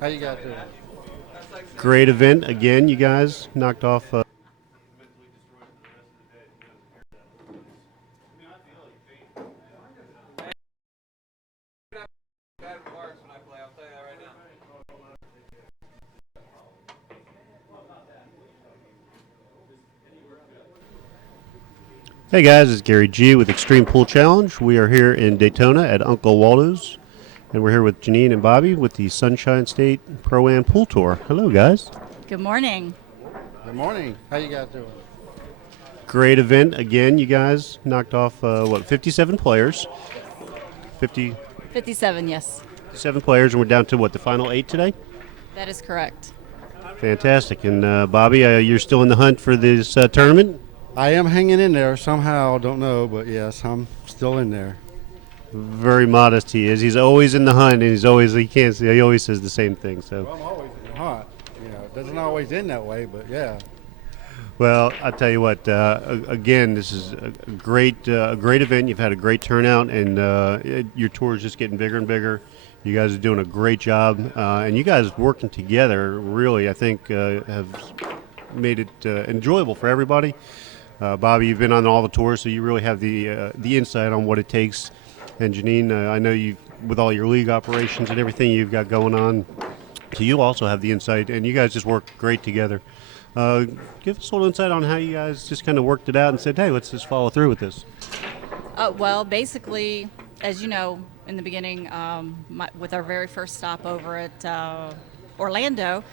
How you guys doing? Great event again. You guys knocked off. Hey guys, it's Gary G with Xtreme Pool Challenge. We are here in Daytona at Uncle Waldo's, and we're here with Janine and Bobby with the Sunshine State Pro-Am Pool Tour. Hello, guys. Good morning. Good morning. How you guys doing? Great event again. You guys knocked off 57 players. 57, yes. 57 players, and we're down to the final 8 today. That is correct. Fantastic. And Bobby, you're still in the hunt for this tournament. I am hanging in there somehow. Don't know, but yes, I'm still in there. Very modest he is. He's always in the hunt, and he always says the same thing. So. Well, I'm always in the hunt. It doesn't always end that way, but yeah. Well, I'll tell you what. Again, this is a great event. You've had a great turnout, and your tour is just getting bigger and bigger. You guys are doing a great job, and you guys working together really, I think, have made it enjoyable for everybody. Bobby, you've been on all the tours, so you really have the insight on what it takes. And Janine, I know you, with all your league operations and everything you've got going on, so you also have the insight, and you guys just work great together. Give us a little insight on how you guys just kind of worked it out and said, hey, let's just follow through with this. Well, basically, as you know, in the beginning, with our very first stop over at Orlando,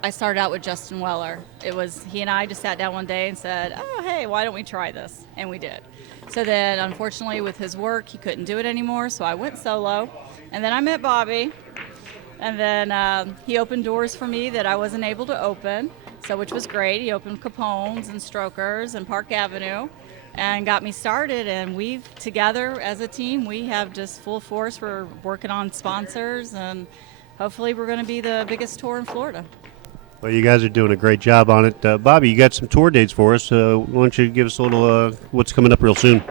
I started out with Justin Weller. It was he and I just sat down one day and said, oh, hey, why don't we try this? And we did. So then, unfortunately, with his work, he couldn't do it anymore, so I went solo. And then I met Bobby, and then he opened doors for me that I wasn't able to open, which was great. He opened Capone's and Strokers and Park Avenue and got me started. And we've, together as a team, we have just full force. We're working on sponsors, and hopefully we're going to be the biggest tour in Florida. Well, you guys are doing a great job on it. Bobby, you got some tour dates for us. Why don't you give us a little what's coming up real soon?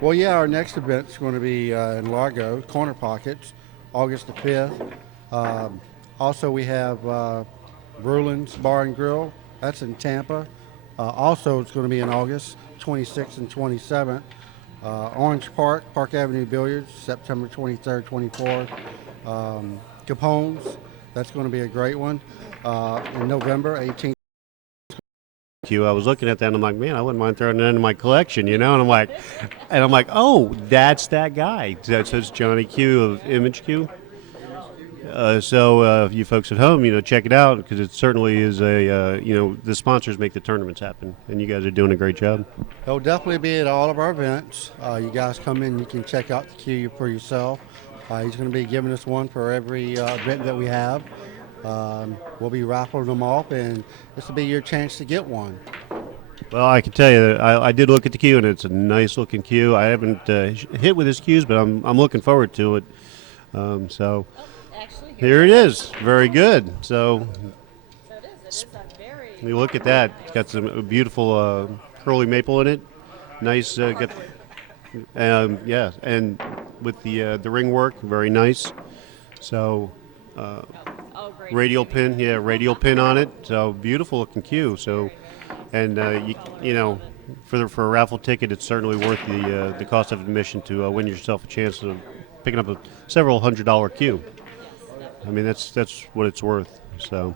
Well, yeah, our next event's going to be in Largo, Corner Pockets, August the 5th. Also, we have Brulin's Bar and Grill. That's in Tampa. Also, it's going to be in August 26th and 27th. Orange Park, Park Avenue Billiards, September 23rd, 24th. Capone's, that's going to be a great one. In November 18th. I was looking at that and I'm like, man, I wouldn't mind throwing it into my collection, And I'm like, oh, that's that guy. So it's Johnny Q of Image Q. So you folks at home, check it out because it certainly is the sponsors make the tournaments happen, and you guys are doing a great job. He'll definitely be at all of our events. You guys come in, you can check out the Q for yourself. He's going to be giving us one for every event that we have. We'll be raffling them off, and this will be your chance to get one. Well, I can tell you that I did look at the queue, and it's a nice-looking queue. I haven't hit with his queues, but I'm looking forward to it. Actually, here it is. Very good. So it is a very... You look at that. It's got some beautiful curly maple in it. Nice. And with the ring work, very nice. So. Radial pin on it. So beautiful looking cue. So, and for a raffle ticket, it's certainly worth the cost of admission to win yourself a chance of picking up a several $100 cue. I mean, that's what it's worth. So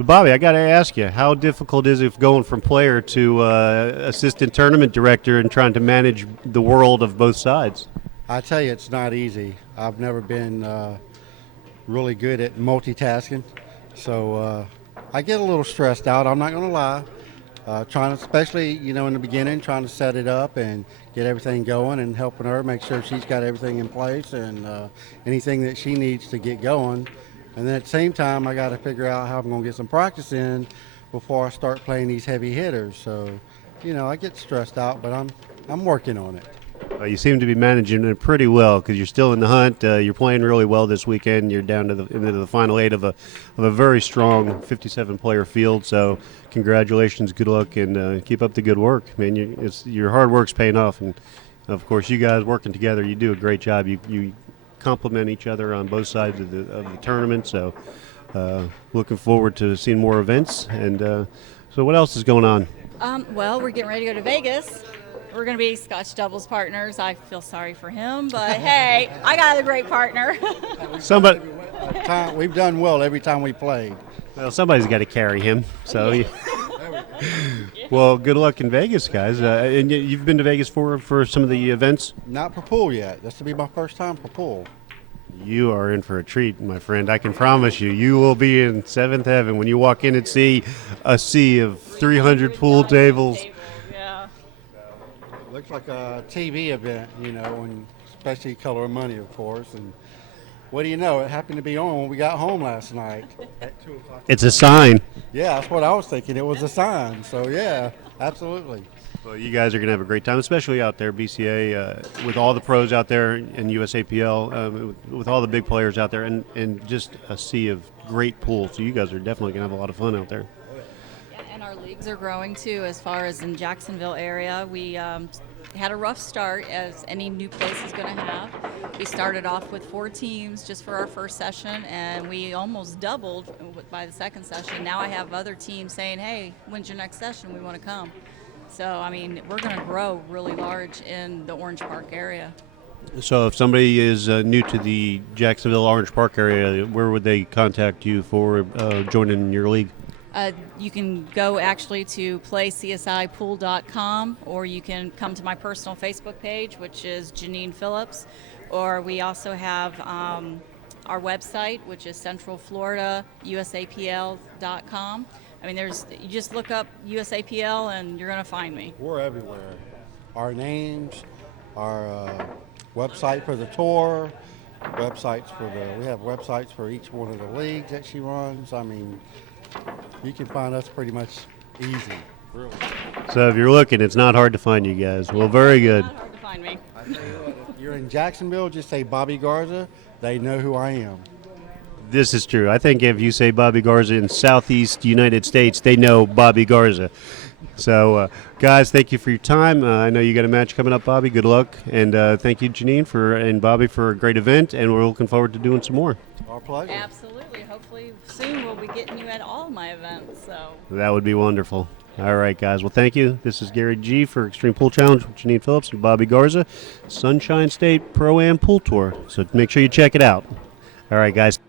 Bobby, I got to ask you, how difficult is it going from player to assistant tournament director and trying to manage the world of both sides? I tell you, it's not easy. I've never been really good at multitasking, so I get a little stressed out. I'm not going to lie. Trying to, especially in the beginning, trying to set it up and get everything going, and helping her make sure she's got everything in place and anything that she needs to get going. And then at the same time, I got to figure out how I'm going to get some practice in before I start playing these heavy hitters. So, I get stressed out, but I'm working on it. You seem to be managing it pretty well because you're still in the hunt. You're playing really well this weekend. You're down to into the final eight of a very strong 57-player field. So, congratulations, good luck, and keep up the good work, man. Your hard work's paying off, and of course, you guys working together, you do a great job. You complement each other on both sides of the tournament. So, looking forward to seeing more events. And so, what else is going on? Well, we're getting ready to go to Vegas. We're going to be Scotch doubles partners. I feel sorry for him, but hey, I got a great partner. Somebody. We've done well every time we played. Well, somebody's got to carry him. So, well, good luck in Vegas, guys. And you've been to Vegas for some of the events? Not for pool yet. This will be my first time for pool. You are in for a treat, my friend. I can promise you. You will be in seventh heaven when you walk in and see a sea of 300 pool tables. Yeah. Looks like a TV event, and especially Color of Money, of course. And what do you know? It happened to be on when we got home last night at 2 o'clock. It's a sign. Yeah, that's what I was thinking. It was a sign. So, yeah, absolutely. Well, you guys are going to have a great time, especially out there, BCA, with all the pros out there in USAPL, with all the big players out there, and just a sea of great pools. So you guys are definitely going to have a lot of fun out there. Yeah, and our leagues are growing too. As far as in Jacksonville area, we had a rough start, as any new place is going to have. We started off with 4 teams just for our first session, and we almost doubled by the second session. Now I have other teams saying, hey, when's your next session? We want to come. So, I mean, we're going to grow really large in the Orange Park area. So if somebody is new to the Jacksonville Orange Park area, where would they contact you for joining your league? You can go actually to playcsipool.com, or you can come to my personal Facebook page, which is Janine Phillips, or we also have our website, which is centralfloridausapl.com. I mean, you just look up USAPL and you're going to find me. We're everywhere. Our names, our website for the tour, we have websites for each one of the leagues that she runs. I mean, you can find us pretty much easy, really. So if you're looking, it's not hard to find you guys. Well, very good. It's not hard to find me. I tell you what, if you're in Jacksonville, just say Bobby Garza. They know who I am. This is true. I think if you say Bobby Garza in Southeast United States, they know Bobby Garza. So, guys, thank you for your time. I know you got a match coming up, Bobby. Good luck. And thank you, Janine, and Bobby for a great event. And we're looking forward to doing some more. Our pleasure. Absolutely. Hopefully soon we'll be getting you at all my events. So That would be wonderful. All right, guys. Well, thank you. This is Gary G. for Xtreme Pool Challenge with Janine Phillips and Bobby Garza, Sunshine State Pro-Am Pool Tour. So make sure you check it out. All right, guys.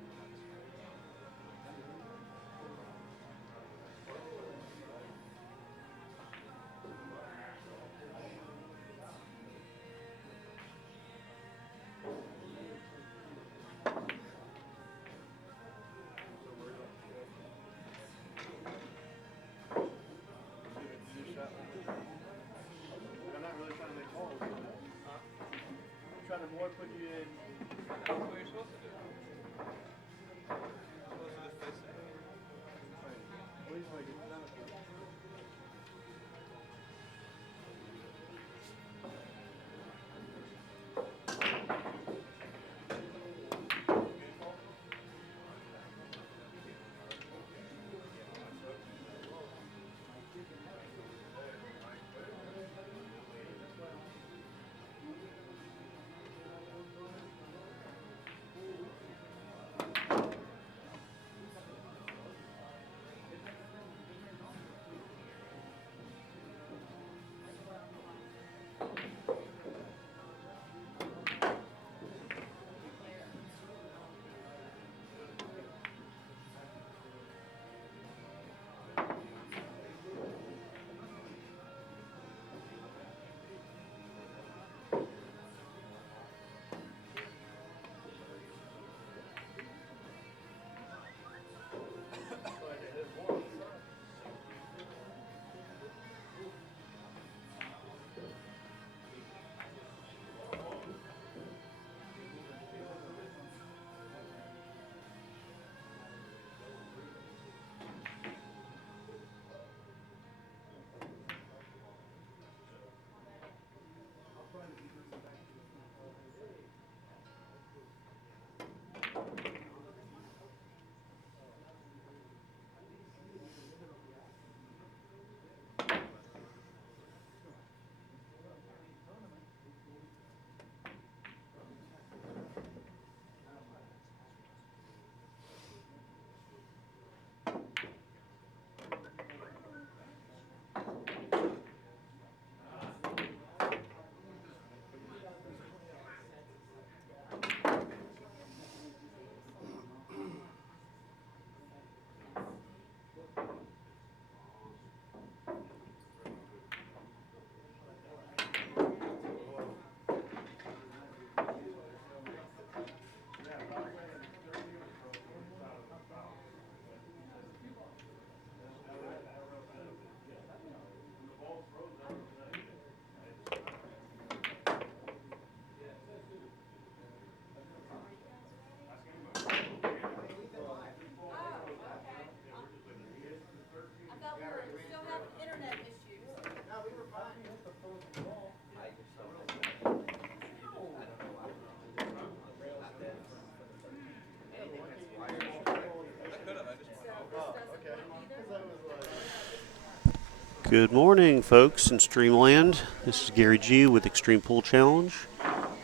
Good morning, folks in Streamland. This is Gary G with Xtreme Pool Challenge.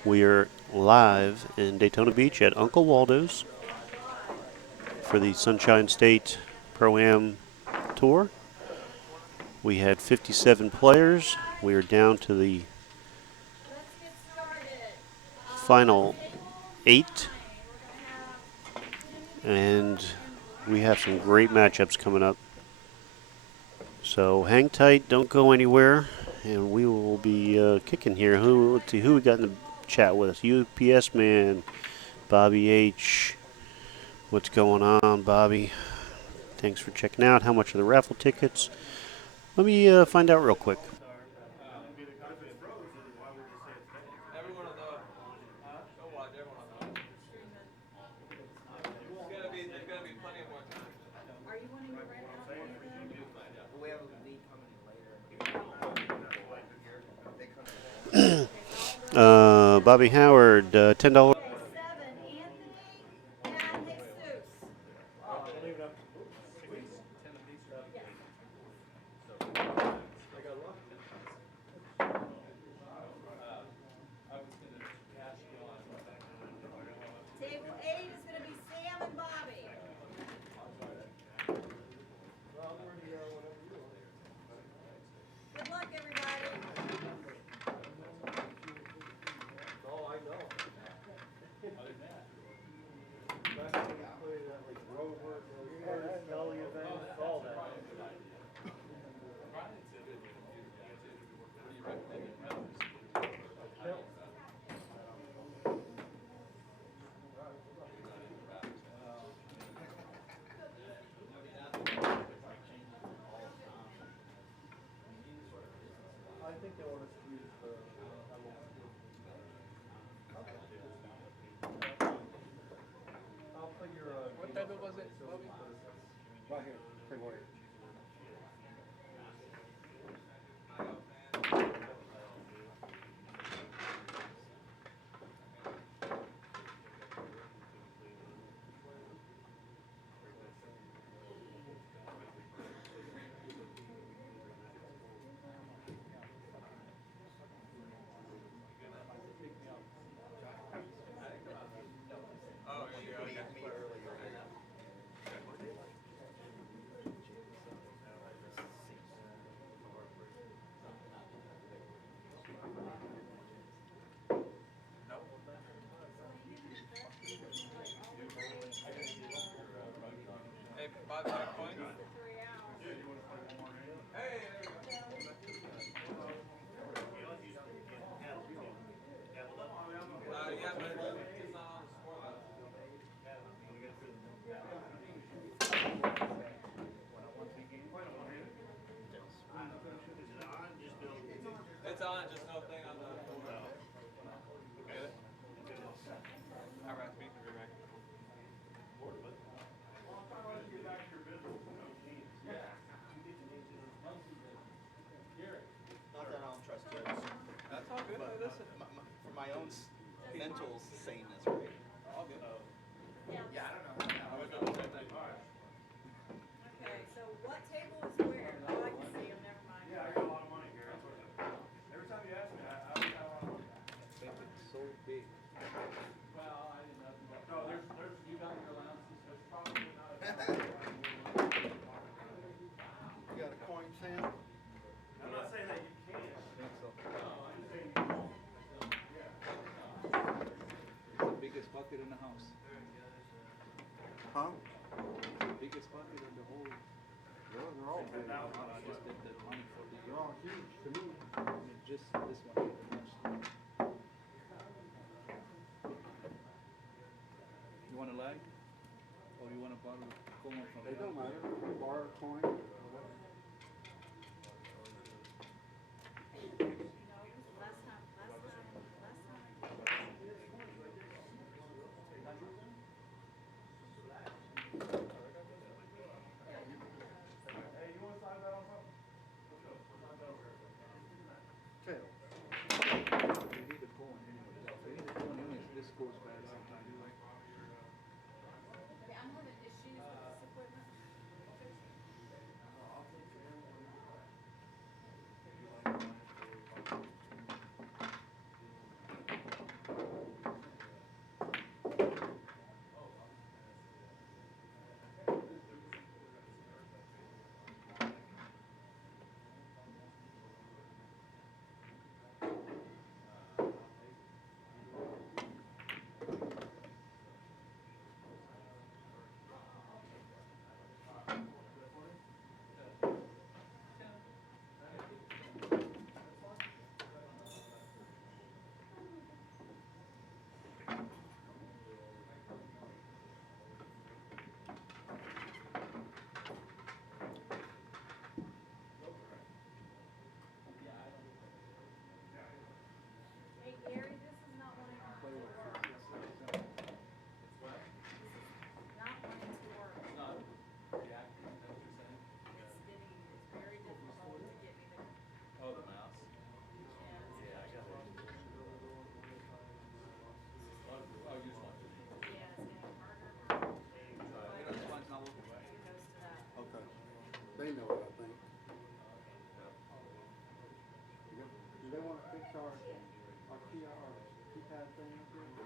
We are live in Daytona Beach at Uncle Waldo's for the Sunshine State Pro-Am Tour. We had 57 players. We are down to the final 8, and we have some great matchups coming up. So hang tight, don't go anywhere, and we will be kicking here. Let's see who we got in the chat with us. UPS man, Bobby H. What's going on, Bobby? Thanks for checking out. How much are the raffle tickets? Let me find out real quick. Bobby Howard, $10. Table 8 is going to be Sam and Bobby. Good luck, everybody. Oh, I know. What type of was it, Bobby? Right here, table 8. Hey, Bobby, got a coin? Yeah, but it's not on the scoreboard. It's on, just no thing on the board. Get it? Alright, speak to me back. Not that I don't trust jokes. That's all good. Hey, listen. For my own mental saneness, right? All good. Yeah, I don't know. I was doing the same thing. Okay, so what table is where? Oh, I can see them. Never mind. Yeah, I got a lot of money, Gary. Every time you ask me, I always have a lot of money. It's so big. Well, I didn't know. No, there's You got your allowances. there's probably not a You got a coin, Sam? I'm not saying that you can't. think so. No, I'm just saying you won't. It's the biggest bucket in the house. Huh? It's the biggest bucket in the whole. They're all big. I just did the money for the. They're all huge to me. Just this one. You want a lag? Or you want to borrow a coin from They the don't other? matter. Borrow a coin. Last time. Hey, you want to sign that on something? Let's go. We'll sign that over here. Tail. You need a coin anyway. You need a coin anyway. This goes bad sometimes. Okay, I'm having issues with this equipment. our keypad thing up here.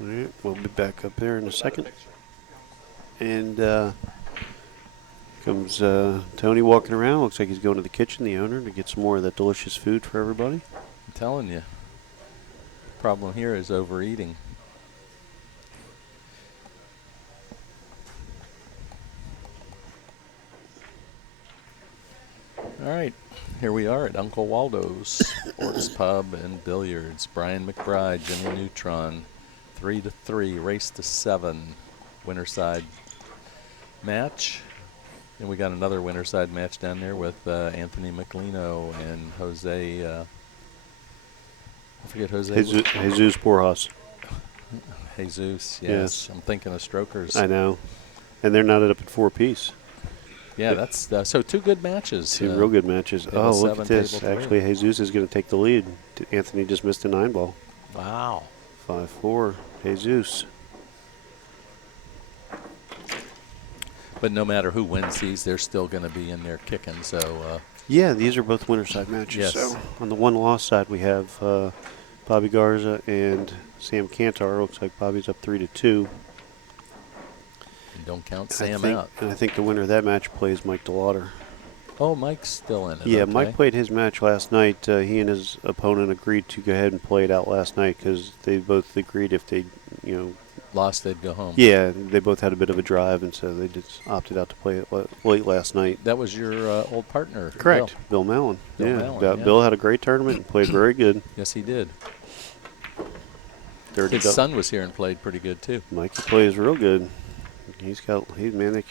All right, we'll be back up there in a second. And comes Tony walking around. Looks like he's going to the kitchen, the owner, to get some more of that delicious food for everybody. I'm telling you. Problem here is overeating. All right, here we are at Uncle Waldo's Sports Pub and Billiards. Brian McBride, Jimmy Neutron, 3-3, race to 7, winterside match. And we got another winterside match down there with Anthony McLino and Jose. I forget Jose. Jesus Borjas. Jesus, yes. Yes. I'm thinking of strokers. I know. And they're knotted up at 4-piece. Yeah, that's so 2 good matches. Two real good matches. they have a Oh, look at 7 this. table to Actually, Jesus is going to take the lead. Anthony just missed a 9-ball. Wow. 5-4. Jesus. But no matter who wins these, they're still going to be in there kicking. So Yeah, these are both winterside matches. Yes. So on the one loss side, we have Bobby Garza and Sam Cantor. Looks like Bobby's up 3-2. don't count I Sam think, out. and I think the winner of that match plays Mike DeLauder. Oh, Mike's still in it. Yeah, okay. Mike played his match last night. He and his opponent agreed to go ahead and play it out last night because they both agreed if they, Lost, they'd go home. yeah, they both had a bit of a drive, and so they just opted out to play it late last night. That was your old partner. Correct. Bill Mallon. Bill yeah. Mallon, yeah. Bill had a great tournament and played very good. Yes, he did. Third His to go. son was here and played pretty good, too. Mikey plays real good. Man, that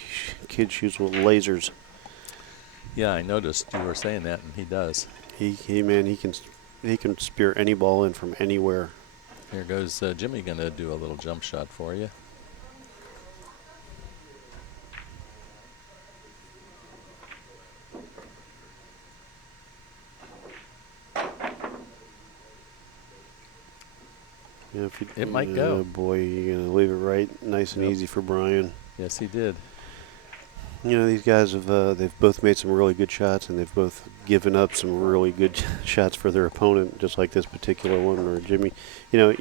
kid shoots with lasers. Yeah, I noticed you were saying that, and he does. He can spear any ball in from anywhere. Here goes Jimmy going to do a little jump shot for you. Yeah, if you, It might go. Oh boy, you're gonna leave it right, nice and Yep. easy for Brian. Yes, he did. These guys have they've both made some really good shots, and they've both given up some really good shots for their opponent, just like this particular one. Or Jimmy, you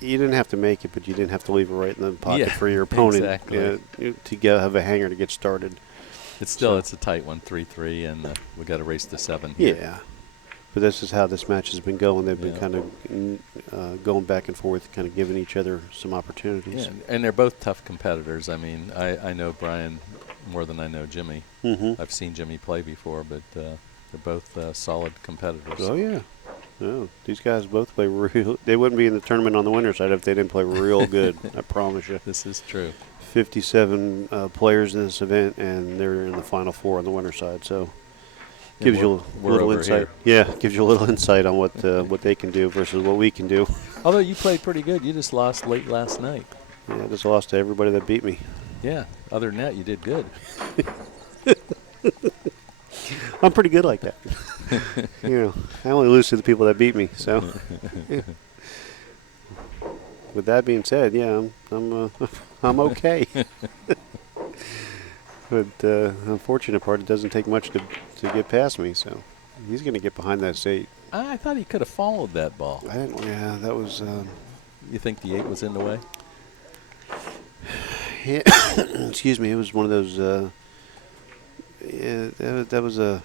didn't have to make it, but you didn't have to leave it right in the pocket Yeah, for your opponent exactly. to have a hanger to get started. It's still So- it's a tight one, 3-3, and we got to race to 7 here. Yeah, but this is how this match has been going. They've been Yeah. kind of going back and forth, kind of giving each other some opportunities. Yeah, and they're both tough competitors. I mean, I know Brian more than I know Jimmy. Mm-hmm. I've seen Jimmy play before, but they're both solid competitors. Oh yeah. No, these guys both play real. They wouldn't be in the tournament on the winter side if they didn't play real good. I promise you. This is true. 57 players in this event, and they're in the final 4 on the winter side. So And gives you a we're little over insight. here. Yeah, gives you a little insight on what they can do versus what we can do. Although you played pretty good. You just lost late last night. Yeah, I just lost to everybody that beat me. Yeah. Other than that, you did good. I'm pretty good like that. I only lose to the people that beat me. So, yeah. With that being said, yeah, I'm okay. But unfortunate part, it doesn't take much to get past me. So he's going to get behind that 8. I thought he could have followed that ball. Yeah, that was. You think the 8 was in the way? Yeah, excuse me. It was one of those. Yeah, that was a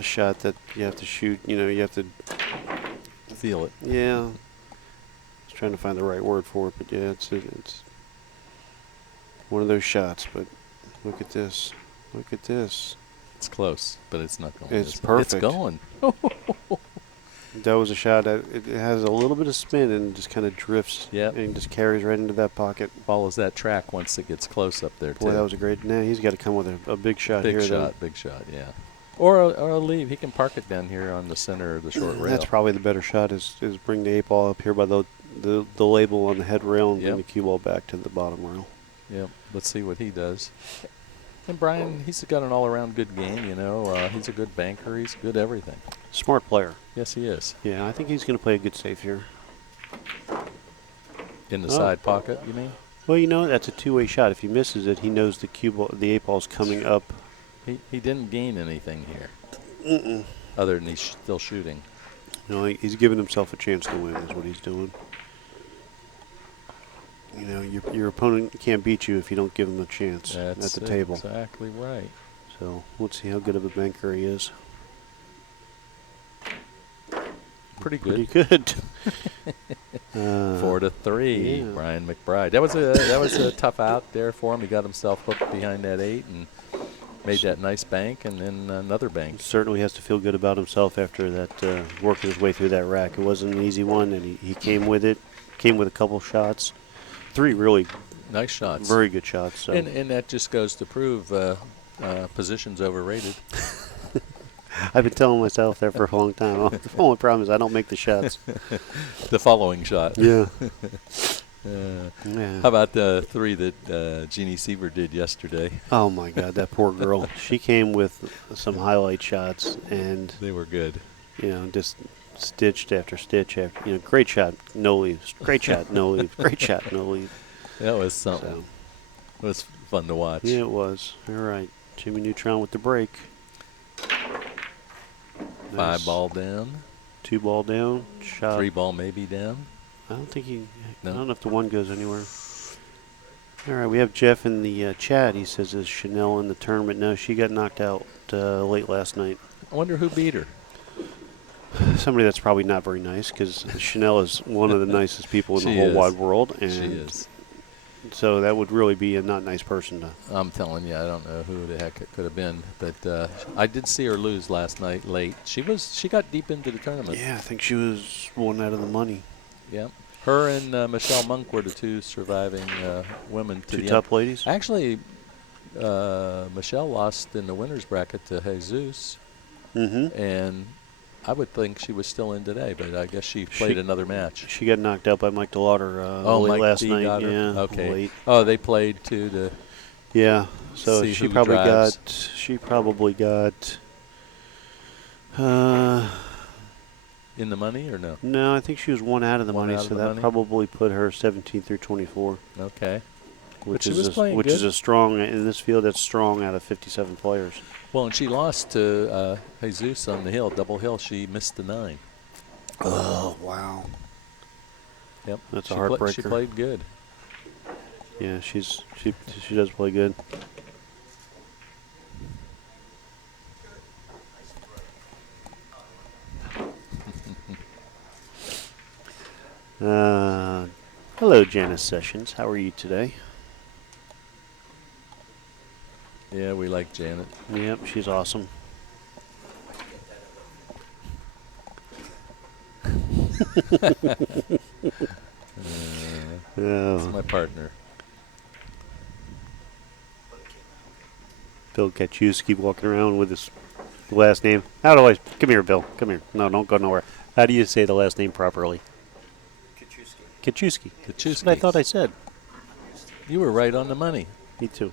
shot that you have to shoot. You have to. Feel it. Yeah. I was trying to find the right word for it, but yeah, it's one of those shots. But look at this. Look at this. It's close, but it's not going. It's is it? perfect. It's going. That was a shot that it has a little bit of spin and just kind of drifts. Yep. And just carries right into that pocket. Follows that track once it gets close up there, Boy, too. that was a great. Now he's got to come with a big shot Big here. shot, big shot, yeah. Or a leave. He can park it down here on the center of the short rail. That's probably the better shot is bring the 8 ball up here by the label on the head rail and Yep. bring the cue ball back to the bottom rail. Yep. Let's see what he does. And Brian, he's got an all-around good game, He's a good banker. He's good everything. Smart player. Yes, he is. Yeah, I think he's going to play a good save here. In the Oh. side pocket, you mean? Well, that's a two-way shot. If he misses it, he knows the 8 ball's coming up. He didn't gain anything here. Mm-mm. Other than he's still shooting. He's giving himself a chance to win is what he's doing. You know, your opponent can't beat you if you don't give him a chance That's at the table. exactly right. So let's see how good of a banker he is. Pretty good. Pretty good. 4-3, yeah. Brian McBride. That was a tough out there for him. He got himself hooked behind that 8 and made that nice bank, and then another bank. Certainly has to feel good about himself after that, working his way through that rack. It wasn't an easy one, and he came with it. Came with a couple shots, 3 really Nice shots. very good shots. So. And that just goes to prove position's overrated. I've been telling myself that for a long time. The only problem is I don't make the shots. The following shot. Yeah. How about the 3 that Jeannie Seaver did yesterday? Oh my God, that poor girl. She came with some highlight shots, and They were good. just stitched after stitch after. Great shot, no leaves. Great shot, no leaves. Great shot, no leaves. That was something. So, It was fun to watch. yeah, it was. All right, Jimmy Neutron with the break. 5 ball down. 2 ball down. Shot. 3 ball maybe down. I don't think he. No? I don't know if the 1 goes anywhere. All right, we have Jeff in the chat. He says, "Is Chanel in the tournament?" No, she got knocked out late last night. I wonder who beat her. Somebody that's probably not very nice, because Chanel is one of the nicest people in the She whole is. wide world, and She is. so that would really be a not nice person to. I'm telling you, I don't know who the heck it could have been, but I did see her lose last night late. She got deep into the tournament. Yeah, I think she was 1 out of the money. Yeah. Her and Michelle Monk were the 2 surviving women to 2 the top end. ladies. Actually, Michelle lost in the winners bracket to Jesus, Mm-hmm. and I would think she was still in today, but I guess she played another match. She got knocked out by Mike DeLauder late Mike last D night. got her? Yeah. Okay. Late. Oh, they played too. To Yeah. So See she who probably drives. got. She probably got. in the money or no? No, I think she was 1 out of the 1 money, out of so the that money? probably put her 17 through 24, Okay. which she is was playing which is good. a strong in this field. That's strong out of 57 players. Well, and she lost to Jesus on the hill, double hill. She missed the 9. Oh wow! Yep. That's a She heartbreaker. played good. Yeah, she does play good. Hello, Janice Sessions. How are you today? Yeah, we like Janet. Yep, she's awesome. That's Oh, my partner. Bill Kaczewski walking around with his last name. How do I? Come here, Bill. Come here. No, don't go nowhere. How do you say the last name properly? Kaczewski. That's what I thought I said. You were right on the money. Me too.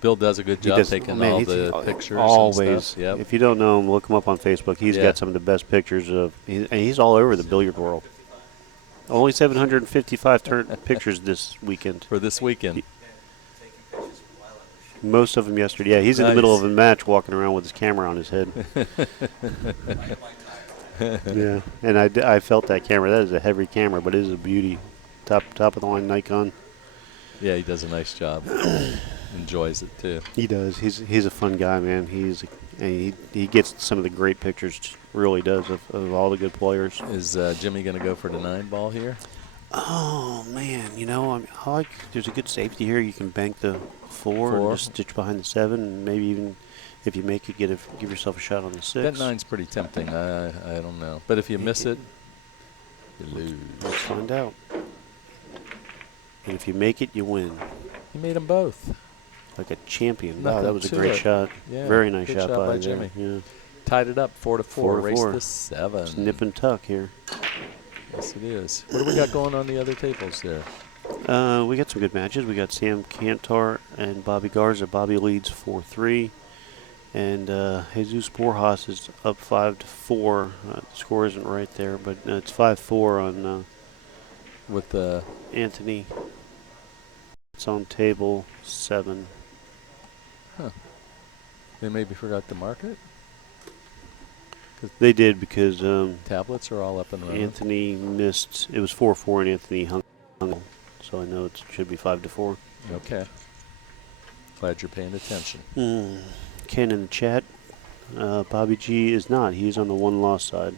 Bill does a good He job does- taking man, all he's the pictures always. and stuff. Yep. If you don't know him, look him up on Facebook. He's Yeah. got some of the best pictures of. And he's all over the billiard world. Only 755 pictures this weekend. For this weekend. Most of them yesterday. Yeah, he's in the middle Nice. of a match, walking around with his camera on his head. Yeah, and I felt that camera. That is a heavy camera, but it is a beauty. Top of the line Nikon. Yeah, he does a nice job. Enjoys it too. He does. He's a fun guy, man. And he gets some of the great pictures. Really does of all the good players. Is Jimmy going to go for the 9 ball here? Oh man, I like. There's a good safety here. You can bank the 4 and just stitch behind the 7, and maybe even if you make it, give yourself a shot on the 6. That 9's pretty tempting. I don't know, but if you miss it, you lose. Let's find out. And if you make it, you win. He made them both. Like a champion. Wow, Nothing that was a to great it. shot. Yeah, Very nice good shot shot by there. Jimmy. Yeah. Tied it up 4-4. 4-4. Race to 7. It's nip and tuck here. Yes, it is. What do we got going on the other tables there? We got some good matches. We got Sam Cantor and Bobby Garza. Bobby leads 4-3. And Jesus Borjas is up 5-4. The score isn't right there, but it's 5-4 on With Anthony. It's on table 7. they maybe forgot to mark it. They did because Tablets are all up and running. Anthony missed. It was 4-4, and Anthony hung. so I know it should be 5-4. Okay. Glad you're paying attention. Ken in the chat. Bobby G is not. He's on the one-loss side.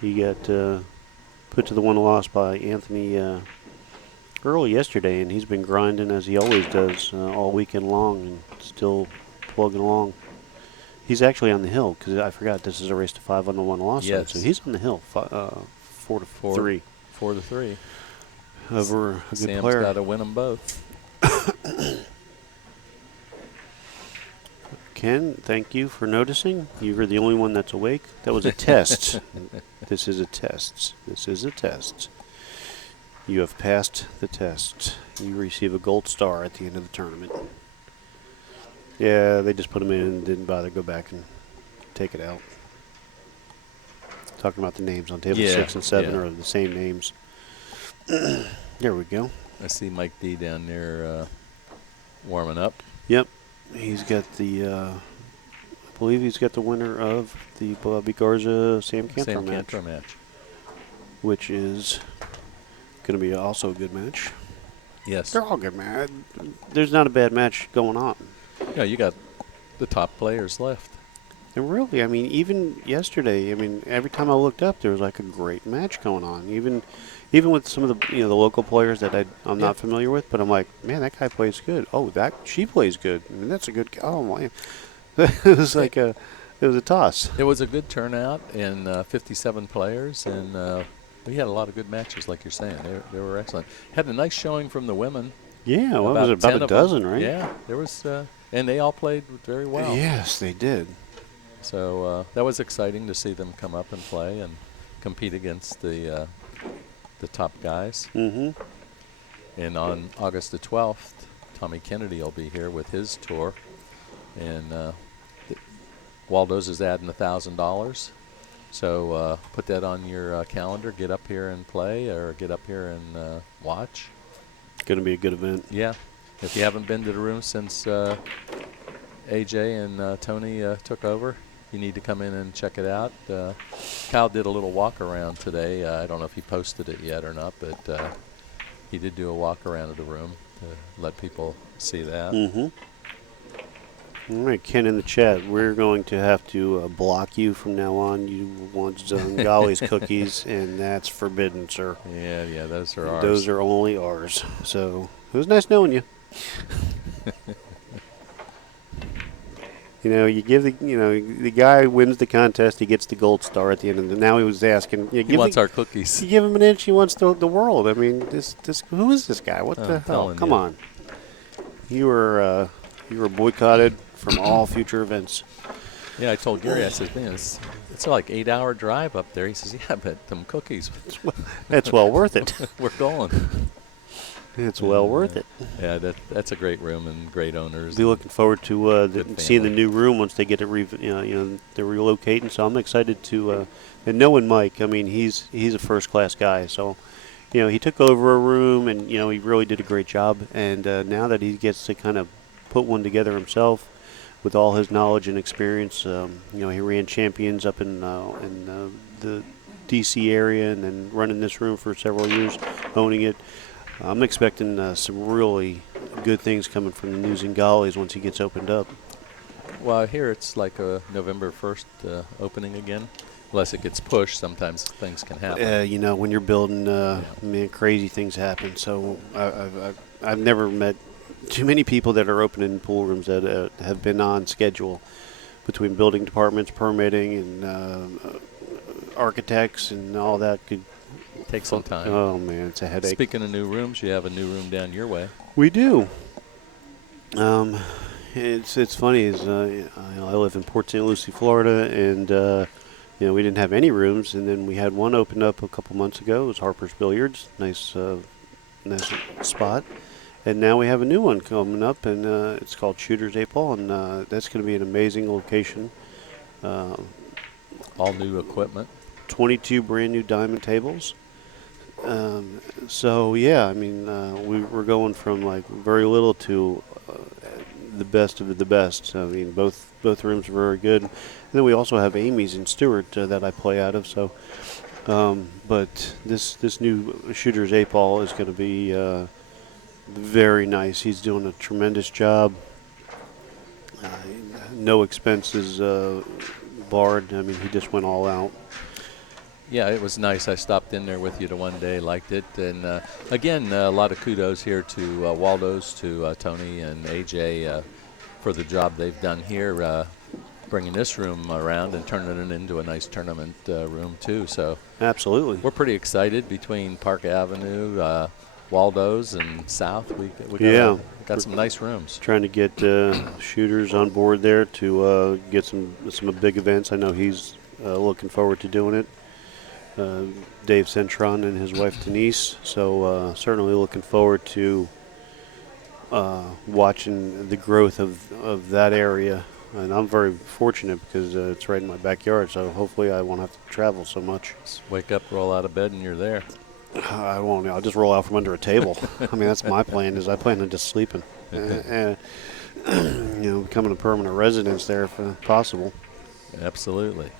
He got put to the one loss by Anthony early yesterday, and he's been grinding as he always does all weekend long and still plugging along. He's actually on the hill because I forgot this is a race to 5 on the one loss side. So he's on the hill, 4-3. 4-3. Over a good Sam's player. got to win them both. Ken, thank you for noticing. You were the only one that's awake. That was a test. This is a test. This is a test. You have passed the test. You receive a gold star at the end of the tournament. Yeah, they just put him in and didn't bother to go back and take it out. Talking about the names on table 6 and 7 are the same names. There we go. I see Mike D down there warming up. Yep. He's got the, I believe he's got the winner of the Bobby Garza Sam Cantor match, which is going to be also a good match. Yes. They're all good, man. There's not a bad match going on. Yeah, you got the top players left. And really, I mean, even yesterday, I mean, every time I looked up, there was like a great match going on. Even with some of the the local players that I'm not familiar with, but I'm like, man, that guy plays good. Oh, she plays good. I mean, that's a good. Oh my, it was like it was a toss. It was a good turnout and 57 players, and we had a lot of good matches, like you're saying. They were excellent. Had a nice showing from the women. Yeah, well, it was about a dozen, right? Yeah, there was, and they all played very well. Yes, they did. So that was exciting to see them come up and play and compete against the top guys. Mm-hmm. And on August the 12th, Tommy Kennedy will be here with his tour, and Waldo's is adding $1,000. So put that on your calendar. Get up here and play, or get up here and watch. Going to be a good event. Yeah. If you haven't been to the room since AJ and Tony took over, you need to come in and check it out. Kyle did a little walk around today. I don't know if he posted it yet or not, but he did do a walk around of the room to let people see that. Mm-hmm. All right, Ken in the chat, we're going to have to block you from now on. You want Zangali's cookies, and that's forbidden, sir. Yeah, those are ours. Those are only ours. So it was nice knowing you. You give the guy wins the contest, he gets the gold star at the end of the. Now he was asking. He wants our cookies. You give him an inch, he wants the world. I mean, who is this guy? What the hell? Come on. You were boycotted from all future events. Yeah, I told Gary, I said, man, it's like 8-hour drive up there. He says, yeah, but them cookies. That's well worth it. We're going. It's well worth it. Yeah, that's a great room and great owners. Be looking forward to seeing the new room once they get it. They're relocating. So I'm excited to and knowing Mike. I mean, he's a first class guy. So he took over a room and he really did a great job. And now that he gets to kind of put one together himself with all his knowledge and experience, he ran champions up in the DC area and then running this room for several years, owning it. I'm expecting some really good things coming from the New Zingales once he gets opened up. Well, I hear it's like a November 1st opening again. Unless it gets pushed, sometimes things can happen. When you're building, man, crazy things happen. So I've never met too many people that are opening pool rooms that have been on schedule between building departments, permitting, and architects and all that could take some time. Oh, man, it's a headache. Speaking of new rooms, you have a new room down your way. We do. It's funny. I live in Port St. Lucie, Florida, and we didn't have any rooms, and then we had one opened up a couple months ago. It was Harper's Billiards, nice spot, and now we have a new one coming up, and it's called Shooter's 8 Ball, and that's going to be an amazing location. All new equipment. 22 brand new diamond tables. So yeah, I mean, we're going from like very little to the best of the best. I mean, both rooms are very good. And then we also have Amy's in Stewart that I play out of. So But this new shooter's 8-ball is going to be very nice. He's doing a tremendous job. Uh, no expenses barred. I mean, he just went all out. Yeah, it was nice. I stopped in there with you to one day, liked it. And again, a lot of kudos here to Waldo's, to Tony and AJ for the job they've done here, bringing this room around and turning it into a nice tournament room, too. So Absolutely. we're pretty excited between Park Avenue, Waldo's, and South. We got some nice rooms. Trying to get shooters on board there to get some big events. I know he's looking forward to doing it. Dave Centron and his wife Denise. So certainly looking forward to watching the growth of that area. And I'm very fortunate because it's right in my backyard. So hopefully I won't have to travel so much. Just wake up, roll out of bed, and you're there. I won't. I'll just roll out from under a table. I mean, that's my plan. Is I plan on just sleeping. Becoming a permanent residence there if possible. Absolutely.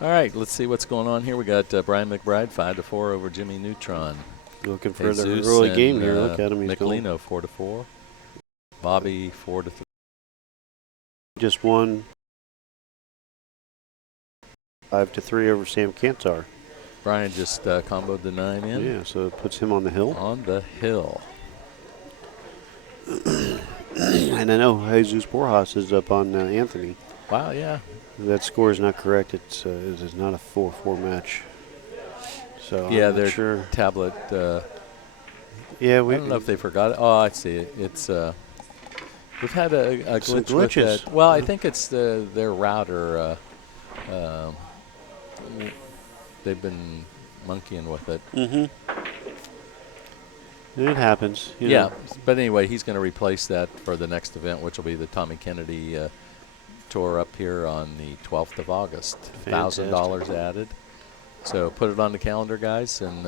All right, let's see what's going on here. We got Brian McBride 5-4 over Jimmy Neutron. Looking for the Jesus early and, game here. Look at him. He's going. Michelino 4-4. Bobby 4-3. Just won 5-3 over Sam Cantar. Brian just comboed the 9 in. Yeah, so it puts him on the hill. On the hill. And I know Jesus Borjas is up on Anthony. Wow, yeah. That score is not correct. It is not a 4-4 match. So Yeah, I'm not their sure. tablet. Yeah, I don't know if they forgot it. Oh, I see it. It's we've had a Some glitch with glitches. that. Well, I think it's their router. They've been monkeying with it. Mm-hmm. It happens. You Yeah, know. but anyway, he's going to replace that for the next event, which will be the Tommy Kennedy tour up here on the 12th of August. $1,000 added. So put it on the calendar, guys, and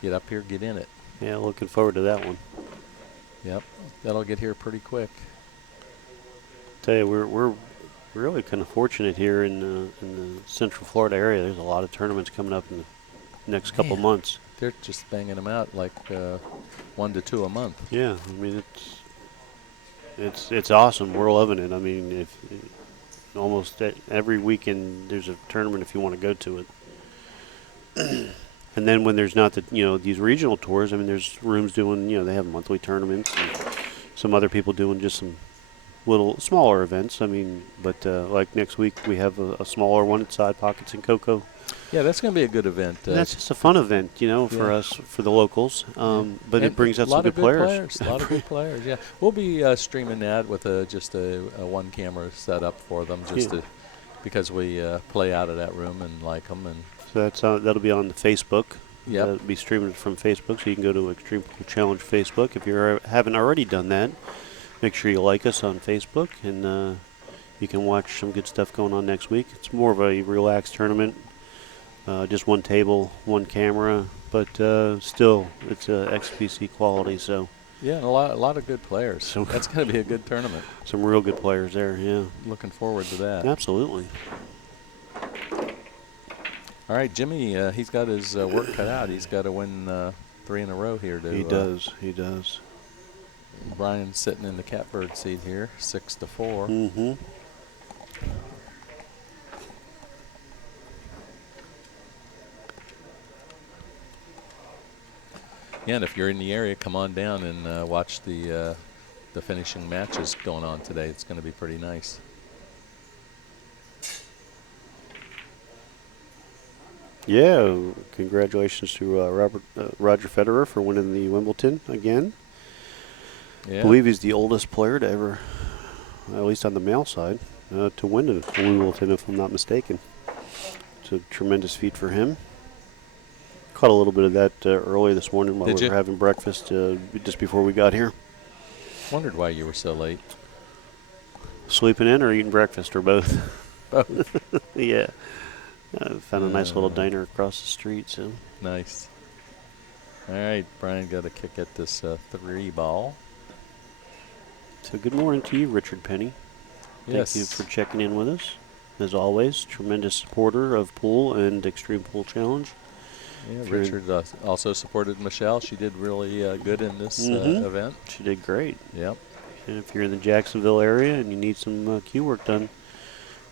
get up here, get in it. Yeah, looking forward to that one. Yep, that'll get here pretty quick. Tell you, we're really kind of fortunate here in the Central Florida area. There's a lot of tournaments coming up in the next couple months. They're just banging them out like 1 to 2 a month. Yeah, I mean it's awesome. We're loving it. I mean, if almost every weekend there's a tournament if you want to go to it. And then when there's not these regional tours, I mean, there's rooms doing they have monthly tournaments and some other people doing just some little smaller events. I mean, but like next week we have a smaller one at Side Pockets in Cocoa. Yeah, that's going to be a good event. And that's just a fun event, for us, for the locals. But it brings out some good players. A lot of good players, yeah. We'll be streaming that with just a one camera setup for them, because we play out of that room and like them. And so that'll be on the Facebook. Yep. That'll be streamed from Facebook, so you can go to Extreme Pool Challenge Facebook. If you haven't already done that, make sure you like us on Facebook, and you can watch some good stuff going on next week. It's more of a relaxed tournament. Just one table, one camera, but still, it's XPC quality. So yeah, and a lot of good players. So that's going to be a good tournament. Some real good players there. Yeah, looking forward to that. Absolutely. All right, Jimmy, he's got his work cut out. He's got to win 3 in a row here. He does. He does. Brian's sitting in the catbird seat here, 6-4. Mm-hmm. Yeah, and if you're in the area, come on down and watch the finishing matches going on today. It's going to be pretty nice. Yeah, congratulations to Roger Federer for winning the Wimbledon again. Yeah. I believe he's the oldest player to ever, at least on the male side, to win a Wimbledon, if I'm not mistaken. It's a tremendous feat for him. Caught a little bit of that early this morning while we were having breakfast just before we got here. Wondered why you were so late. Sleeping in or eating breakfast or both? Both. Yeah. Found a nice little diner across the street. So nice. All right, Brian got a kick at this 3 ball. So good morning to you, Richard Penny. Yes. Thank you for checking in with us. as always. Tremendous supporter of pool and Xtreme Pool Challenge. Yeah, If you're in- Richard also supported Michelle. She did really good in this event. She did great. Yep. And if you're in the Jacksonville area and you need some Q work done,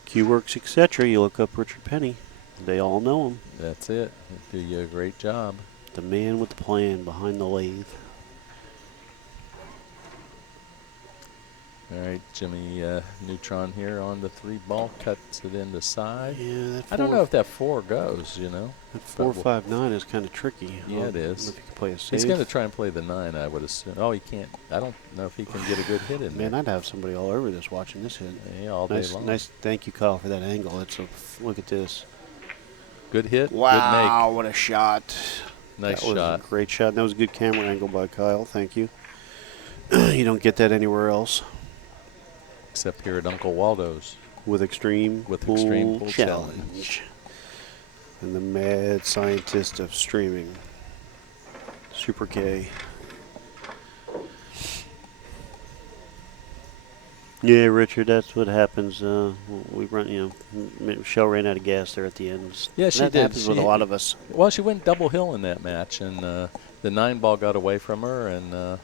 Q Works, etc., you look up Richard Penny. They all know him. That's it. Do you a great job. The man with the plan behind the lathe. All right, Jimmy Neutron here on the 3-ball, cuts it in the side. Yeah, that I don't know if that 4 goes, you know. That 4-5-9 is kind of tricky. Yeah, it I don't is. know if you can play a He's safe. going to try and play the 9, I would assume. Oh, he can't. I don't know if he can get a good hit in Man, there. I'd have somebody all over this watching this hit. Yeah, all day Nice, long. nice. Thank you, Kyle, for that angle. Look at this. Good hit, Wow, what a shot. good make. Nice That was shot. a great shot. And that was a good camera angle by Kyle. Thank you. You don't get that anywhere else Except here at Uncle Waldo's. with Xtreme With Pool Xtreme Pool Challenge. And the mad scientist of streaming, Super K. Yeah, Richard, that's what happens. We run, Michelle ran out of gas there at the end. Yeah, she that did. happens with a lot of us. Well, she went double hill in that match, and the 9-ball got away from her, and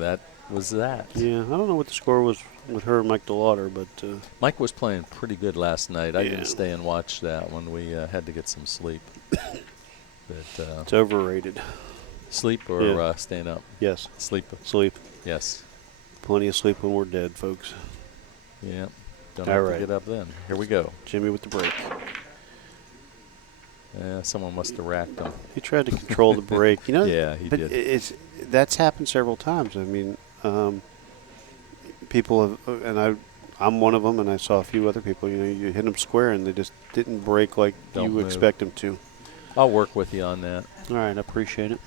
that was that. Yeah, I don't know what the score was with her and Mike DeLauder, but Mike was playing pretty good last night. I Yeah. didn't stay and watch that one. We had to get some sleep. But it's overrated. sleep or Yeah. staying up? Yes, Sleep. sleep. Yes. Plenty of sleep when we're dead, folks. Yeah. Don't All have right. to get up then. Here we go. Jimmy with the break. Yeah, someone must have racked him. He tried to control the break. Yeah, he but did. That's happened several times. I mean, people have, and I'm one of them, and I saw a few other people. You hit them square, and they just didn't break like Don't you move. expect them to. I'll work with you on that. All right, I appreciate it.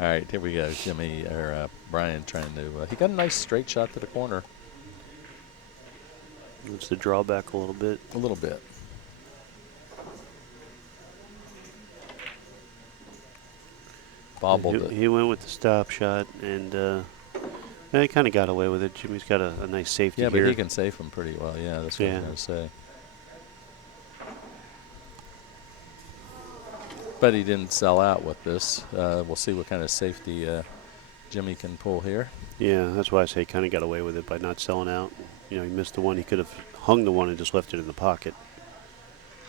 All right, here we go. Jimmy or Brian trying to. He got a nice straight shot to the corner. It's the drawback a little bit. A little bit. Bobbled it. He went with the stop shot, and he kind of got away with it. Jimmy's got a nice safety Yeah, here. but he can save him pretty well. Yeah, that's what I was Yeah. going to say. But he didn't sell out with this. We'll see what kind of safety Jimmy can pull here. Yeah, that's why I say he kind of got away with it by not selling out. He missed the one. He could have hung the one and just left it in the pocket.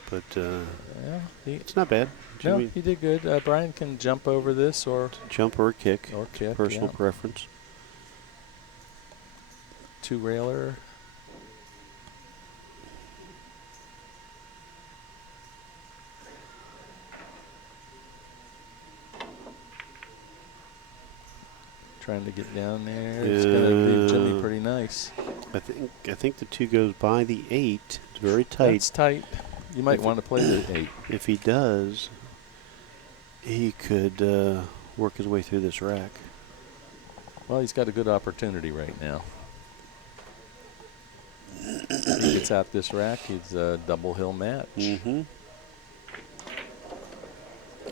But Yeah, it's not bad. no, Jimmy, he did good. Brian can jump over this or jump or kick. kick. Personal yeah. preference. 2-railer. Trying to get down there. It's going to leave Jimmy pretty nice. I think the 2 goes by the 8. It's very tight. That's tight. You might want to play the 8. If he does, he could work his way through this rack. Well, he's got a good opportunity right now. If he gets out this rack, he's a double hill match. Mm-hmm.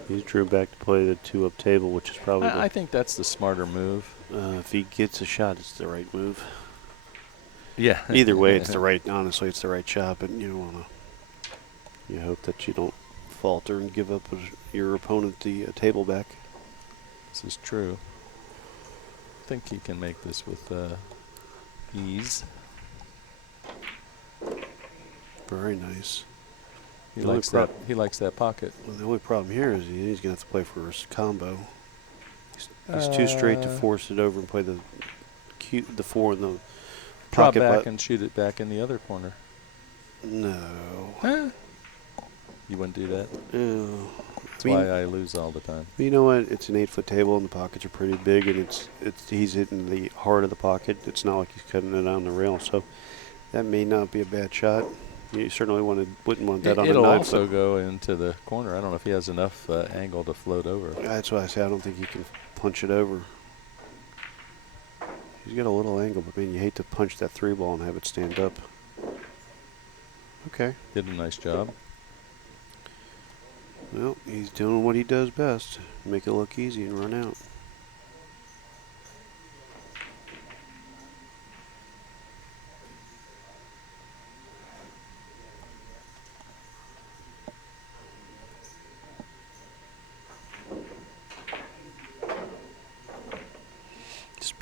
He's drew back to play the 2-up table, which is probably I think that's the smarter move. if he gets a shot, it's the right move. Yeah. Either way, it's the right. Honestly, it's the right shot. But you hope that you don't falter and give up your opponent the table back. This is true. I think he can make this with ease. Very nice. He The only likes that. He likes that pocket. Well, the only problem here is he's going to have to play for his combo. He's too straight to force it over and play the 4 in the Drop pocket. back and shoot it back in the other corner. No. Huh? You wouldn't do that? No. That's why I lose all the time. You know what? It's an 8-foot table, and the pockets are pretty big, and he's hitting the heart of the pocket. It's not like he's cutting it on the rail, so that may not be a bad shot. You certainly wouldn't want that on a 9-foot. It'll also go into the corner. I don't know if he has enough angle to float over. That's why I say I don't think he can punch it over. He's got a little angle, but man, you hate to punch that 3-ball and have it stand up. Okay. Did a nice job. Well, he's doing what he does best. Make it look easy and run out.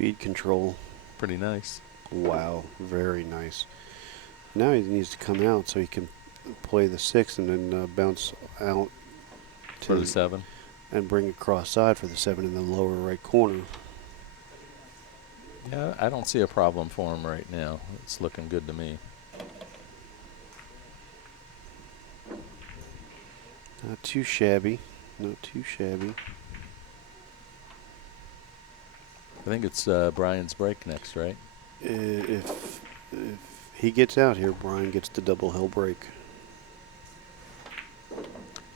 speed control. Pretty nice. Wow, very nice. Now he needs to come out so he can play the 6 and then bounce out For the 7. and bring it cross side for the 7 in the lower right corner. Yeah, I don't see a problem for him right now. It's looking good to me. Not too shabby. Not too shabby. I think it's Brian's break next, right? If he gets out here, Brian gets the double hill break.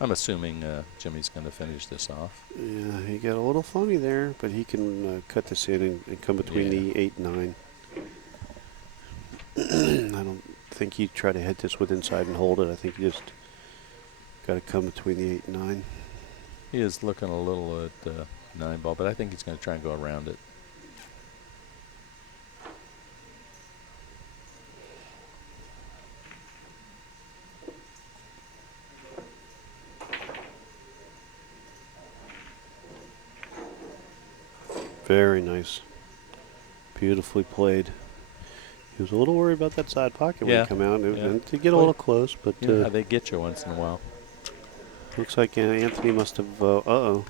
I'm assuming Jimmy's going to finish this off. Yeah, he got a little funny there, but he can cut this in and come between the 8 and 9. I don't think he'd try to hit this with inside and hold it. I think he just got to come between the 8 and 9. He is looking a little at 9 ball, but I think he's going to try and go around it. Very nice. Beautifully played. He was a little worried about that side pocket when he come out. And to get a little close, but you know how they get you once in a while. Looks like Anthony must have. Oh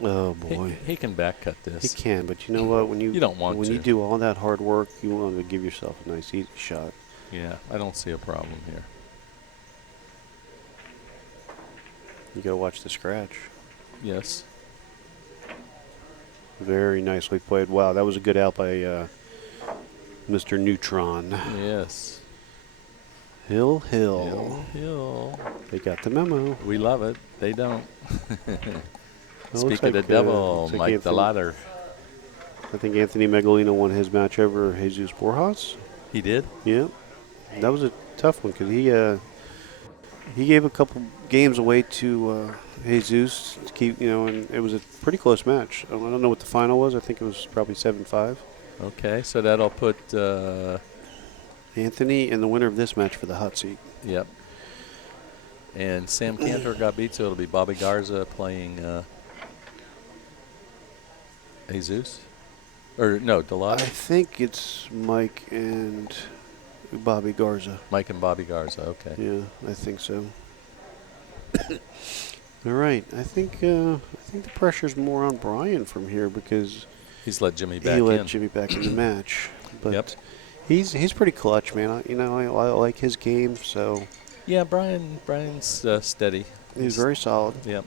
boy. He can back cut this. He can, but you know what? When you don't want when to. you do all that hard work, you want to give yourself a nice easy shot. Yeah, I don't see a problem here. You got to watch the scratch. Yes. Very nicely played. Wow, that was a good out by Mr. Neutron. Yes. Hill. Hill. They got the memo. We love it. They don't. Well, Speak of the devil, like Mike the Ladder. I think Anthony Megalino won his match over Jesus Borjas. He did? Yeah. That was a tough one because he gave a couple games away to Jesus to keep, and it was a pretty close match. I don't know what the final was. I think it was probably 7-5. Okay, so that'll put Anthony in the winner of this match for the hot seat. Yep. And Sam Cantor got beat, so it'll be Bobby Garza playing Jesus? Or no, I Delata? think it's Mike and Bobby Garza. Mike and Bobby Garza, okay. Yeah, I think so. All right, I think the pressure's more on Brian from here because he's let Jimmy back he let in. Jimmy back in the match. But Yep. he's pretty clutch, man. I like his game, so Yeah, Brian's steady. he's very solid, Yep.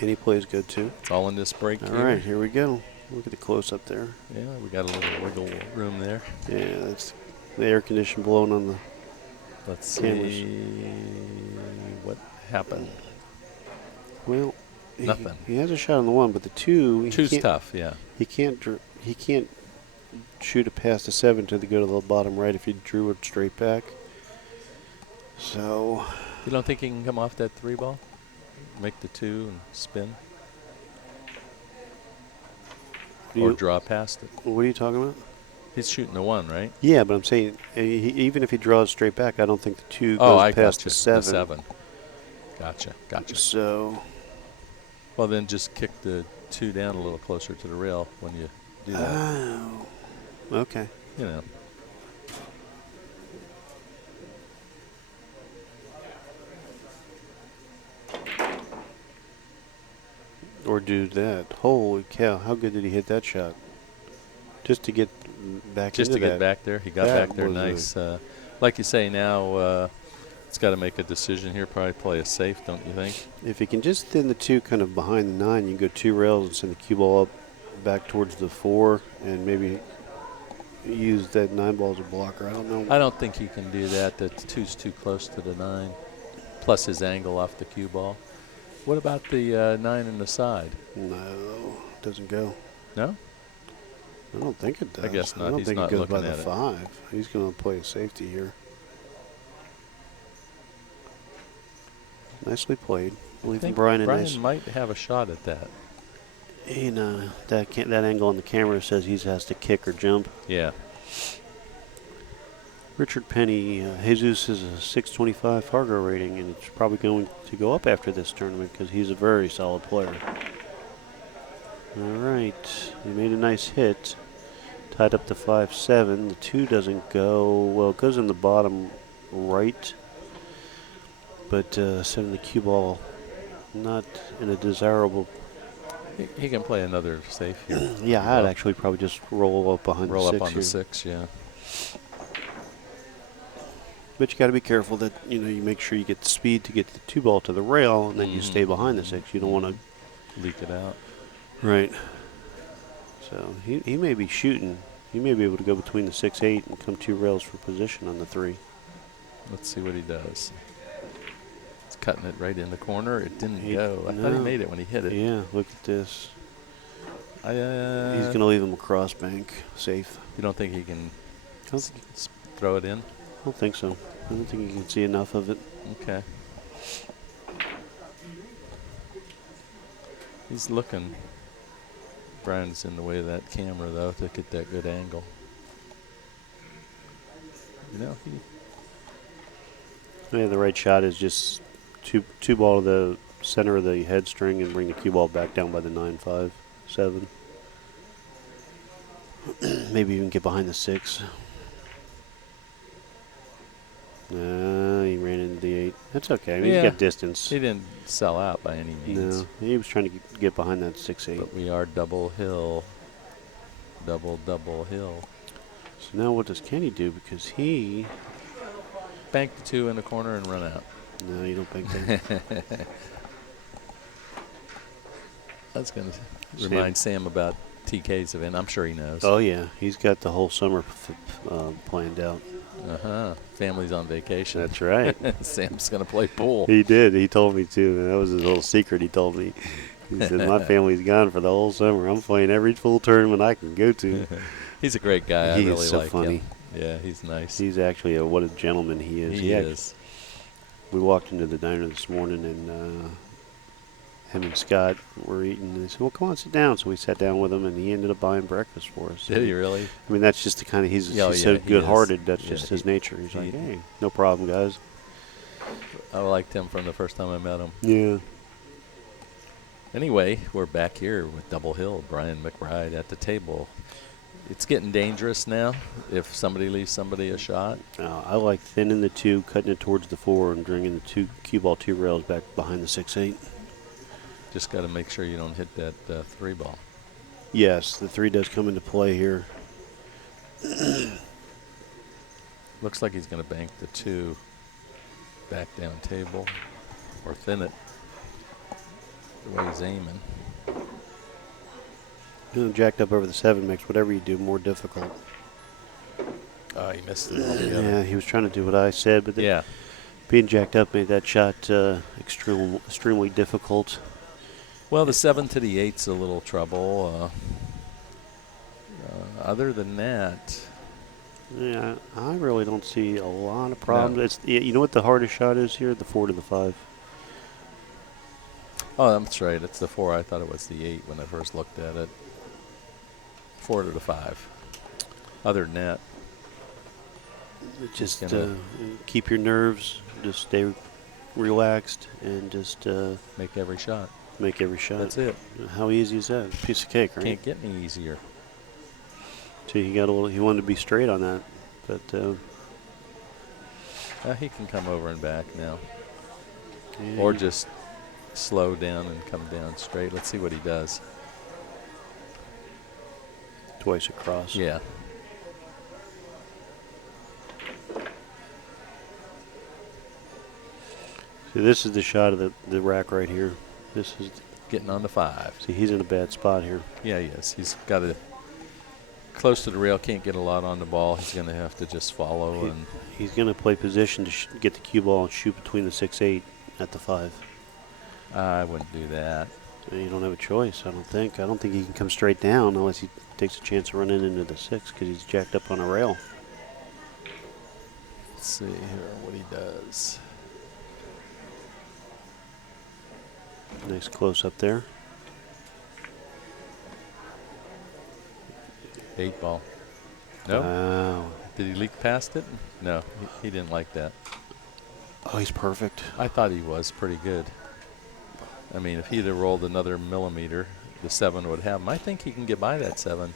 and he plays good too. It's all in this break All here. right, here we go. Look at the close up there. Yeah, we got a little wiggle room there. Yeah, that's the air condition blowing on the Let's cameras. see what happened. Well, Nothing. He has a shot on the 1, but the 2. Two's tough, yeah. He can't shoot it past the 7 to go to the bottom right if he drew it straight back. So You don't think he can come off that 3 ball? Make the 2 and spin? Or draw past it? What are you talking about? He's shooting the 1, right? Yeah, but I'm saying even if he draws straight back, I don't think the 2 Oh, goes I past gotcha. the 7. The 7. Gotcha. So, Well, then just kick the 2 down a little closer to the rail when you do that. oh, okay. You know. Or do that. Holy cow, how good did he hit that shot? Just to get back Just into to that. get back there. He got That back there was nice. Like you say now, it's got to make a decision here. Probably play it safe, don't you think? If he can just thin the 2 kind of behind the 9, you can go 2 rails and send the cue ball up back towards the 4 and maybe use that 9 ball as a blocker. I don't know. I don't think he can do that. The 2's too close to the 9. Plus his angle off the cue ball. What about the 9 in the side? No, doesn't go. No? I don't think it does. I guess not. I don't He's think not it goes by looking the at it. 5. He's going to play safety here. Nicely played. I Leaving think Brian in Brian nice. might have a shot at that. That angle on the camera says he has to kick or jump. Yeah. Richard Penny, Jesus is a 625 Fargo rating, and it's probably going to go up after this tournament because he's a very solid player. All right. He made a nice hit. Tied up to 5-7. The 2 doesn't go. Well, it goes in the bottom right. But sending the cue ball not in a desirable. He can play another safe here. Yeah, I'd actually probably just roll up behind Roll the 6 up on here. the 6, yeah. But you got to be careful that you make sure you get the speed to get the 2 ball to the rail, and then you stay behind the 6. You don't want to leak it out. Right. So he may be shooting. He may be able to go between the 6-8 and come 2 rails for position on the 3. Let's see what he does. It's cutting it right in the corner. It didn't go. I thought he no. made it when he hit it. Yeah, look at this. He's He's going to leave him a cross bank safe. You don't think he can I throw it in? don't think so. I don't think you can see enough of it. Okay. He's looking. Brian's in the way of that camera, though, to get that good angle. Yeah, the right shot is just two ball to the center of the head string and bring the cue ball back down by the 9-5, 7. Maybe even get behind the 6. He ran into the 8. That's okay. I mean, Yeah. he's got distance. He didn't sell out by any means. No, he was trying to get behind that 6-8. But we are double hill. Double hill. So now what does Kenny do? Because he... Bank the 2 in the corner and run out. No, you don't bank that. That's going to remind Sam about TK's event. I'm sure he knows. Oh, yeah. He's got the whole summer planned out. Family's on vacation. That's right. Sam's going to play pool. He did. He told me, too. And that was his little secret he told me. He said, my family's gone for the whole summer. I'm playing every full tournament I can go to. He's a great guy. He I is really so like funny. him. Yeah, he's nice. He's actually what a gentleman he is. He is. We walked into the diner this morning, and him and Scott were eating. And they said, well, come on, sit down. So we sat down with him, and he ended up buying breakfast for us. Did he really? I mean, that's just the kind of, he's Oh, so yeah, he good-hearted. is. That's Yeah, just his nature. He's he- like, hey, no problem, guys. I liked him from the first time I met him. Yeah. Anyway, we're back here with Double Hill. Brian McBride at the table. It's getting dangerous now if somebody leaves somebody a shot. I like thinning the 2, cutting it towards the 4, and bringing the 2 cue ball 2 rails back behind the 6-8. Just got to make sure you don't hit that 3 ball. Yes, the 3 does come into play here. Looks like he's going to bank the 2 back down table or thin it the way he's aiming. Jacked up over the 7 makes whatever you do more difficult. Oh, he missed it altogether. Yeah, he was trying to do what I said, but Yeah. being jacked up made that shot extremely difficult. Well, the 7 to the 8's a little trouble. Other than that, Yeah, I really don't see a lot of problems. You know what the hardest shot is here? The 4 to the 5. oh, that's right. It's the 4. I thought it was the 8 when I first looked at it. 4 to the 5. Other than that, Just gonna- keep your nerves, just stay relaxed, and just make every shot. make every shot. That's it. How easy is that? Piece of cake, right? Can't get any easier. So he got a little. He wanted to be straight on that, but He can come over and back now. yeah, Or just slow down and come down straight. Let's see what he does. twice across. Yeah. See, this is the shot of the rack right here. This is. Getting on the 5. See, he's in a bad spot here. Yeah, he is. He's got to close to the rail. Can't get a lot on the ball. He's going to have to just follow. And He's going to play position to get the cue ball and shoot between the 6-8 at the 5. I wouldn't do that. You don't have a choice, I don't think. I don't think he can come straight down unless he takes a chance of running into the 6 because he's jacked up on a rail. Let's see here what he does. Nice close up there. 8 ball. No. Wow. Did he leak past it? No, he didn't like that. Oh, he's perfect. I thought he was pretty good. I mean, if he'd have rolled another millimeter, the 7 would have him. I think he can get by that 7.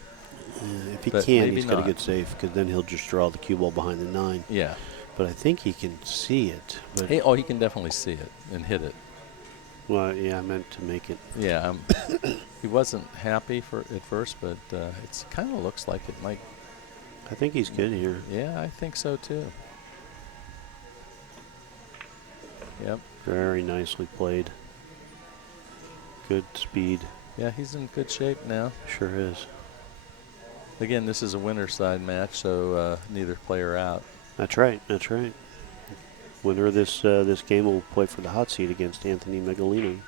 If he But can, maybe he's got to not. get safe because then he'll just draw the cue ball behind the 9. Yeah. But I think he can see it. But Hey, oh, he can definitely see it and hit it. well, yeah, I meant to make it. Yeah. He wasn't happy at first, but it kind of looks like it might. I think he's good here. Yeah, I think so too. Yep. Very nicely played. Good speed. Yeah, he's in good shape now. Sure is. Again, this is a winner side match, so neither player out. That's right. That's right. Winner of this game will play for the hot seat against Anthony Megalino.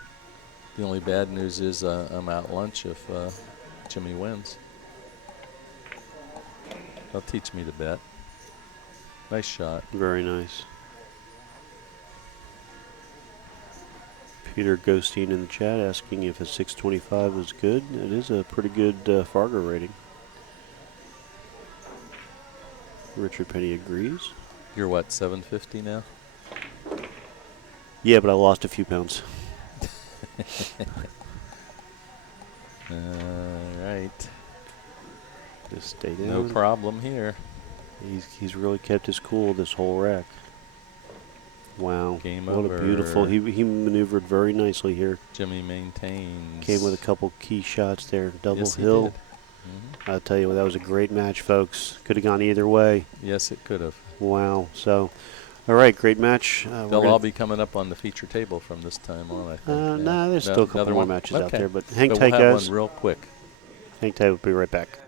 The only bad news is I'm out lunch if Jimmy wins. They'll teach me to bet. Nice shot. Very nice. Peter Ghosteen in the chat asking if a 625 is good. It is a pretty good Fargo rating. Richard Penny agrees. You're what, 750 now? Yeah, but I lost a few pounds. All right. Just stay down. No problem here. He's really kept his cool this whole rack. Wow. Game what over. a beautiful. He maneuvered very nicely here. Jimmy maintains. Came with a couple key shots there. Double Yes, he hill. did. Mm-hmm. I'll tell you what, that was a great match, folks. Could have gone either way. Yes, it could have. Wow. So, all right, great match. They'll all be coming up on the feature table from this time on, I think. Yeah. Nah, there's No, still a couple another more one? matches out Okay. there, but hang But tight, we'll have guys. one real quick. Hang tight. We'll be right back.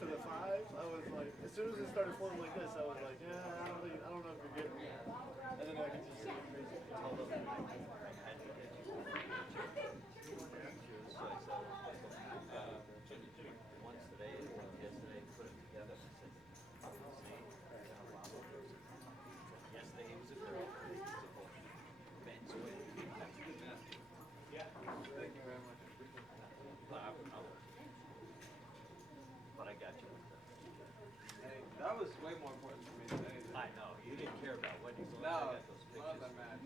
To the 5, I was like, as soon as it started floating like this, I was like, yeah, I don't know if you're getting me. And then I could just see it crazy. That was way more important to me than anything. I know. You didn't care about what you saw. No, not that match.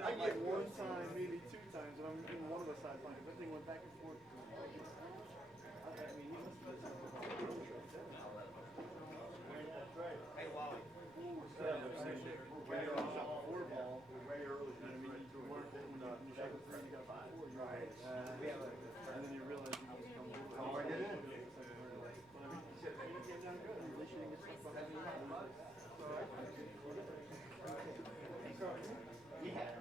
I get one time, maybe 2 times, and I'm in one of the side pockets. That thing went back and forth. I mean, he must have done something about the Hey, Wally. Way early shot the 4 ball. Way early. You know what I mean? You weren't when you shot the 3, you got the 4. Right. And then you realize you just come over. Oh, I did it. But I mean, you came down good. At least you didn't get stuck behind the Yeah.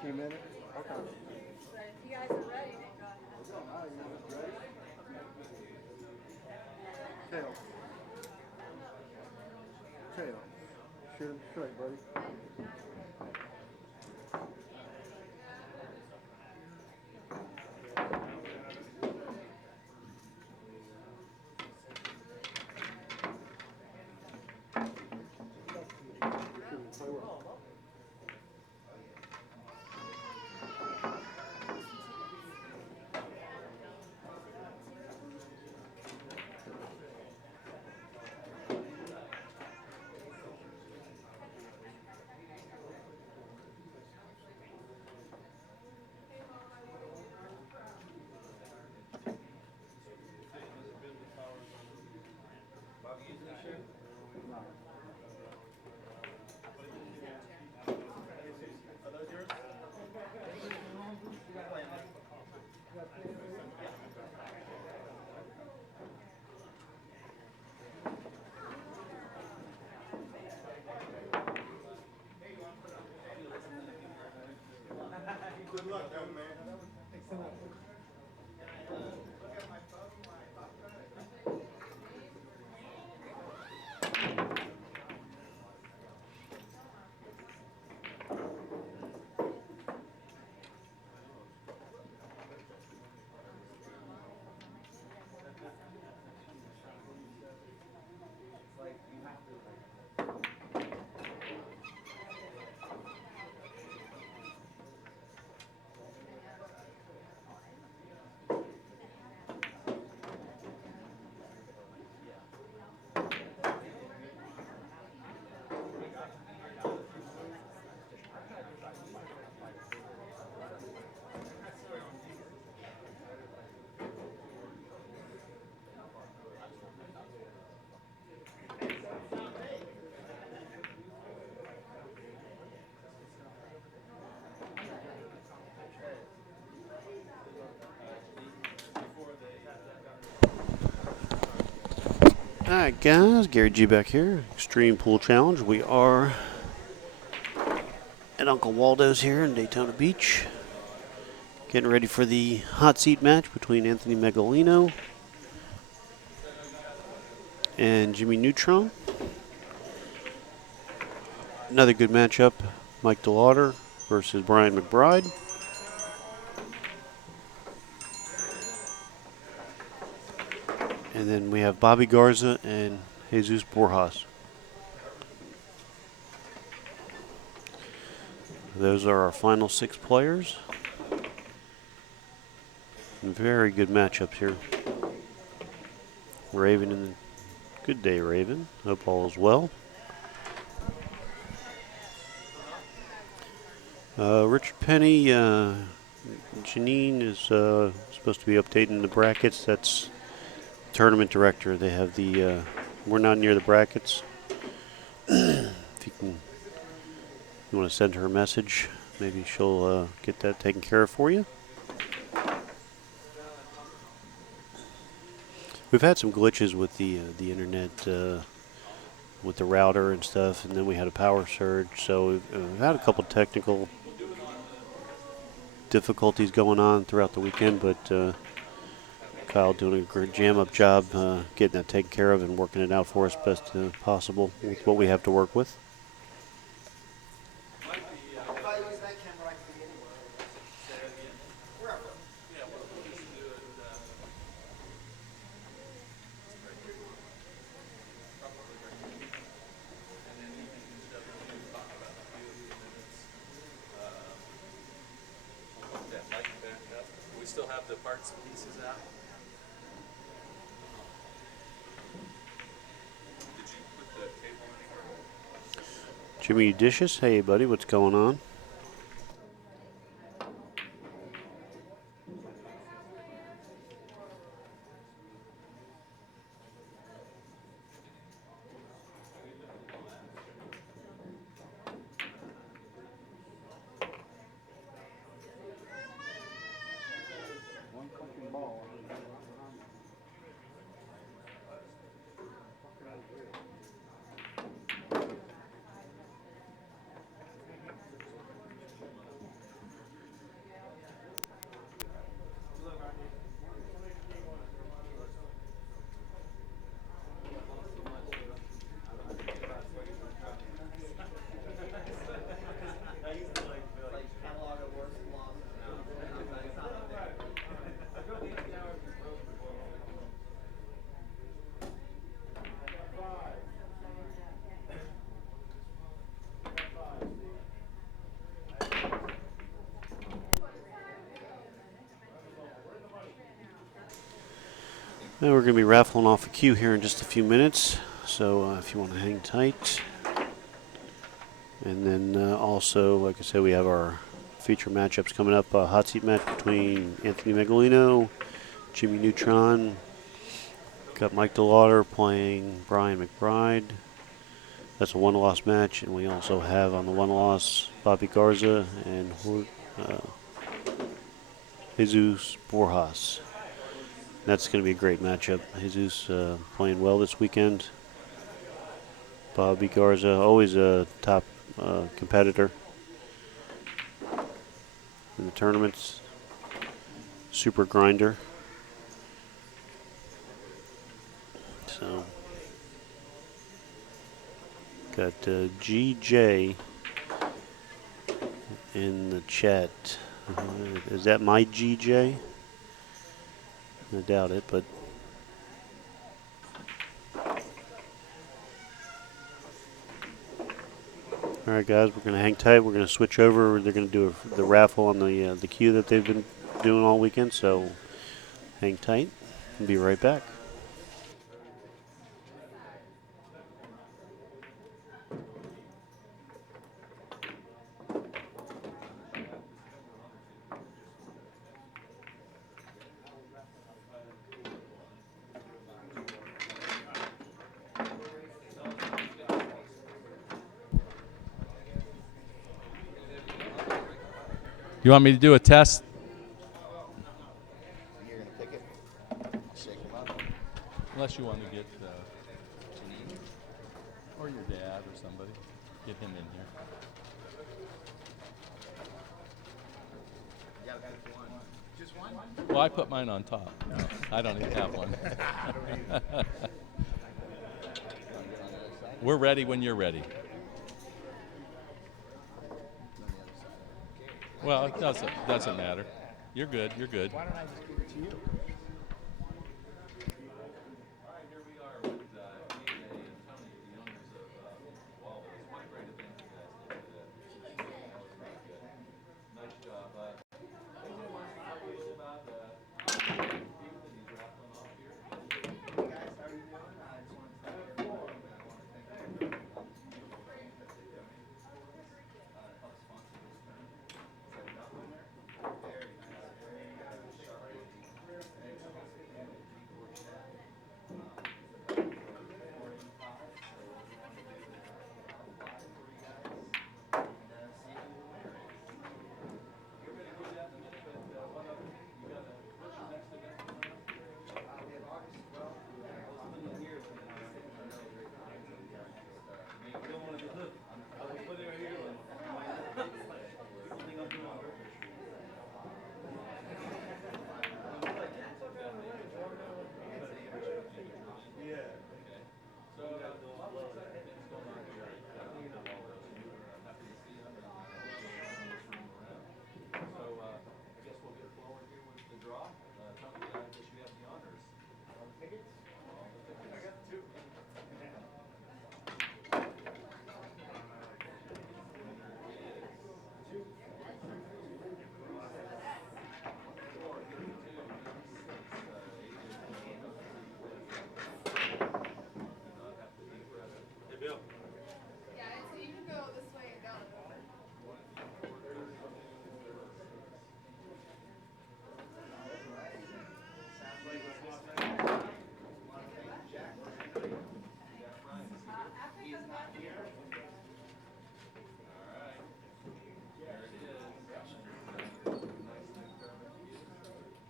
15 minutes? Okay. But if you guys are ready, then go ahead. Tail. Tail. Shoot him straight, buddy. Alright guys, Gary G back here, Xtreme Pool Challenge. We are at Uncle Waldo's here in Daytona Beach. Getting ready for the hot seat match between Anthony Megolino and Jimmy Neutron. Another good matchup, Mike DeLauder versus Brian McBride. And then we have Bobby Garza and Jesus Borjas. Those are our final 6 players. Very good matchups here. Raven and good day, Raven. Hope all is well. Richard Penny, Janine is supposed to be updating the brackets. That's tournament director. They have the. We're not near the brackets. If you want to send her a message, maybe she'll get that taken care of for you. We've had some glitches with the internet, with the router and stuff, and then we had a power surge. So we've had a couple technical difficulties going on throughout the weekend, but Kyle doing a great jam-up job getting that taken care of and working it out for us best possible with what we have to work with. We still have the parts and pieces out. Did you put the table anywhere? Jimmy Eudicious, hey buddy, what's going on? Now we're going to be raffling off a queue here in just a few minutes. So if you want to hang tight. And then also, like I said, we have our feature matchups coming up. A hot seat match between Anthony Megalino, Jimmy Neutron. Got Mike DeLauder playing Brian McBride. That's a one-loss match. And we also have on the one-loss Bobby Garza and Jesus Borjas. That's going to be a great matchup. Jesus playing well this weekend. Bobby Garza, always a top competitor in the tournaments. Super grinder. So, got GJ in the chat. Is that my GJ? I doubt it, but. All right, guys, we're going to hang tight. We're going to switch over. They're going to do the raffle on the queue that they've been doing all weekend. So hang tight. We'll be right back. You want me to do a test? You're gonna pick it. Shake them up. Unless you want to get, or your dad or somebody. Get him in here. Just one. Well, I put mine on top. No, I don't even have one. We're ready when you're ready. Well, it doesn't matter. You're good. You're good. Why don't I just give it to you? All right, here we are with EJ and Tony, the owners of Waldo's. What a great event you guys did today. That was really good. Nice job. AJ wants to tell you a little about the youth that he's raffling off here. Hey guys, how are you doing? I just want to tell everyone that I want to thank you for all this beautiful things that they've donated to help sponsor this tournament. Is that not winner? Very nice. Very sharp looking. And it's also in the G4 chat. Recording five. So what we want to do is apply for you guys and see who the winner is. You're going to do that in a minute, but one other thing, you got what's your next event coming up? We have August 12th. Someone in here is going to be sitting on military times and we are next meeting. You don't want to be look. I'm putting it here. Think I'm doing on purpose. Yeah. So, lots of exciting things going on here at Uncle Waldo's. We're happy to see them and this room around. So, I guess we'll get forward here with the draw. Tony, I guess you have the honors. Tickets? All the tickets. I got two. Hey, Bill. Yeah, so you can go this way and down. He is not here.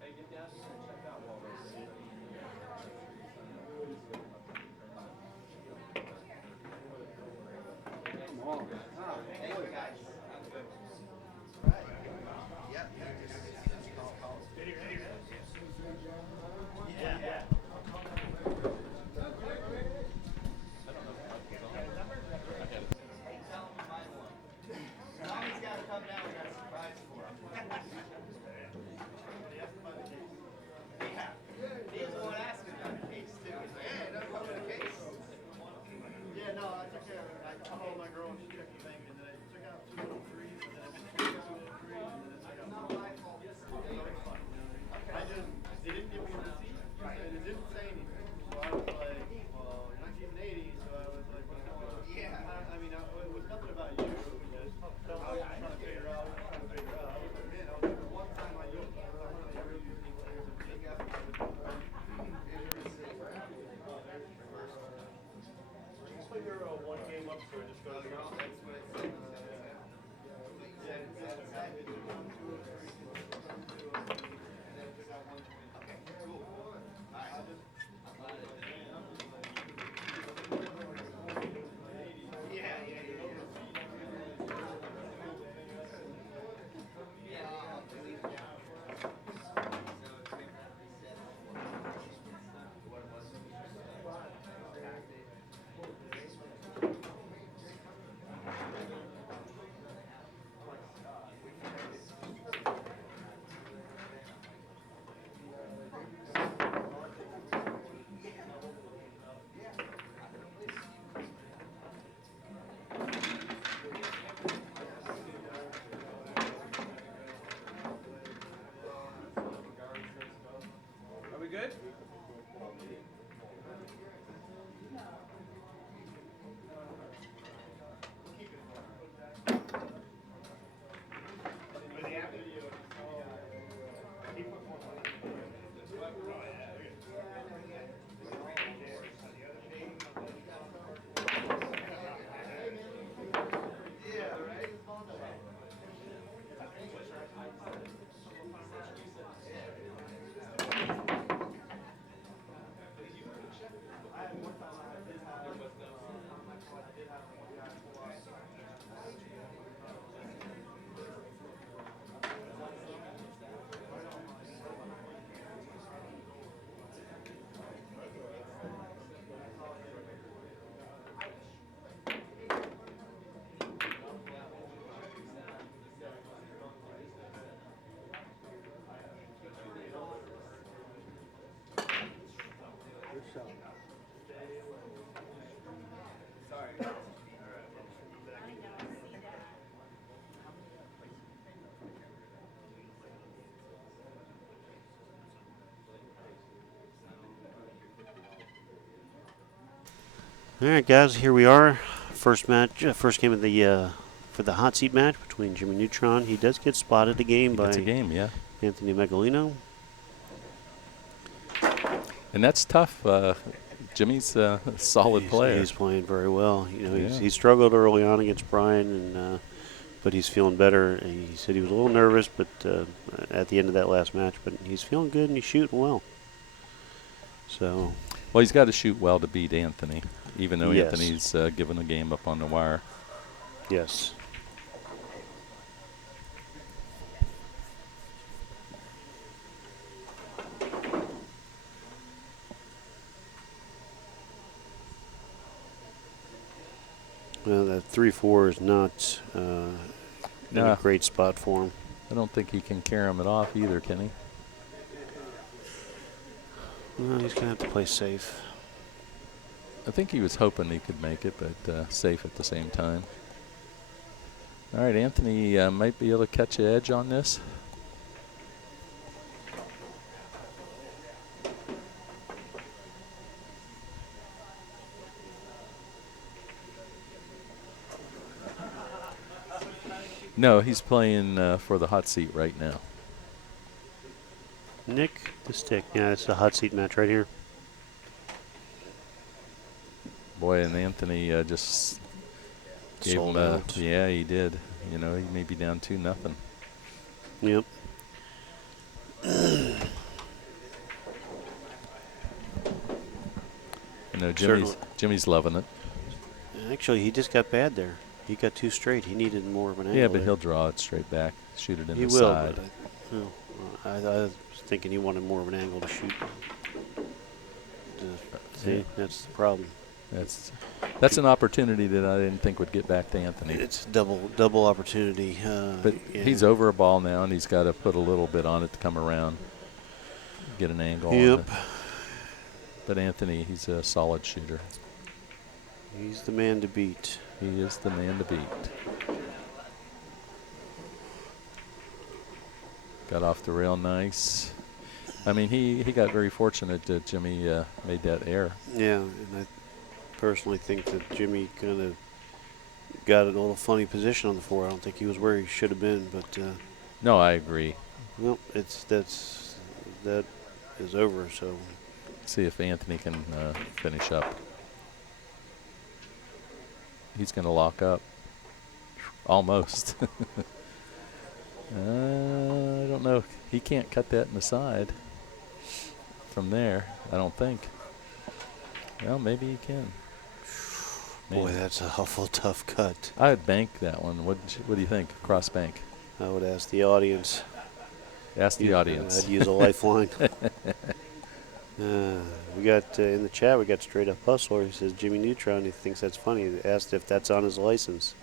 Hey, get down here and check out Waldo's. Thank you guys. Yep. Yeah. Tell him my one. Tommy's got to come down. We got a surprise for him. Yeah. He was the one asking about the case too. He's like, hey, don't come with a case. Yeah, no, I took care of it. I told my girl and she took the thing. All right, guys, here we are. First match, first game of the for the hot seat match between Jimmy Neutron. He does get spotted a game by It's a game, yeah. Anthony Megalino. And that's tough. Jimmy's a solid player. He's playing very well. You know, Yeah. he struggled early on against Brian, and but he's feeling better. And he said he was a little nervous, but at the end of that last match, but he's feeling good and he's shooting well. So, Well, he's got to shoot well to beat Anthony, even though Yes. Anthony's given the game up on the wire. yes. Well, that 3-4 is not in No. a great spot for him. I don't think he can carry him it off either, can he? Well, he's going to have to play safe. I think he was hoping he could make it, but safe at the same time. All right, Anthony might be able to catch an edge on this. No, he's playing for the hot seat right now. Nick the stick. Yeah, it's a hot seat match right here. Boy, and Anthony just gave Sold him out. yeah, he did. You know, he may be down 2-0. Yep. You know, Certainly. Jimmy's loving it. Actually, he just got bad there. He got too straight. He needed more of an angle. Yeah, but there. he'll draw it straight back, shoot it in He the will. side. But I was thinking he wanted more of an angle to shoot. See, that's the problem. That's an opportunity that I didn't think would get back to Anthony. It's double opportunity. But yeah. he's over a ball now, and he's got to put a little bit on it to come around, get an angle. Yep. On it. But Anthony, he's a solid shooter. He's the man to beat. He is the man to beat. Got off the rail nice. I mean, he got very fortunate that Jimmy made that error. Yeah, and I personally think that Jimmy kind of got a little funny position on the floor. I don't think he was where he should have been, but No, I agree. well, that is over. So See if Anthony can finish up. He's going to lock up. Almost. I don't know. He can't cut that in the side from there, I don't think. Well, maybe he can. boy, Maybe. that's an awful tough cut. I'd bank that one. What do you think? Cross bank. I would ask the audience. Ask the audience. I'd use a lifeline. We got in the chat. We got Straight Up Hustler. He says Jimmy Neutron. He thinks that's funny. He asked if that's on his license.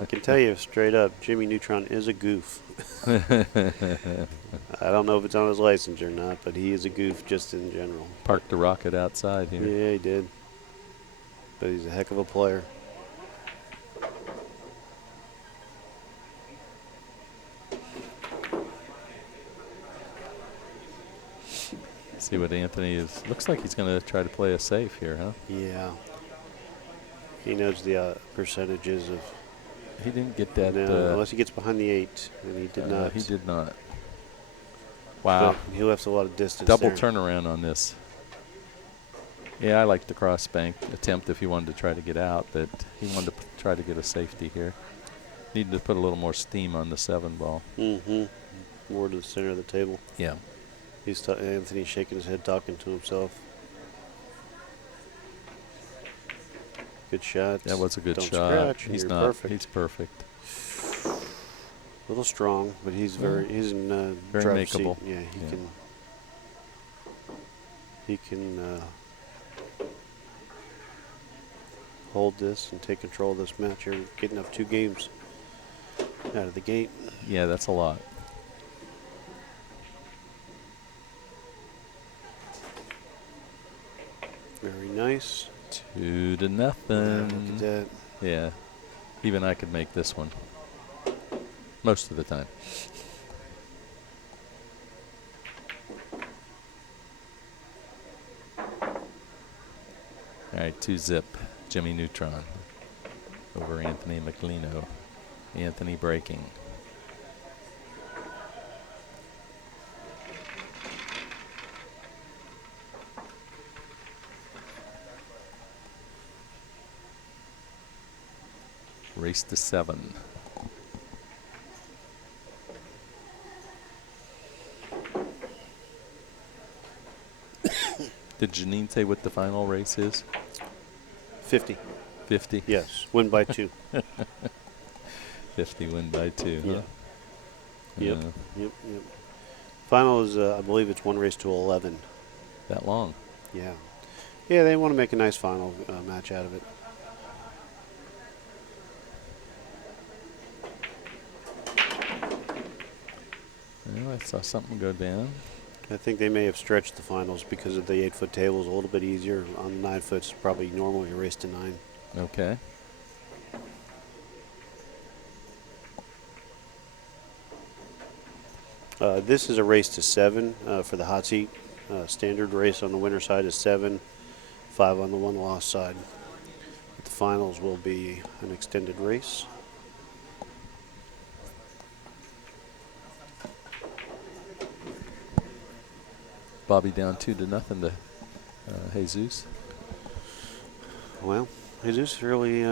I can tell you straight up, Jimmy Neutron is a goof. I don't know if it's on his license or not, but he is a goof just in general. Parked the rocket outside here. Yeah, he did. But he's a heck of a player. See what Anthony is. Looks like he's going to try to play a safe here, huh? Yeah. He knows the percentages of. He didn't get that. No, unless he gets behind the 8, and he did not. He did not. Wow. But he left a lot of distance. Double there. turnaround on this. Yeah, I like the cross bank attempt if he wanted to try to get out, but he wanted to try to get a safety here. Needed to put a little more steam on the 7 ball. Mm-hmm. More to the center of the table. Yeah. He's Anthony's shaking his head, talking to himself. Good shot. That was a good Don't shot. Scratch, He's you're not. perfect. He's perfect. A little strong, but he's he's in Very driver's seat. makeable. Yeah, he can hold this and take control of this match. You're getting up 2 games out of the gate. Yeah, that's a lot. Very nice. 2-0. Look at that. Yeah. Even I could make this one. Most of the time. All right, 2-zip. Jimmy Neutron over Anthony McLino. Anthony breaking. Race to 7. Did Janine say what the final race is? 50. 50? Yes. Win by 2. 50 win by 2, Yeah. huh? Yep. Yep. Final is, I believe it's 1 race to 11. That long. Yeah. Yeah, they want to make a nice final match out of it. Well, I saw something go down. I think they may have stretched the finals because of the 8-foot tables a little bit easier. On the 9-foot, it's probably normally a race to 9. Okay. This is a race to 7 for the hot seat. Standard race on the winner side is 7, 5 on the one loss side. But the finals will be an extended race. Bobby down 2-0 to Jesus. Well, Jesus really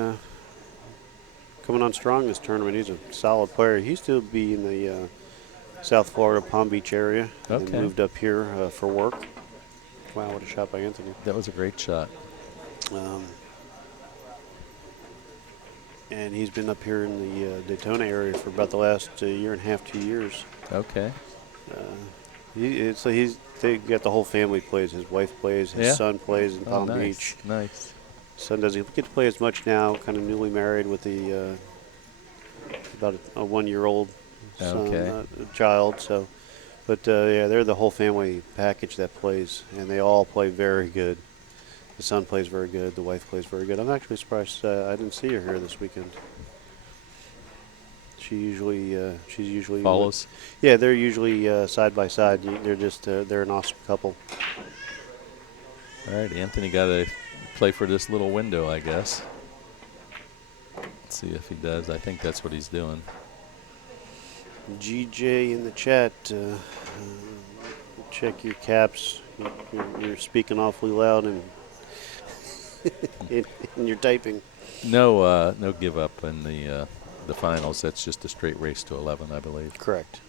coming on strong this tournament. He's a solid player. He used to be in the South Florida Palm Beach area and Okay. then moved up here for work. Wow, what a shot by Anthony. That was a great shot. And he's been up here in the Daytona area for about the last year and a half, 2 years. Okay. They got the whole family plays. His wife plays. His Yeah? son plays in Palm nice. Beach. Nice. Son doesn't get to play as much now. Kind of newly married with the about a 1-year-old son, Okay. child. So, but yeah, they're the whole family package that plays, and they all play very good. The son plays very good. The wife plays very good. I'm actually surprised I didn't see her here this weekend. She's usually Follows. Yeah, they're usually side by side. They're just they're an awesome couple. All right, Anthony got to play for this little window, I guess. Let's see if he does. I think that's what he's doing. GJ in the chat, check your caps. You're speaking awfully loud and and you're typing. No, no give up in the finals. That's just a straight race to 11, I believe. Correct.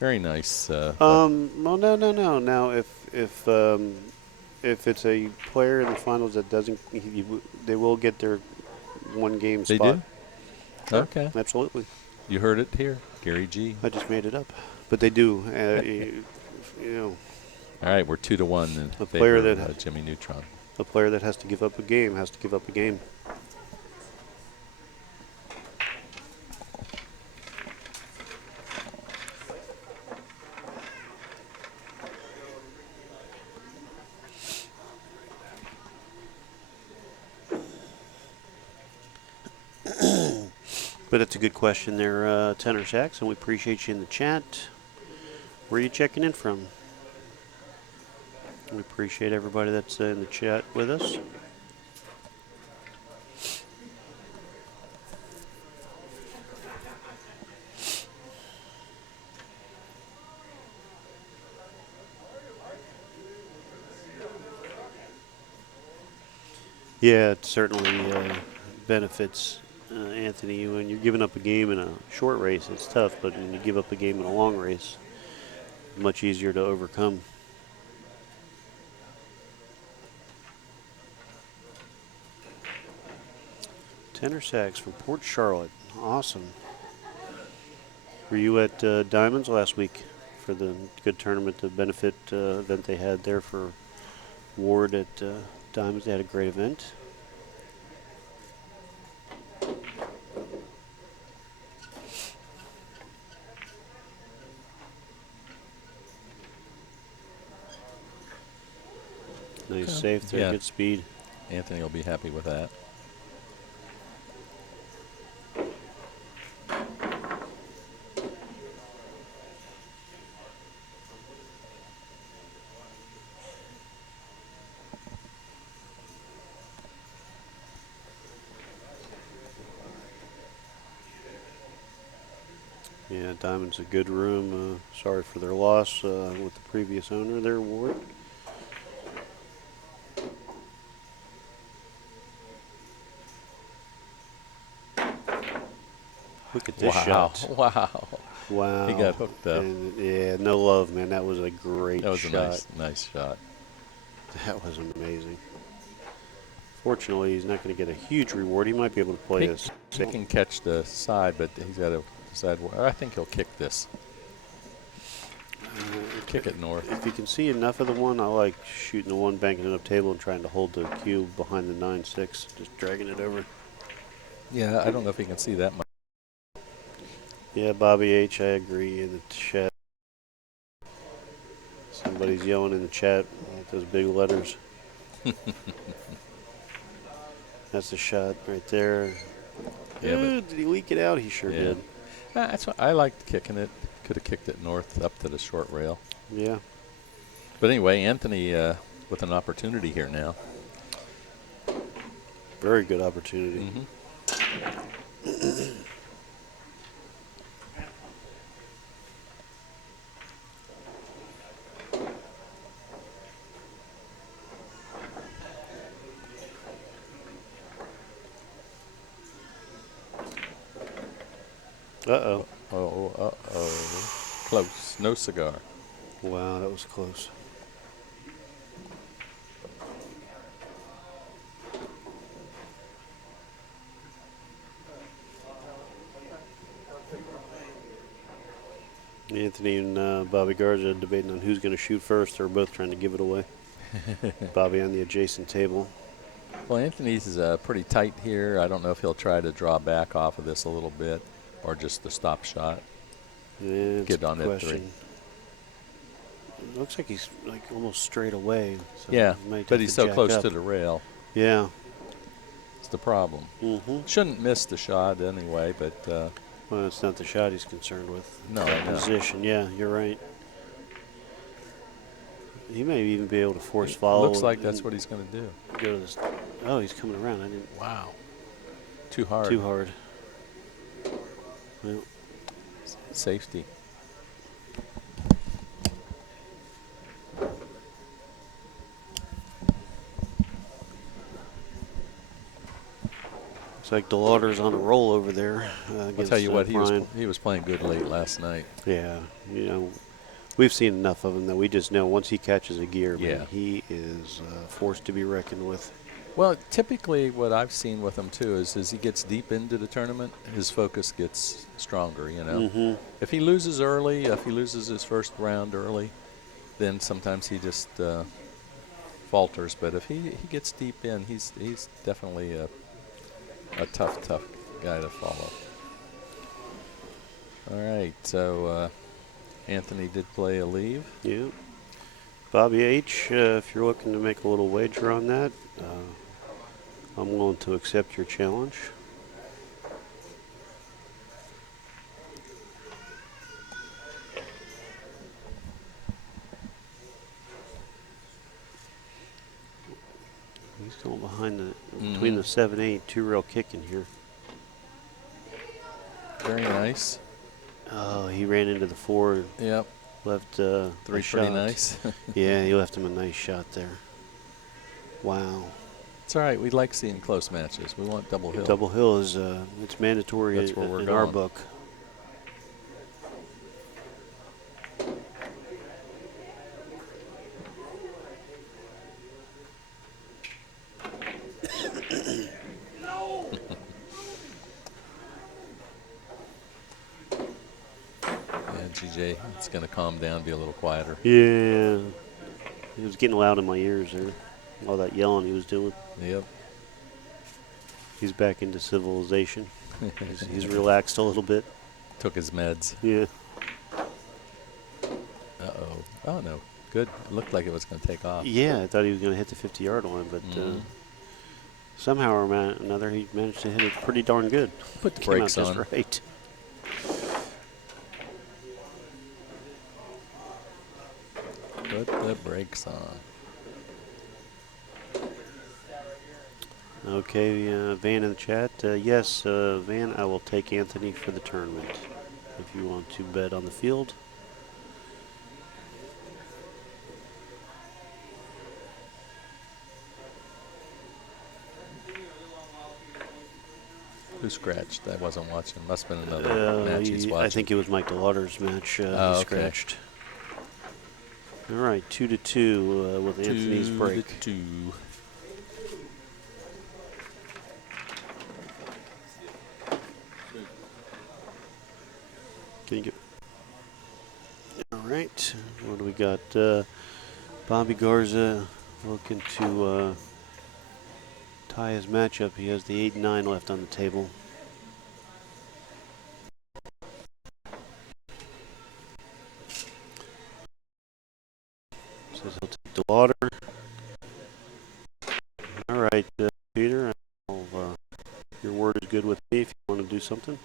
Very nice. Well, no. Now, if it's a player in the finals that doesn't, they will get their 1 game They spot. do? Okay. Absolutely. You heard it here, Gary G. I just made it up, but they do. You know, All right, we're 2-1 in A favor player of that- Jimmy Neutron. a player that has to give up a game has to give up a game. But it's a good question there, Tenor Sacks, and we appreciate you in the chat. Where are you checking in from? We appreciate everybody that's in the chat with us. Yeah, it certainly benefits Anthony. When you're giving up a game in a short race, it's tough, but when you give up a game in a long race, much easier to overcome. Tenor Sacks from Port Charlotte. Awesome. Were you at Diamonds last week for the good tournament, the benefit event they had there for Ward at Diamonds? They had a great event. Nice Okay. safe there, Yeah. good speed. Anthony will be happy with that. Yeah, Diamond's a good room. Sorry for their loss with the previous owner there, Ward. Look at this shot. Wow. Wow. He got hooked up. And, yeah, no love, man. That was a great That was shot. a nice shot. That was amazing. Fortunately, he's not going to get a huge reward. He might be able to play this. He can catch the side, but he's got to decide where. I think he'll kick this. Kick it north. If you can see enough of the one, I like shooting the one, banking it up table, and trying to hold the cube behind the 9-6, just dragging it over. Yeah, I don't know if he can see that much. Yeah, Bobby H, I agree in the chat. Somebody's yelling in the chat with those big letters. That's the shot right there. Yeah, Ooh, did he leak it out? He sure Yeah. did. That's what I liked kicking it. Could have kicked it north up to the short rail. Yeah. But anyway, Anthony with an opportunity here now. Very good opportunity. Uh-oh. Oh, uh-oh. Close. No cigar. Wow, that was close. Anthony and Bobby Garza debating on who's going to shoot first. They're both trying to give it away. Bobby on the adjacent table. Well, Anthony's pretty tight here. I don't know if he'll try to draw back off of this a little bit or just the stop shot. Yeah, Get on at 3. Looks like he's like almost straight away. So Yeah, he might but have he's to so jack close up. to the rail. Yeah. It's the problem. Shouldn't miss the shot anyway, but Well, it's not the shot he's concerned with. No, That I know. position. Yeah, you're right. He may even be able to force follow. looks like that's what he's going to do. Go to this. Oh, he's coming around. I didn't. Wow. Too hard. Too hard. Well, Safety. looks like DeLauder's on a roll over there. I'll tell you what, Brian. he was playing good late last night. Yeah, you know, we've seen enough of him that we just know once he catches a gear, Yeah. man, he is a force to be reckoned with. Well, typically what I've seen with him too is as he gets deep into the tournament, his focus gets stronger, you know. If he loses early, if he loses his first round early, then sometimes he just falters. But if he gets deep in, he's definitely a tough guy to follow. All right, so Anthony did play a leave. Yeah. Bobby H, if you're looking to make a little wager on that, I'm willing to accept your challenge. He's going behind the between the 7-8, 2-rail kicking here. Very nice. Oh, he ran into the 4. Yep. Left 3 a pretty shot. nice. Yeah, he left him a nice shot there. Wow. It's all right. We like seeing close matches. We want double hill. Double hill is it's mandatory That's where we're in our going. book. Yeah, GJ, it's going to calm down, be a little quieter. Yeah. It was getting loud in my ears there. All that yelling he was doing. Yep. He's back into civilization. he's relaxed a little bit. Took his meds. Yeah. Uh-oh. Oh, no. Good. It looked like it was going to take off. Yeah, I thought he was going to hit the 50-yard line, but somehow or another he managed to hit it pretty darn good. Put the Came out brakes just on. right. Put the brakes on. Okay, Van in the chat. Yes, Van, I will take Anthony for the tournament if you want to bet on the field. Who scratched? I wasn't watching. Must have been another match he's watching. I think it was Mike DeLauder's match. He okay. scratched. All right, 2-2 with Anthony's break. 2-2. Can you get? All right, what do we got? Bobby Garza looking to tie his matchup. He has the 8-9 left on the table. Says he'll take the water. All right, Peter, your word is good with me if you want to do something.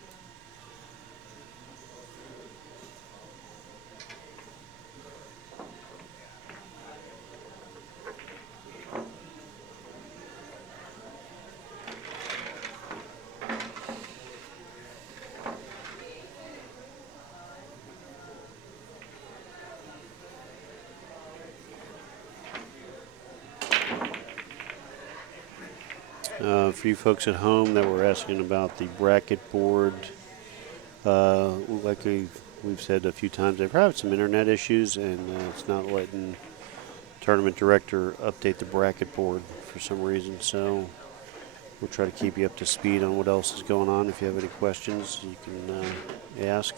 For you folks at home that were asking about the bracket board, like we've said a few times, they've had some internet issues and it's not letting tournament director update the bracket board for some reason. So we'll try to keep you up to speed on what else is going on. If you have any questions, you can ask.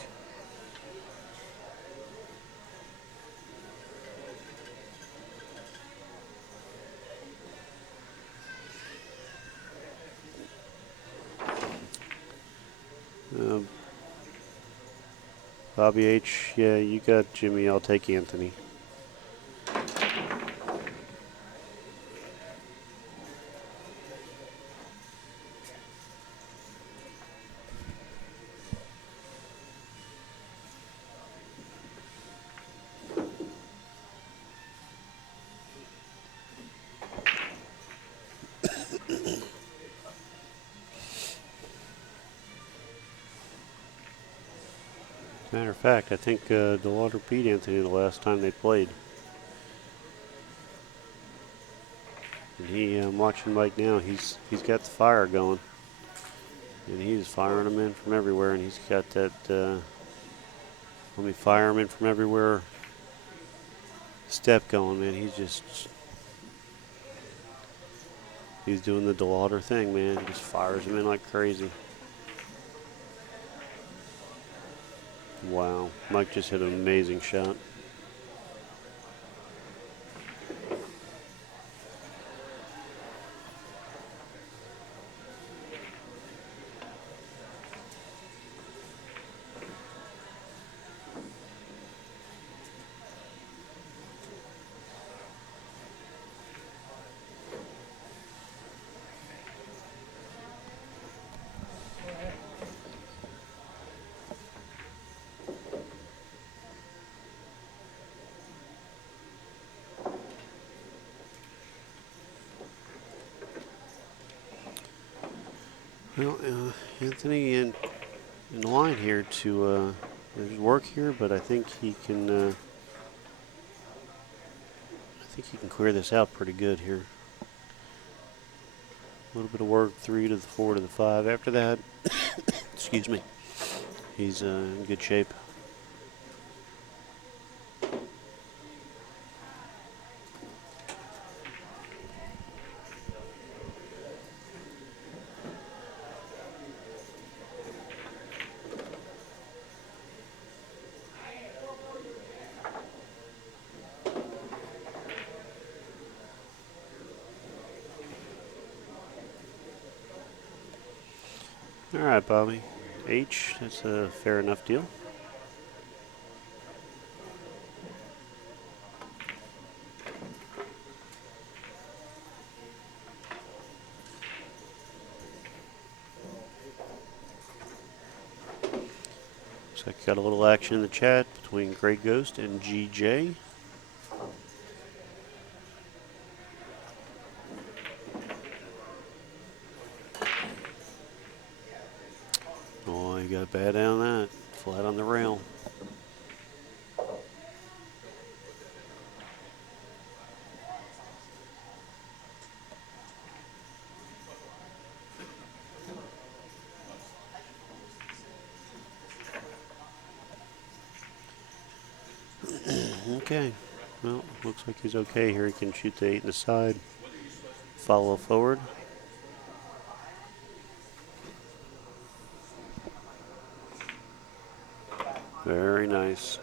Bobby H, yeah, you got Jimmy. I'll take Anthony. Matter of fact, I think DeLauder beat Anthony the last time they played. And I'm watching Mike now. He's got the fire going, and he's firing them in from everywhere. And he's got that. Let me fire him in from everywhere. Step going, man. He's doing the DeLauder thing, man. He just fires him in like crazy. Wow, Mike just hit an amazing shot. Well, Anthony in the line here to there's work here, but I think he can. I think he can clear this out pretty good here. A little bit of work, 3 to the 4 to the 5. After that, excuse me, he's in good shape. All right, Bobby. H, that's a fair enough deal. Looks like got a little action in the chat between Grey Ghost and GJ. Oh, you got a bad on that. Flat on the rail. Okay. Well, looks like he's okay here. He can shoot the 8 in the side. Follow forward. Very nice.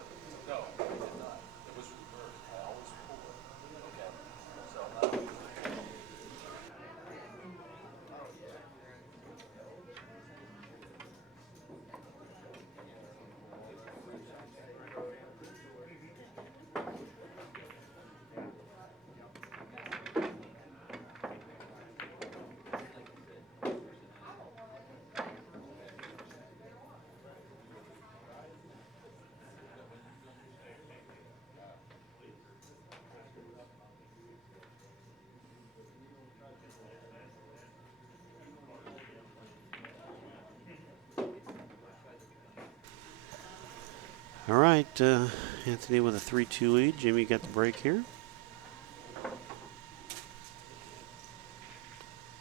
All right, Anthony with a 3-2 lead. Jimmy got the break here.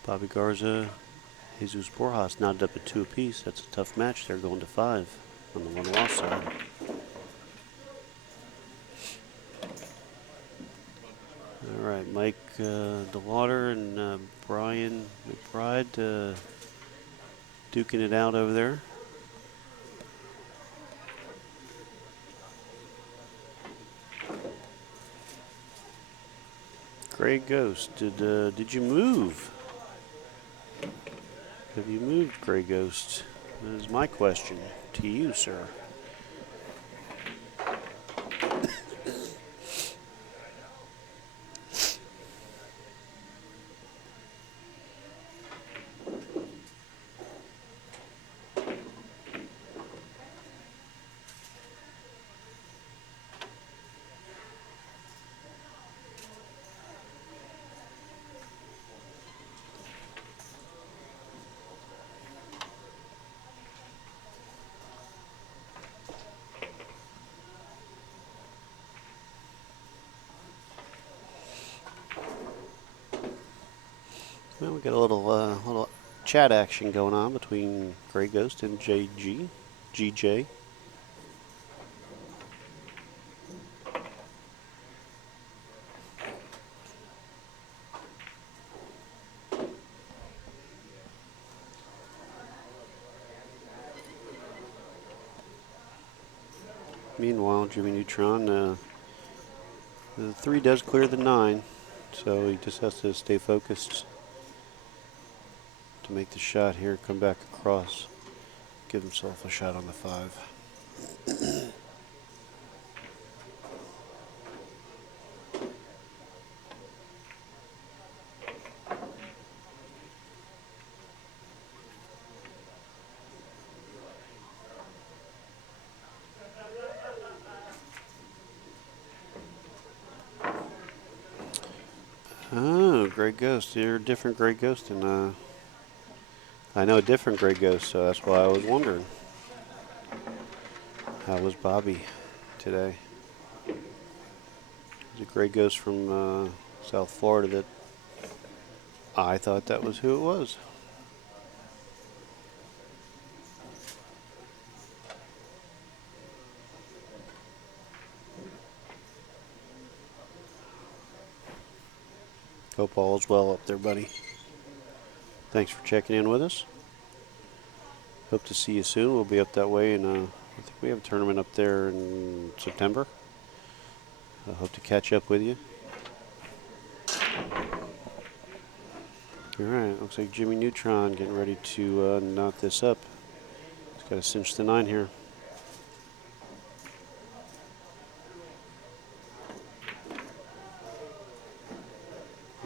Bobby Garza, Jesus Borjas knotted up at 2 apiece. That's a tough match. They're going to 5 on the one-loss side. All right, Mike DeWater and Brian McBride duking it out over there. Grey Ghost, did you move? Have you moved, Grey Ghost? That is my question to you, sir. Well, we got a little chat action going on between Grey Ghost and GJ. Meanwhile, Jimmy Neutron, the 3 does clear the 9, so he just has to stay focused to make the shot here, come back across, give himself a shot on the 5. Oh, Grey Ghost. You're a different Grey Ghost, and I know a different Grey Ghost, so that's why I was wondering. How was Bobby today? He's a Grey Ghost from South Florida that I thought that was who it was. Hope all is well up there, buddy. Thanks for checking in with us. Hope to see you soon. We'll be up that way, and I think we have a tournament up there in September. I hope to catch up with you. All right, looks like Jimmy Neutron getting ready to knot this up. He's got to cinch the 9 here.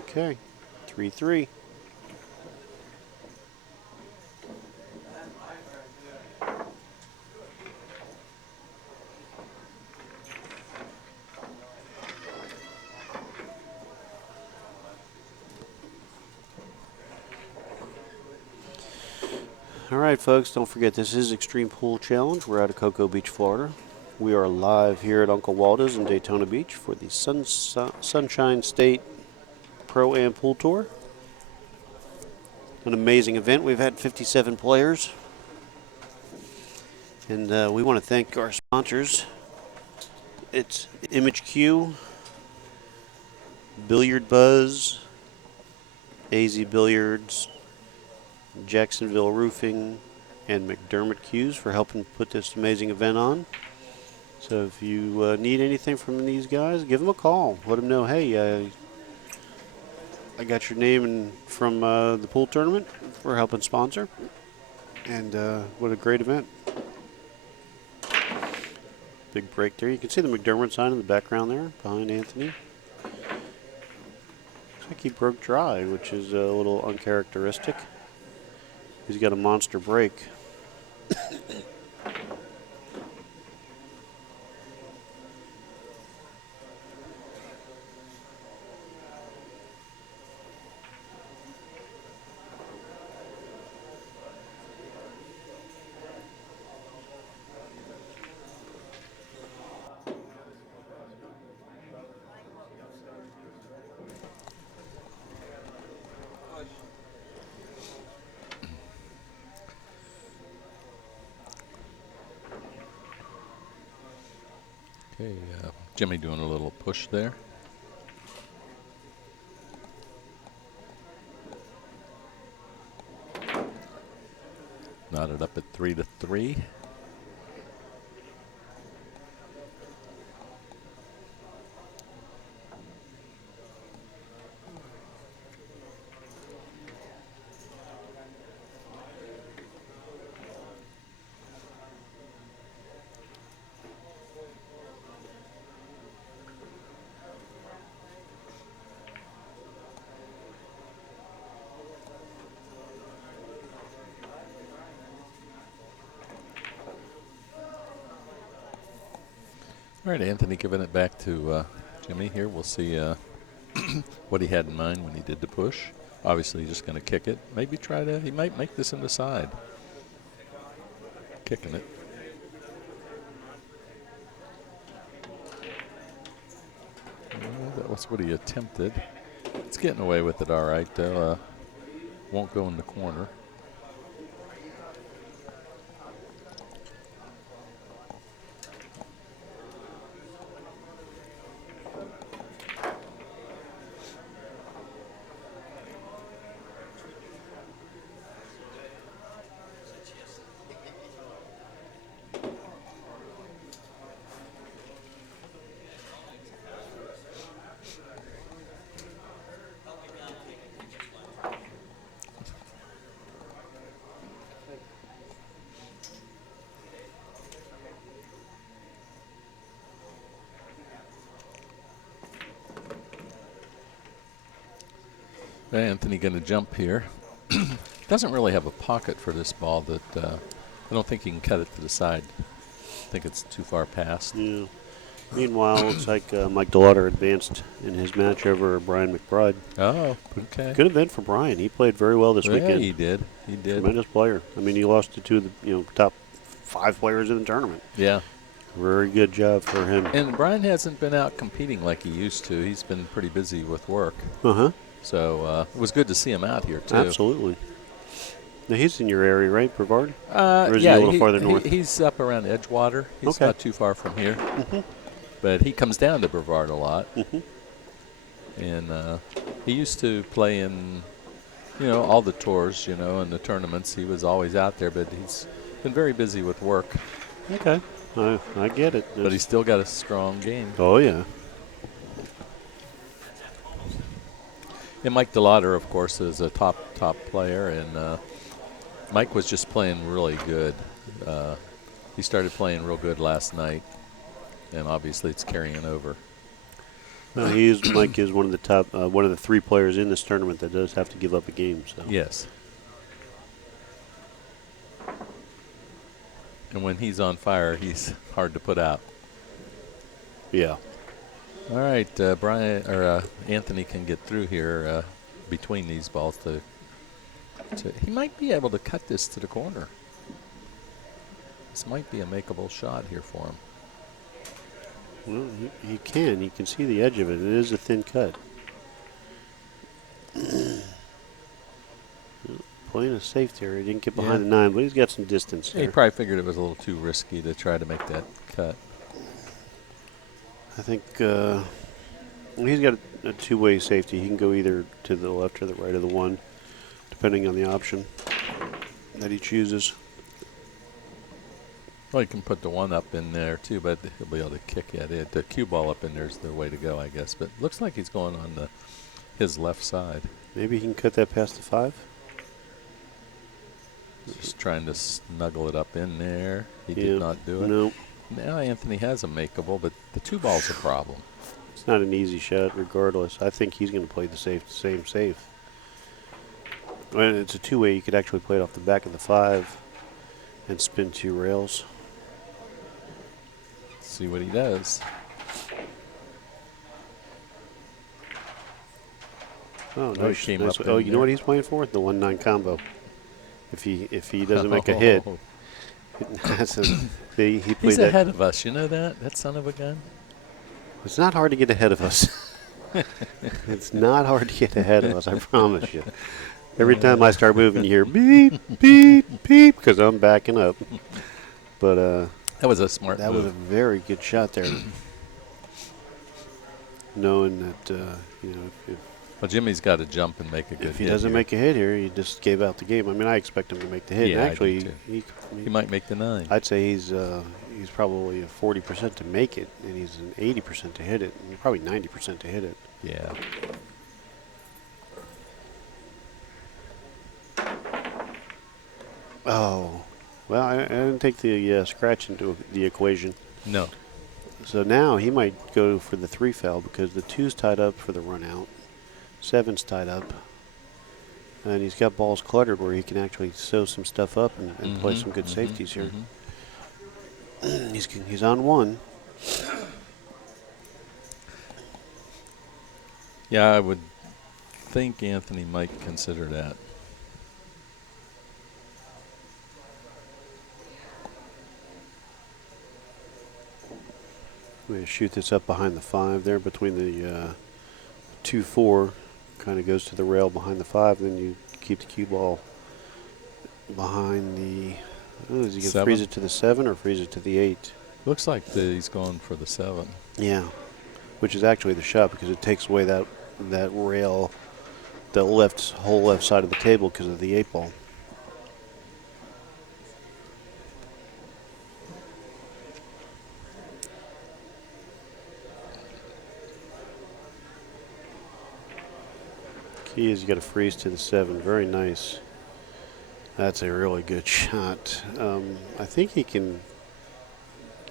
Okay, 3-3. right, folks, don't forget this is Extreme Pool Challenge. We're out of Cocoa Beach, Florida. We are live here at Uncle Waldo's in Daytona Beach for the Sunshine State Pro-Am Pool Tour. An amazing event. We've had 57 players. And we want to thank our sponsors. It's Image Q, Billiard Buzz, AZ Billiards, Jacksonville Roofing, and McDermott Q's for helping put this amazing event on. So if you need anything from these guys, give them a call. Let them know, hey, I got your name from the pool tournament for helping sponsor. And what a great event. Big break there. You can see the McDermott sign in the background there behind Anthony. Looks like he broke dry, which is a little uncharacteristic. He's got a monster break. Okay, Jimmy doing a little push there. Knotted up at 3-3. All right, Anthony giving it back to Jimmy here. We'll see what he had in mind when he did the push. Obviously, he's just going to kick it. Maybe he might make this in the side. Kicking it. That was what he attempted. It's getting away with it all right, though. Won't go in the corner. Anthony going to jump here. Doesn't really have a pocket for this ball. That I don't think he can cut it to the side. I think it's too far past. Yeah. Meanwhile, looks like Mike DeLauder advanced in his match over Brian McBride. Oh, okay. Good event for Brian. He played very well this weekend. He did. He did. Tremendous player. I mean, he lost to two of the top 5 players in the tournament. Yeah. Very good job for him. And Brian hasn't been out competing like he used to. He's been pretty busy with work. Uh-huh. So it was good to see him out here, too. Absolutely. Now, he's in your area, right, Brevard? Or is he a little farther north? He's up around Edgewater. He's Okay. not too far from here. Mm-hmm. But he comes down to Brevard a lot. Mm-hmm. And he used to play in, all the tours, and the tournaments. He was always out there, but he's been very busy with work. Okay. I get it. But he's still got a strong game. Oh, yeah. And Mike DeLauder, of course, is a top player, and Mike was just playing really good. He started playing real good last night, and obviously it's carrying over. Well, Mike is one of the top, one of the 3 players in this tournament that does have to give up a game. So. Yes. And when he's on fire, he's hard to put out. Yeah. All right, Anthony can get through here between these balls to He might be able to cut this to the corner. This might be a makeable shot here for him. Well, he can. You can see the edge of it. It is a thin cut. Playing a safe there. He didn't get behind the 9, but he's got some distance He there. probably figured it was a little too risky to try to make that cut. I think he's got a two-way safety. He can go either to the left or the right of the 1, depending on the option that he chooses. Well, you can put the 1 up in there too, but he'll be able to kick at it. The cue ball up in there is the way to go, I guess. But looks like he's going on his left side. Maybe he can cut that past the 5. Just trying to snuggle it up in there. He did not do it. Nope. Now Anthony has a makeable, but the 2 ball's a problem. It's not an easy shot, regardless. I think he's going to play the same safe. When it's a two-way, you could actually play it off the back of the 5 and spin 2 rails. See what he does. Oh, Oh, he came up oh, in you know what there. he's playing for? The 1-9 combo. If he doesn't make a hit, Oh, that's he played he's that. ahead of us. You know that son of a gun. It's not hard to get ahead of us. It's not hard to get ahead of us, I promise you. Every time I start moving, you hear beep, beep, beep, because I'm backing up. But That was a smart that move. was a very good shot there. Knowing that, Well, Jimmy's got to jump and make a good if he hit doesn't here. make a hit here, he just gave out the game. I mean, I expect him to make the hit. Yeah, And I do actually, too. He might make the 9. I'd say he's probably a 40% to make it, and he's an 80% to hit it, and probably 90% to hit it. Yeah. Oh, well, I didn't take the scratch into the equation. No. So now he might go for the 3 foul because the 2's tied up for the run out, 7's tied up, and he's got balls cluttered where he can actually sew some stuff up and play some good safeties here. He's on 1. Yeah, I would think Anthony might consider that. We're going to shoot this up behind the 5 there between the 2-4. Kind of goes to the rail behind the 5. Then you keep the cue ball behind the. Is he going to 7? freeze it to the 7 or freeze it to the 8? Looks like he's going for the 7. Yeah, which is actually the shot because it takes away that rail, the whole left side of the table because of the 8 ball. Key is you got to freeze to the 7. Very nice. That's a really good shot. I think he can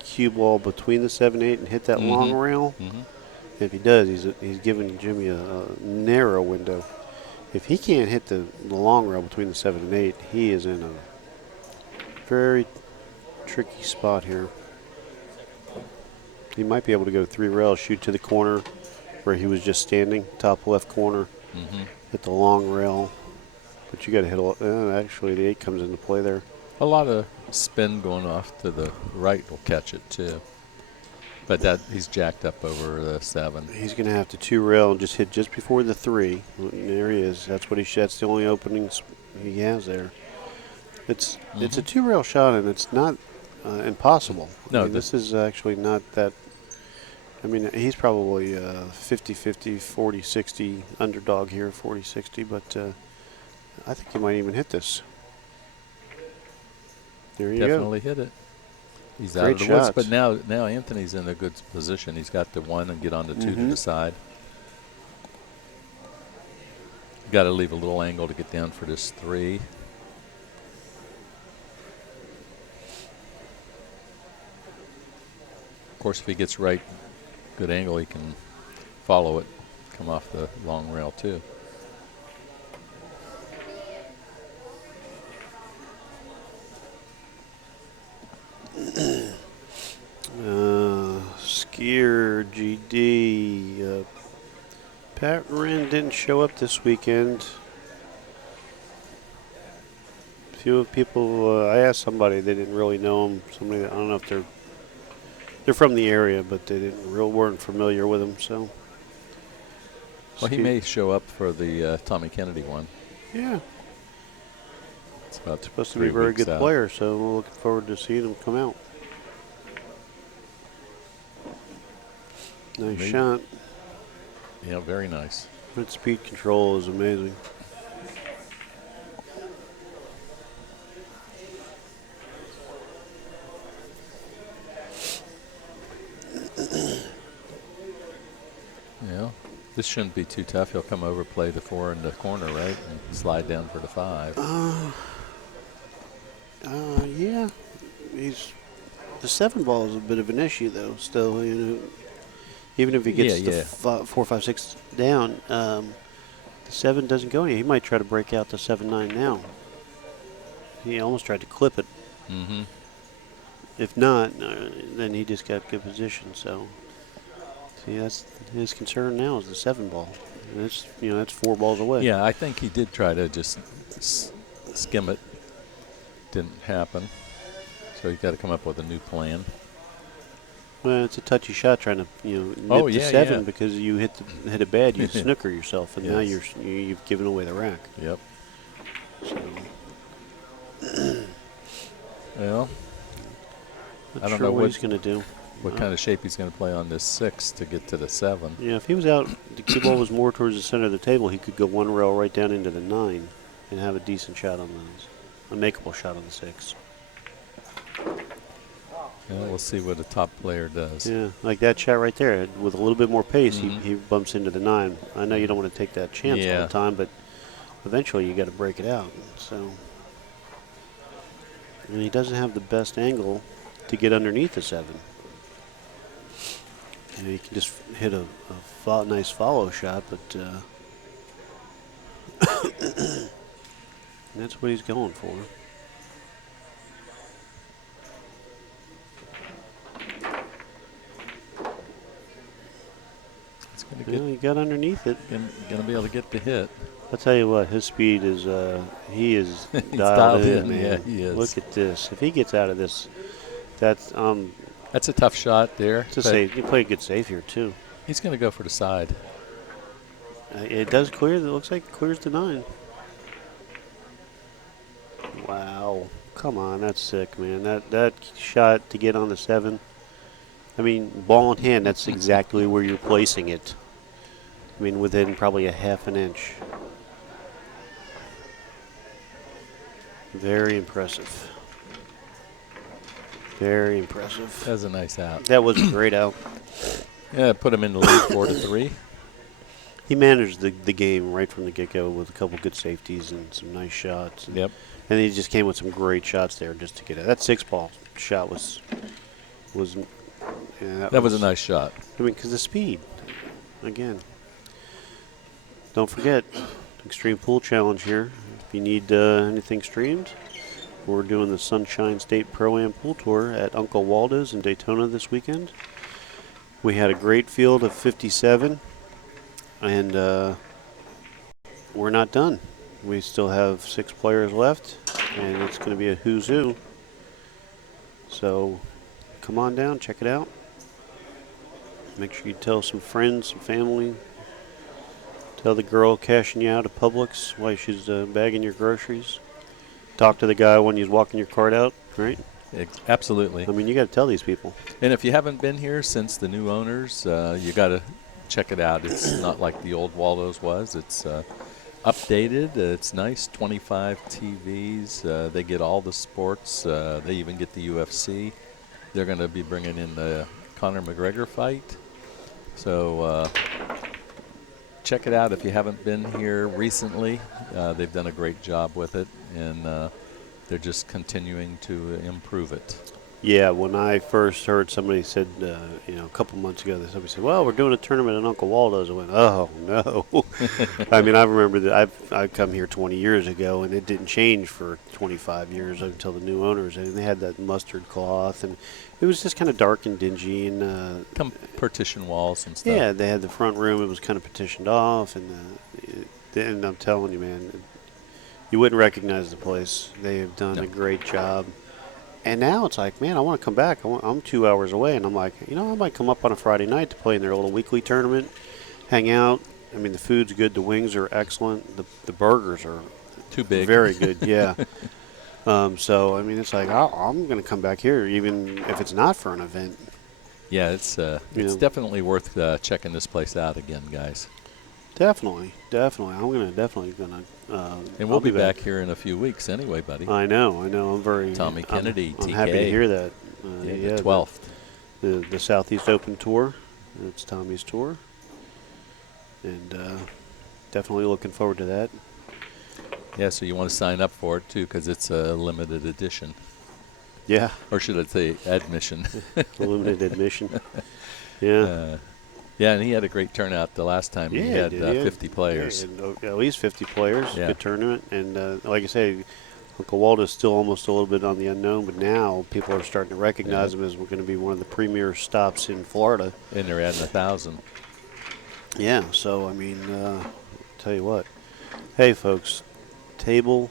cue ball between the 7-8 and hit that long rail. If he does, he's giving Jimmy a narrow window. If he can't hit the long rail between the 7 and 8, he is in a very tricky spot here. He might be able to go 3 rails, shoot to the corner where he was just standing, top left corner, hit the long rail. But you got to hit actually the 8 comes into play there. A lot of spin going off to the right will catch it too. But he's jacked up over the 7. He's going to have to 2 rail and just hit just before the 3. There he is. That's what that's the only openings he has there. It's a 2 rail shot, and it's not impossible. No, I mean, this is actually not that. I mean, he's probably 50-50, 40-60 underdog here, 40-60, but I think he might even hit this. There you Definitely hit it. He's out Great of the woods, shots. but now Anthony's in a good position. He's got the 1 and get on the 2 to the side. Got to leave a little angle to get down for this 3. Of course, if he gets right, good angle, he can follow it, come off the long rail too. Skier GD. Pat Wren didn't show up this weekend. few people. I asked somebody, they didn't really know him. Somebody that, I don't know if they're from the area, but they weren't familiar with him. So. Well, he may show up for the Tommy Kennedy one. Yeah. It's about Supposed to be a very good player, so we're looking forward to seeing him come out. Nice shot. Yeah, very nice. That speed control is amazing. Yeah. This shouldn't be too tough. He'll come over, play the 4 in the corner, right, and slide down for the 5. Yeah. The 7 ball is a bit of an issue, though. Still, even if he gets the 4, 5, 6 down, the 7 doesn't go anywhere. He might try to break out the 7-9 now. He almost tried to clip it. Mm-hmm. If not, then he just got good position. So, see, that's his concern now is the 7 ball. And that's 4 balls away. Yeah, I think he did try to just skim it. Didn't happen. So you got to come up with a new plan. Well, it's a touchy shot trying to nip the 7 because you hit it bad, you snooker yourself, and now you've given away the rack. Yep. So. Well, I don't sure know what he's going to do. What kind of shape he's going to play on this 6 to get to the 7. Yeah, if he was out, the cue ball was more towards the center of the table, he could go 1 rail right down into the 9 and have a decent shot on those, a makeable shot on the 6. Yeah, we'll see what a top player does. Yeah, like that shot right there. With a little bit more pace, he bumps into the 9. I know you don't want to take that chance all the time, but eventually you got to break it out. So, and he doesn't have the best angle to get underneath the 7. He can just hit a nice follow shot, but that's what he's going for. He got underneath it. Gonna be able to get the hit. I'll tell you what, his speed is, he is dialed in, in, man. yeah, he is. Look at this. If he gets out of this, that's a tough shot there. It's a safe. You play a good save here, too. He's going to go for the side. It does clear. It looks like it clears the 9. Wow. Come on, that's sick, man. That shot to get on the 7. I mean, ball in hand, that's exactly where you're placing it. I mean, within probably a half an inch. Very impressive. Very impressive. That was a nice out. That was a great out. Yeah, put him in the lead 4-3. He managed the game right from the get-go with a couple good safeties and some nice shots. Yep. And he just came with some great shots there just to get it. That 6-ball shot was that was a nice shot. I mean, because the speed. Again. Don't forget, Xtreme Pool Challenge here. If you need anything streamed, we're doing the Sunshine State Pro-Am Pool Tour at Uncle Waldo's in Daytona this weekend. We had a great field of 57, and we're not done. We still have 6 players left, and it's going to be a who's who. So come on down, check it out. Make sure you tell some friends, some family. Tell the girl cashing you out at Publix while she's bagging your groceries. Talk to the guy when he's walking your cart out, right? Absolutely. I mean, you got to tell these people. And if you haven't been here since the new owners, you got to check it out. It's not like the old Waldo's was. It's updated. It's nice. 25 TVs. They get all the sports. They even get the UFC. They're going to be bringing in the Conor McGregor fight. So check it out if you haven't been here recently. They've done a great job with it, and they're just continuing to improve it. Yeah, when I first heard somebody said, a couple months ago, somebody said, well, we're doing a tournament at Uncle Waldo's. I went, oh, no. I mean, I remember that I've come here 20 years ago, and it didn't change for 25 years until the new owners. And they had that mustard cloth, and it was just kind of dark and dingy. And partition walls and stuff. Yeah, they had the front room. It was kind of partitioned off. And I'm telling you, man, you wouldn't recognize the place. They have done a great job. And now it's like, man, I want to come back. I'm 2 hours away, and I'm like, I might come up on a Friday night to play in their little weekly tournament, hang out. I mean, the food's good. The wings are excellent. The burgers are Too big. very good. Yeah. So I mean, it's like I'm going to come back here, even if it's not for an event. Yeah, it's definitely worth checking this place out again, guys. Definitely. I'm definitely gonna. And we'll be back here in a few weeks anyway, buddy. I know. I'm very. Tommy Kennedy, I'm TK. happy to hear that. The 12th. The Southeast Open Tour. It's Tommy's tour, and definitely looking forward to that. Yeah, so you want to sign up for it too, because it's a limited edition. Yeah. Or should I say admission? Limited admission. Yeah. Yeah, and he had a great turnout the last time. Yeah, he had he 50 players. Yeah, at least 50 players. Yeah. Good tournament. And like I say, Uncle Waldo's still almost a little bit on the unknown, but now people are starting to recognize him as we're going to be one of the premier stops in Florida. And they're adding 1,000. Yeah, so, I mean, tell you what. Hey, folks, Table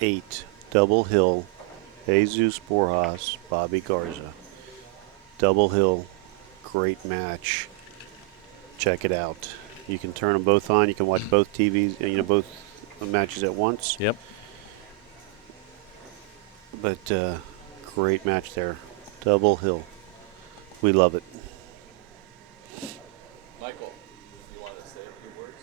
8, Double Hill, Jesus Borjas, Bobby Garza. Double Hill, great match. Check it out. You can turn them both on. You can watch both TVs, both matches at once. Yep. But great match there. Double Hill. We love it. Michael, you want to say a few words?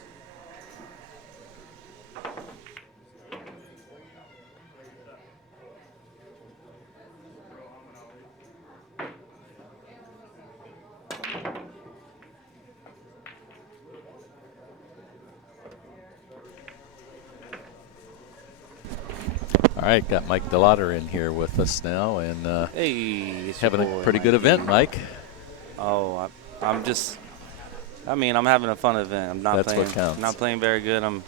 All right, got Mike DeLauder in here with us now, and Hey, it's having your a boy, pretty good Mikey. event, Mike. Oh, I'm having a fun event. I'm not That's playing. what counts. Not playing very good. I'm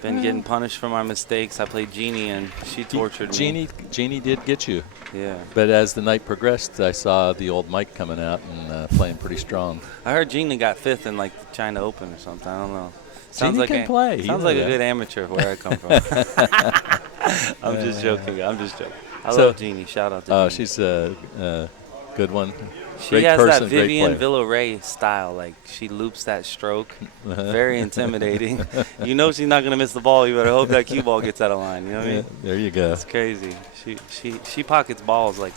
been getting punished for my mistakes. I played Jeannie, and she tortured me. Jeannie did get you. Yeah. But as the night progressed, I saw the old Mike coming out and playing pretty strong. I heard Jeannie got 5th in like the China Open or something. I don't know. Sounds Jeannie like can play. Sounds You like know a that. good amateur where I come from. I'm just joking. I love Jeannie. Shout out to Jeannie. She's a good one. She Great has person, that great Vivian player. Villaray style. Like, she loops that stroke. Very intimidating. You know she's not going to miss the ball. You better hope that cue ball gets out of line. You know what I mean? There you go. It's crazy. She pockets balls like,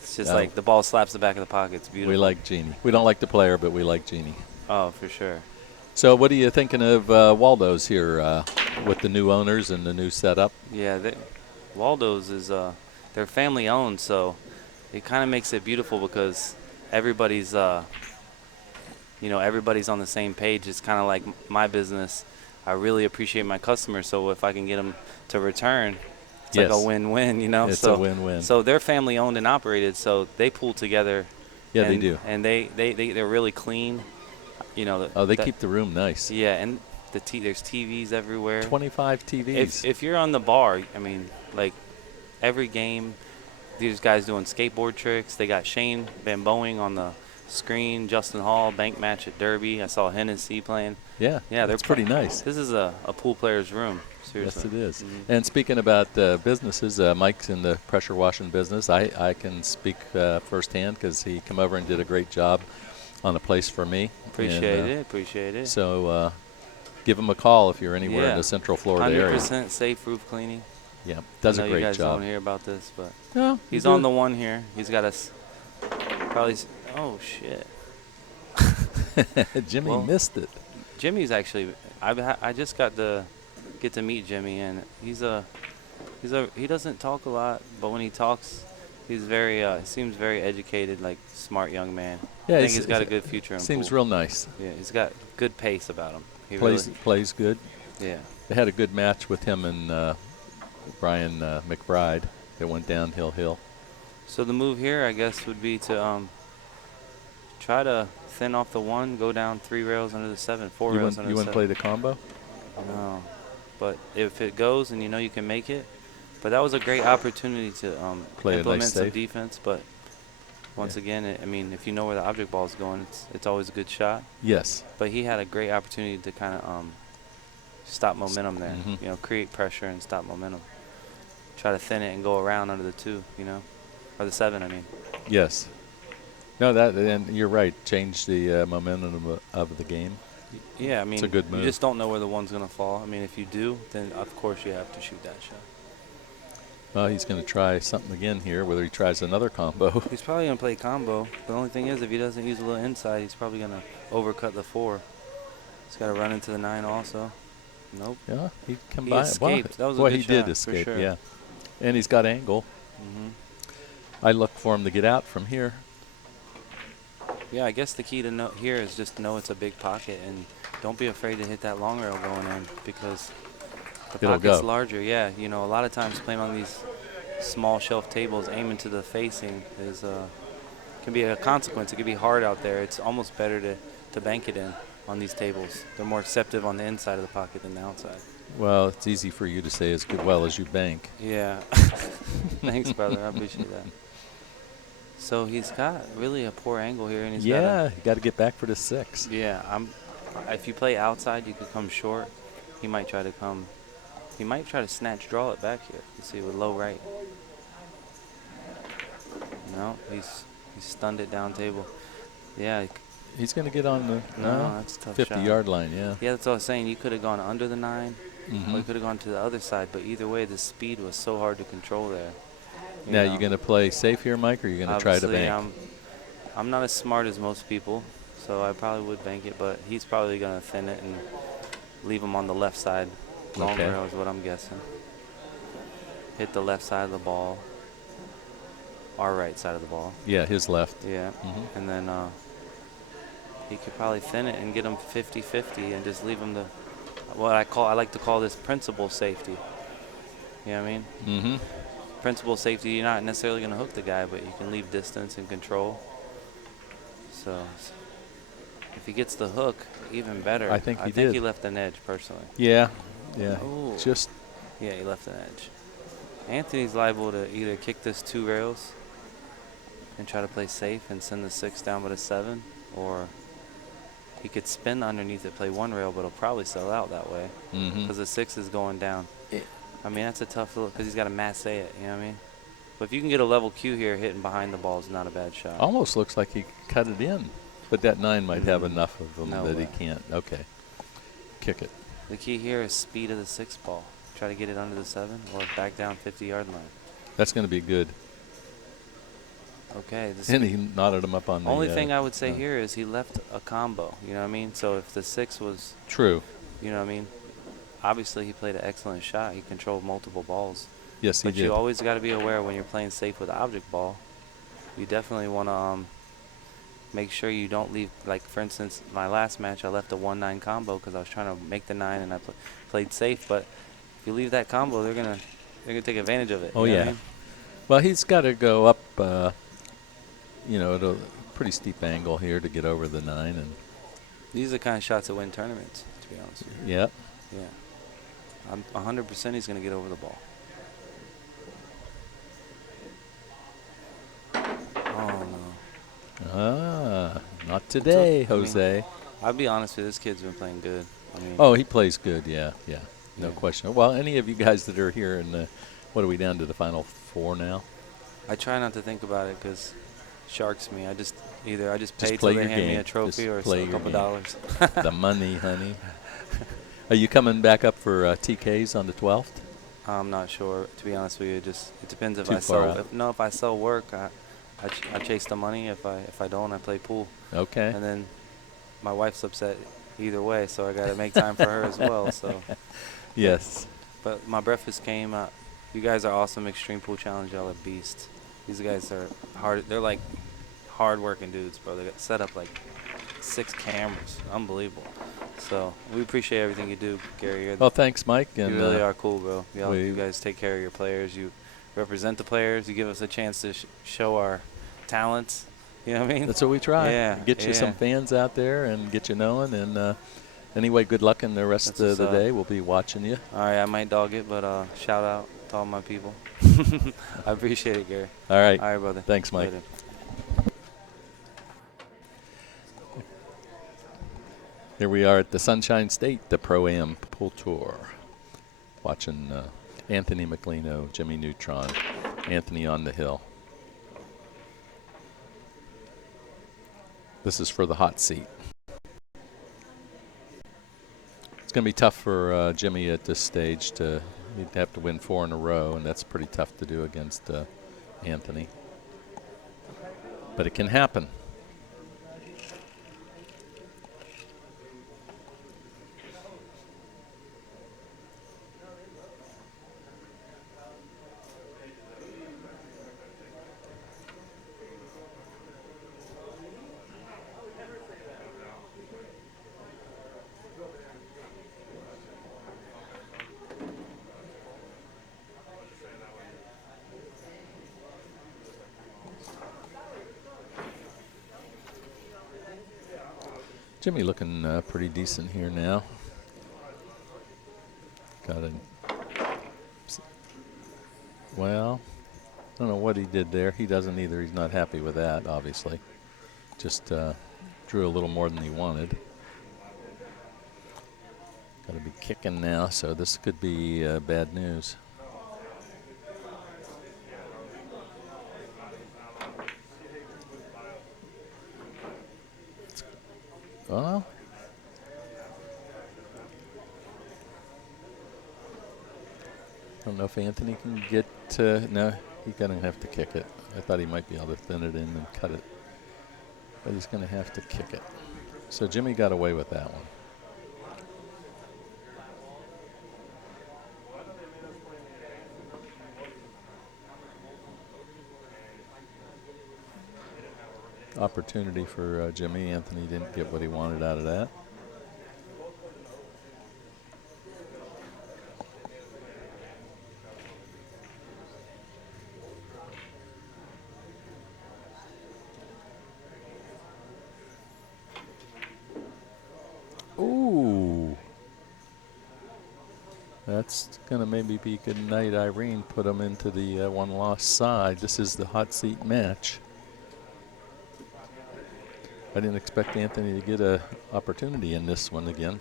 it's just like the ball slaps the back of the pocket. It's beautiful. We like Jeannie. We don't like the player, but we like Jeannie. Oh, for sure. So what are you thinking of Waldo's here with the new owners and the new setup? Yeah, Waldo's is they're family owned, so it kind of makes it beautiful because everybody's everybody's on the same page. It's kind of like my business. I really appreciate my customers, so if I can get them to return, it's like a win-win, It's a win-win. So they're family owned and operated, so they pull together. Yeah, they do. And they're really clean. They keep the room nice. Yeah, and there's TVs everywhere. 25 TVs. If you're on the bar, like every game, these guys doing skateboard tricks. They got Shane Van Boeing on the screen, Justin Hall, bank match at Derby. I saw Hennessy playing. Yeah, they're it's pretty nice. This is a pool player's room. Seriously. Yes, it is. Mm-hmm. And speaking about businesses, Mike's in the pressure washing business. I can speak firsthand because he come over and did a great job on a place for me. Appreciate it. So give him a call if you're anywhere in the Central Florida 100% area. 100% safe roof cleaning. Yeah, does a great you guys job. don't hear about this, but No, he's on the one here. He's got us probably. Oh shit! Jimmy missed it. Jimmy's actually. I just got to get to meet Jimmy, and he doesn't talk a lot, but when he talks, he's very seems very educated, like smart young man. Yeah, I think he's got a good future. Seems pool. real nice. Yeah, he's got good pace about him. He Plays good. Yeah. They had a good match with him and Brian McBride. It went downhill hill. So the move here, I guess, would be to try to thin off the 1, go down 3 rails under the 7, 4 rails under the 7. You want to play the combo? No, but if it goes and you can make it. But that was a great opportunity to Play implement nice some safe. defense. But once again, if you know where the object ball is going, it's always a good shot. Yes. But he had a great opportunity to kind of stop momentum there. Mhm. You know, create pressure and stop momentum. Try to thin it and go around under the 2, you know, or the 7, I mean. Yes. No, and you're right. Change the momentum of the game. Yeah, I mean, a good move. you just don't know where the one's going to fall. I mean, if you do, then of course you have to shoot that shot. Well, he's going to try something again here, whether he tries another combo. He's probably going to play combo. The only thing is, if he doesn't use a little inside, he's probably going to overcut the 4. He's got to run into the 9 also. Nope. Yeah, he He combined. escaped. That was a boy, good he shot, did for escape, sure. yeah. And he's got angle. Hmm. I look for him to get out from here. Yeah, I guess the key to know here is just to know it's a big pocket and don't be afraid to hit that long rail going in because the It'll pocket's go. larger. Yeah, you know, a lot of times playing on these small shelf tables, aiming to the facing is can be a consequence. It can be hard out there. It's almost better to bank it in on these tables. They're more receptive on the inside of the pocket than the outside. Well, it's easy for you to say as well as you bank. Yeah. Thanks, brother. I appreciate that. So he's got really a poor angle here, and he's You got to get back for the 6. Yeah, if you play outside, you could come short. He might try to snatch draw it back here. You see with low right. No, he's stunned it down table. Yeah. He's going to get on the That's a tough 50-yard line, yeah. Yeah, that's what I was saying. You could have gone under the 9, Mhm. or you could have gone to the other side. But either way, the speed was so hard to control there. Now, you going to play safe here, Mike, or are you going to try to Obviously, bank? I'm not as smart as most people, so I probably would bank it. But he's probably going to thin it and leave him on the left side. Long Okay. rail is what I'm guessing. Hit the left side of the ball. Our right side of the ball. Yeah, his left. Yeah. Mhm. And then he could probably thin it and get him 50-50 and just leave him I like to call this principal safety. You know what I mean? Mm-hmm. Principal safety, you're not necessarily going to hook the guy, but you can leave distance and control. So if he gets the hook, even better. I think he think did. he left an edge, personally. Yeah. Ooh. Just Yeah, he left an edge. Anthony's liable to either kick this 2 rails and try to play safe and send the 6 down with a 7, or he could spin underneath it, play 1 rail, but he'll probably sell out that way because the 6 is going down. I mean, that's a tough look because he's got to masse it, you know what I mean? But if you can get a level Q here, hitting behind the ball is not a bad shot. almost looks like he cut it in, but that 9 might have enough of them No that way. he can't. Okay. Kick it. The key here is speed of the 6 ball. Try to get it under the 7 or back down 50-yard line. That's going to be good. Okay. And he knotted him up on the only thing I would say here is he left a combo, you know what I mean? So if the 6 was, True. you know what I mean? Obviously, he played an excellent shot. He controlled multiple balls. Yes, he But did. you always got to be aware when you're playing safe with the object ball. You definitely want to make sure you don't leave. Like, for instance, my last match, I left a 1-9 combo because I was trying to make the 9 and I played safe. But if you leave that combo, they're gonna take advantage of it. Oh, you know yeah. what I mean? Well, he's got to go up, at a pretty steep angle here to get over the 9. And These are the kind of shots that win tournaments, to be honest with you. yep. Yeah. I'm 100% he's going to get over the ball. Oh, no. Not today, I mean, Jose. I'll be honest with you, this kid's been playing good. I mean, Oh, he plays good, yeah. No Yeah. question. Well, any of you guys that are here in what are we down to the final 4 now? I try not to think about it because it sharks me. I just pay play till they your hand me game. a trophy Just or play a your couple game. dollars. The money, honey. Are you coming back up for TKs on the 12th? I'm not sure, to be honest with you. It depends if Too I far sell. out. If I sell work, I chase the money. If I don't, I play pool. Okay. And then my wife's upset either way, so I got to make time for her as well. So. Yes. But my breakfast came. You guys are awesome. Extreme Pool Challenge, y'all are beasts. These guys are hard. They're like hard-working dudes, bro. They got set up like 6 cameras. Unbelievable. So we appreciate everything you do, Gary. Well, thanks, Mike. And You really are cool, bro. we- You guys take care of your players. You represent the players. You give us a chance to show our talents. You know what I mean? That's what we try. Yeah. Get you some fans out there and get you knowing. And anyway, good luck in the rest That's of the what's up. day. We'll be watching you. All right, I might dog it, but shout out to all my people. I appreciate it, Gary. All right. All right, brother. Thanks, Mike. Later. Here we are at the Sunshine State, the Pro-Am Pool Tour. Watching Anthony McLino, Jimmy Neutron, Anthony on the hill. This is for the hot seat. It's going to be tough for Jimmy at this stage. He'd have to win 4 in a row, and that's pretty tough to do against Anthony. But it can happen. Jimmy looking pretty decent here now. Well, I don't know what he did there. He doesn't either. He's not happy with that, obviously. Just drew a little more than he wanted. Got to be kicking now, so this could be bad news. Well, I don't know if Anthony can get no, he's going to have to kick it. I thought he might be able to thin it in and cut it, but he's going to have to kick it. So Jimmy got away with that one. Opportunity for Jimmy. Anthony didn't get what he wanted out of that. Ooh. That's going to maybe be good night, Irene. Put him into the one-loss side. This is the hot seat match. I didn't expect Anthony to get an opportunity in this one again.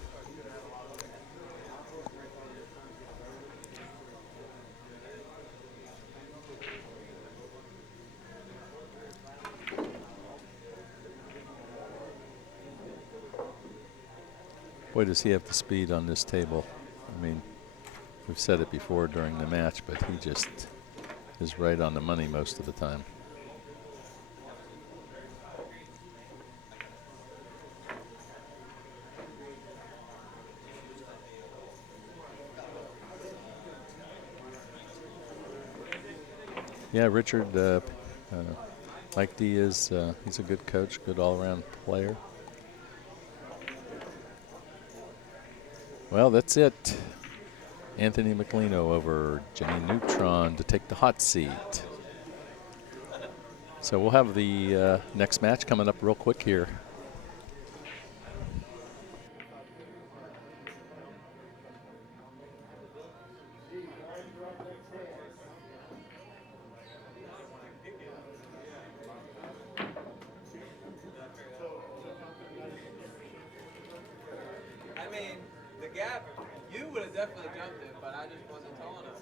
Boy, does he have the speed on this table. I mean, we've said it before during the match, but he just is right on the money most of the time. Yeah, Richard, Mike D he's a good coach, good all-around player. Well, that's it. Anthony McLino over Jimmy Neutron to take the hot seat. So we'll have the next match coming up real quick here. I mean, the gap, you would have definitely jumped it, but I just wasn't tall enough.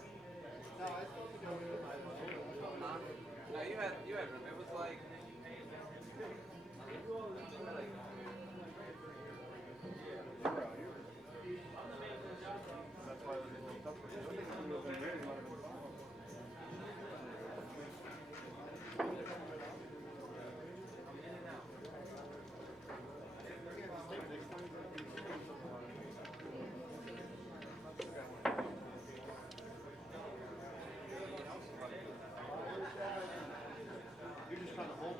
No, you had room. It was like. You're just trying to hold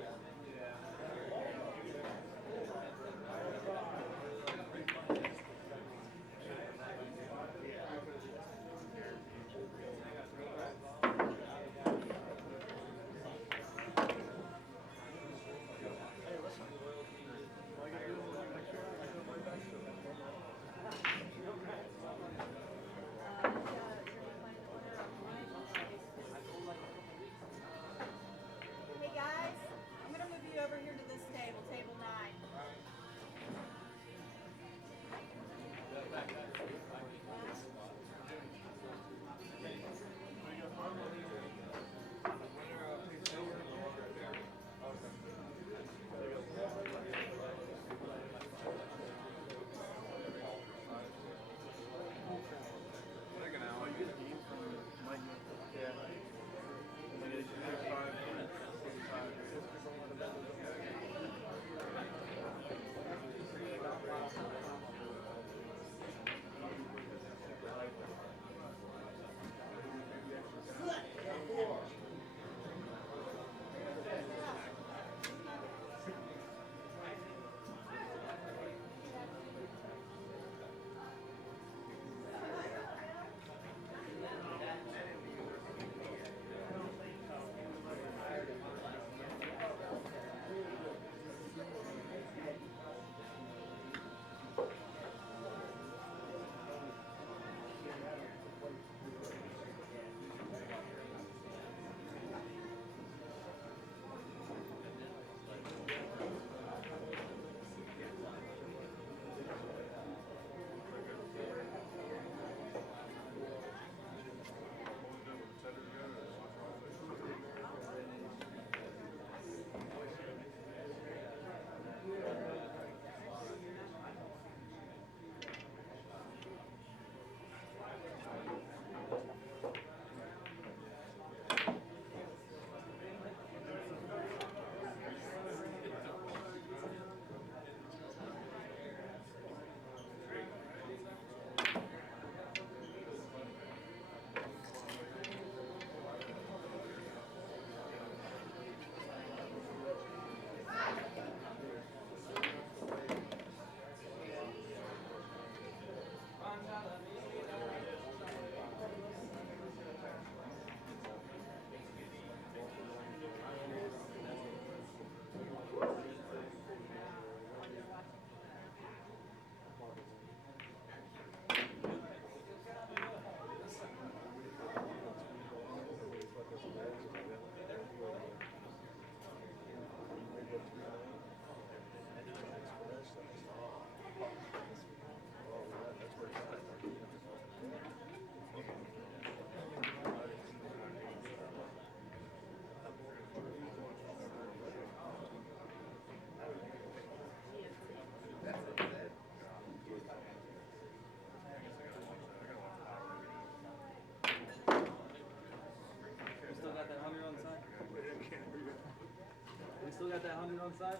one side.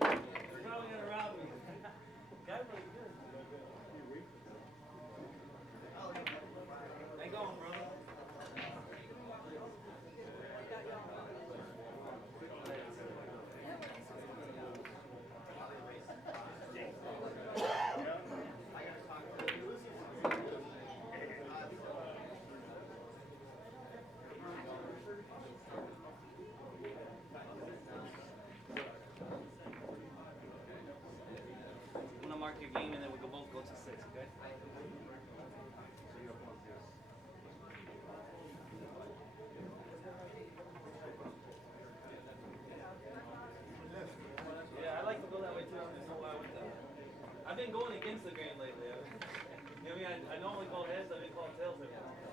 You're probably gonna rob me. Guy's really good. Hang on, brother. I'm gonna mark your game and then we can both go to 6, okay? Yeah, I like to go that way too. I don't know why I went that way. I've been going against the grain lately. I mean, I normally call heads, I've been calling tails every now and then.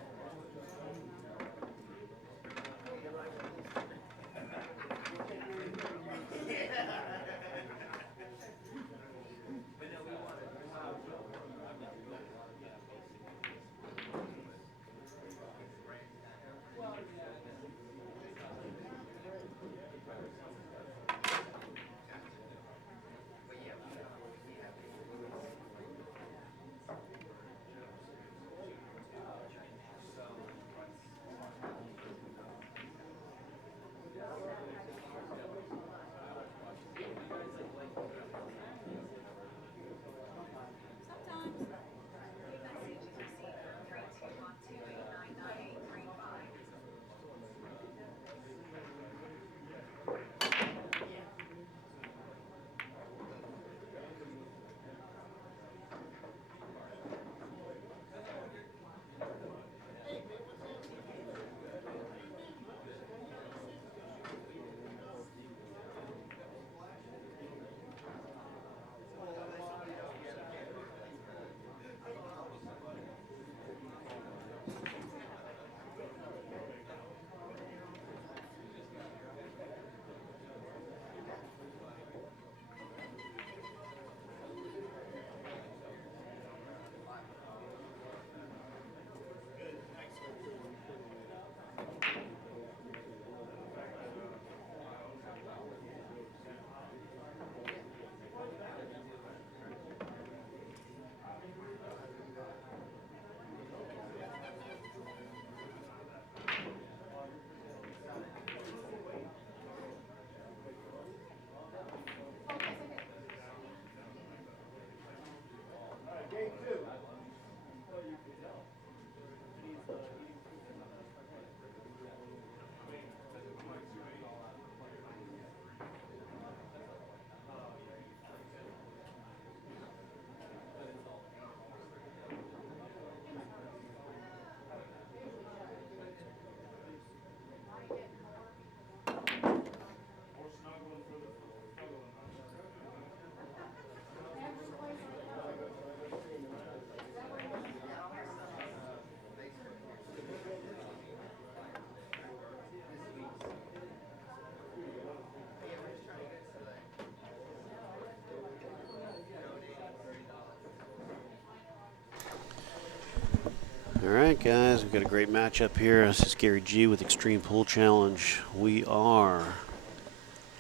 All right, guys, we've got a great matchup here. This is Gary G with Xtreme Pool Challenge. We are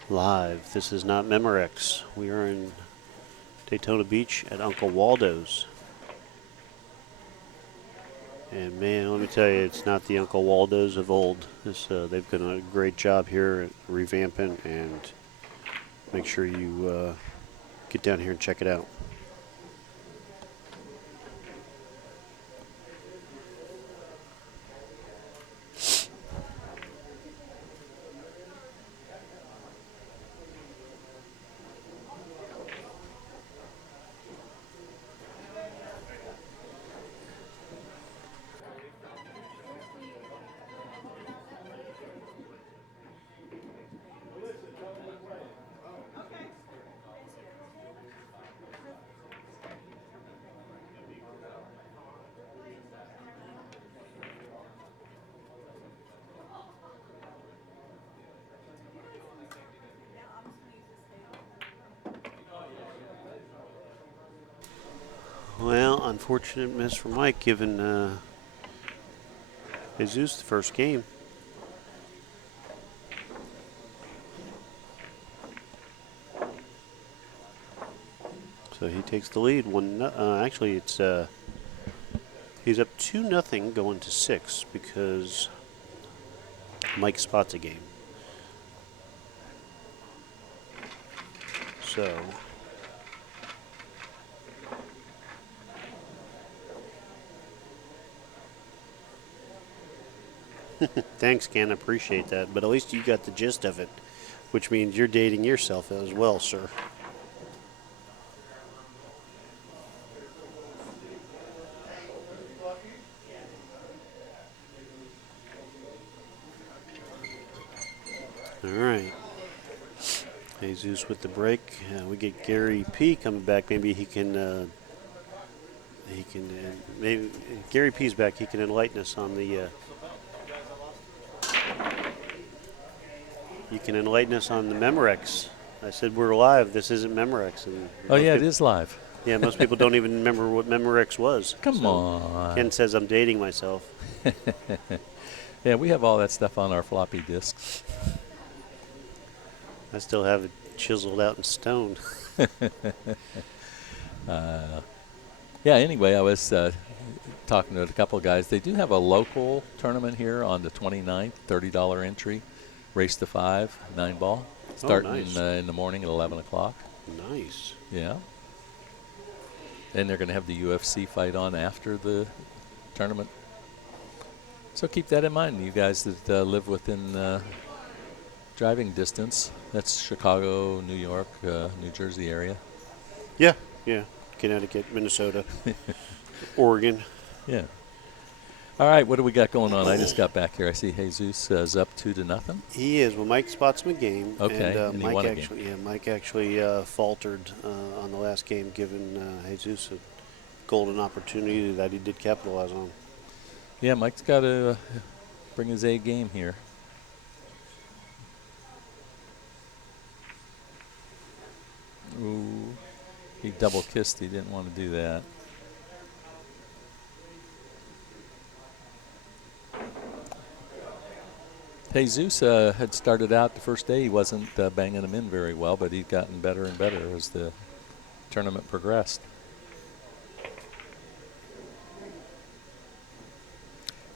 live. This is not Memorex. We are in Daytona Beach at Uncle Waldo's. And man, let me tell you, it's not the Uncle Waldo's of old. They've done a great job here at revamping, and make sure you get down here and check it out. Well, unfortunate miss for Mike, giving Jesus the first game. So he takes the lead. Actually, it's he's up 2-0 going to 6 because Mike spots a game. So thanks, Ken. Appreciate that. But at least you got the gist of it, which means you're dating yourself as well, sir. All right. Jesus with the break. We get Gary P coming back. Maybe he can. Maybe Gary P's back. He can enlighten us on the. You can enlighten us on the Memorex. I said we're live. This isn't Memorex. And Oh, yeah, it is live. Yeah, most people don't even remember what Memorex was. Come on. Ken says I'm dating myself. Yeah, we have all that stuff on our floppy disks. I still have it chiseled out in stone. Yeah, anyway, I was talking to a couple of guys. They do have a local tournament here on the 29th, $30 entry, race to 5, 9-ball, starting nice. In the morning at 11 o'clock. Nice. Yeah. And they're going to have the UFC fight on after the tournament. So keep that in mind, you guys that live within driving distance. That's Chicago, New York, New Jersey area. Yeah. Connecticut, Minnesota, Oregon. Yeah. All right, what do we got going on? I just got back here. I see Jesus is up 2-0. He is. Well, Mike spots him a game. Okay, and he Mike won a actually, game. Yeah, Mike actually faltered on the last game, giving Jesus a golden opportunity that he did capitalize on. Yeah, Mike's got to bring his A game here. Ooh, he double kissed. He didn't want to do that. Jesus had started out the first day. He wasn't banging them in very well, but he'd gotten better and better as the tournament progressed.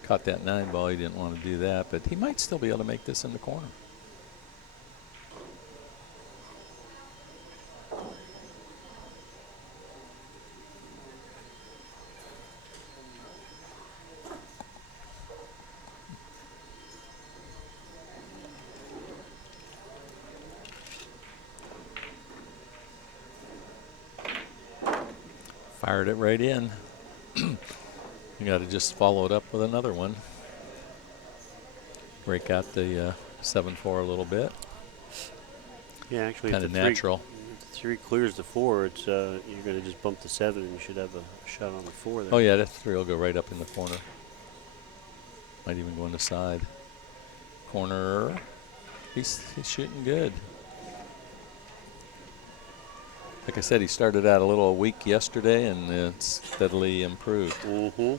Caught that 9-ball. He didn't want to do that, but he might still be able to make this in the corner. Fired it right in. You got to just follow it up with another one. Break out the 7-4 a little bit. Yeah, actually, kind of natural. If the 3 clears the 4, it's you're going to just bump the 7, and you should have a shot on the 4 there. Oh yeah, that 3 will go right up in the corner. Might even go in the side. Corner. He's shooting good. Like I said, he started out a little weak yesterday, and it's steadily improved. Mm-hmm.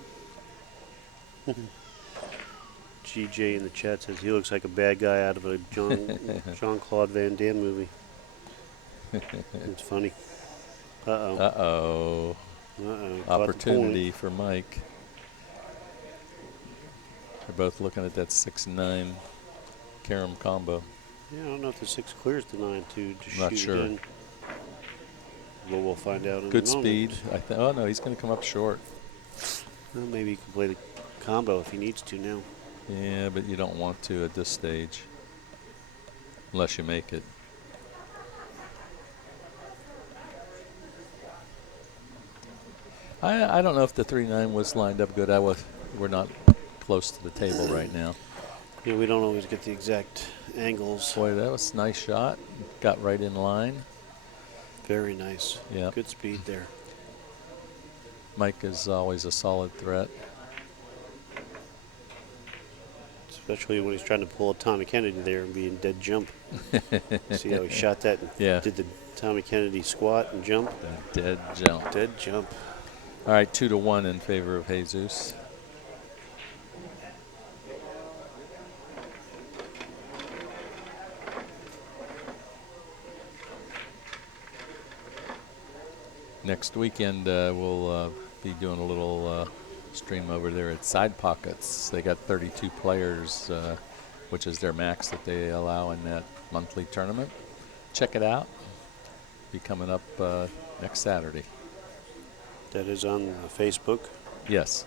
GJ in the chat says he looks like a bad guy out of a Jean-Claude Van Damme movie. It's funny. Uh-oh. Uh-oh. Uh-oh. Opportunity for Mike. They're both looking at that 6-9 carom combo. Yeah, I don't know if the 6 clears the 9 to Not shoot sure. it in. Well, we'll find out in Good a moment. speed. Oh, no, he's going to come up short. Well, maybe he can play the combo if he needs to now. Yeah, but you don't want to at this stage. Unless you make it. I don't know if the 3-9 was lined up good. We're not close to the table right now. Yeah, we don't always get the exact angles. Boy, that was a nice shot. Got right in line. Very nice. Yeah. Good speed there. Mike is always a solid threat. Especially when he's trying to pull a Tommy Kennedy there and be in dead jump. See how he shot that and did the Tommy Kennedy squat and jump? Dead jump. Dead jump. All right, 2-1 in favor of Jesus. Next weekend, we'll be doing a little stream over there at Side Pockets. They got 32 players, which is their max that they allow in that monthly tournament. Check it out. Be coming up next Saturday. That is on Facebook. Yes.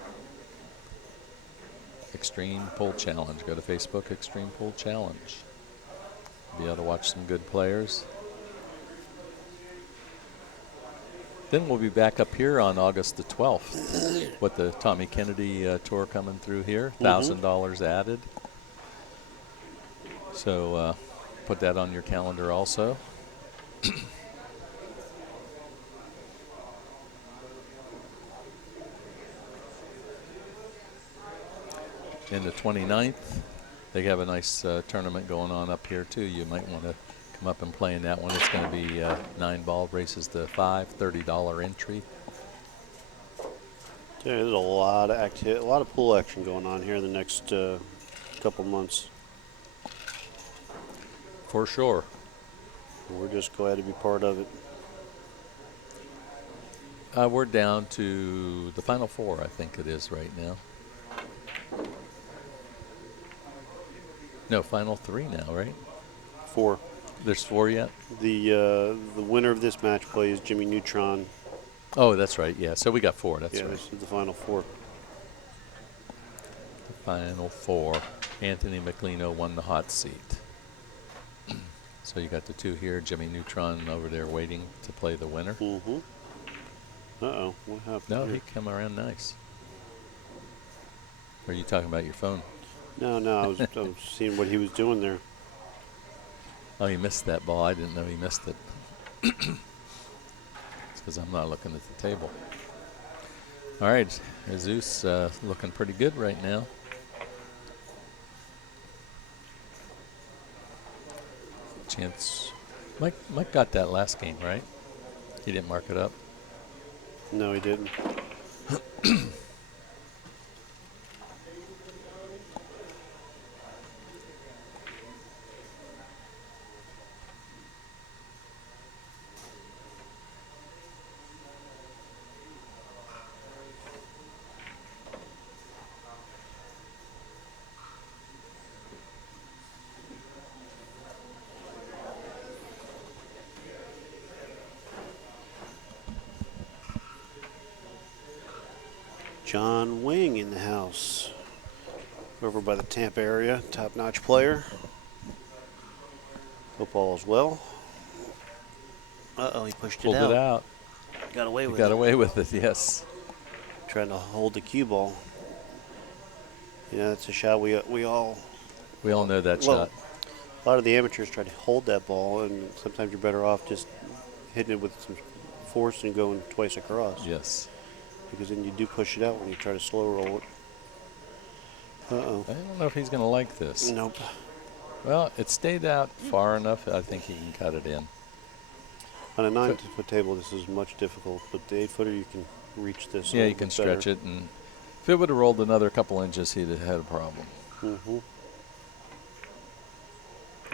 Extreme Pull Challenge. Go to Facebook, Extreme Pull Challenge. Be able to watch some good players. Then we'll be back up here on August the 12th with the Tommy Kennedy tour coming through here. $1,000 added. So put that on your calendar also. And the 29th, they have a nice tournament going on up here too. You might want to come up and play in that one. It's going to be 9-ball races to 5, $30 entry. Yeah, there's a lot of pool action going on here the next couple months. For sure. We're just glad to be part of it. We're down to the final 4, I think it is right now. No, final 3 now, right? 4. There's 4 yet? The winner of this match plays Jimmy Neutron. Oh, that's right. Yeah, so we got 4. That's right. This is the final 4. The final 4. Anthony McLino won the hot seat. So you got the 2 here. Jimmy Neutron over there waiting to play the winner. Mm-hmm. Uh-oh. What happened? No, here? he came around nice. Or are you talking about your phone? No, I was seeing what he was doing there. Oh, he missed that ball. I didn't know he missed it. It's because I'm not looking at the table. All right, Jesus looking pretty good right now. Chance. Mike got that last game, right? He didn't mark it up. No, he didn't. John Wing in the house. Over by the Tampa area, top-notch player. Hope all is well. Uh-oh, he pushed Pulled it out. Got away with it. Got away with it, yes. Trying to hold the cue ball. Yeah, that's a shot we all know that shot. A lot of the amateurs try to hold that ball, and sometimes you're better off just hitting it with some force and going twice across. Yes. Because then you do push it out when you try to slow roll it. Uh-oh. I don't know if he's going to like this. Nope. Well, it stayed out far enough. I think he can cut it in. On a 9-foot table, this is much difficult, but the 8-footer, you can reach this. Yeah, you can stretch it, and if it would have rolled another couple inches, he'd have had a problem. Mm-hmm.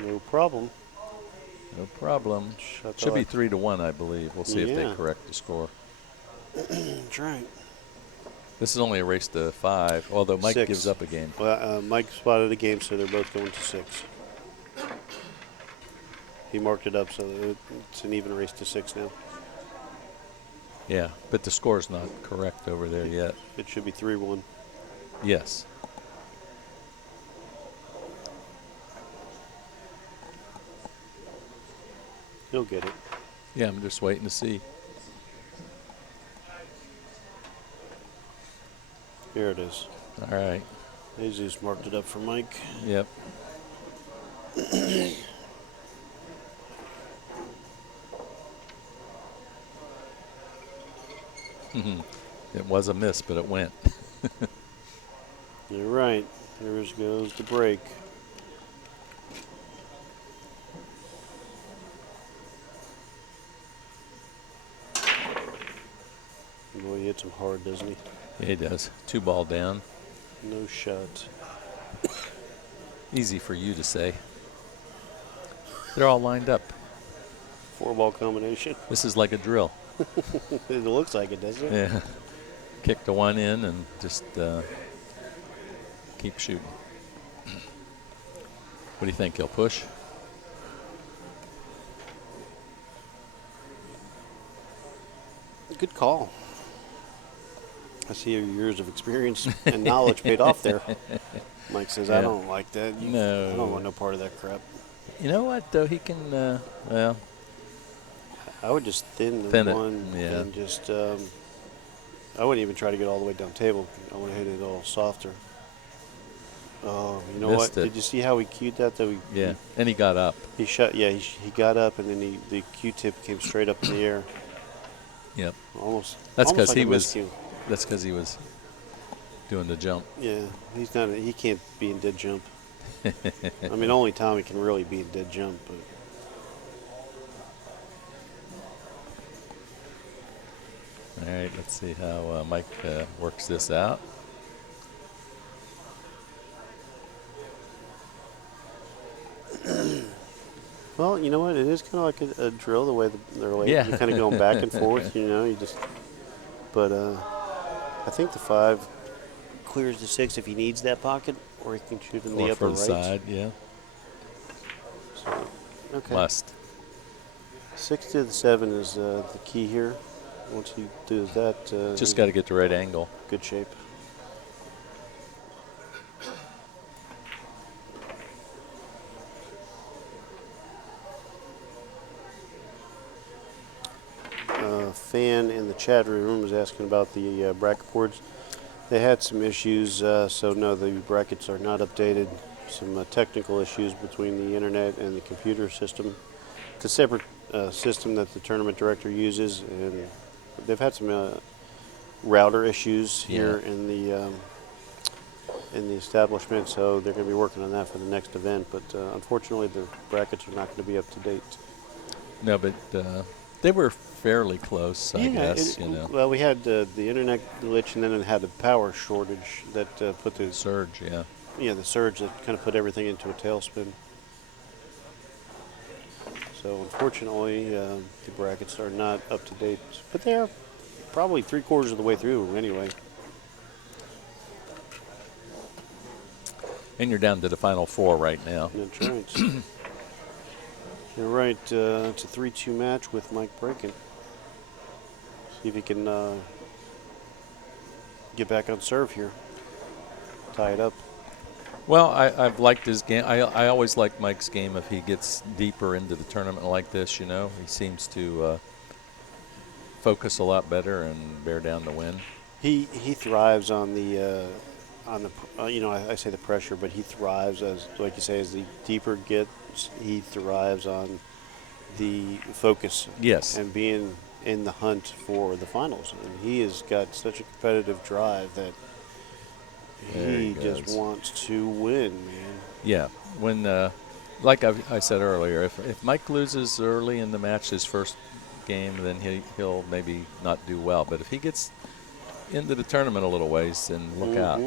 No problem. No problem. Should be 3-1, I believe. We'll see if they correct the score. That's right. This is only a race to 5, although Mike 6. gives up a game. Well, Mike spotted a game, so they're both going to 6. He marked it up, so it's an even race to 6 now. Yeah, but the score's not correct over there yet. It should be 3-1. Yes. He'll get it. Yeah, I'm just waiting to see. Here it is. All right. Jesus marked it up for Mike. Yep. It was a miss, but it went. You're right. There goes the break. Boy, he hits him hard, doesn't he? Yeah, he does. 2 ball down. No shot. Easy for you to say. They're all lined up. 4-ball combination. This is like a drill. It looks like it, doesn't it? Yeah. Kick the one in and just keep shooting. What do you think? He'll push? Good call. I see your years of experience and knowledge paid off there. Mike says, Yeah. I don't like that. No. I don't want no part of that crap. You know what, though? He can, well, I would just thin the Thin it, one yeah. and just, I wouldn't even try to get all the way down table. I want to hit it a little softer. Oh, you know Missed what? it. Did you see how he cued that? Though yeah. And he got up. he shot. Yeah, he got up and then the Q-tip came straight up in the air. Yep. Almost. That's almost because like he a was. miscue. That's because he was doing the jump. Yeah, he's not. He can't be in dead jump. I mean, only Tommy can really be in dead jump. But All right. Let's see how Mike works this out. well, you know what? It is kind of like a drill the way they're like. Yeah. You're kind of going back and forth. You know, you just. But I think the 5 clears the 6 if he needs that pocket, or he can shoot in the Or upper for the right. side, yeah. So, okay. Must. 6 to the 7 is the key here. Once he does that, Just he's got to in get the right angle. good shape. Fan in the chat room was asking about the bracket boards. They had some issues, so no, the brackets are not updated. Some technical issues between the internet and the computer system. It's a separate system that the tournament director uses, and they've had some router issues here in the establishment, so they're going to be working on that for the next event. But unfortunately, the brackets are not going to be up to date. No, but they were fairly close, I guess. You know, Well, we had the internet glitch, and then it had a power shortage that put the surge, yeah. the surge that kind of put everything into a tailspin. So unfortunately, the brackets are not up to date, but they're probably 3/4 of the way through anyway. And you're down to the final 4 right now. That's right. You're right. It's a 3-2 match with Mike Braken. See if he can get back on serve here. Tie it up. Well, I've liked his game. I always like Mike's game if he gets deeper into the tournament like this, you know. He seems to focus a lot better and bear down the win. He thrives on the I say the pressure, but he thrives as, like you say, as the deeper it gets, he thrives on the focus. Yes. And being in the hunt for the finals. And he has got such a competitive drive that he just wants to win, man. Yeah. When, like I said earlier, if Mike loses early in the match, his first game, then he'll maybe not do well. But if he gets into the tournament a little ways, then look out.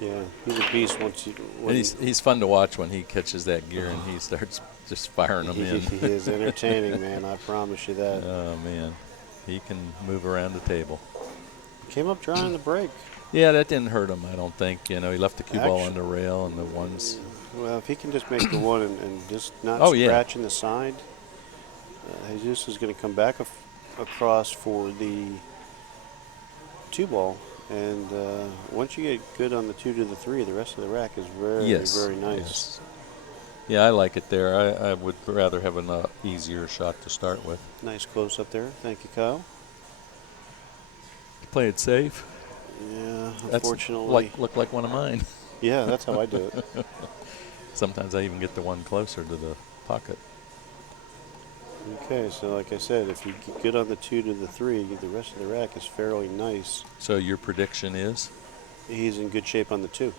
Yeah, he's a beast once you. And he's fun to watch when he catches that gear and he starts just firing them in. He is entertaining, man. I promise you that. Oh man, he can move around the table. Came up dry on the break. Yeah, that didn't hurt him, I don't think. You know, he left the cue ball on the rail and the ones. Well, if he can just make the one and just not scratch in the side, Jesus is going to come back across for the 2-ball. And once you get good on the 2 to the 3, the rest of the rack is very, very nice. Yes. Yeah, I like it there. I would rather have an easier shot to start with. Nice close up there. Thank you, Kyle. Play it safe. Yeah, That's unfortunately. Look like one of mine. Yeah, that's how I do it. Sometimes I even get the one closer to the pocket. Okay, so like I said, if you get good on the 2 to the 3, the rest of the rack is fairly nice. So your prediction is? He's in good shape on the 2.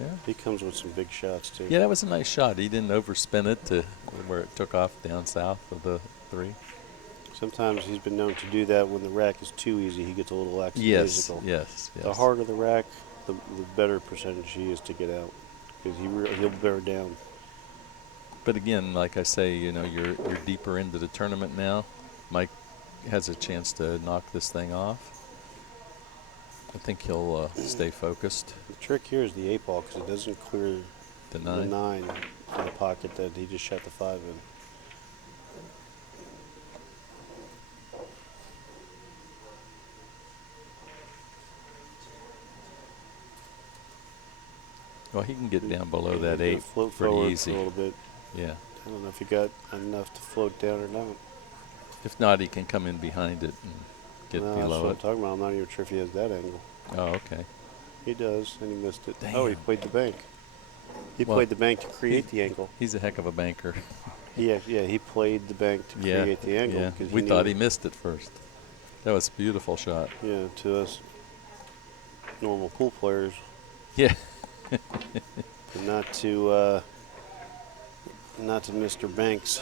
Yeah. He comes with some big shots, too. Yeah, that was a nice shot. He didn't overspin it to where it took off down south of the 3. Sometimes he's been known to do that when the rack is too easy. He gets a little Yes, lackadaisical. yes, yes. The harder the rack, the better percentage he is to get out, because he'll bear down. But again, like I say, you know, you're deeper into the tournament now. Mike has a chance to knock this thing off. I think he'll stay focused. The trick here is the 8-ball, because it doesn't clear The the 9. 9 in the pocket that he just shot the 5 in. Well, he can get down below He's that gonna 8 float pretty forward easy. a little bit. Yeah. I don't know if he got enough to float down or not. If not, he can come in behind it and get No, that's below what it. I'm talking about. I'm not even sure if he has that angle. Oh, okay. He does, and he missed it. Oh, he Damn. played the bank. He Well, played the bank to create the angle. He's a heck of a banker. Yeah, he played the bank to Yeah, create the angle. yeah. 'Cause We thought knew- he missed it first. That was a beautiful shot. Yeah, to us normal pool players, Yeah. but not to Mr. Banks.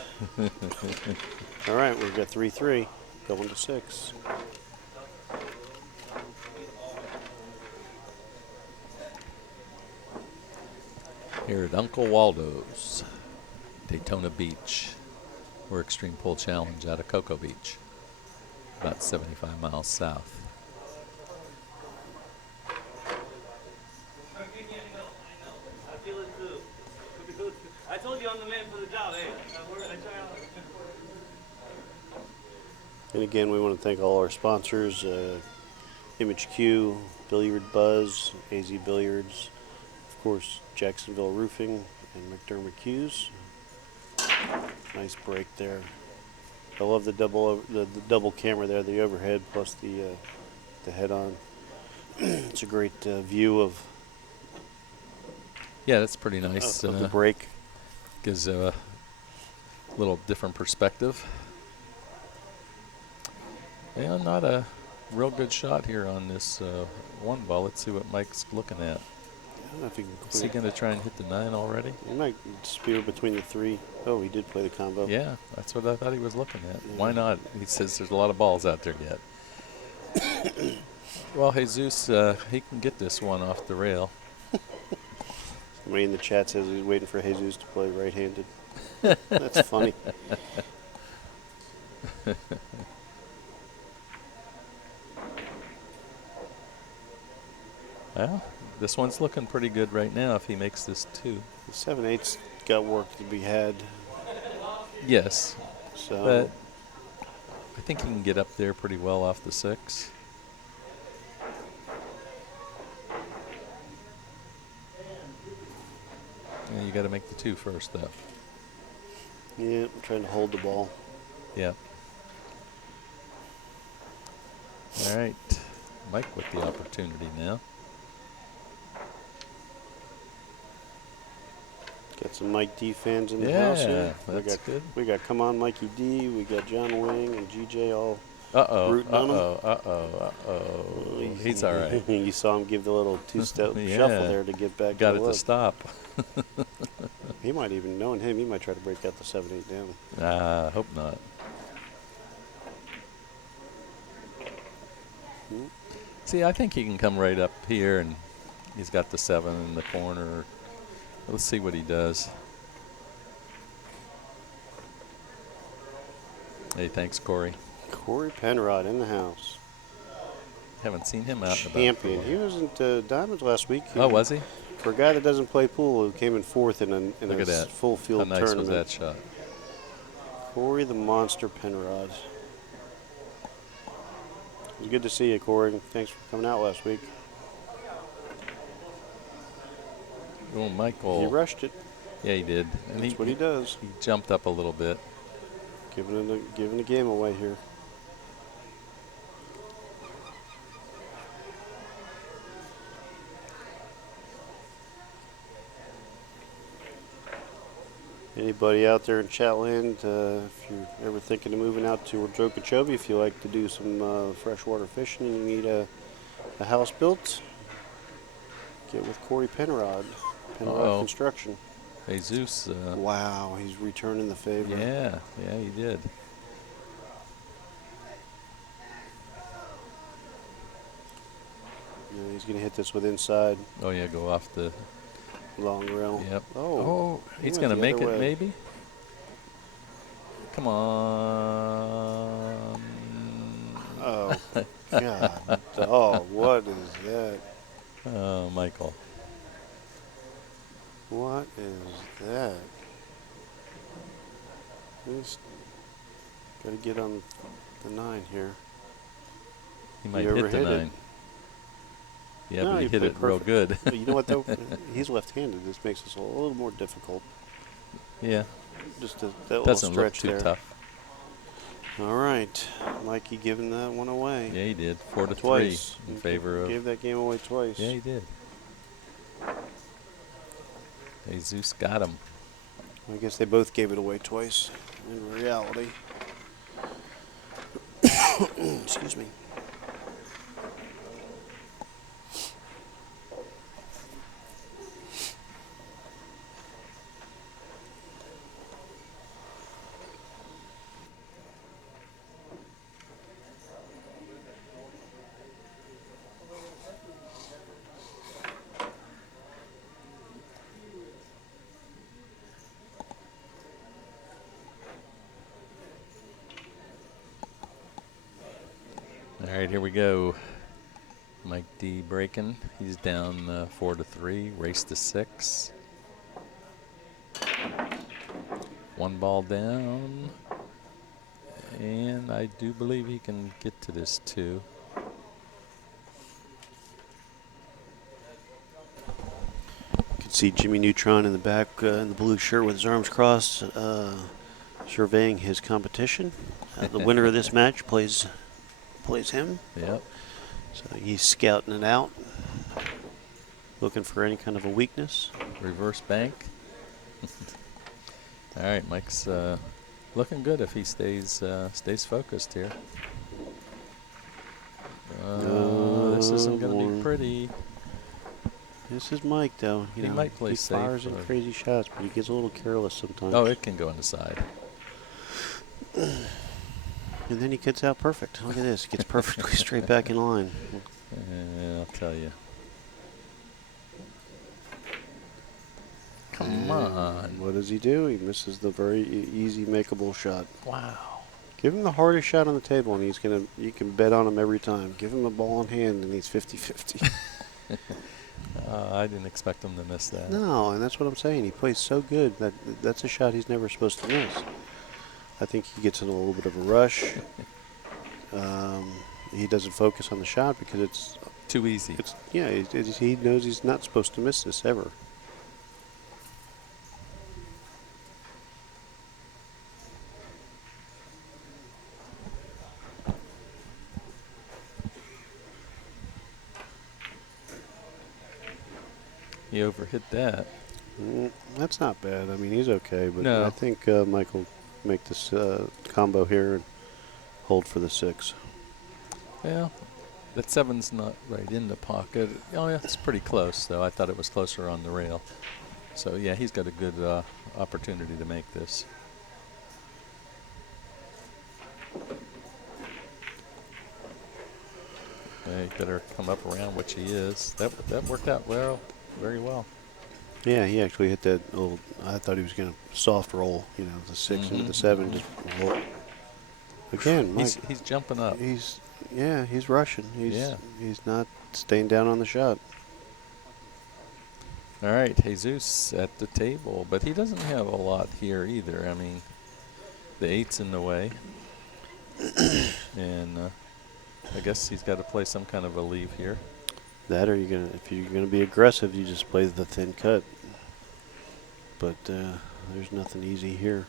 All right, we've got 3-3, going to 6. Here at Uncle Waldo's, Daytona Beach, or Xtreme Pull Challenge out of Cocoa Beach, about 75 miles south. I told you I'm the man for the job, hey. And again, we want to thank all our sponsors, Image Q, Billiard Buzz, AZ Billiards, of course, Jacksonville Roofing, and McDermott Hughes. Nice break there. I love the double camera there, the overhead plus the head-on. It's a great view of Yeah, that's pretty nice. of the break. Gives a little different perspective. Yeah, not a real good shot here on this one ball. Let's see what Mike's looking at. I don't know if he can Is he going to try and hit the 9 already? He might spear between the 3. Oh, he did play the combo. Yeah, that's what I thought he was looking at. Yeah. Why not? He says there's a lot of balls out there yet. Well, Jesus, he can get this one off the rail. Somebody in the chat says he's waiting for Jesus to play right-handed. That's funny. Well, this one's looking pretty good right now if he makes this 2. The 7/8's got work to be had. Yes, So but I think he can get up there pretty well off the 6. Yeah, you got to make the 2 first, though. yeah, I'm trying to hold the ball. Yep. All right, Mike with the opportunity now. Got some Mike D fans in the Yeah, house here. that's good. We got Come On Mikey D, we got John Wing and GJ all Uh-oh, rooting on him. uh-oh. He's all right. You saw him give the little two-step Yeah. shuffle there to get back Got to it the to left. stop. He might even, knowing him, he might try to break out the 7/8 down. Hope not. See, I think he can come right up here, and he's got the 7 in the corner. Let's see what he does. Hey, thanks, Corey. Corey Penrod in the house. Haven't seen him out and about. Champion. He was in Diamonds last week. Oh, was he? For a guy that doesn't play pool, who came in 4th in Look a at that. full field How nice tournament. was that shot? Corey the Monster Penrod. It was good to see you, Corey. Thanks for coming out last week. Oh, Michael. He rushed it. Yeah, he did. And That's what he does. He jumped up a little bit. Giving the game away here. Anybody out there in Chatland, if you're ever thinking of moving out to Okeechobee, if you like to do some freshwater fishing and you need a house built, get with Corey Penrod, Penrod Uh-oh. Construction. Jesus. Wow, he's returning the favor. Yeah, he did. Yeah, he's going to hit this with inside. Oh, yeah, go off the. Long rail. Yep. Oh, he he's went going to the make other it, way. maybe? Come on. Oh, God. Oh, what is that? Oh, Michael. What is that? He's got to get on the 9 here. He might You ever hit the hit it? 9. Yeah, No, but he you hit played it real good. perfect. Well, you know what, though? He's left-handed. This makes this a little more difficult. Yeah. Just that little Doesn't look stretch too there. tough. All right. Mikey giving that one away. Yeah, he did. 4-3 Twice. in He favor of. gave that game away twice. Yeah, he did. Jesus got him. I guess they both gave it away twice in reality. Excuse me. All right, here we go. Mike D breaking. He's down 4-3. Race to 6. One ball down. And I do believe he can get to this 2. You can see Jimmy Neutron in the back in the blue shirt with his arms crossed, surveying his competition. The winner of this match plays him. Yep. So he's scouting it out, looking for any kind of a weakness. Reverse bank. All right, Mike's looking good if he stays focused here. This isn't going to be pretty. This is Mike, though. He might play he safe fires in or- crazy shots, but he gets a little careless sometimes. Oh, it can go on the side. And then he gets out perfect. Look at this. Gets perfectly straight back in line. Yeah, I'll tell you. Come on. What does he do? He misses the very easy makeable shot. Wow. Give him the hardest shot on the table, and you can bet on him every time. Give him a ball in hand, and he's 50-50. I didn't expect him to miss that. No, and that's what I'm saying. He plays so good that that's a shot he's never supposed to miss. I think he gets in a little bit of a rush. He doesn't focus on the shot because it's too easy. He knows he's not supposed to miss this ever. He overhit that. That's not bad. I mean, he's okay, but No. I think Mike will make this combo here and hold for the 6. Well, that 7's not right in the pocket. Oh, yeah, it's pretty close, though. I thought it was closer on the rail. So, yeah, he's got a good opportunity to make this. Yeah, he better come up around, which he is. That worked out well, very well. Yeah, he actually hit that little. I thought he was going to soft roll, the 6 into the 7. Just roll. Again, Mike. He's jumping up. He's rushing. He's not staying down on the shot. All right, Jesus at the table, but he doesn't have a lot here either. I mean, the 8's in the way, and I guess he's got to play some kind of a leave here. That, or if you're gonna be aggressive, you just play the thin cut. But there's nothing easy here.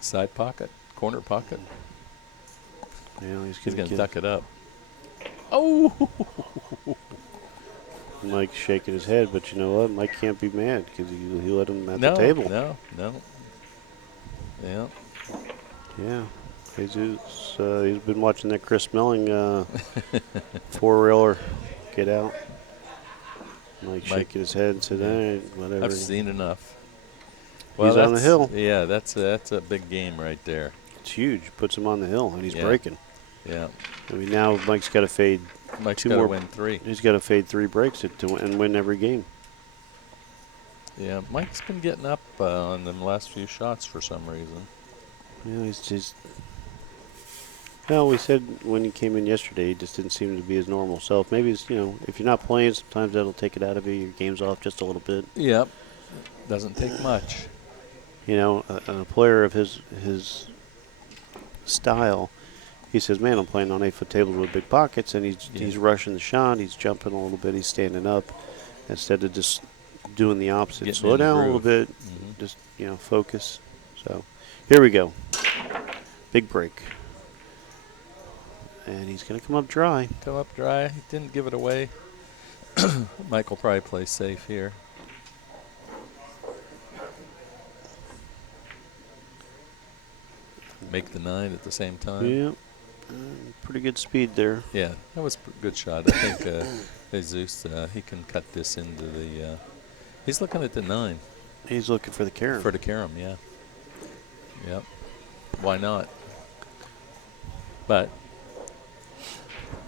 Side pocket, corner pocket. He's going to duck it up. Oh! Mike's shaking his head, but you know what? Mike can't be mad because he let him at the table. No. Yeah. Yeah. He's been watching that Chris Smelling 4-reeler get out. Mike shaking his head and said, all right, whatever. I've seen enough. He's on the hill. Yeah, that's a big game right there. It's huge. Puts him on the hill, and he's breaking. Yeah. I mean, now Mike's got to fade Mike's two got to more. win 3. He's got to fade 3 breaks and win every game. Yeah, Mike's been getting up on them last few shots for some reason. Yeah, he's just. Well, we said when he came in yesterday, he just didn't seem to be his normal self. Maybe it's, if you're not playing, sometimes that'll take it out of you. Your game's off just a little bit. Yep. Doesn't take much. A player of his style, he says, "Man, I'm playing on 8-foot tables with big pockets," and he's rushing the shot. He's jumping a little bit. He's standing up instead of just doing the opposite. Getting Slow in the down a little groove. bit. Just focus. So here we go. Big break. And he's going to come up dry. Come up dry. He didn't give it away. Mike will probably play safe here. Make the 9 at the same time. Yeah. Pretty good speed there. Yeah, that was a good shot. I think Jesus, he can cut this into the. He's looking at the 9. He's looking for the carom. For the carom, yeah. Yep. Why not? But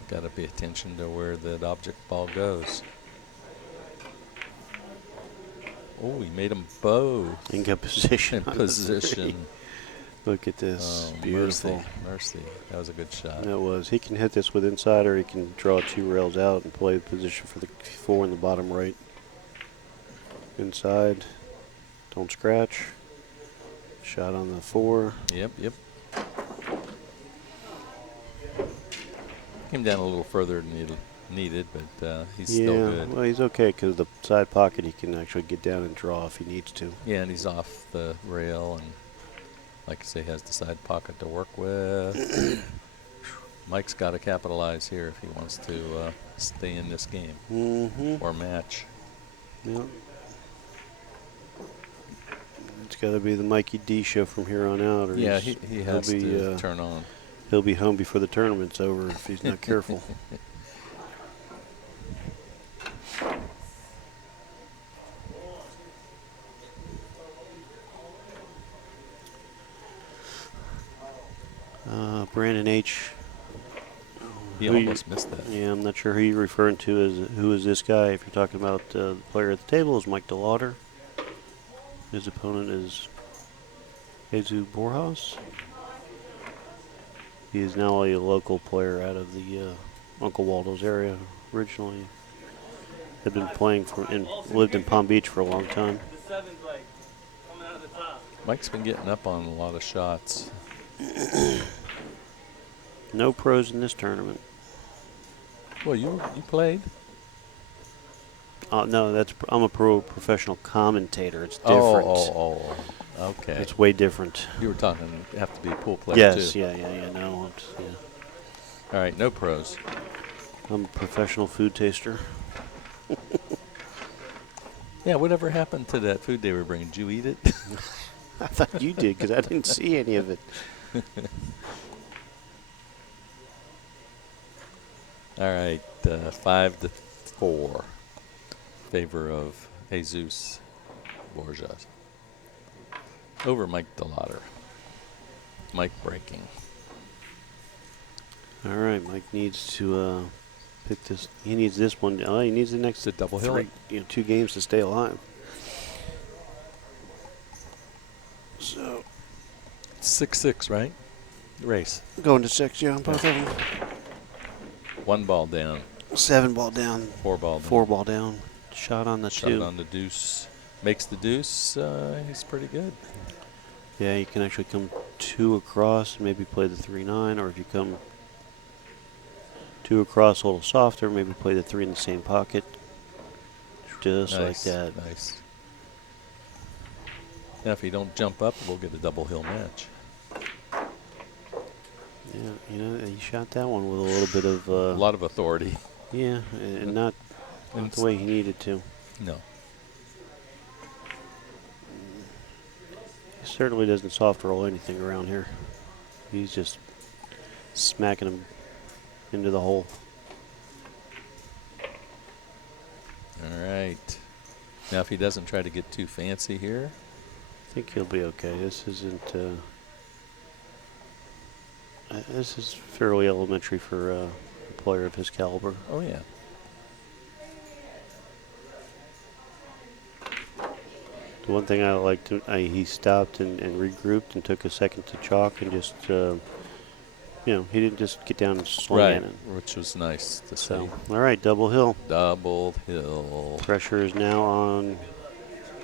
got to pay attention to where that object ball goes. Oh, he made them both. In good position. In position. Look at this. Oh, Beautiful. Mercy. That was a good shot. That was. He can hit this with inside, or he can draw 2 rails out and play the position for the 4 in the bottom right. Inside. Don't scratch. Shot on the 4. Yep. Came down a little further than needed, but he's still good. Well, he's okay because the side pocket he can actually get down and draw if he needs to. Yeah, and he's off the rail, and like I say, has the side pocket to work with. Mike's got to capitalize here if he wants to stay in this game or match. Yep. It's got to be the Mikey D show from here on out. Or yeah, he has to turn on. He'll be home before the tournament's over if he's not careful. Brandon H. He almost missed that. Yeah, I'm not sure who you're referring to as who is this guy. If you're talking about the player at the table, is Mike DeLauder. His opponent is Jesus Borjas. He is now a local player out of the Uncle Waldo's area. Originally, had been playing lived in Palm Beach for a long time. The 7's like coming out of the top. Mike's been getting up on a lot of shots. No pros in this tournament. Well, you played. No, I'm a professional commentator. It's different. Oh, okay. It's way different. You were talking. You have to be a pool player Yes, too. yeah. No, yeah. All right, no pros. I'm a professional food taster. Yeah, whatever happened to that food they were bringing? Did you eat it? I thought you did because I didn't see any of it. All right, 5-4, favor of Jesus Borjas. Over Mike DeLauder. Mike breaking. All right, Mike needs to pick this. He needs this one. He needs the next double hill. 2 games to stay alive. So 6-6, right? Race. Going to 6, yeah, both of them. 1 ball down. 7 ball down. 4 ball down. 4 ball down. Shot on the 2. Shot on the deuce. Makes the deuce. He's pretty good. Yeah, you can actually come 2 across, maybe play the 3-9, or if you come 2 across a little softer, maybe play the 3 in the same pocket. Just like that. Nice. Now, if you don't jump up, we'll get a double hill match. Yeah, he shot that one with a little bit of... a lot of authority. Yeah, and not the way he needed to. No. He certainly doesn't soft roll anything around here. He's just smacking him into the hole. All right. Now, if he doesn't try to get too fancy here. I think he'll be okay. This isn't... This is fairly elementary for a player of his caliber. Oh, yeah. The one thing I liked, he stopped and regrouped and took a second to chalk and just, he didn't just get down and swing Right, at it. which was nice to So, see. all right, double hill. Double hill. Pressure is now on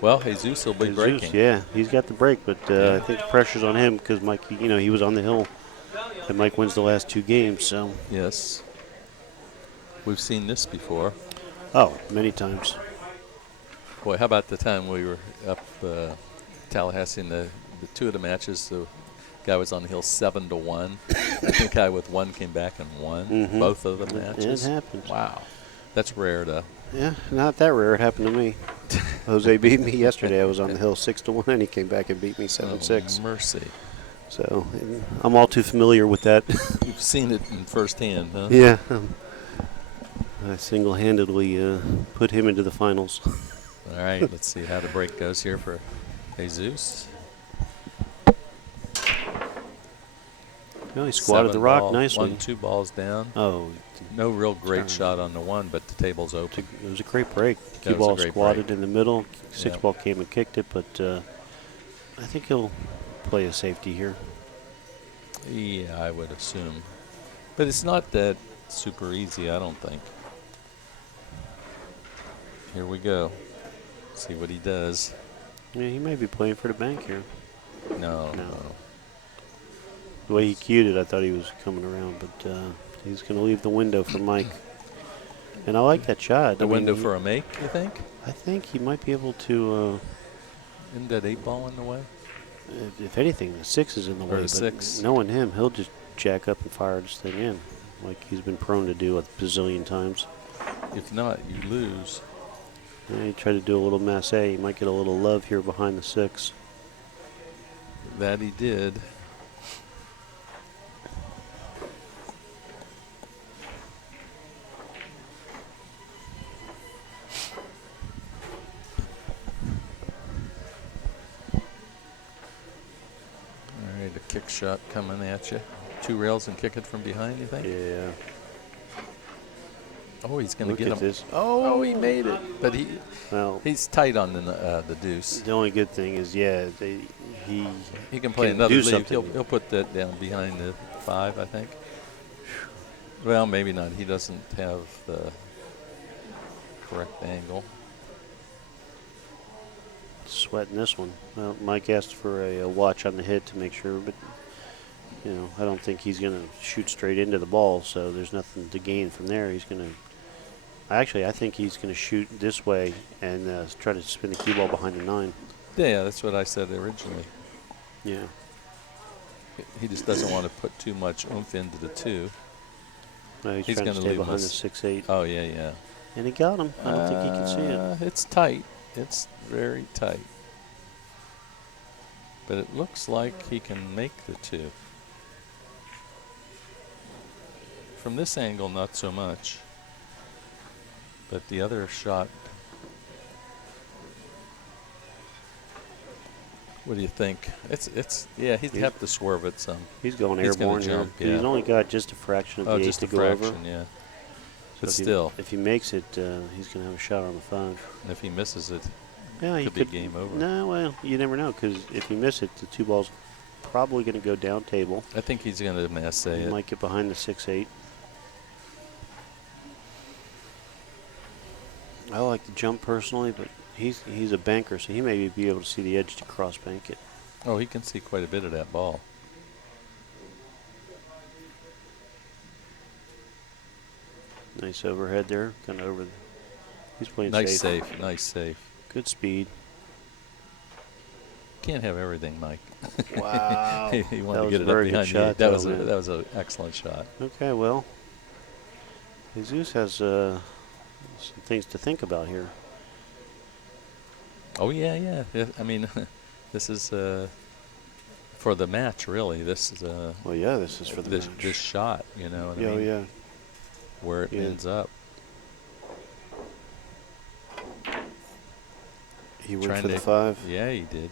Well, Jesus will be Jesus. breaking. Yeah, he's got the break, but Yeah. I think the pressure's on him because Mike, he was on the hill, and Mike wins the last 2 games. So, Yes. We've seen this before. oh, many times. Boy, how about the time we were up Tallahassee in the 2 of the matches? The guy was on the hill 7-1. I think the guy with 1 came back and won both of the matches. It happens. Wow, that's rare though. Yeah, not that rare. It happened to me. Jose beat me yesterday. I was on the hill 6-1, and he came back and beat me 7-6. Oh, mercy. So I'm all too familiar with that. You've seen it in firsthand, huh? Yeah. I single-handedly put him into the finals. All right, let's see how the break goes here for Jesus. Well, he squatted the rock nicely. 1, 2 balls down. Oh, no real great shot on the 1, but the table's open. it was a great break. That Cue was a ball great squatted break. in the middle. 6 Yep. ball came and kicked it, but I think he'll play a safety here. Yeah, I would assume. But it's not that super easy, I don't think. Here we go. See what he does. Yeah, he may be playing for the bank here. No. The way he cued it, I thought he was coming around, but he's going to leave the window for Mike. And I like that shot. The window for a make, you think? I think he might be able to. Isn't that 8 ball in the way? If anything, the 6 is in the Or way. the But 6. knowing him, he'll just jack up and fire this thing in, like he's been prone to do a bazillion times. If not, you lose. Yeah, he tried to do a little masse. He might get a little love here behind the 6. That he did. All right, a kick shot coming at you. 2 rails and kick it from behind, you think? Yeah. Oh, he's going to Look get at him. this. Oh, he made it. But Well, he's tight on the deuce. the only good thing is, he He can play can another do lead. something. He'll put that down behind the 5, I think. Well, maybe not. He doesn't have the correct angle. Sweating this one. Well, Mike asked for a watch on the hit to make sure, but I don't think he's going to shoot straight into the ball, so there's nothing to gain from there. He's going to. Actually, I think he's going to shoot this way and try to spin the cue ball behind the 9. Yeah, that's what I said originally. Yeah. He just doesn't want to put too much oomph into the 2. No, he's He's trying to gonna stay leave behind us- the 6-8. Oh, yeah. And he got him. I don't think he can see it. It's tight. It's very tight. But it looks like he can make the 2. From this angle, not so much. But the other shot. What do you think? Yeah, he'd have to swerve it some. He's going He's gonna airborne here. jump, He's yeah. only got just a fraction of Oh, the 8 just to a go fraction, over. yeah. So But if still, if he makes it, he's going to have a shot on the 5. and if he misses it, Yeah, he could could be game over. No, well, you never know because if you miss it, the 2 ball's probably going to go down table. I think he's going to masse He it. might get behind the 6-8. I like the jump personally, but he's a banker, so he may be able to see the edge to cross bank it. Oh, he can see quite a bit of that ball. Nice overhead there, kind of over. He's playing Nice safe. safe. Nice safe. Good speed. Can't have everything, Mike. Wow. he wanted That to was get a it very up good behind shot, the 8. though, man. That was an excellent shot. Okay, well, Jesus has some things to think about here. Oh yeah. I mean, this is for the match, really. This is Well, yeah, this is for the match. this shot. You know what I Yeah, mean? yeah. Where it Yeah. ends up. He went Trying for the to- 5. Yeah, he did.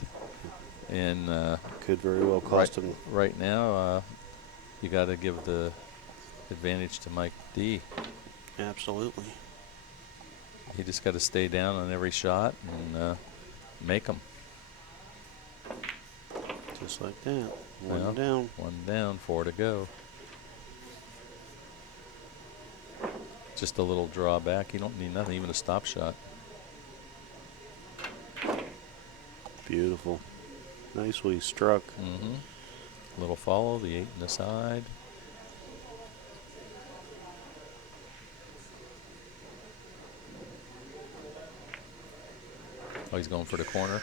And Could very well cost him. right now, you got to give the advantage to Mike D. Absolutely. He just got to stay down on every shot and make them. Just like that. Well, One down. 4 to go. Just a little drawback. You don't need nothing, even a stop shot. Beautiful. Nicely struck. Little follow, the 8 in the side. Oh, he's going for the corner.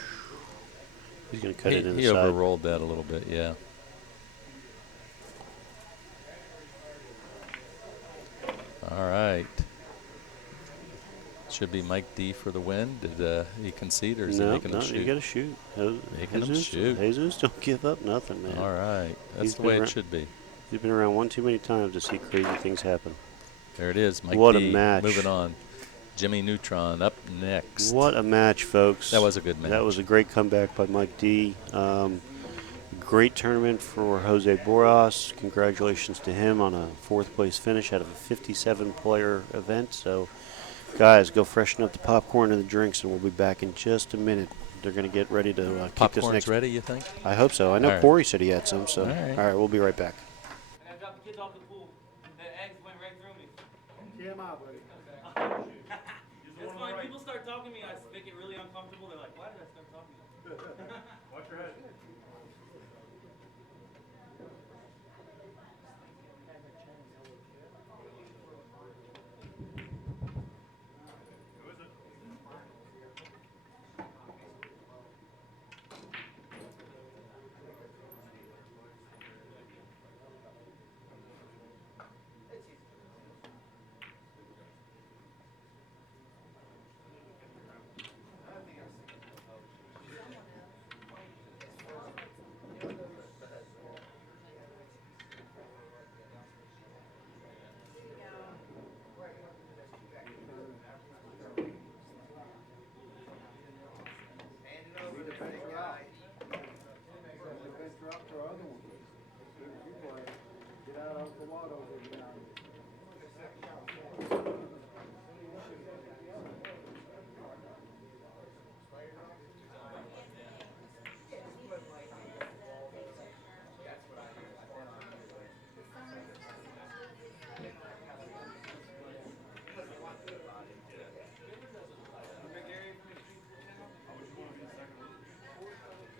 He's going to cut it in the He side. overrolled that a little bit, yeah. All right. Should be Mike D for the win. Did he concede, or is he making him shoot? You got to shoot. Making him shoot. Jesus, don't give up nothing, man. All right. That's the way it should be. He's been around one too many times to see crazy things happen. There it is. Mike what D a match. moving on. Jimmy Neutron up next. What a match, folks. That was a good match. That was a great comeback by Mike D. Great tournament for Jose Boras. Congratulations to him on a 4th place finish out of a 57-player event. So, guys, go freshen up the popcorn and the drinks, and we'll be back in just a minute. They're going to get ready to keep this Popcorn's next. ready, you think? I hope so. I know right. Corey said he had some. So, All right, we'll be right back. I gotta drop the kids off the pool. The eggs went right through me. TMI, buddy. It's fine. People start talking to me. I make it really uncomfortable. They're like, why did I start talking to you? Watch your head. Venture out to our other one. Get out of Uncle Waldo over now.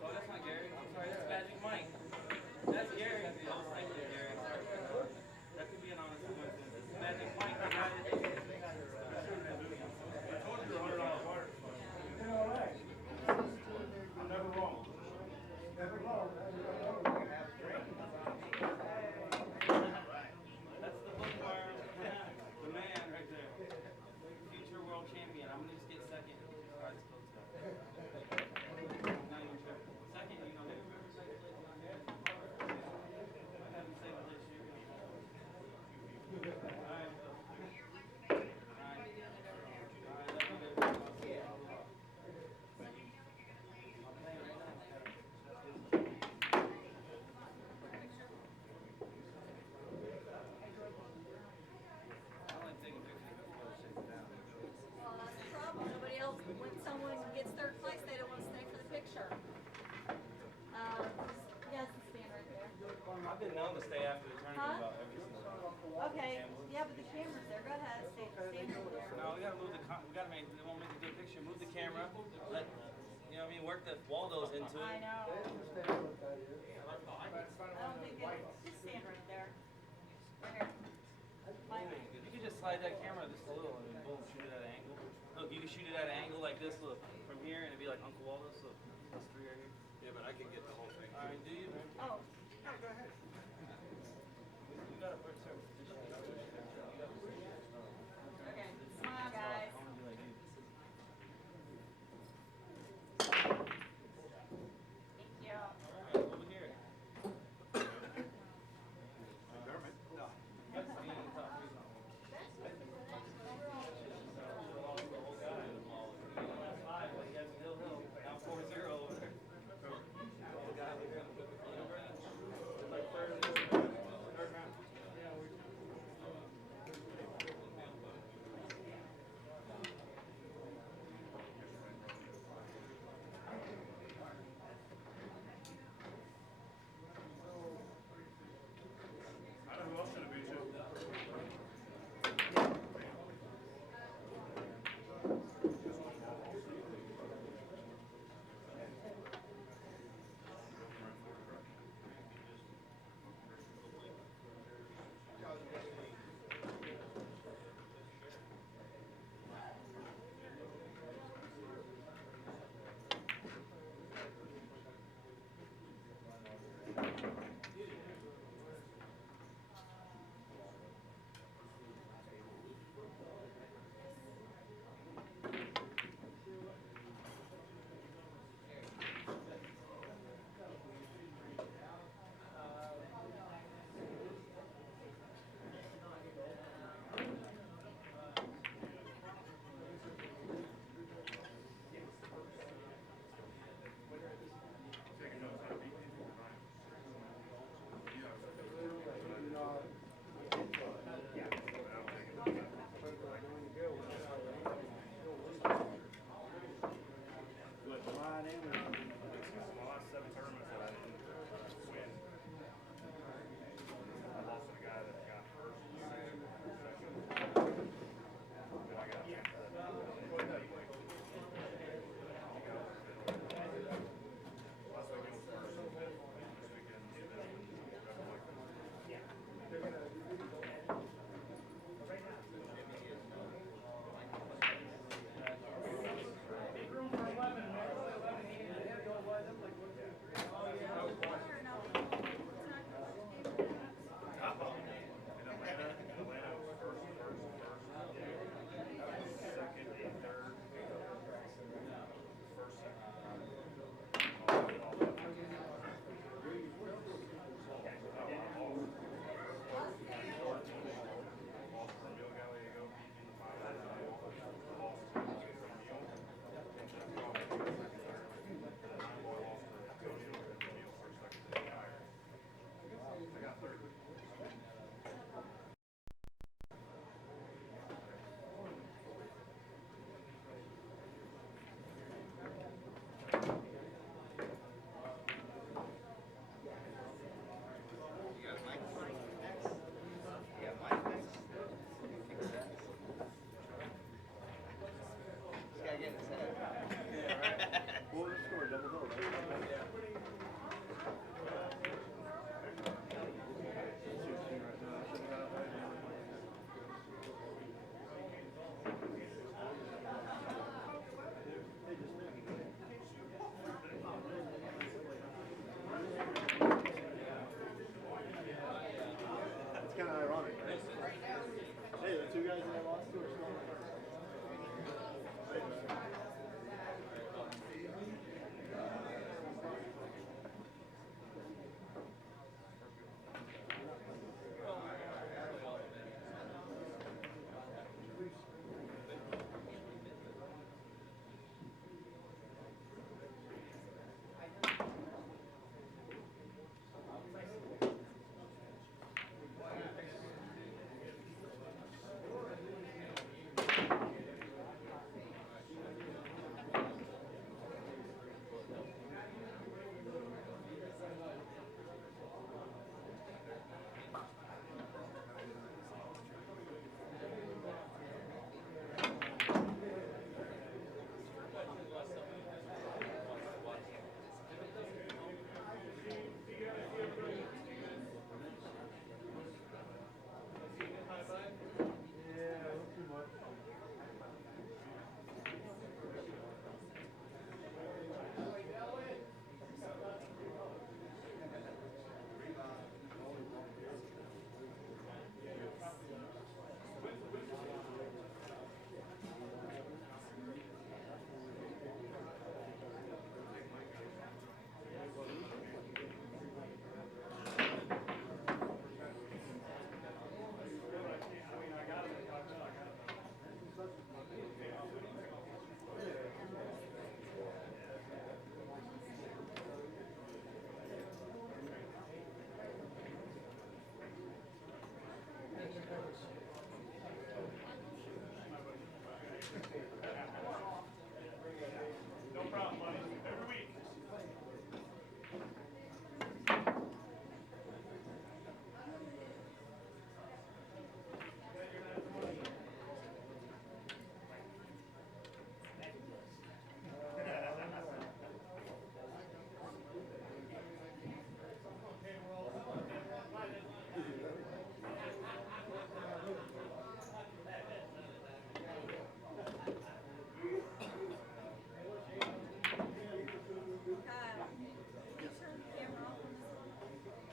Oh, that's not Gary. I'm sorry, that's Magic Mike. That's Gary. Thank you, Gary. Sorry. That could be an honest coincidence. This is Magic Mike. The guy that Never wrong. Never wrong. That's the bookworm. The man right there. Future world champion. I'm gonna just get second. Sorry, this close guy. Not even sure. Second, you know, they remember second place on there. I haven't second place year. Alright. Well, that's the problem. Nobody else, when someone gets 3rd place, they don't want to stay for the picture. Yes, stand right there. I've been known to stay after the tournament Huh? about every single time. Okay, yeah, but the camera's there. Go ahead, stand over there. No, we gotta move we gotta make, they won't make a good picture. Move the camera. Let, you know what I mean? Work the Waldos into I it. know. I don't think it, just stand right there. Right here. You can just slide that camera just a little and then boom, shoot it at an angle. Look, you can shoot it at an angle like this, look, from here, and it'd be like Uncle Waldo's. Look, those 3 right here. Yeah, but I can get the whole thing. All right, do you, man? Oh. Go ahead. You got it, sir. Okay, smile, guys. Thank you. Over here. Now 4-0 over there.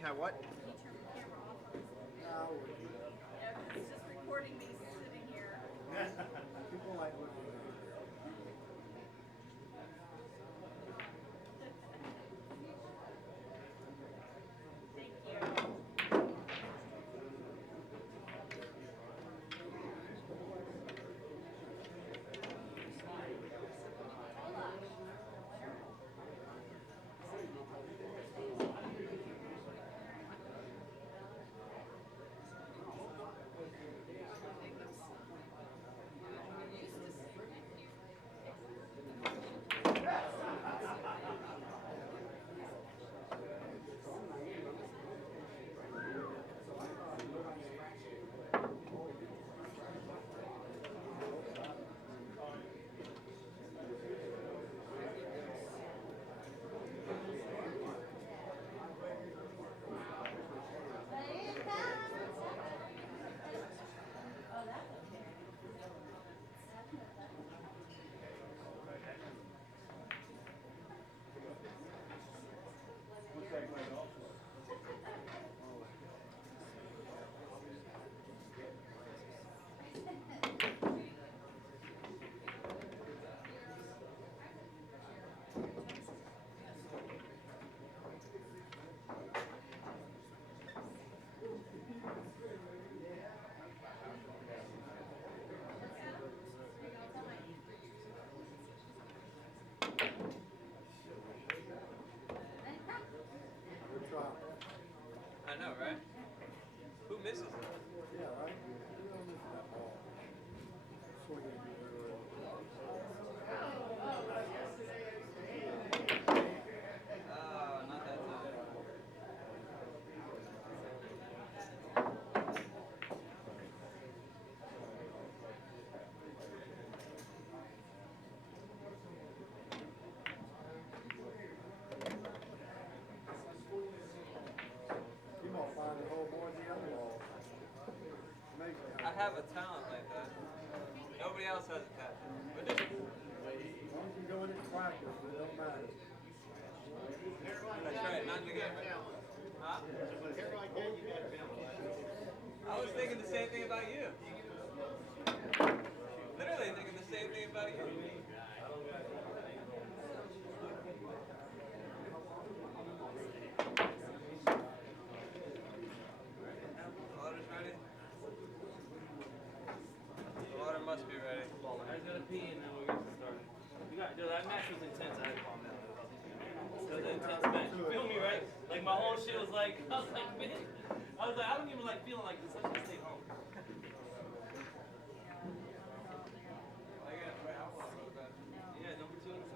Have what? Can you turn the camera off on this? No. It's just recording me sitting here. People like looking at it. Thank you. I know, right? Who misses it? Yeah, right? You don't miss that ball. Swinging it really well. Oh, not that time. You might find the whole boy the other ball. Amazing how I have a talent like that. Nobody else has a talent. But just, as long as you go in and practice, it don't matter. that's right, not in the game. Huh? I was thinking the same thing about you. Literally thinking the same thing about you. The water's ready. The water must be ready. I just gotta pee and then we'll get started. Dude, that match was intense. I had to calm down. It was an intense match. You feel me, right? Like my whole shit was like, I was like, man. I was like, I don't even like feeling like this. I should stay home. Yeah, number 2 in the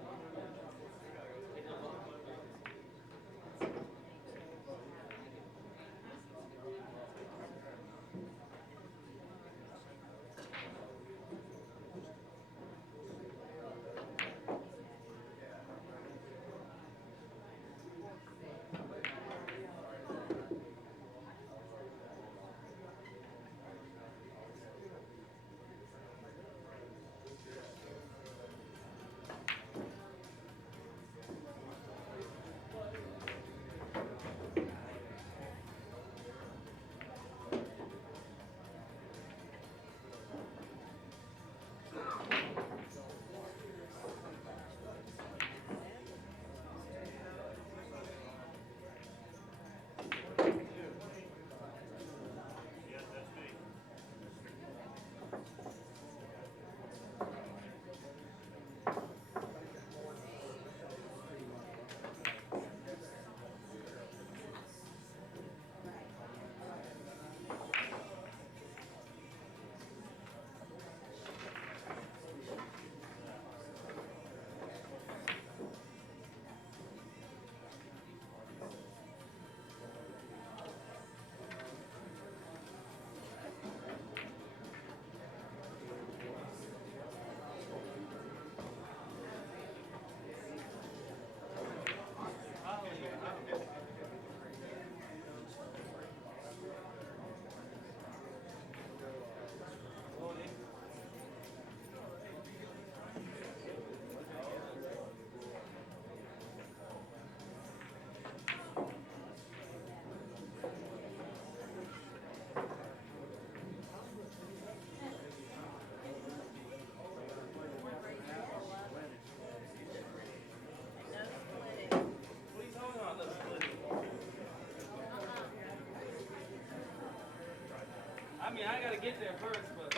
mean, I gotta get there first, but.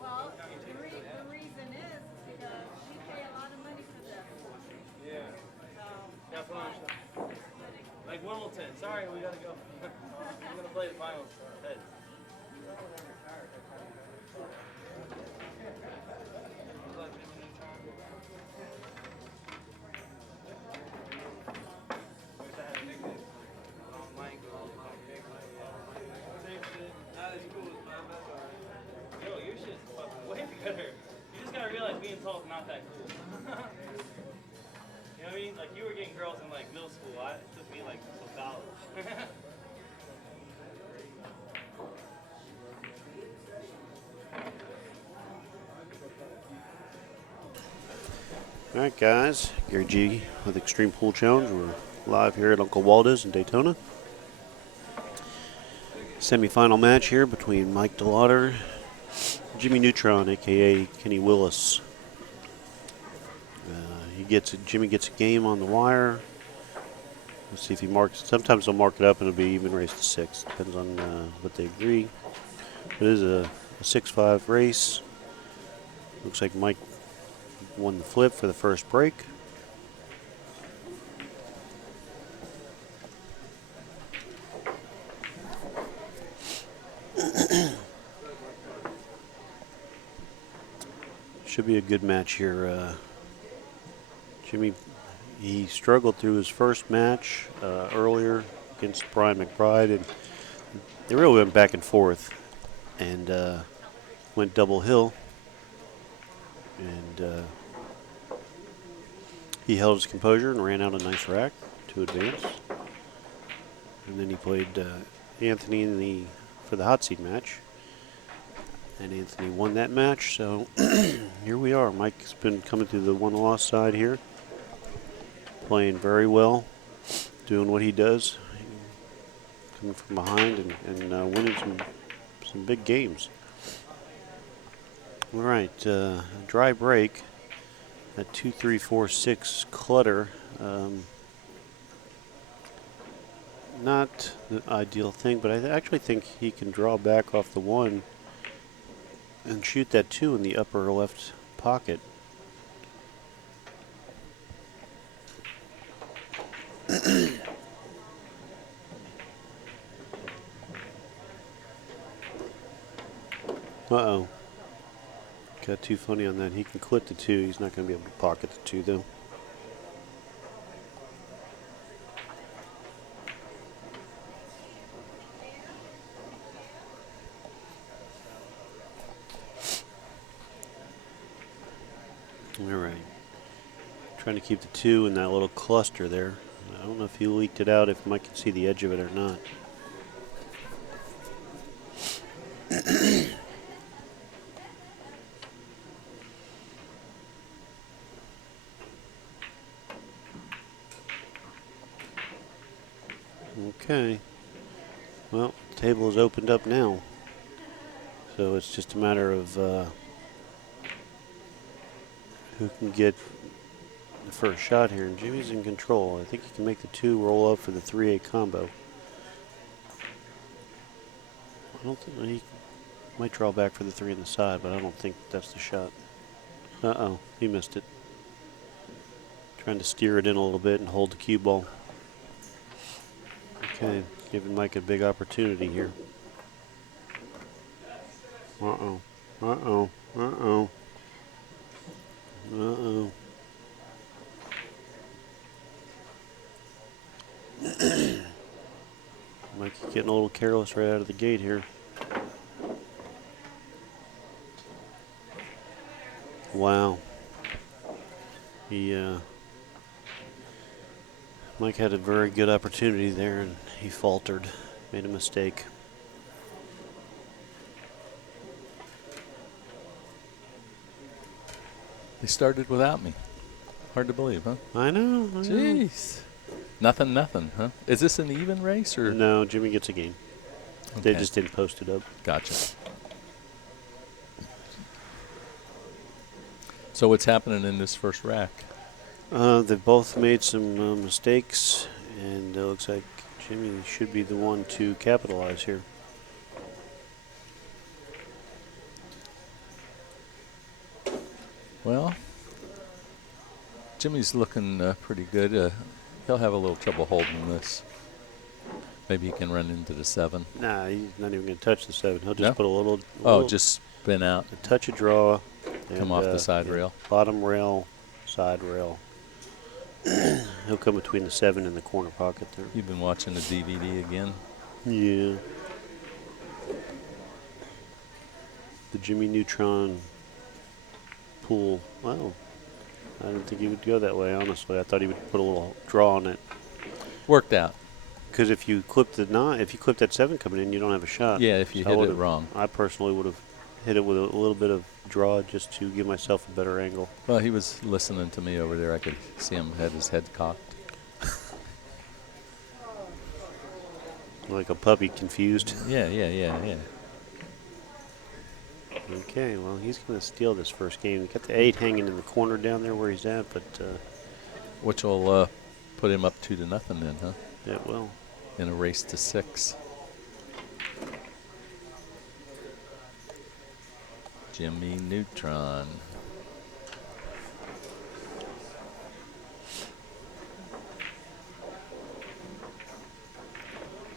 Well, the reason is because you pay a lot of money for this. Yeah. So, That's what I'm like Wimbledon. Sorry, we gotta go. I'm gonna play the finals. Hey. Wish I had a nickname. Not as cool as mine, but alright. Yo, your shit's fucking way better. You just gotta realize being tall is not that cool. You know what I mean? Like you were getting girls in like middle school. It took me like till college. All right, guys. Gary G with Extreme Pool Challenge. We're live here at Uncle Waldo's in Daytona. Semi-final match here between Mike DeLauder, Jimmy Neutron, aka Kenny Willis. Jimmy gets a game on the wire. Let's see if he marks. Sometimes they'll mark it up and it'll be even race to 6. Depends on what they agree. It is a 6-5 race. Looks like Mike won the flip for the first break. Should be a good match here. Jimmy, he struggled through his first match earlier against Brian McBride, and they really went back and forth, and went double hill, and he held his composure and ran out a nice rack to advance. And then he played Anthony for the hot seat match, and Anthony won that match. So here we are. Mike's been coming through the one-loss side here, playing very well, doing what he does, coming from behind and winning some big games. All right, dry break at 2-3-4-6 clutter. Not the ideal thing, but I actually think he can draw back off the 1 and shoot that 2 in the upper left pocket. Uh-oh. Got too funny on that. He can clip the 2. He's not going to be able to pocket the 2, though. All right. Trying to keep the 2 in that little cluster there. I don't know if he leaked it out, if Mike can see the edge of it or not. Okay. Well, the table is opened up now. So it's just a matter of who can get the first shot here. And Jimmy's in control. I think he can make the 2 roll up for the 3-8 combo. I don't think he might draw back for the 3 on the side, but I don't think that's the shot. Uh-oh, he missed it. Trying to steer it in a little bit and hold the cue ball. Okay, giving Mike a big opportunity here. Uh-oh, uh-oh, uh-oh, uh-oh. Mike's getting a little careless right out of the gate here. Wow. Mike had a very good opportunity there, and he faltered, made a mistake. They started without me. Hard to believe, huh? I know. Jeez. Nothing, huh? Is this an even race or? No, Jimmy gets a game. Okay. They just didn't post it up. Gotcha. So what's happening in this first rack? They've both made some mistakes, and it looks like Jimmy should be the one to capitalize here. Well, Jimmy's looking pretty good. He'll have a little trouble holding this. Maybe he can run into the 7. Nah, he's not even going to touch the 7. He'll just No? put a little, Just spin out. a touch of draw. Come off the side rail. Bottom rail, side rail. He'll come between the 7 and the corner pocket there. You've been watching the DVD again? Yeah. The Jimmy Neutron pool. Wow. I didn't think he would go that way, honestly. I thought he would put a little draw on it. Worked out. Because if you clip that 7 coming in, you don't have a shot. Yeah, if you hit it wrong. I personally would have hit it with a little bit of draw just to give myself a better angle. Well, he was listening to me over there. I could see him had his head cocked. Like a puppy confused. Yeah. Okay, well, he's going to steal this first game. He got the 8 hanging in the corner down there where he's at, but Which will put him up 2-0 then, huh? it will. In a race to 6. Jimmy Neutron.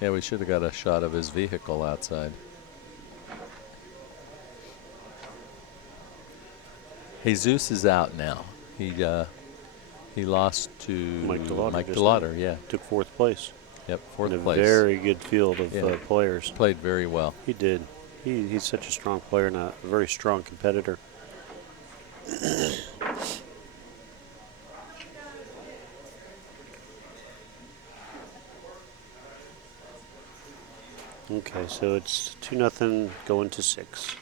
Yeah, we should have got a shot of his vehicle outside. Jesus is out now. He lost to Mike DeLauder. Mike just DeLauder, now. yeah. Took 4th place. Yep, 4th In a place. very good field of Yeah. players. Played very well. He did. He's such a strong player and a very strong competitor. Okay, so it's 2-0 going to 6.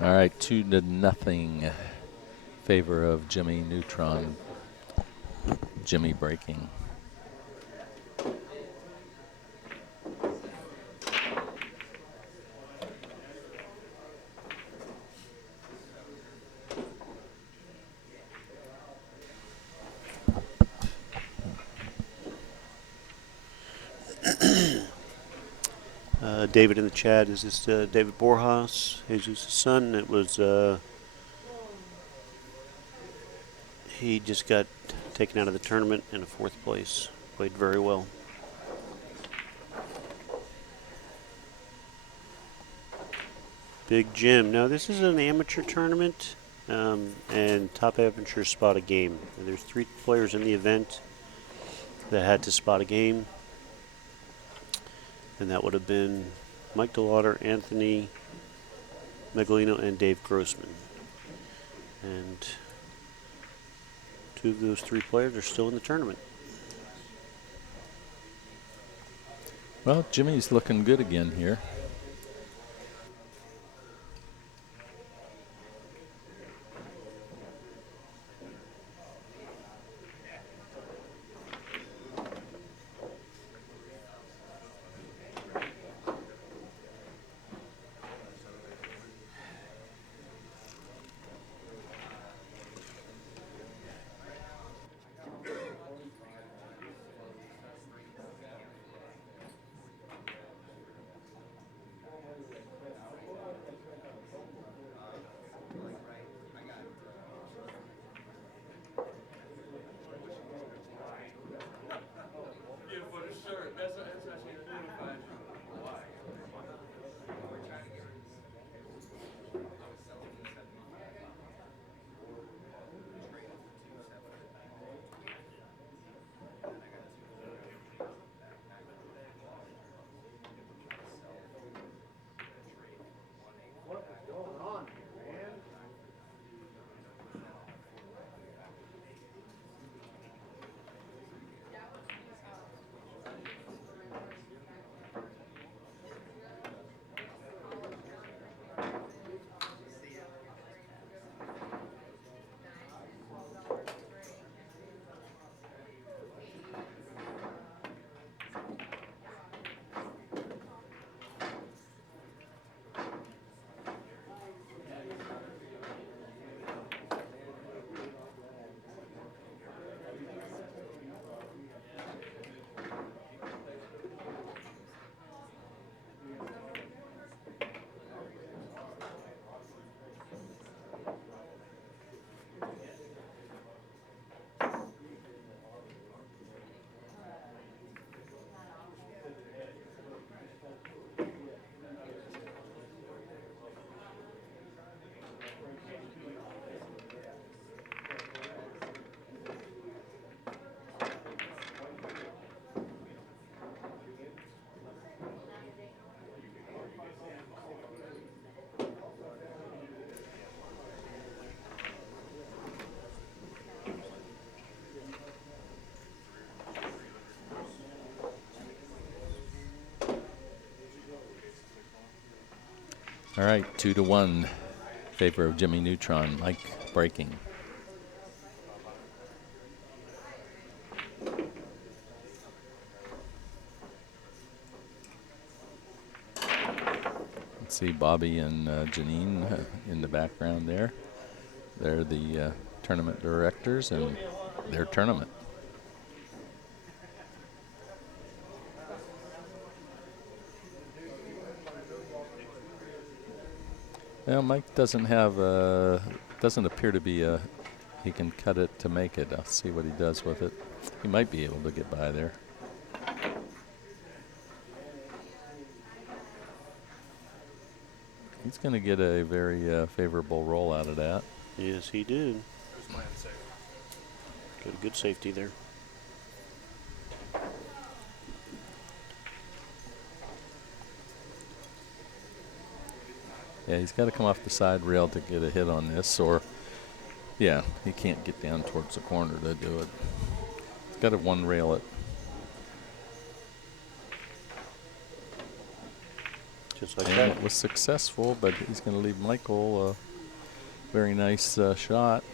All right, 2-0 favor of Jimmy Neutron. Jimmy breaking. David in the chat, is this David Borjas, Jesus' son? It was, he just got taken out of the tournament in a 4th place. Played very well. Big Jim. Now, this is an amateur tournament, and top amateurs spot a game. And there's 3 players in the event that had to spot a game. And that would have been Mike DeLauder, Anthony Megalino, and Dave Grossman. And 2 of those 3 players are still in the tournament. Well, Jimmy's looking good again here. All right, 2-1 favor of Jimmy Neutron. Mike breaking. Let's see Bobby and Janine in the background there. They're the tournament directors and their tournament. Well, Mike doesn't have doesn't appear to be he can cut it to make it. I'll see what he does with it. He might be able to get by there. He's going to get a very favorable roll out of that. Yes, he did. Got a good safety there. Yeah, he's got to come off the side rail to get a hit on this, or, yeah, he can't get down towards the corner to do it. He's got to one rail it. Just like And that. it was successful, but he's going to leave Michael a very nice shot.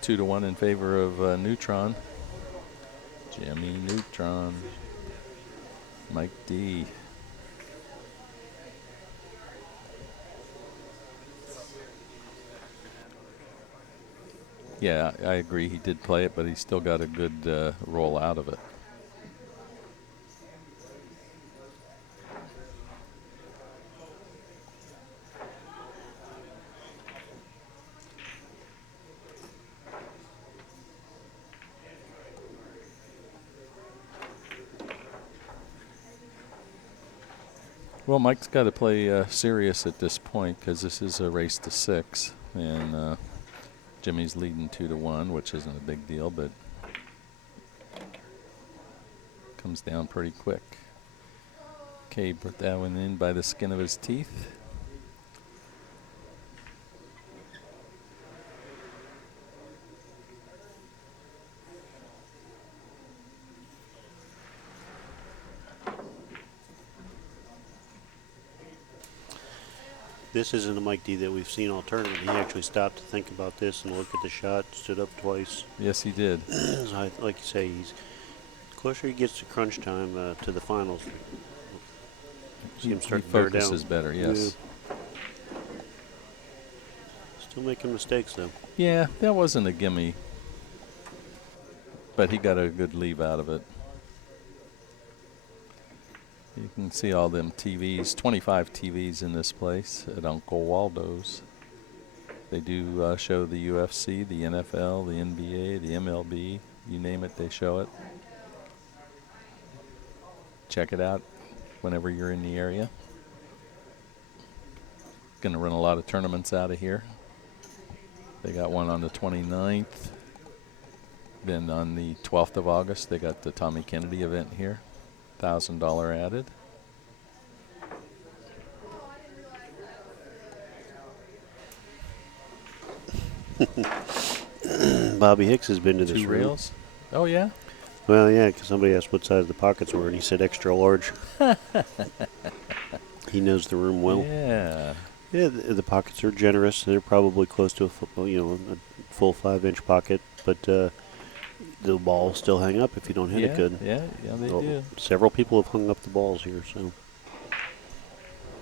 2-1 in favor of Neutron. Jimmy Neutron. Mike D. Yeah, I agree. He did play it, but he still got a good roll out of it. Well, Mike's got to play serious at this point because this is a race to 6, and Jimmy's leading 2-1, which isn't a big deal, but comes down pretty quick. Okay, put that one in by the skin of his teeth. This isn't a Mike D that we've seen all tournament. He actually stopped to think about this and look at the shot, stood up twice. Yes, he did. So like you say, he's closer he gets to crunch time to the finals. See him start He to bear focuses down. better, yes. Yeah. Still making mistakes though. Yeah, that wasn't a gimme, but he got a good leave out of it. You can see all them TVs, 25 TVs in this place at Uncle Waldo's. They do show the UFC, the NFL, the NBA, the MLB, you name it, they show it. Check it out whenever you're in the area. Going to run a lot of tournaments out of here. They got one on the 29th. Then on the 12th of August, they got the Tommy Kennedy event here. $1,000 added. Bobby Hicks has been to this 2 room. reels. Oh, yeah? Well, yeah, because somebody asked what size the pockets were, and he said extra large. He knows the room well. Yeah. Yeah, the pockets are generous. They're probably close to a full 5-inch pocket, but the balls still hang up if you don't hit it good. Yeah, they do. Several people have hung up the balls here, so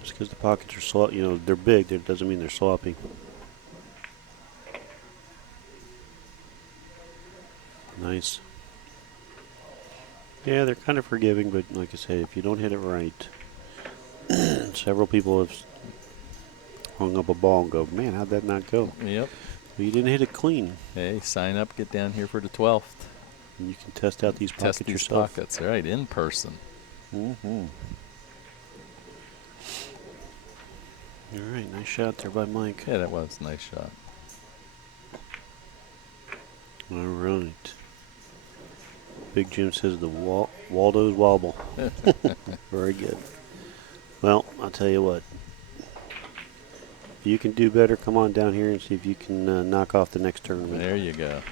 just because the pockets are they're big, that doesn't mean they're sloppy. Nice. Yeah, they're kind of forgiving, but like I said, if you don't hit it right, several people have hung up a ball and go, man, how'd that not go? Yep. Well, you didn't hit it clean. Hey, sign up, get down here for the 12th. And you can test out these pockets Test these yourself. pockets, right, in person. Mm-hmm. All right, nice shot there by Mike. Yeah, that was a nice shot. All right. Big Jim says the Waldo's wobble. Very good. Well, I'll tell you what. If you can do better, come on down here and see if you can knock off the next tournament. There you go.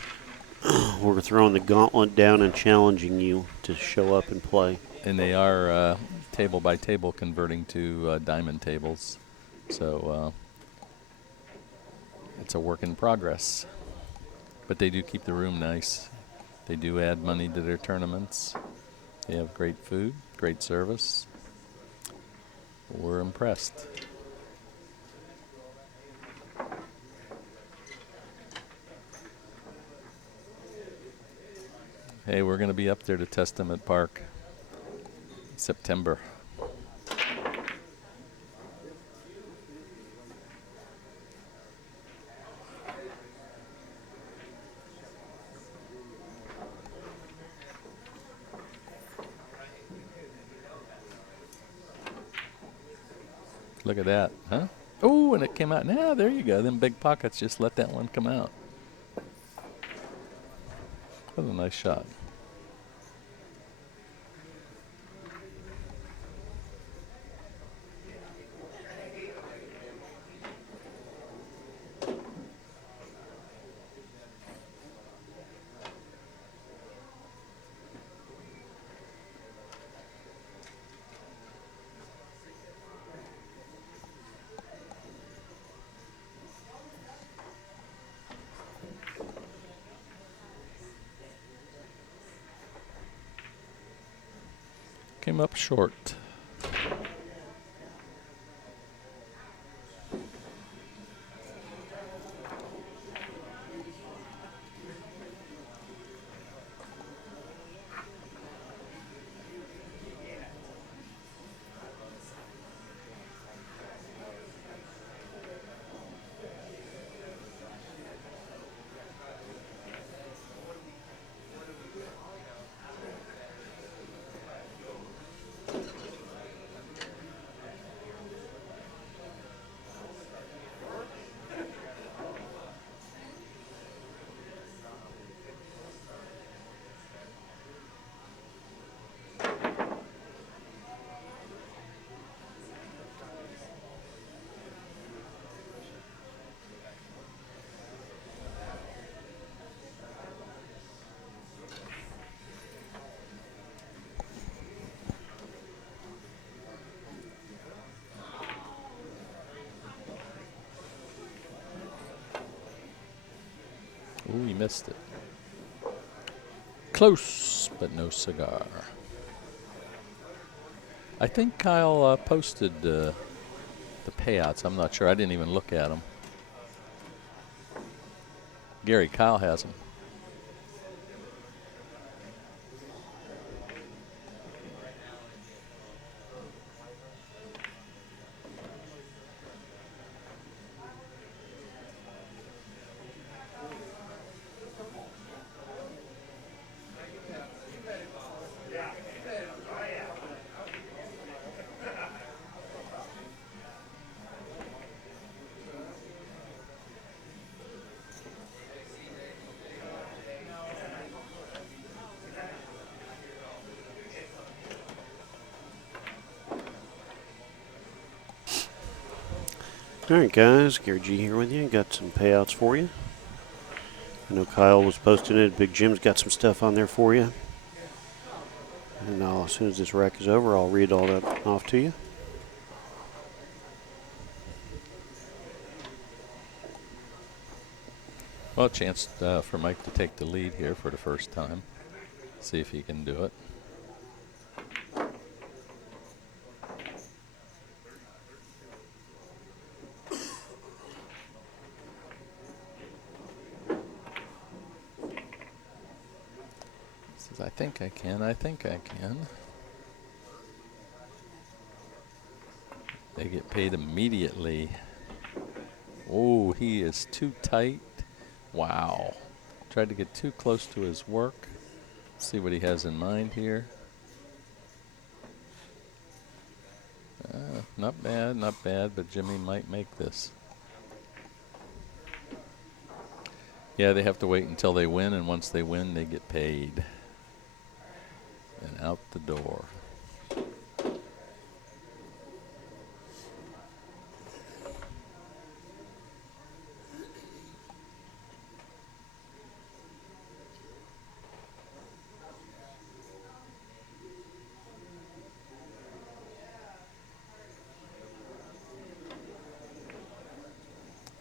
We're throwing the gauntlet down and challenging you to show up and play. And they are table by table converting to diamond tables. So it's a work in progress. But they do keep the room nice. They do add money to their tournaments. They have great food, great service. We're impressed. Hey, we're going to be up there to Testament Park in September. Look at that, huh? Oh, and it came out. Now, there you go. Them big pockets just let that one come out. What a nice shot. Came up short. Ooh, he missed it. Close, but no cigar. I think Kyle posted the payouts. I'm not sure. I didn't even look at them. Gary, Kyle has them. All right, guys. Gary G here with you. Got some payouts for you. I know Kyle was posting it. Big Jim's got some stuff on there for you. And as soon as this rack is over, I'll read all that off to you. Well, a chance for Mike to take the lead here for the first time. See if he can do it. Says, I think I can, I think I can. They get paid immediately. Oh, he is too tight. Wow. Tried to get too close to his work. See what he has in mind here. Not bad, but Jimmy might make this. Yeah, they have to wait until they win, and once they win, they get paid. And out the door.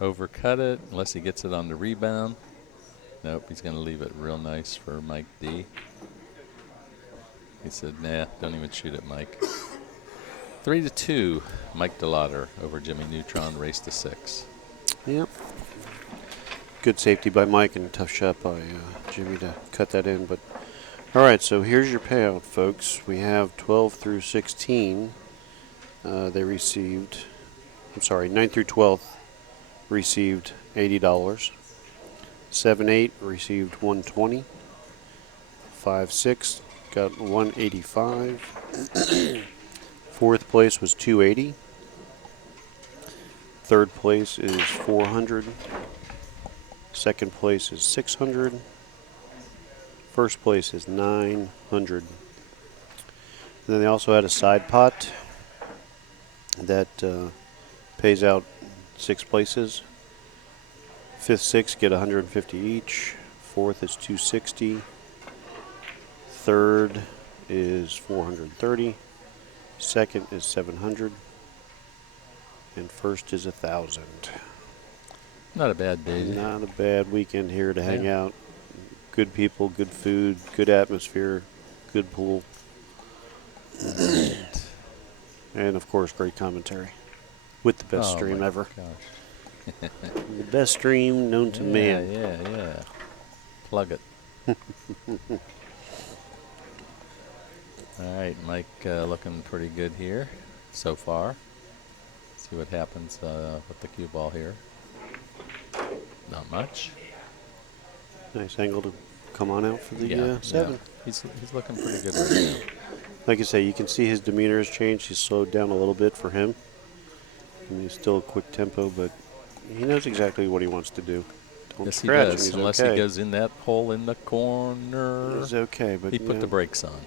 overcut it unless he gets it on the rebound. Nope, he's going to leave it real nice for Mike D. He said, nah, don't even shoot it, Mike. 3-2, Mike DeLauder over Jimmy Neutron, race to 6. Yep. Good safety by Mike and tough shot by Jimmy to cut that in. But all right, so here's your payout, folks. We have 12 through 16. They received, 9 through 12 received $80. 7-8 received $120. 5-6 got $185. Fourth place was $280. Third place is $400. Second place is $600. First place is $900. And then they also had a side pot that pays out 6 places. Fifth, sixth get $150 each. Fourth is $260. Third is $430. Second is $700. And first is $1,000. Not a bad day. Not a bad weekend here to hang out. Good people, good food, good atmosphere, good pool. And of course, great commentary. With the best stream ever. Gosh. The best stream known to man. Yeah. Plug it. All right, Mike looking pretty good here so far. See what happens with the cue ball here. Not much. Nice angle to come on out for the 7. Yeah. He's looking pretty good right now. Like I say, you can see his demeanor has changed. He's slowed down a little bit for him. And he's still a quick tempo, but he knows exactly what he wants to do. Don't Yes, he scratch him, does. he's Unless okay. he goes in that hole in the corner. He's okay, but he put the brakes on.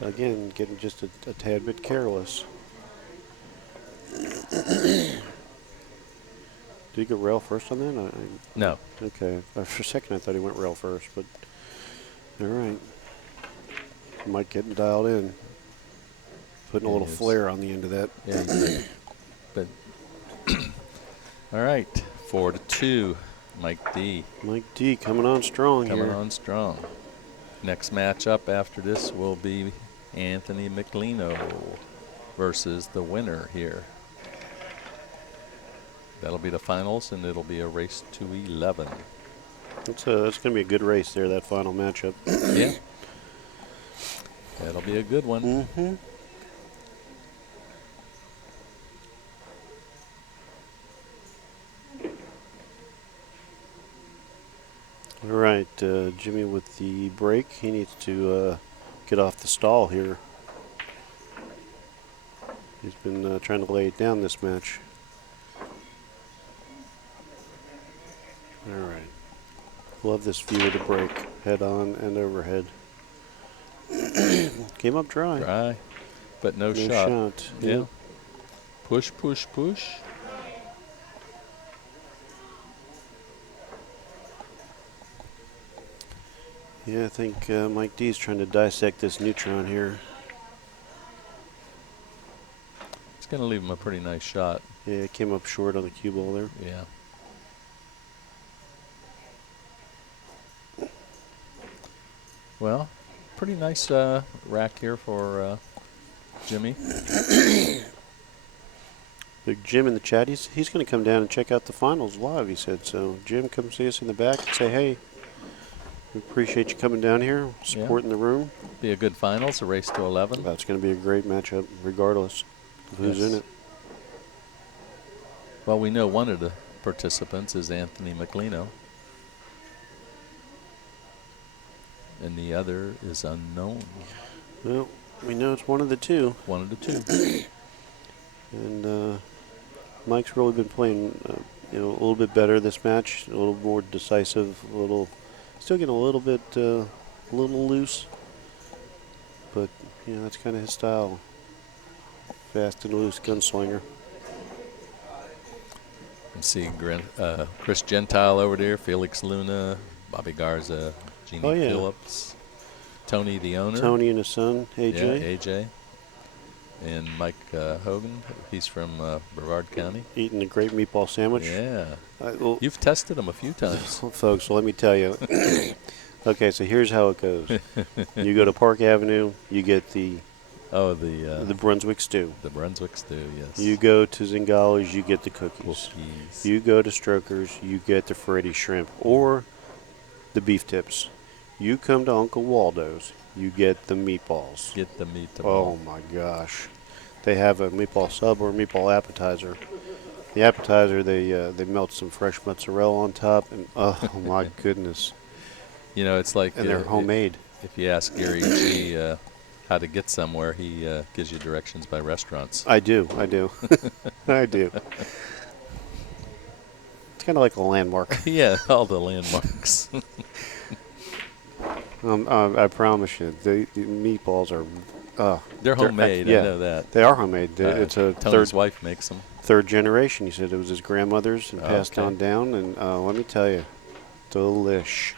Again, getting just a tad bit careless. Did he go rail first on that? No. Okay. For a second, I thought he went rail first, but all right. Mike getting dialed in. Putting a little flair on the end of that. Yeah, he did. But all right, 4-2, Mike D. Mike D coming on strong here. Coming on strong. Next matchup after this will be Anthony McLino versus the winner here. That'll be the finals, and it'll be a race to 11. That's going to be a good race there, that final matchup. Yeah. That'll be a good one. Mm-hmm. All right, Jimmy with the brake. He needs to get off the stall here. He's been trying to lay it down this match. All right. Love this view of the brake, head on and overhead. Came up dry. Dry, but no shot. Yeah. Push, push, push. Yeah, I think Mike D is trying to dissect this neutron here. It's going to leave him a pretty nice shot. Yeah, it came up short on the cue ball there. Yeah. Well, pretty nice rack here for Jimmy. Big Jim in the chat, he's going to come down and check out the finals live, he said. So, Jim, come see us in the back and say, hey, we appreciate you coming down here, supporting the room. Be a good finals, a race to 11. That's going to be a great matchup, regardless of who's in it. Well, we know one of the participants is Anthony McLino. And the other is unknown. Well, we know it's one of the two. One of the two. And Mike's really been playing, a little bit better this match, a little more decisive, still getting a little bit, a little loose. But that's kind of his style. Fast and loose gunslinger. And see Chris Gentile over there, Felix Luna, Bobby Garza, Jeannie Phillips, Tony the owner. Tony and his son, AJ. Yeah, AJ. And Mike Hogan. He's from Brevard County. Eating a great meatball sandwich. Yeah. Well, You've tested them a few times. folks, let me tell you. Okay, so here's how it goes. You go to Park Avenue, you get the Brunswick stew. The Brunswick stew, yes. You go to Zingali's, you get the cookies. Cookies. You go to Stroker's, you get the Freddy shrimp or the beef tips. You come to Uncle Waldo's, you get the meatballs. Get the meatball. Oh my gosh. They have a meatball sub or a meatball appetizer. The appetizer, they melt some fresh mozzarella on top, and oh my goodness. You know, it's like And they're homemade. If you ask Gary G how to get somewhere, he gives you directions by restaurants. I do. I do. It's kind of like a landmark. Yeah, all the landmarks. I promise you, the meatballs are. They're homemade. Yeah, I know that. they are homemade. It's a Tony's wife makes them. third generation. He said it was his grandmother's and passed on down. And let me tell you, delish.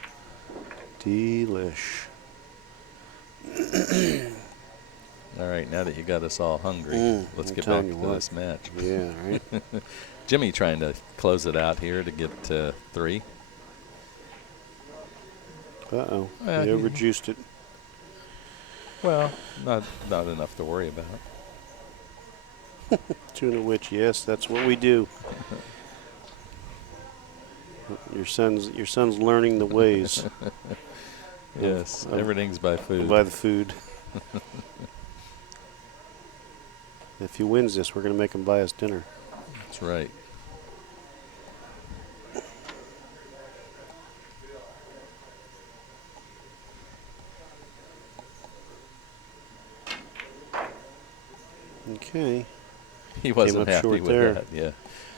All right, now that you got us all hungry, let's get back telling to you what. this match. Yeah, right. Jimmy trying to close it out here to get 3. Uh-oh. Well, He he- overjuiced it. Well, not enough to worry about. Tuna witch, yes, that's what we do. Your son's learning the ways. Yes, everything's by food. By the food. If he wins this, we're going to make him buy us dinner. That's right. Okay. He wasn't up happy short with there. that. Yeah.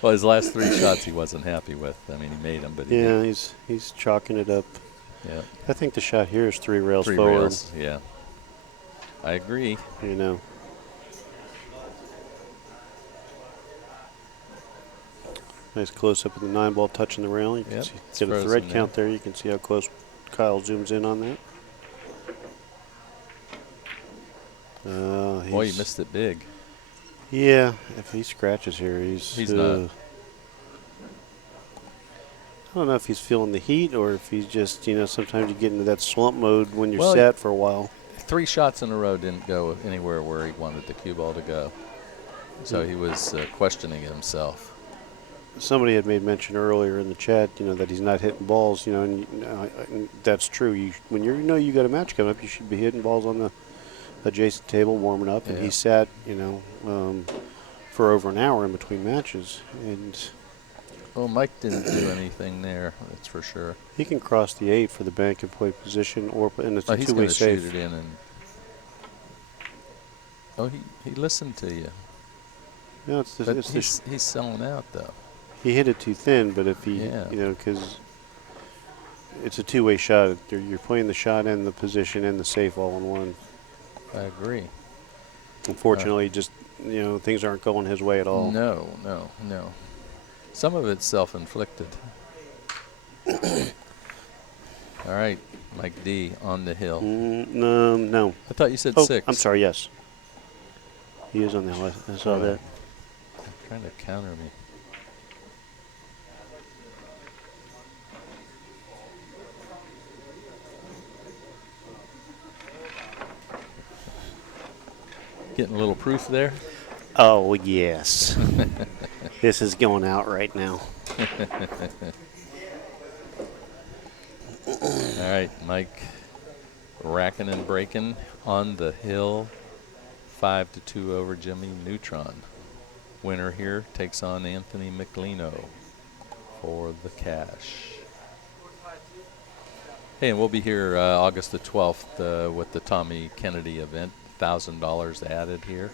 Well, his last 3 shots he wasn't happy with. I mean, he made them, but he Yeah, didn't. he's chalking it up. Yeah. I think the shot here is 3 rails 3 forward. rails. Yeah. I agree. You know. Nice close up of the 9-ball touching the railing. You can Yep, see it's get a frozen thread there. count there. You can see how close Kyle zooms in on that. Boy, you missed it big. Yeah, if he scratches here, he's not. I don't know if he's feeling the heat or if he's just, sometimes you get into that slump mode when you're Well, sat for a while. 3 shots in a row didn't go anywhere where he wanted the cue ball to go. So he was questioning himself. Somebody had made mention earlier in the chat, that he's not hitting balls, and that's true. When you got a match coming up, you should be hitting balls on the adjacent table, warming up. And Yeah. he sat, for over an hour in between matches, and Well, Mike didn't do anything there, that's for sure. he can cross the 8 for the bank and point position, and it's a He's two-way going to shoot safe. it in and. Oh, he listened to you. No, it's But the he's selling out though. he hit it too thin, but if he, Yeah. because it's a two-way shot. You're playing the shot and the position and the safe all in one. I agree. Unfortunately, just things aren't going his way at all. No. Some of it's self-inflicted. All right, Mike D on the hill. No. I thought you said Oh, 6. I'm sorry. Yes, he is on the hill. I saw All right. that. Trying to counter me. Getting a little proof there. Oh yes, this is going out right now. All right, Mike racking and breaking on the hill. 5-2 over Jimmy Neutron. Winner here takes on Anthony McLino for the cash. Hey, and we'll be here August the 12th with the Tommy Kennedy event. $1,000 added here.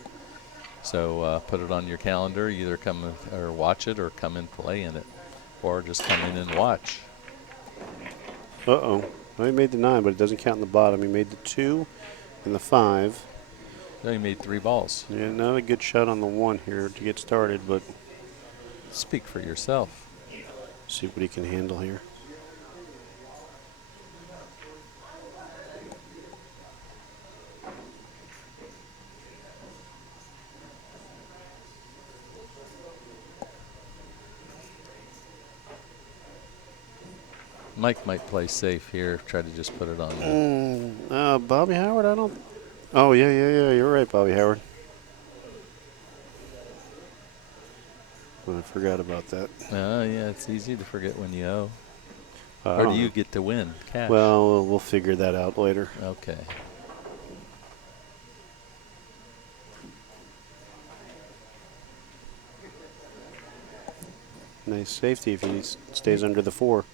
So put it on your calendar. Either come or watch it or come and play in it. Or just come in and watch. Uh-oh. Well, he made the 9, but it doesn't count in the bottom. He made the 2 and the 5. No, he made 3 balls. Yeah, not a good shot on the 1 here to get started, but Speak for yourself. see what he can handle here. Mike might play safe here. Try to just put it on there. Bobby Howard, I don't. Oh, yeah. You're right, Bobby Howard. I forgot about that. Yeah, it's easy to forget when you owe. I Or do don't you know. get to win cash? Well, we'll figure that out later. Okay. Nice safety if he stays under the 4.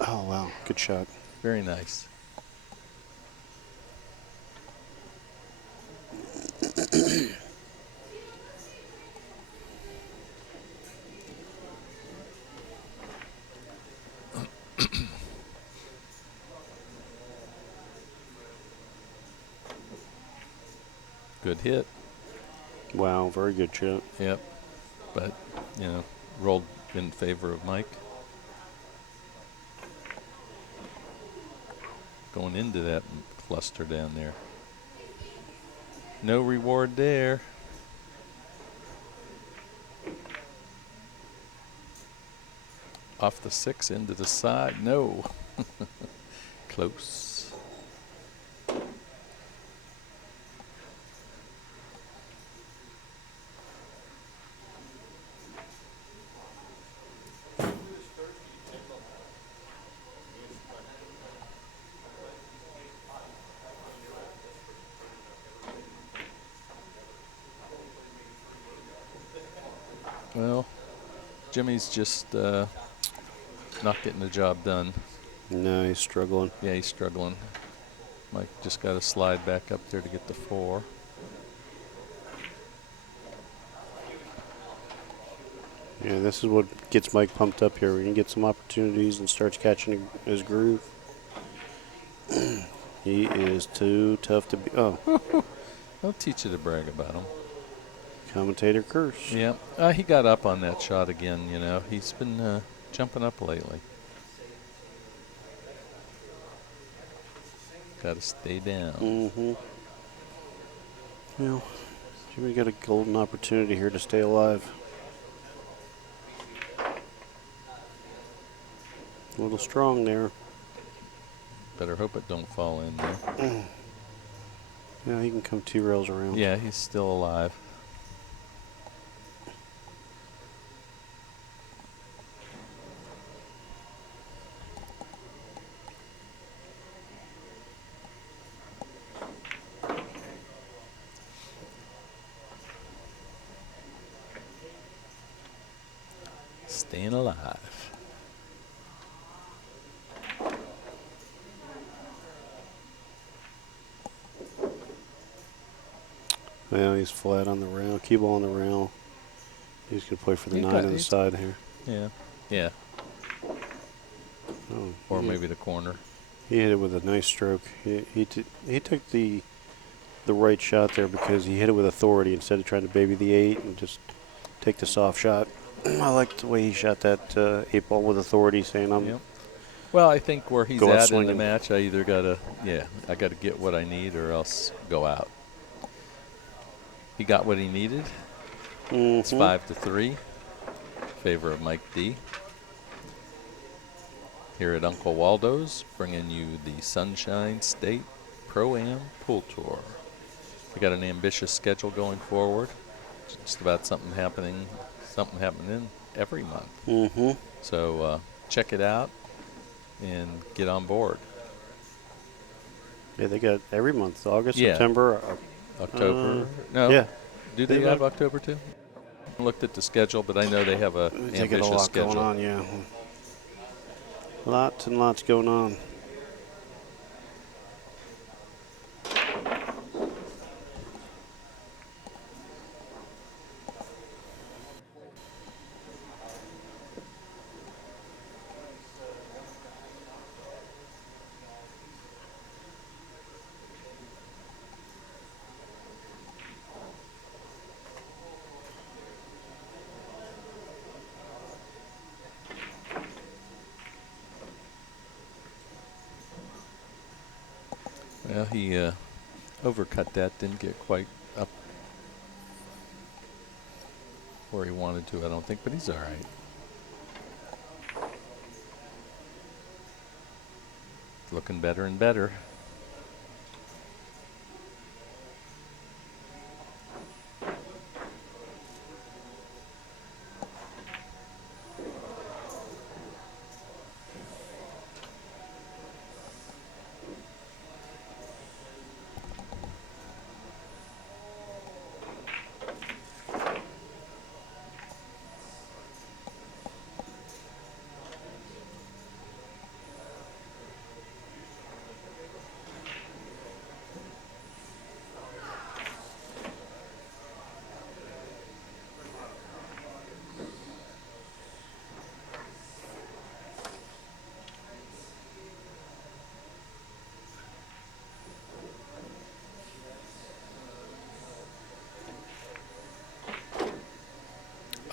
Oh, wow. Good shot. Very nice. Good hit. Wow, very good shot. Yep. But, rolled in favor of Mike. Going into that cluster down there. No reward there. Off the 6 into the side. No. Close. Well, Jimmy's just not getting the job done. No, he's struggling. Yeah, he's struggling. Mike just got to slide back up there to get the 4. Yeah, this is what gets Mike pumped up here. When he gets some opportunities and starts catching his groove. He is too tough to be. Oh, I'll teach you to brag about him. commentator curse. Yeah, he got up on that shot again, He's been jumping up lately. Got to stay down. Mm-hmm. Well, Jimmy got a golden opportunity here to stay alive. A little strong there. Better hope it don't fall in there. Yeah, he can come 2 rails around. Yeah, he's still alive. Staying alive. Well, he's flat on the rail. Cue ball on the rail. He's going to play for the 9 on the side here. Yeah. Yeah. Oh, Or maybe the corner. He hit it with a nice stroke. He took the right shot there because he hit it with authority instead of trying to baby the 8 and just take the soft shot. I liked the way he shot that 8 ball with authority, saying I'm. Yep. Well, I think where he's Go out at in the swinging. match, I either gotta get what I need or else go out. He got what he needed. It's 5-3, favor of Mike D. Here at Uncle Waldo's, bringing you the Sunshine State Pro-Am Pool Tour. We got an ambitious schedule going forward. Just about something happening every month. Mm-hmm. So check it out and get on board. Yeah, they got every month, August, Yeah. September. October. No. Yeah. Do they They have look- October too? I looked at the schedule, but I know they have a They got a ambitious lot schedule. going on, yeah. Lots and lots going on. Well, he overcut that, didn't get quite up where he wanted to, I don't think, but he's all right. Looking better and better.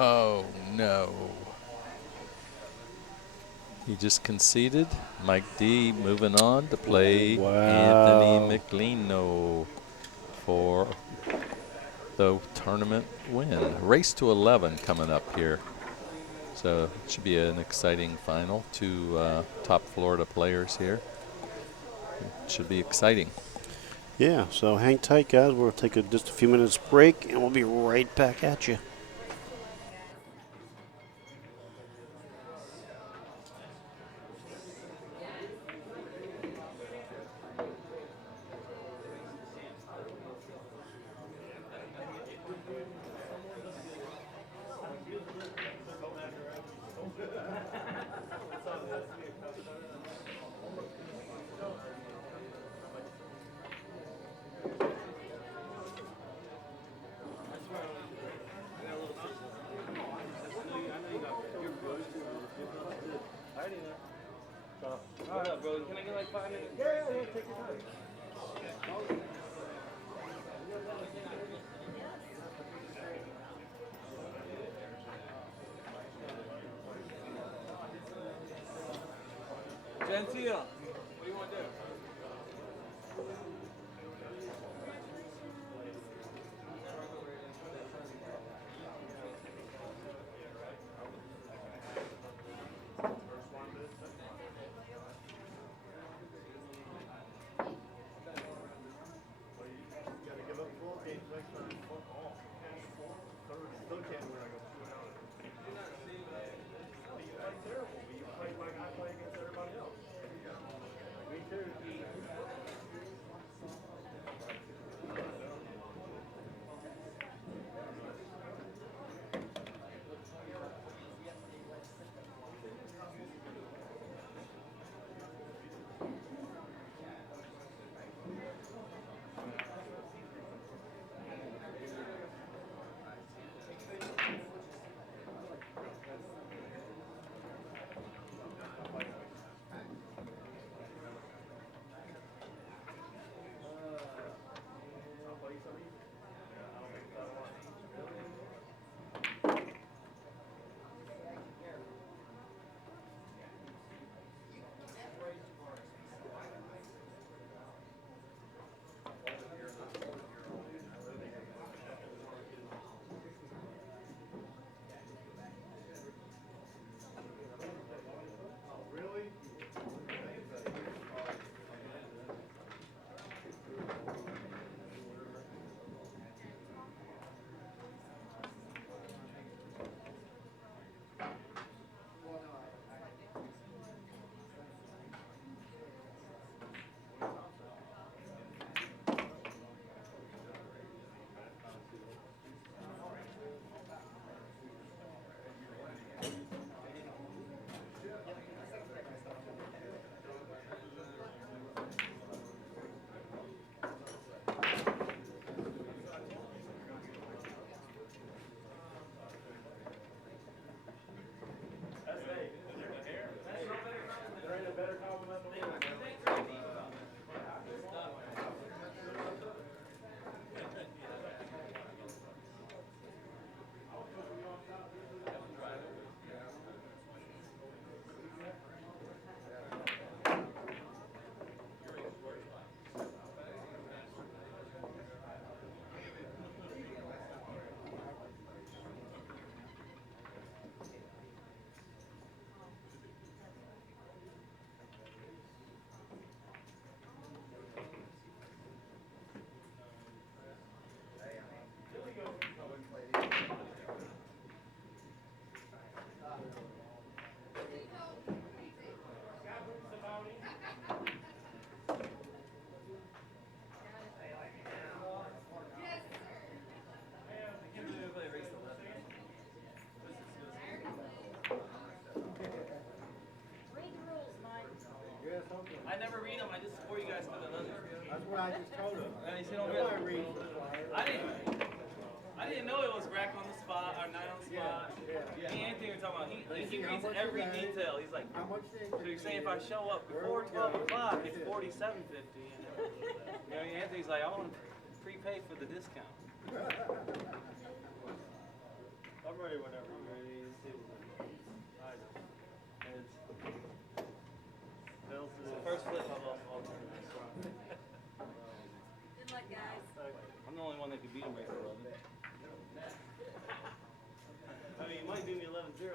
Oh, no. He just conceded. Mike D moving on to play Wow. Anthony McLeano for the tournament win. Race to 11 coming up here. So it should be an exciting final. Two top Florida players here. It should be exciting. Yeah, so hang tight, guys. We'll take just a few minutes break, and we'll be right back at you. What up, bro? Can I get like 5 minutes? Yeah, take your time. Gentile, what do you want to do? Gotta give up 4 games next time. Fuck off. Still can't win. I go 2-0. You fight terrible, but you fight like I play against everybody else. what I just told him. You see, don't Nobody really- reads the flyer. I didn't know it was rack on the spot or night on the spot. Yeah. Me and Anthony were talking about. They He see how reads much every you got. detail. He's like, How much they so you're saying if I show up before 12 o'clock, it's 47.50. You know, Anthony's like, I want to prepay for the discount. I'm ready whenever you're ready. First flip I've lost all time. Good luck, guys. I'm the only one that could beat him right for 11. I mean, you might do me 11-0.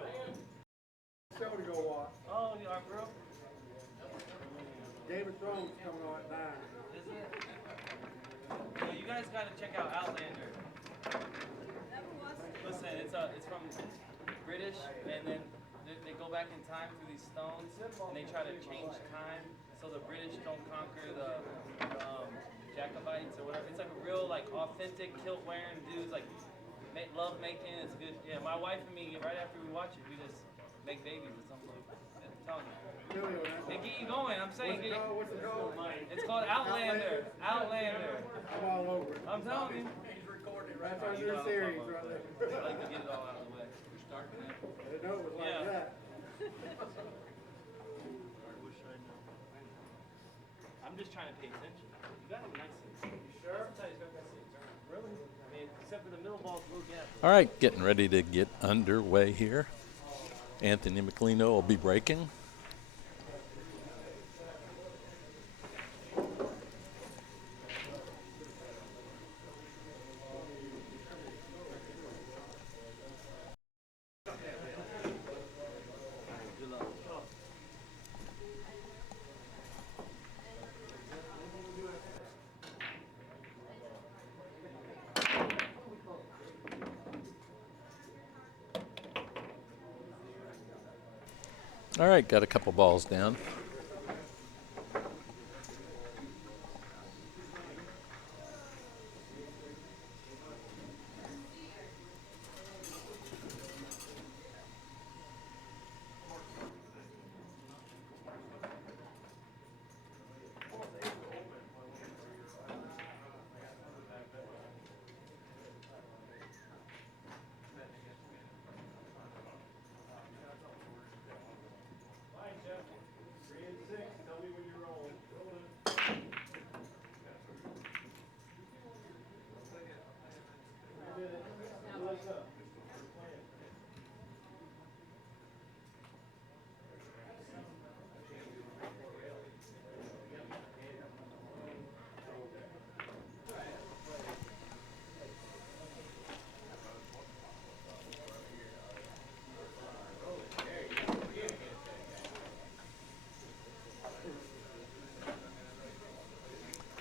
Show to go watch. Oh, you are, bro? Game of Thrones coming on at 9. Is it? Well, you guys got to check out Outlander. Listen, it's from British, and then they go back in time through these stones, and they try to change time so the British don't conquer the Jacobites or whatever. It's like a real, like, authentic kilt-wearing dudes, like, love making. It's good. Yeah, my wife and me, right after we watch it, we just make babies or something. I'm telling you. They get you going. I'm saying. What's it called? It's called Outlander. Outlander. I'm all over it. I'm telling you. He's recording it right. That's our new series right there. I like to get it all out of the way. You're starting it. I didn't know it was like Yeah. that. I'm just trying to pay attention. You got a nice thing. You sure? Sometimes you got to see it. Really? I mean, except for the middle ball's a little gap. All right, getting ready to get underway here. Anthony McLino will be breaking. All right, got a couple balls down.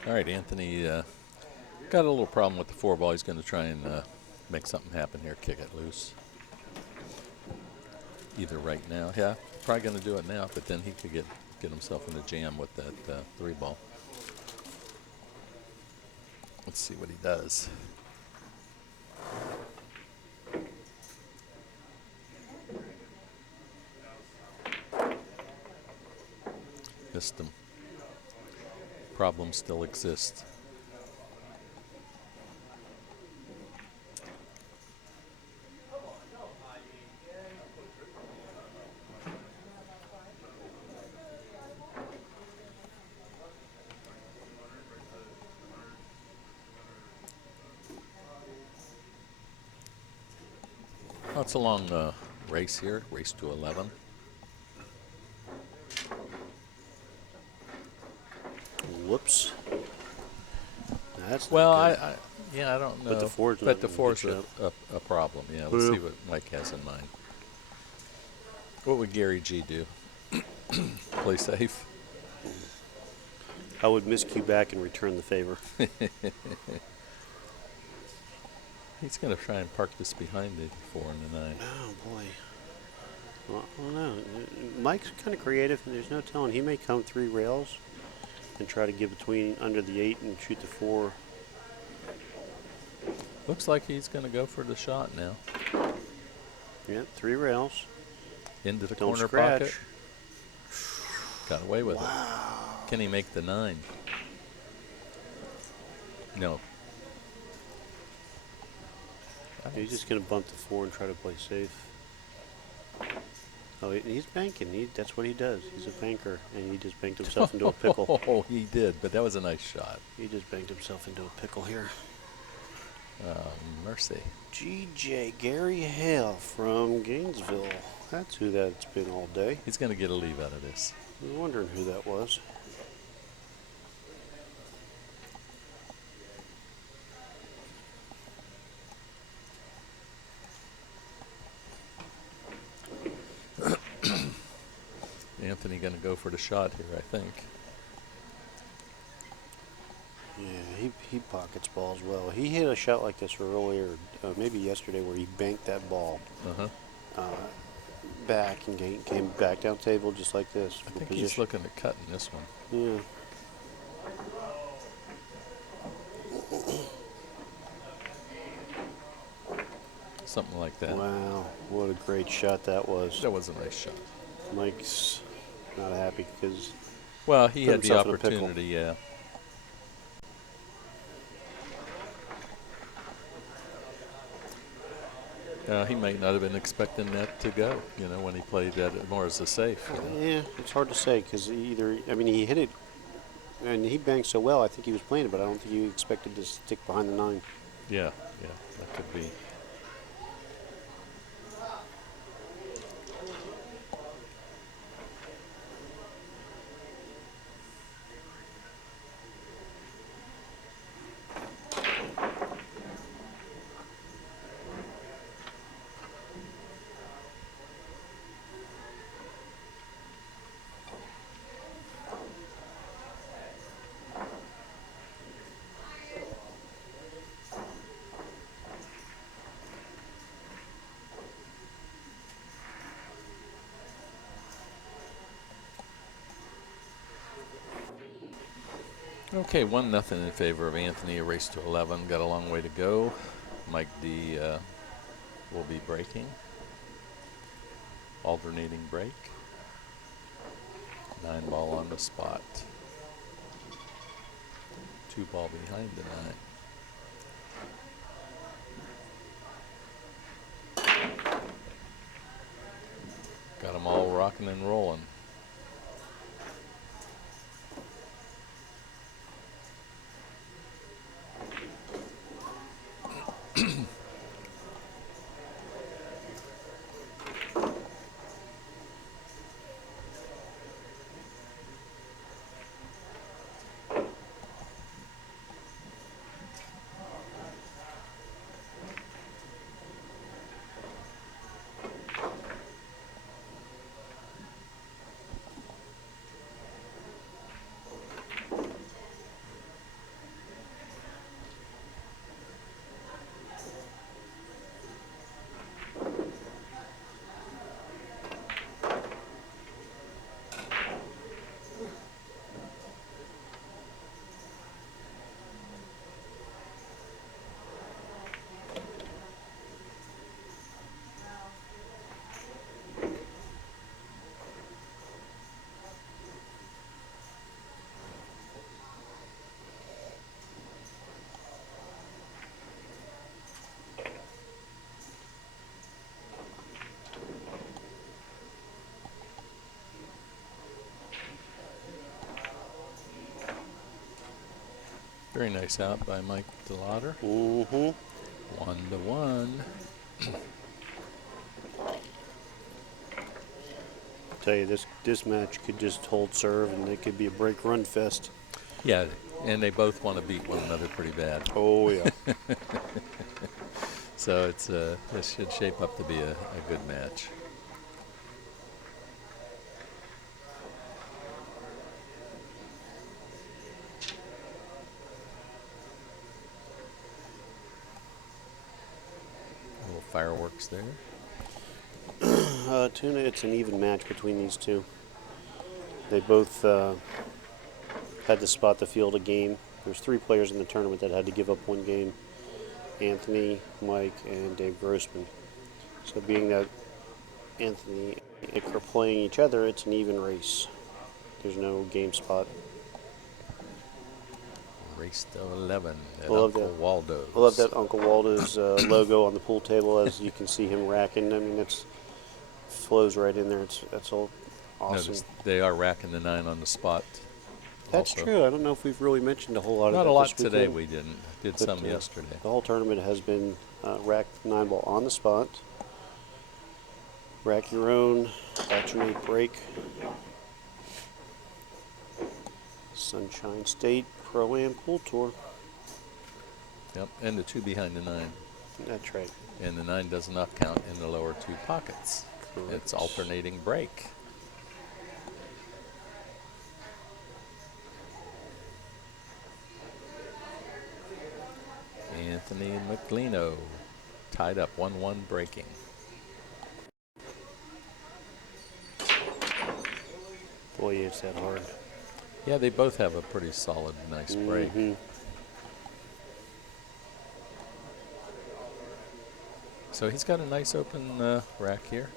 All right, Anthony got a little problem with the 4-ball. He's going to try and make something happen here, kick it loose. Either right now, yeah, probably going to do it now, but then he could get himself in a jam with that 3-ball. Let's see what he does. Missed him. Problem still exists. Well, it's a long race here, race to 11. Whoops. That's Well, not good. I don't know. But the four's but not the in four's good a problem. Yeah, let's see what Mike has in mind. What would Gary G do? Play safe? I would miscue back and return the favor. He's going to try and park this behind the 4 and the 9. Oh, boy. Well, I don't know. Mike's kind of creative, and there's no telling. He may come 3 rails and try to get between under the 8 and shoot the 4. Looks like he's going to go for the shot now. Yep, 3 rails. Into the Don't corner scratch. pocket. Got away with it. Can he make the 9? No. He's just going to bunt the 4 and try to play safe. Oh, he's banking. That's what he does. He's a banker, and he just banked himself into a pickle. Oh, he did, but that was a nice shot. He just banked himself into a pickle here. Mercy. G.J. Gary Hale from Gainesville. That's who that's been all day. He's going to get a leave out of this. I'm wondering who that was. Anthony going to go for the shot here, I think. Yeah, he pockets balls well. He hit a shot like this earlier, maybe yesterday, where he banked that ball back and came back down table just like this. I think he's looking at cutting this one. Yeah. Something like that. Wow, what a great shot that was. That was a nice shot. Mike's not happy because well, he had the himself in a pickle. opportunity, yeah. He might not have been expecting that to go, when he played that more as a safe. Yeah, it's hard to say because he hit it, and he banked so well, I think he was playing it, but I don't think he expected to stick behind the 9. Yeah, that could be. Okay, 1-0 in favor of Anthony. A race to 11. Got a long way to go. Mike D will be breaking. Alternating break. 9 ball on the spot. 2 ball behind the 9. Got them all rocking and rolling. Very nice out by Mike DeLauder. 1-1. Tell you, this match could just hold serve, and it could be a break run fest. Yeah, and they both want to beat one another pretty bad. Oh yeah. So it's this should shape up to be a good match. Fireworks there. Tuna, it's an even match between these two. They both had to spot the field a game. There's 3 players in the tournament that had to give up 1 game. Anthony, Mike, and Dave Grossman. So being that Anthony and Nick are playing each other, it's an even race. There's no game spot. Race to 11 at I love Uncle that. Waldo's. I love that Uncle Waldo's logo on the pool table as you can see him racking. I mean, it's flows right in there. That's all awesome. Notice they are racking the 9 on the spot. That's also. true. I don't know if we've really mentioned a whole lot of that Not a lot this today. weekend, We didn't. Did but, some yesterday. The whole tournament has been racked 9-ball on the spot. Rack your own, alternate break. Sunshine State Pro-Am Pool Tour. Yep, and the 2 behind the 9. That's right. And the 9 does not count in the lower 2 pockets. Correct. It's alternating break. Anthony McLeano tied up 1-1 breaking. Boy, it's that hard. Yeah, they both have a pretty solid, nice break. So he's got a nice open rack here.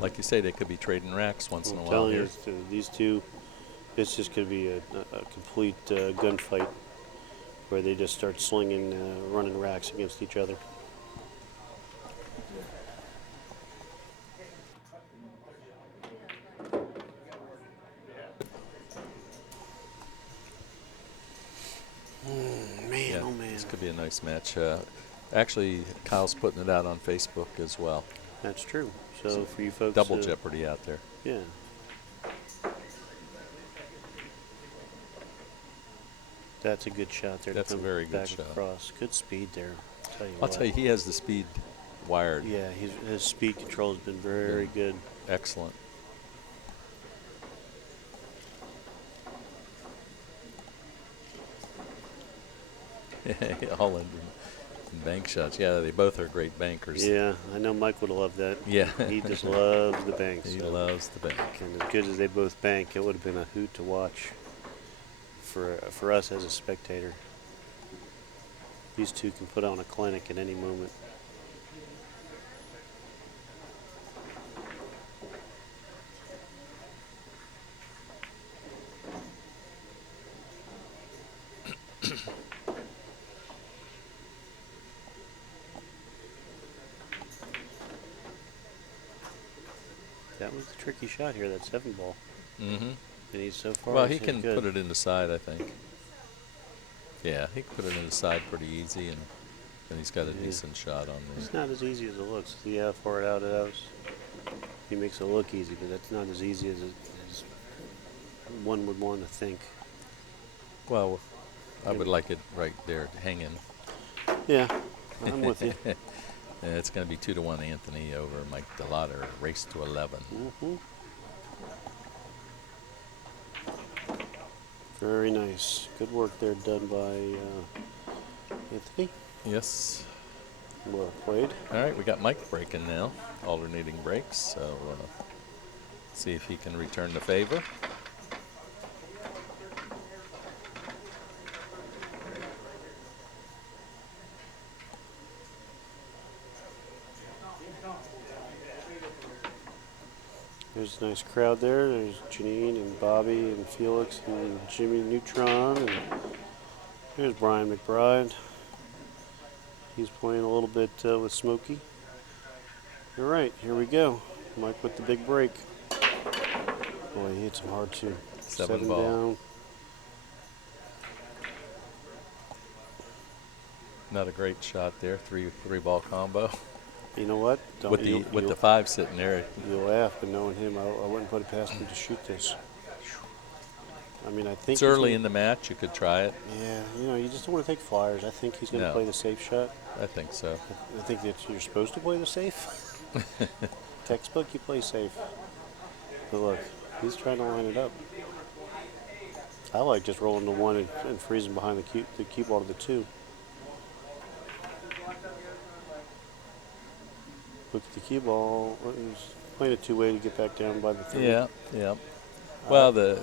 Like you say, they could be trading racks once in a I'm while telling here. you, these two, it's just going to be a complete gunfight where they just start slinging, running racks against each other. Man, Yeah, oh man. this could be a nice match. Actually, Kyle's putting it out on Facebook as well. That's true. So for you folks, Double jeopardy out there. Yeah. That's a good shot there. That's to a come very good back shot. across. Good speed there. I'll tell you, he has the speed wired. Yeah, his speed control has been very good. Excellent. All in bank shots. Yeah, they both are great bankers. Yeah, I know Mike would have loved that. Yeah. He just loves the banks. He loves the bank. And as good as they both bank, it would have been a hoot to watch for us as a spectator. These two can put on a clinic at any moment. That was a tricky shot here, that 7-ball. Mm-hmm. And he's so far. Well, he can put it in the side, I think. Yeah, he can put it in the side pretty easy, and he's got a decent shot on It's there. not as easy as it looks. See how far out it is? He makes it look easy, but that's not as easy as one would want to think. Well, I would like it right there hanging. Yeah, I'm with you. It's going to be 2-1 Anthony over Mike DeLotter. Race to 11. Mm-hmm. Very nice. Good work there done by Anthony. Yes. Well played. All right, we got Mike breaking now, alternating breaks. So see if he can return the favor. There's a nice crowd there. There's Janine and Bobby and Felix and Jimmy Neutron. And there's Brian McBride. He's playing a little bit with Smokey. All right, here we go. Mike with the big break. Boy, he hit some hard too. 7 ball. Down. Not a great shot there. Three ball combo. You know what? With the 5 sitting there. You'll laugh, but knowing him, I wouldn't put it past him to shoot this. I mean, I think It's early in the match. You could try it. Yeah, you know, you just don't want to take flyers. I think he's going to No. play the safe shot. I think so. I think that you're supposed to play the safe. Textbook, you play safe. But look, he's trying to line it up. I like just rolling the 1 and freezing behind the cue ball to the 2. Look at the cue ball. He's playing a 2-way to get back down by the 3. Yeah. Well,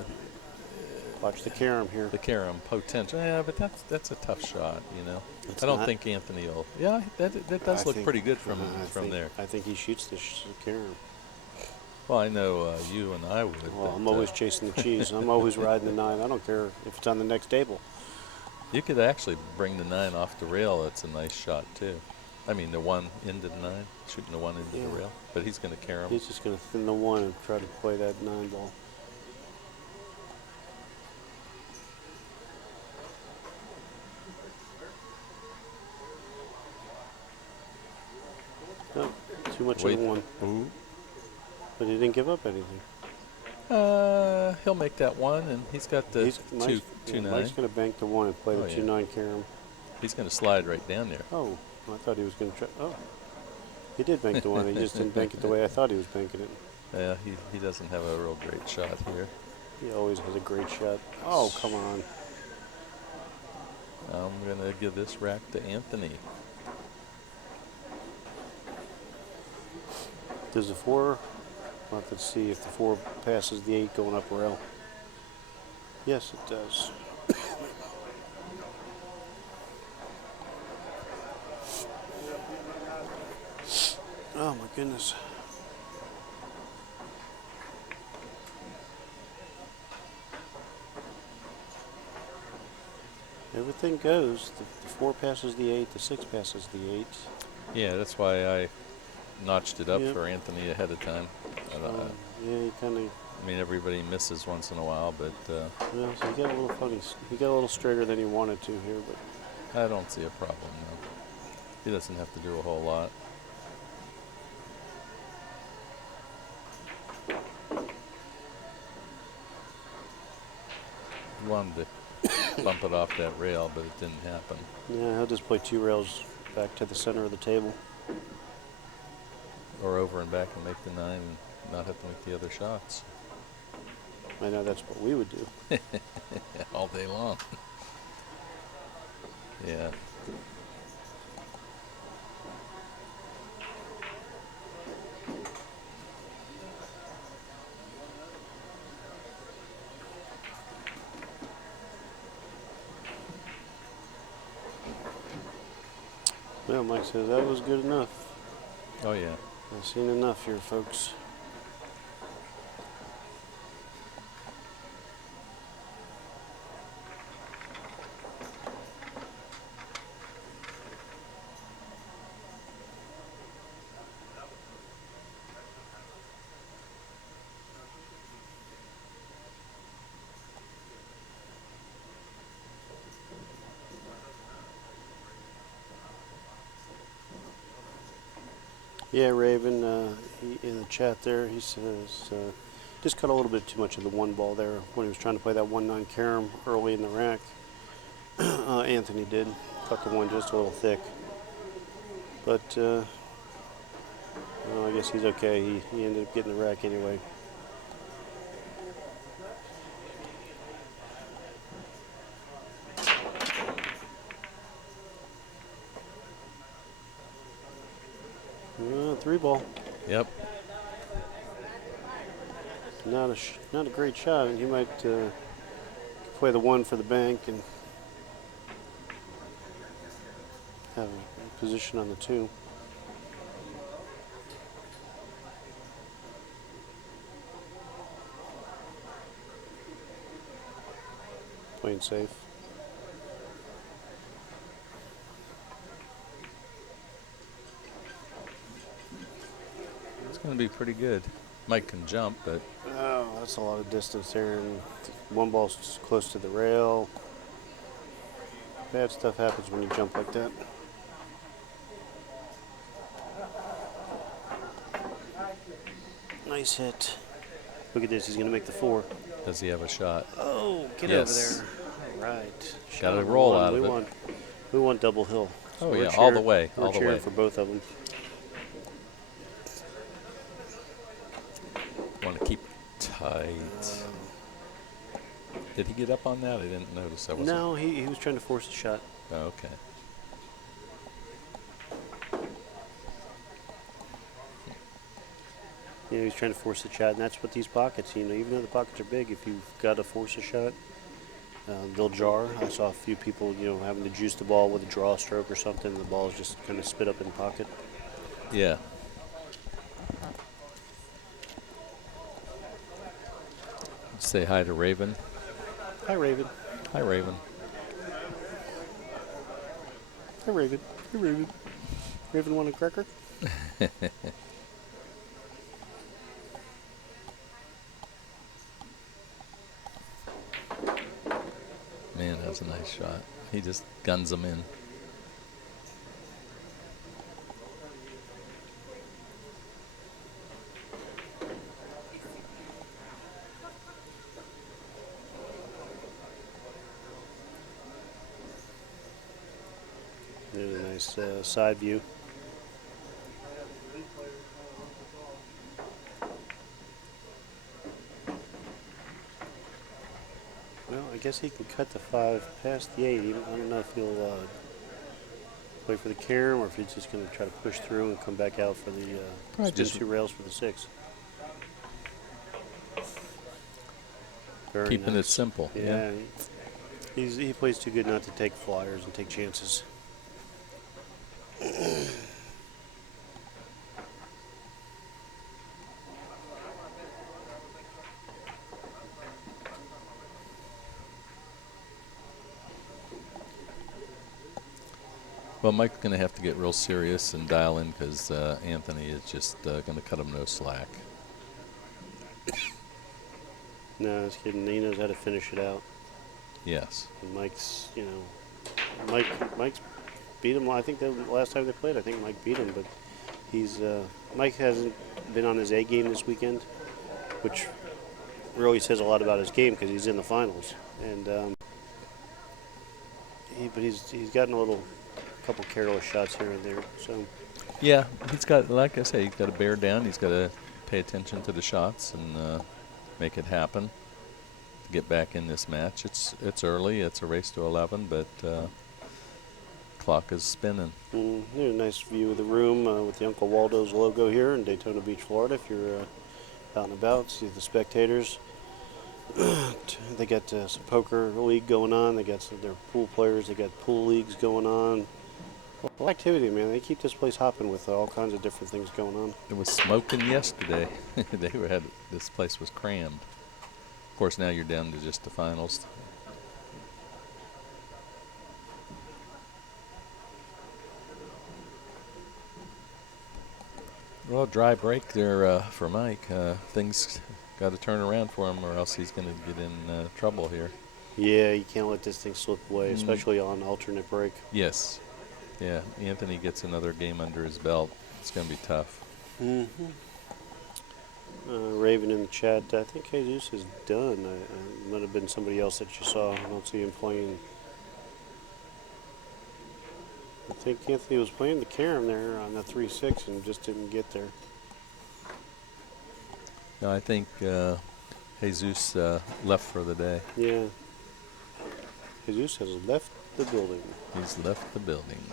Watch the carom here. the carom potential. Yeah, but that's a tough shot, you know. It's I don't not. think Anthony will. Yeah, that does I look think- pretty good from I think- there. I think he shoots the carom. Well, I know you and I would. Well, but, I'm always chasing the cheese. I'm always riding the 9. I don't care if it's on the next table. you could actually bring the 9 off the rail. That's a nice shot too. I mean, the 1 into the 9, shooting the 1 into Yeah. the rail. But he's going to carry him. He's just going to thin the 1 and try to play that 9 ball. Oh, too much Wait. of the 1. Ooh. But he didn't give up anything. He'll make that 1, and he's got the Mike's, two 9. Mike's going to bank the 1 and play Oh, the yeah. 2-9 carom. He's going to slide right down there. Oh, I thought he was going to try. Oh, he did bank the 1. He just didn't bank it the way I thought he was banking it. Yeah, he doesn't have a real great shot here. He always has a great shot. Oh, come on. I'm going to give this rack to Anthony. Does the 4? We'll have to see if the 4 passes the 8 going up rail. Yes, it does. Oh my goodness. Everything goes. The 4 passes the 8, the 6 passes the 8. Yeah, that's why I notched it up Yep. for Anthony ahead of time. Yeah, he kind of. I mean, everybody misses once in a while, but Well, so he got a little funny. He got a little straighter than he wanted to here, but I don't see a problem. No. He doesn't have to do a whole lot. He wanted to bump it off that rail, but it didn't happen. yeah, he'll just play 2 rails back to the center of the table. Or over and back and make the 9 and not have to make the other shots. I know that's what we would do. All day long. Yeah. Well, Mike says that was good enough. Oh, yeah. I've seen enough here, folks. Yeah, Raven, in the chat there, he says, just cut a little bit too much of the 1 ball there when he was trying to play that 1-9 carom early in the rack. Anthony did. Cut the 1 just a little thick. But, well, I guess he's okay. He ended up getting the rack anyway. Three ball. Yep. Not a great shot. He might play the 1 for the bank and have a position on the 2. Playing safe. It's going to be pretty good. Mike can jump, but Oh, that's a lot of distance there, and 1 ball's close to the rail. Bad stuff happens when you jump like that. Nice hit. Look at this, he's going to make the 4. does he have a shot? Oh, get Yes. over there. All right. Got Shot a number roll 1. out of we it. We want double hill. Oh, we're yeah, all the cheering- way, We're all the cheering way. for both of them. Want to keep tight. Did he get up on that? I didn't notice. I wasn't. No, he was trying to force a shot. Oh, okay. You know, he's trying to force the shot, and that's what these pockets, you know, even though the pockets are big, if you've got to force a shot, they'll jar. I saw a few people, you know, having to juice the ball with a draw stroke or something, and the ball's just kind of spit up in the pocket. Yeah. Say hi to Raven. Hi, Raven. Hi, Raven. Hi, Raven. Hi, Raven. Raven want a cracker? Man, that was a nice shot. He just guns them in. There's a nice side view. Well, I guess he can cut the 5 past the 8. I don't know if he'll play for the carom or if he's just going to try to push through and come back out for the Probably spin just 2 rails for the 6. Very Keeping nice. it simple. Yeah. He plays too good not to take flyers and take chances. Well, Mike's going to have to get real serious and dial in because Anthony is just going to cut him no slack. No, I was kidding. He knows how to finish it out. Yes. And Mike's, Mike's beat him. I think the last time they played, I think Mike beat him, but Mike hasn't been on his A game this weekend, which really says a lot about his game because he's in the finals. And he's gotten a couple careless shots here and there. So Yeah, he's got, like I say, he's got to bear down. He's got to pay attention to the shots and make it happen to get back in this match. It's early. It's a race to 11, but clock is spinning. There's a nice view of the room with the Uncle Waldo's logo here in Daytona Beach, Florida. If you're out and about, see the spectators. They got some poker league going on. They got their pool players. They got pool leagues going on. Well, activity, man. They keep this place hopping with all kinds of different things going on. It was smoking yesterday. This place was crammed. Of course, now you're down to just the finals. Well, dry break there for Mike. Things got to turn around for him, or else he's going to get in trouble here. Yeah, you can't let this thing slip away, especially on alternate break. Yes. Yeah, Anthony gets another game under his belt. It's going to be tough. Raven in the chat, I think Jesus is done. It might have been somebody else that you saw. I don't see him playing. I think Anthony was playing the carom there on the 3-6 and just didn't get there. No, I think Jesus left for the day. Yeah. Jesus has left the building. He's left the building.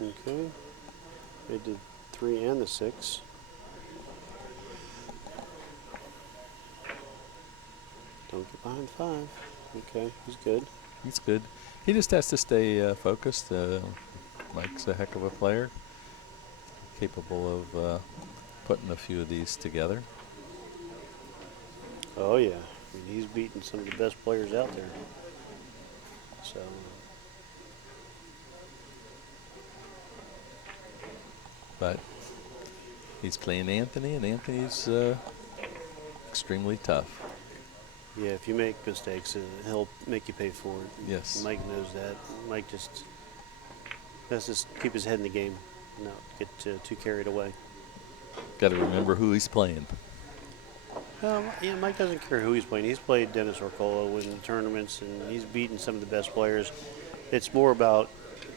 Okay. They did 3 and the 6. Don't get behind 5. Okay, he's good. He's good. He just has to stay focused. Mike's a heck of a player, capable of putting a few of these together. Oh, yeah. I mean, he's beaten some of the best players out there. So, But he's playing Anthony, and Anthony's extremely tough. yeah, if you make mistakes, he'll make you pay for it. Yes. Mike knows that. Mike just has to keep his head in the game, not get too carried away. Got to remember who he's playing. Yeah, Mike doesn't care who he's playing. He's played Dennis Orcolo in tournaments, and he's beaten some of the best players. It's more about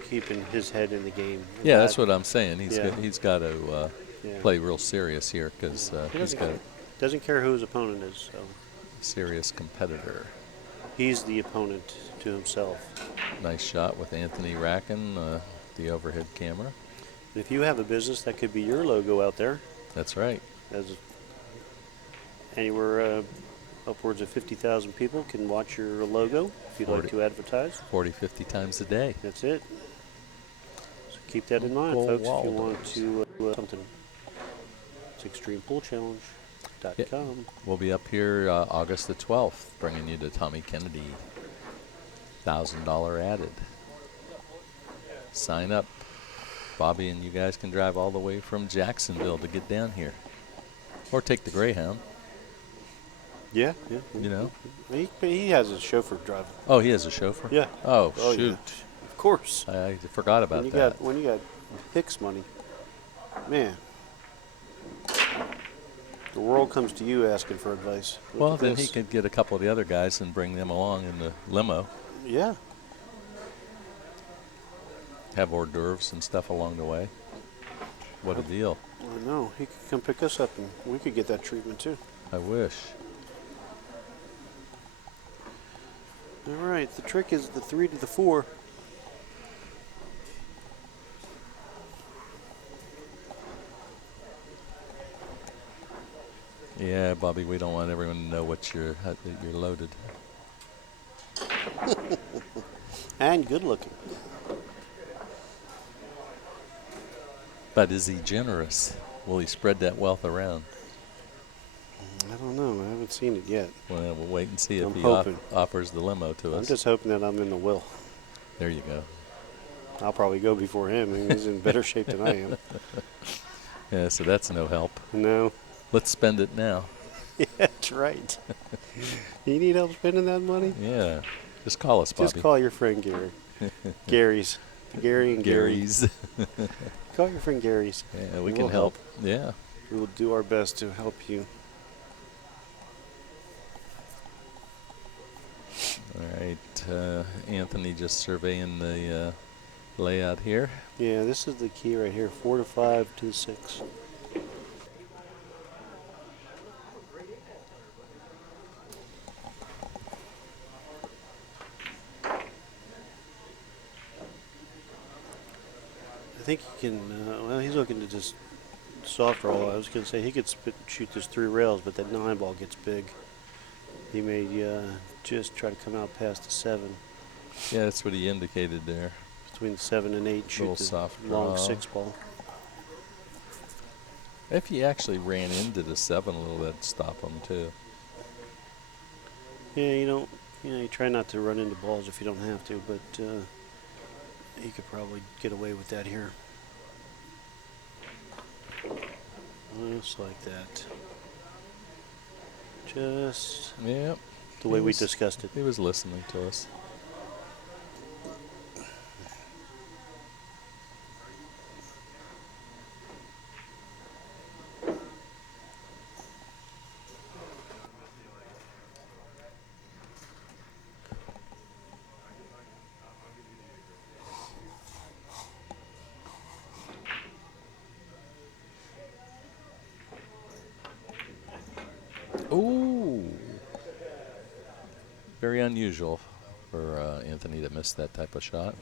keeping his head in the game. Yeah, that's what I'm saying. Yeah. He's got to play real serious here because he's got a doesn't care who his opponent is. So serious competitor. he's the opponent to himself. Nice shot with Anthony Racken, the overhead camera. And if you have a business, that could be your logo out there. That's right. As anywhere upwards of 50,000 people can watch your logo if you'd like to advertise. 40, 50 times a day. That's it. So keep that in mind, Uncle folks, if you want Waldo's. to something. It's extremepoolchallenge.com. We'll be up here August the 12th, bringing you to Tommy Kennedy. $1,000 added. Sign up. Bobby and you guys can drive all the way from Jacksonville to get down here. Or take the Greyhound. Yeah. You know? He has a chauffeur driving. Oh, he has a chauffeur? Yeah. Oh, Oh, shoot. yeah. Of course. I forgot about that. When you got Hicks money, man, the world comes to you asking for advice. Look Well, at then this. he could get a couple of the other guys and bring them along in the limo. Yeah. Have hors d'oeuvres and stuff along the way. What a deal. I know. He could come pick us up and we could get that treatment too. I wish. All right. The trick is the 3 to the 4. Yeah, Bobby, we don't want everyone to know that you're loaded. And good looking. But is he generous? Will he spread that wealth around? I don't know. I haven't seen it yet. Well, we'll wait and see if I'm he hoping. offers the limo to us. I'm just hoping that I'm in the will. There you go. I'll probably go before him. I mean, he's in better shape than I am. Yeah, so that's no help. No. Let's spend it now. Yeah, that's right. You need help spending that money? Yeah. Just call us, Bobby. Just call your friend Gary. Gary's. Gary and Gary's. Gary. Call your friend Gary's. Yeah, we And can we'll help. Yeah. We will do our best to help you. All right. Anthony just surveying the layout here. Yeah, this is the key right here. 4 to 5 to 6. I think he can, well, he's looking to just soft roll. I was going to say he could shoot this 3 rails, but that 9 ball gets big. He may just try to come out past the 7. Yeah, that's what he indicated there. Between the 7 and 8, shoot Little the soft long draw. 6 ball. If he actually ran into the 7 a little, that'd stop him too. Yeah, you try not to run into balls if you don't have to, but he could probably get away with that here. Just like that. Just Yep. the way we discussed it. He was listening to us. Ooh. Very unusual for Anthony to miss that type of shot.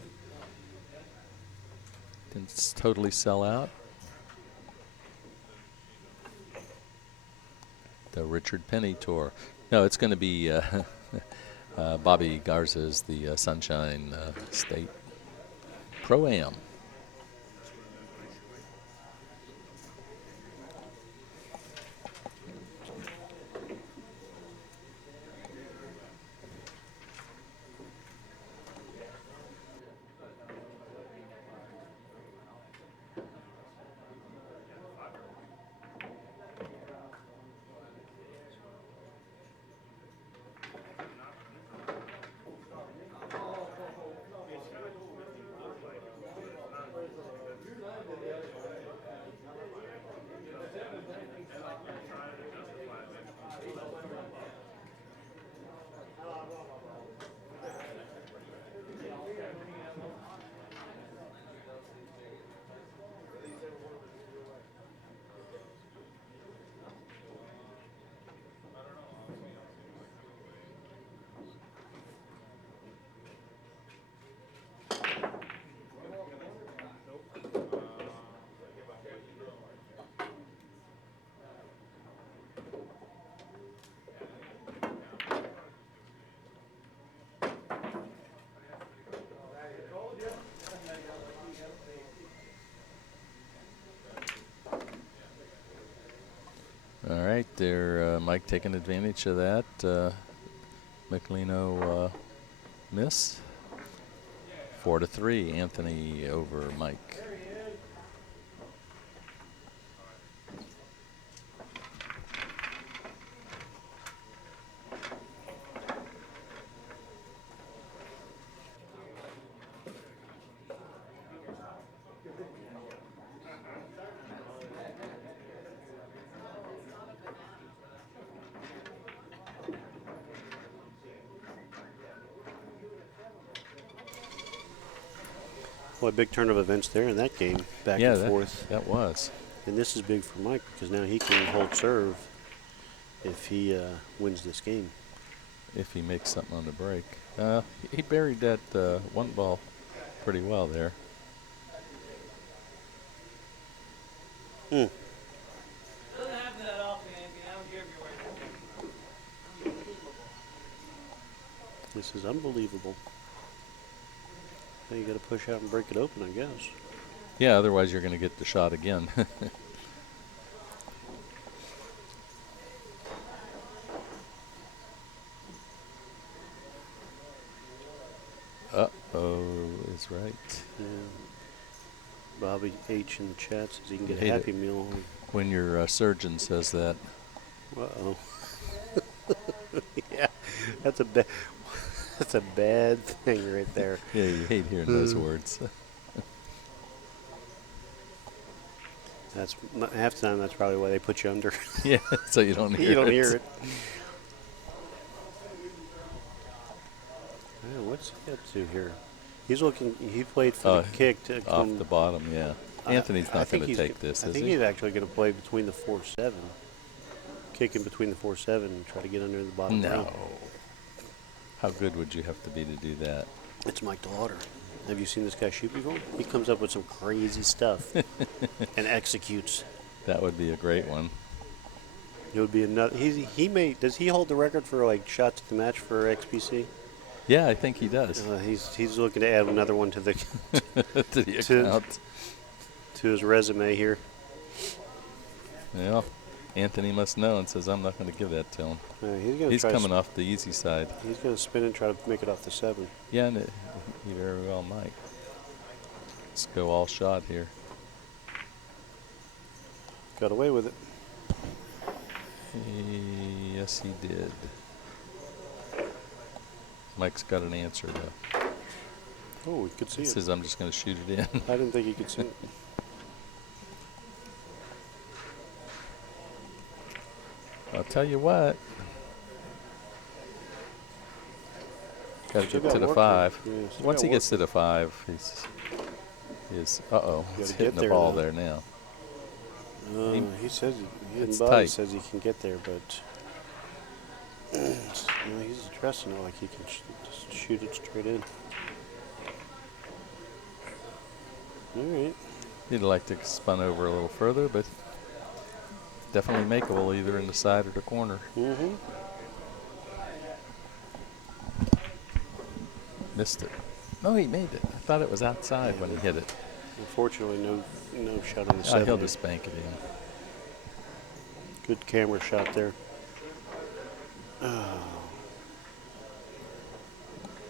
Didn't totally sell out. The Richard Penny Tour. No, it's going to be Bobby Garza's the Sunshine State Pro-Am. there. Mike taking advantage of that. McLino miss. 4-3. Anthony over Mike. Well, a big turn of events there in that game, back Yeah, and forth. that was. And this is big for Mike because now he can hold serve if he wins this game. If he makes something on the break. He buried that one ball pretty well there. Doesn't happen that often, Anthony. I don't care if you're wearing This is unbelievable. Now you got to push out and break it open, I guess. Yeah, otherwise you're going to get the shot again. Uh-oh is right. Yeah. Bobby H in the chat says he can get a Hate Happy it Meal. when your surgeon says that. Uh-oh. Yeah, that's a bad thing right there. Yeah, you hate hearing those words. That's half the time. That's probably why they put you under. Yeah, so you don't hear it. You don't hear it. Yeah, what's he up to here? He's looking. He played for the kick to off come the bottom. Yeah, Anthony's I not think going to he's take this, I is think he? he's actually going to play between the 4-7, kick in between the 4-7 and try to get under the bottom. No. rail. How good would you have to be to do that? It's Mike DeLauder. Have you seen this guy shoot before? He comes up with some crazy stuff and executes. That would be a great one. It would be another. Does he hold the record for like shots at the match for XPC? Yeah, I think he does. He's looking to add another one to the To the account. to his resume here. Yeah, Anthony must know and says, I'm not going to give that to him. He's coming off the easy side. He's going to spin and try to make it off the 7. Yeah, and he very well might. Let's go all shot here. Got away with it. Yes, he did. Mike's got an answer, though. Oh, we could see He it. says, I'm just going to shoot it in. I didn't think he could see it. I'll tell you what. Got to Still get got to the work 5. there. Yeah, still Once got he gets work. to the 5, he's Gotta he's get hitting the there ball now. there now. He says it's Bobby tight. says he can get there, but he's addressing it like he can just shoot it straight in. All right. He'd like to spun over a little further, but definitely makeable either in the side or the corner. Mm-hmm. Missed it. No, he made it. I thought it was outside when he hit it. Unfortunately, no shot on the 7. He'll just bank it in. Good camera shot there. Oh.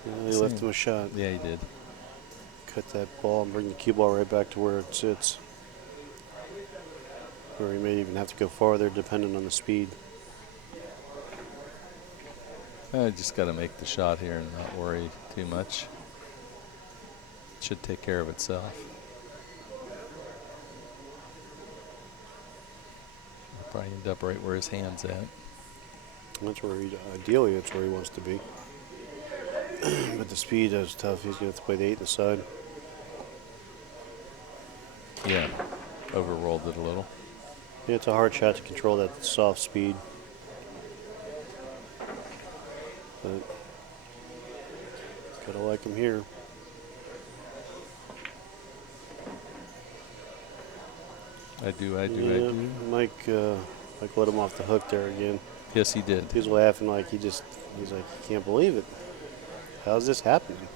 Yeah, he left him a shot. Yeah, he did. Cut that ball and bring the cue ball right back to where it sits. Or he may even have to go farther depending on the speed. I just got to make the shot here and not worry too much. It should take care of itself. I'll probably end up right where his hand's at. That's where ideally that's where he wants to be. But the speed is tough. He's going to have to play the 8 inside. Yeah, overrolled it a little. Yeah, it's a hard shot to control that soft speed. But gotta like him here. I do. Mike let him off the hook there again. Yes, he did. He's laughing like he's like, he can't believe it. How's this happening?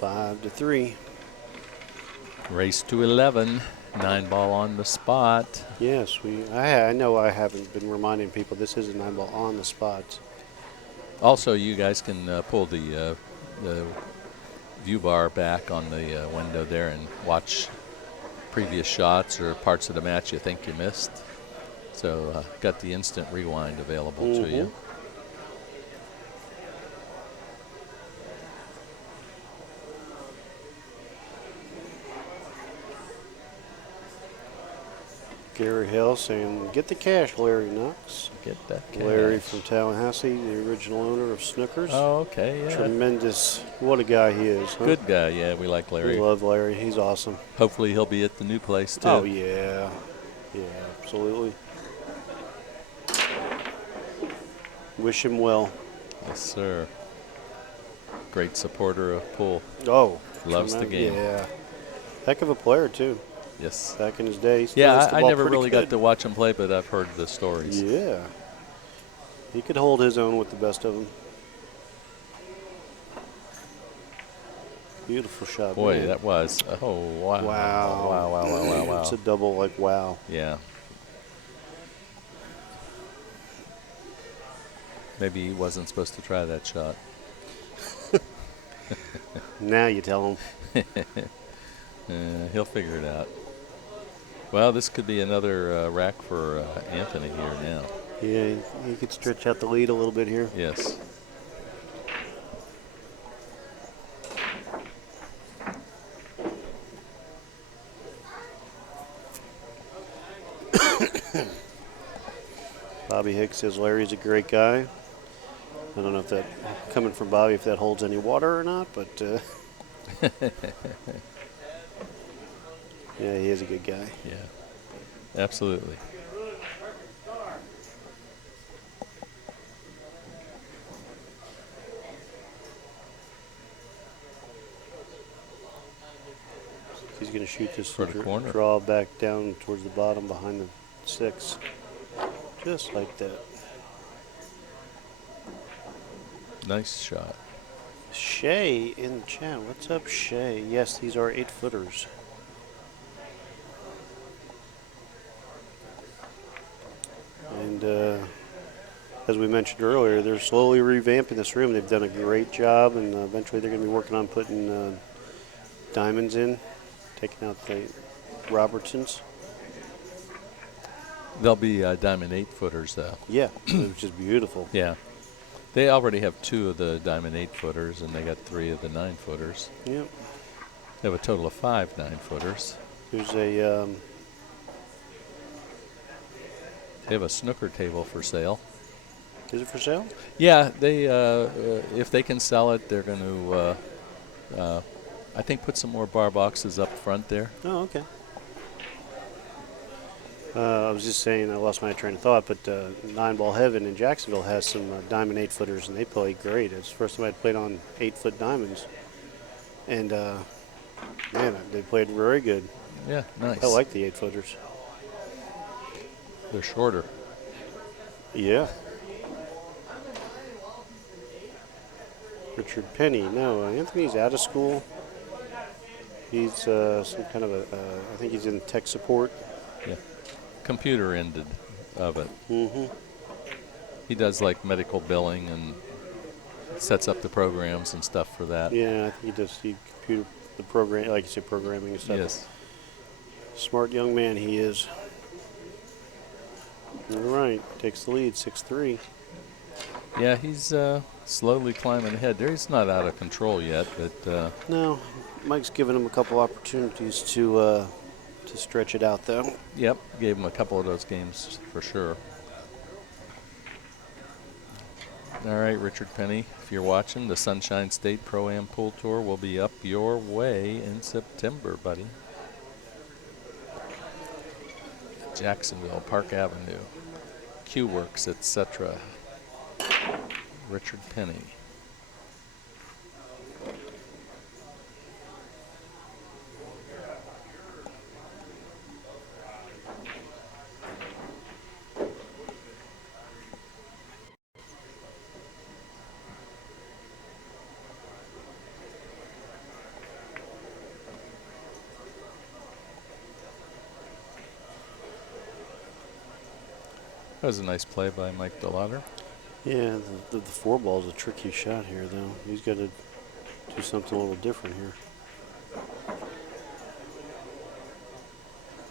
$5-3. Race to 11. 9-ball on the spot. Yes, I know I haven't been reminding people this is a 9-ball on the spot. Also, you guys can pull the view bar back on the window there and watch previous shots or parts of the match you think you missed. So got the instant rewind available to you. Gary Hill saying, "Get the cash, Larry Knox." Get that cash. Larry from Tallahassee, the original owner of Snookers. Oh, okay, yeah. Tremendous. What a guy he is. Huh? Good guy, yeah. We like Larry. We love Larry. He's awesome. Hopefully he'll be at the new place, too. Oh, yeah. Yeah, absolutely. Wish him well. Yes, sir. Great supporter of pool. Oh. Loves the game. Yeah. Heck of a player, too. Yes. Back in his day. Yeah, I never really got to watch him play, but I've heard the stories. Yeah. He could hold his own with the best of them. Beautiful shot. Boy, man. that was. Oh, wow. Wow. Wow. It's a double, like, wow. Yeah. Maybe he wasn't supposed to try that shot. Now you tell him. He'll figure it out. Well, this could be another rack for Anthony here now. Yeah, he could stretch out the lead a little bit here. Yes. Bobby Hicks says Larry's a great guy. I don't know if that, coming from Bobby, if that holds any water or not, but yeah, he is a good guy. Yeah, absolutely. He's going to shoot this For the corner. draw back down towards the bottom behind the 6. Just like that. Nice shot. Shay in the chat. What's up, Shay? Yes, these are 8-footers. And as we mentioned earlier, they're slowly revamping this room. They've done a great job, and eventually they're going to be working on putting diamonds in, taking out the Robertsons. They'll be diamond 8-footers, though. Yeah, which is beautiful. Yeah. They already have 2 of the diamond 8-footers, and they got 3 of the 9-footers. Yep. They have a total of 5 9-footers. There's a They have a snooker table for sale. is it for sale? Yeah, they if they can sell it, they're going to, I think, put some more bar boxes up front there. Oh, okay. I was just saying, I lost my train of thought, but 9-Ball Heaven in Jacksonville has some diamond 8-footers, and they play great. It's the first time I played on 8-foot diamonds. And, man, they played very good. Yeah, nice. I like the 8-footers. They're shorter. Yeah. Richard Penny. No, Anthony's out of school. He's some kind of I think he's in tech support. Yeah. Computer ended of it. Mm-hmm. He does like medical billing and sets up the programs and stuff for that. Yeah, I think he does computer, the program, like you say, programming and stuff. Yes. Smart young man he is. All right, takes the lead, 6-3. Yeah, he's slowly climbing ahead there. He's not out of control yet, but No, Mike's given him a couple opportunities to stretch it out, though. yep, gave him a couple of those games for sure. All right, Richard Penny, if you're watching, the Sunshine State Pro-Am Pool Tour will be up your way in September, buddy. Jacksonville, Park Avenue, Q-Works, etc. Richard Penny. That was a nice play by Mike DeLauder. Yeah, the four ball is a tricky shot here, though. He's got to do something a little different here.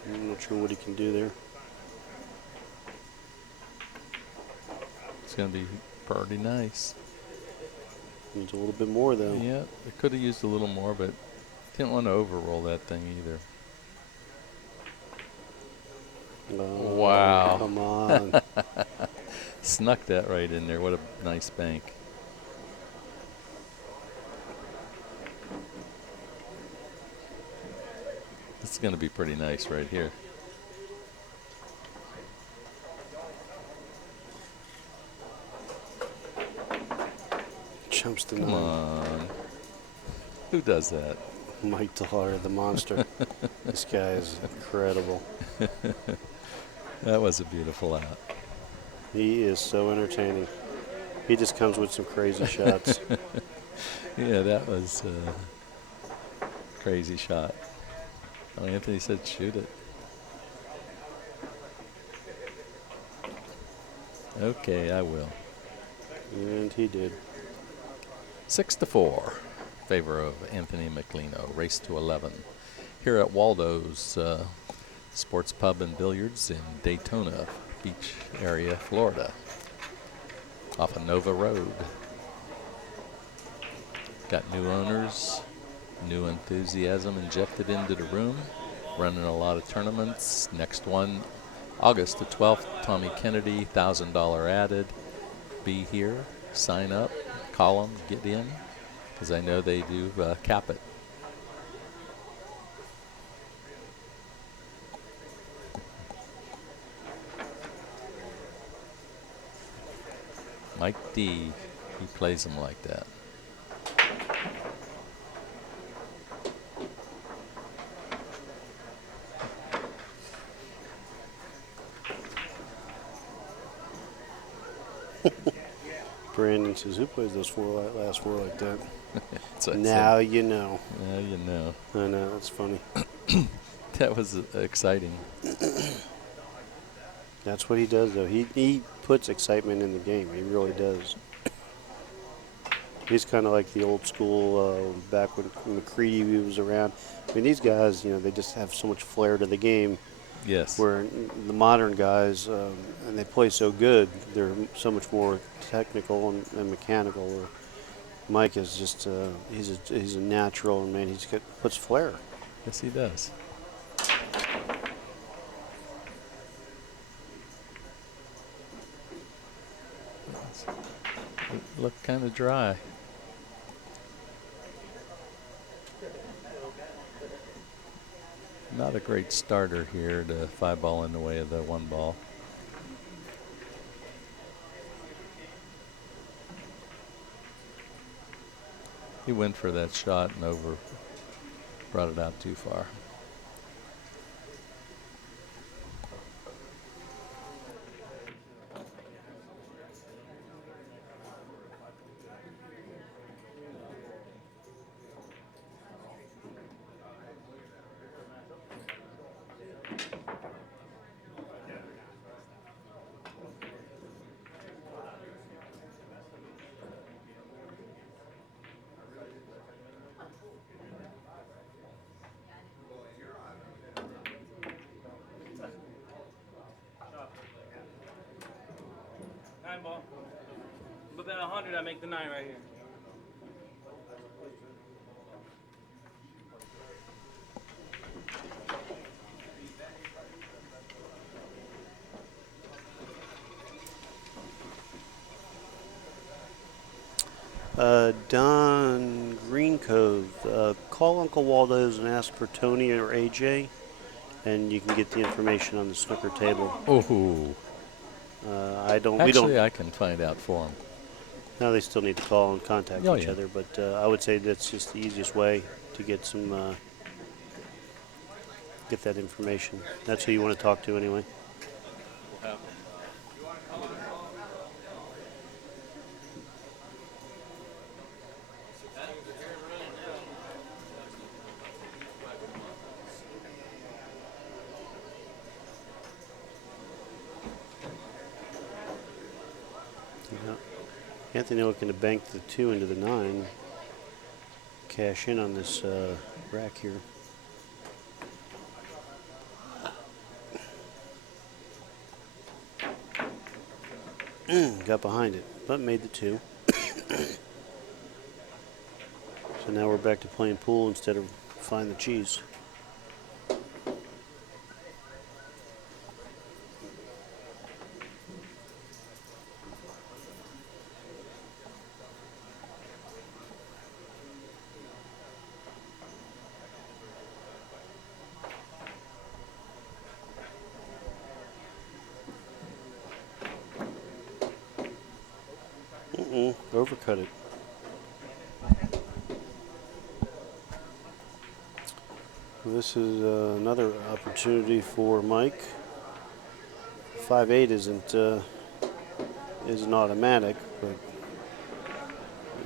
I'm not sure what he can do there. It's going to be pretty nice. Needs a little bit more, though. Yeah, they could have used a little more, but didn't want to overroll that thing either. Oh, Wow. Come on. Snuck that right in there. What a nice bank. This is going to be pretty nice right here. Jumps to Come 9. on. Who does that? Mike DeLauder, the monster. This guy is incredible. That was a beautiful out. He is so entertaining. He just comes with some crazy shots. Yeah, that was a crazy shot. Oh, Anthony said shoot it. Okay, I will. And he did. 6-4, favor of Anthony McLino. Race to 11. Here at Waldo's Sports Pub and Billiards in Daytona Beach area, Florida, off of Nova Road. Got new owners, new enthusiasm injected into the room, running a lot of tournaments. Next one, August the 12th, Tommy Kennedy, $1,000 added. Be here, sign up, call them, get in, because I know they do cap it. Mike D, he plays them like that. Brandon says, who plays those last four like that? So Now you know. Now you know. I know, that's funny. That was exciting. That's what he does, though. He puts excitement in the game. He really does. He's kind of like the old school back when McCready was around. I mean, these guys, they just have so much flair to the game. Yes. Where the modern guys, and they play so good, they're so much more technical and mechanical. Where Mike is just, he's a natural, and man, puts flair. Yes, he does. It looked kind of dry. Not a great starter here to 5-ball in the way of the 1-ball. He went for that shot and brought it out too far. Nine ball. But then 100, I make the 9 right here. Don Green Cove, call Uncle Waldo's and ask for Tony or AJ, and you can get the information on the snooker table. Oh. We I can find out for him. No, they still need to call and contact Oh, each yeah. other, but I would say that's just the easiest way to get get that information. That's who you want to talk to anyway. Anthony looking to bank the 2 into the 9. Cash in on this rack here. Got behind it, but made the 2. So now we're back to playing pool instead of find the cheese. Overcut it. This is another opportunity for Mike. 5-8 isn't automatic, but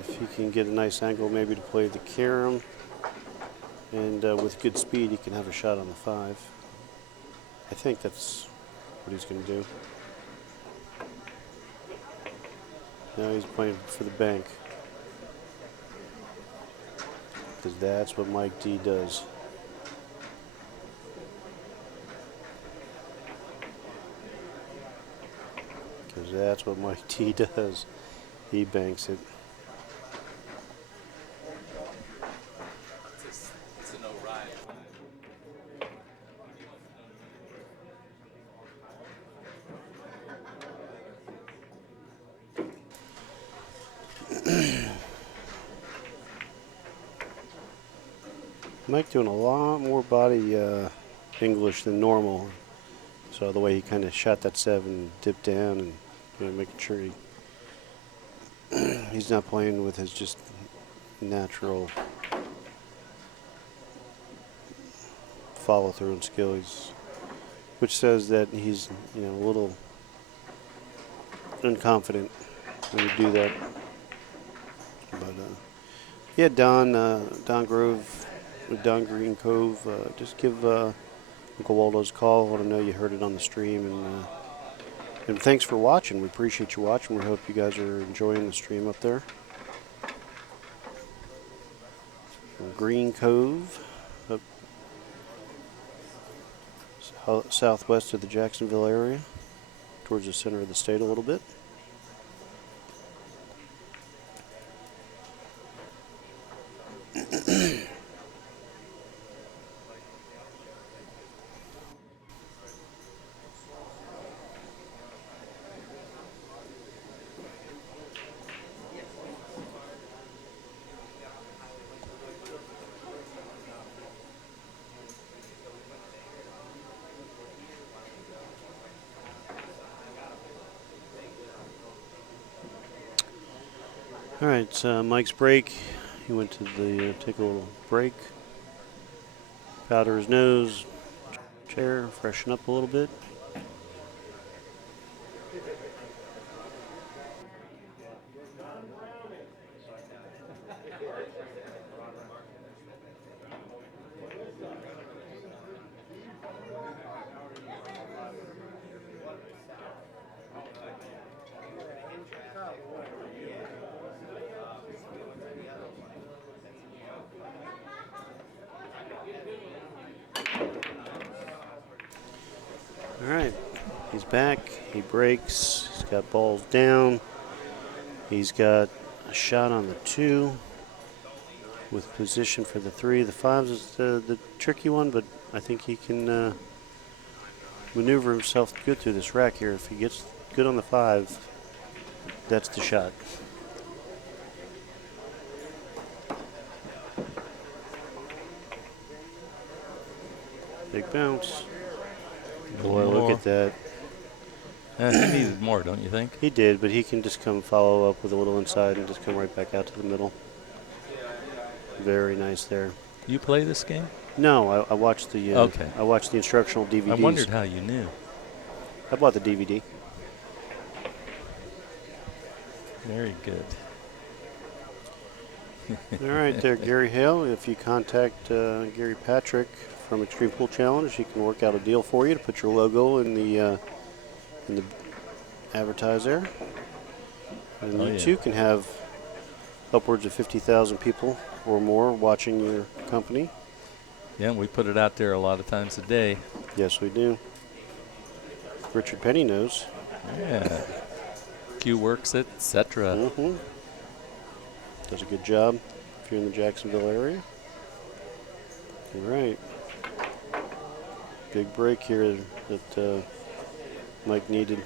if he can get a nice angle maybe to play the carom, and with good speed he can have a shot on the 5. I think that's what he's going to do. Now he's playing for the bank, because that's what Mike D does. Because that's what Mike D does. He banks it. It's a no ride. Mike doing a lot more body English than normal. So the way he kind of shot that 7, dipped down, and making sure he's not playing with his just natural follow through and skill. Which says that he's a little unconfident when you do that. But yeah, Don Grove with Don Green Cove. Just give Uncle Waldo's a call. I want to know you heard it on the stream, and thanks for watching. We appreciate you watching. We hope you guys are enjoying the stream up there. Green Cove, up southwest of the Jacksonville area, towards the center of the state a little bit. All right, it's Mike's break. He went to the take a little break, powder his nose, chair, freshen up a little bit. All right, he's back. He breaks. He's got balls down. He's got a shot on the 2 with position for the 3. The 5 is the tricky one, but I think he can maneuver himself good through this rack here. If he gets good on the 5, that's the shot. Big bounce. Boy, look at that. He needed more, don't you think? He did, but he can just come follow up with a little inside and just come right back out to the middle. Very nice there. You play this game? No, I watched the okay. I watched the instructional DVDs. I wondered how you knew. I bought the DVD. Very good. All right, there, Gary Hale. If you contact Gary Patrick from Xtreme Pool Challenge, he can work out a deal for you to put your logo in the advertise there. And Oh, you yeah. too can have upwards of 50,000 people or more watching your company. Yeah, we put it out there a lot of times a day. Yes, we do. Richard Penny knows. Yeah. Q works it, etc. Mm-hmm. Does a good job if you're in the Jacksonville area. All right. Big break here that Mike needed.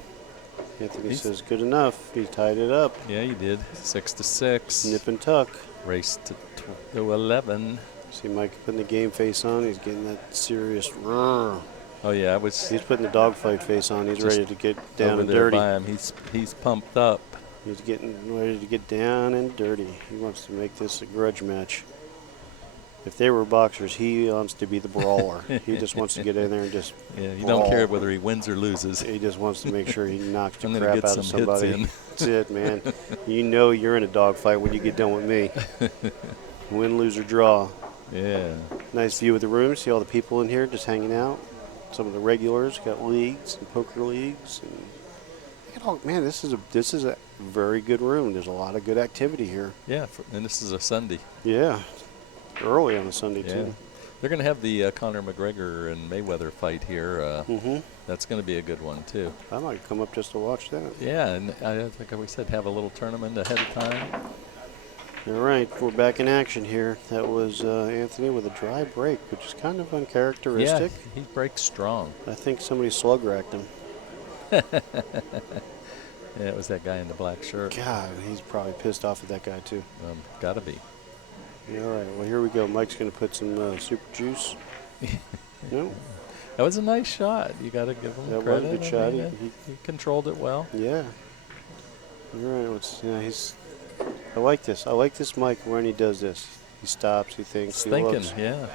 Anthony says good enough. He tied it up. Yeah, he did. 6-6. Nip and tuck. Race to 11. See Mike putting the game face on. He's getting that serious roar. Oh yeah, I was. He's putting the dogfight face on. He's just ready to get down over and there dirty. by him. He's pumped up. He's getting ready to get down and dirty. He wants to make this a grudge match. If they were boxers, he wants to be the brawler. He just wants to get in there and just Yeah, you brawl. don't care whether he wins or loses. He just wants to make sure he knocks the I'm gonna crap get out of some hits somebody. in. That's it, man. You know you're in a dogfight when you get done with me. Win, lose, or draw. Yeah. Nice view of the room. See all the people in here just hanging out. Some of the regulars got leagues and poker leagues. And look at all, man, this is a very good room. There's a lot of good activity here. Yeah, and this is a Sunday. Yeah, early on a Sunday Yeah. too. They're going to have the Conor McGregor and Mayweather fight here. That's going to be a good one too. I might come up just to watch that. Yeah, and I think we said have a little tournament ahead of time. All right, we're back in action here. That was Anthony with a dry break, which is kind of uncharacteristic. Yeah, he breaks strong. I think somebody slug racked him. Yeah, it was that guy in the black shirt. God, he's probably pissed off at that guy too. Gotta be. All right, well, here we go. Mike's going to put some super juice. No? That was a nice shot. You got to give him That credit. was a good I shot. mean, he controlled it well. Yeah. All right, I like this. I like this Mike when he does this. He stops, he thinks, He's he thinking, looks. yeah.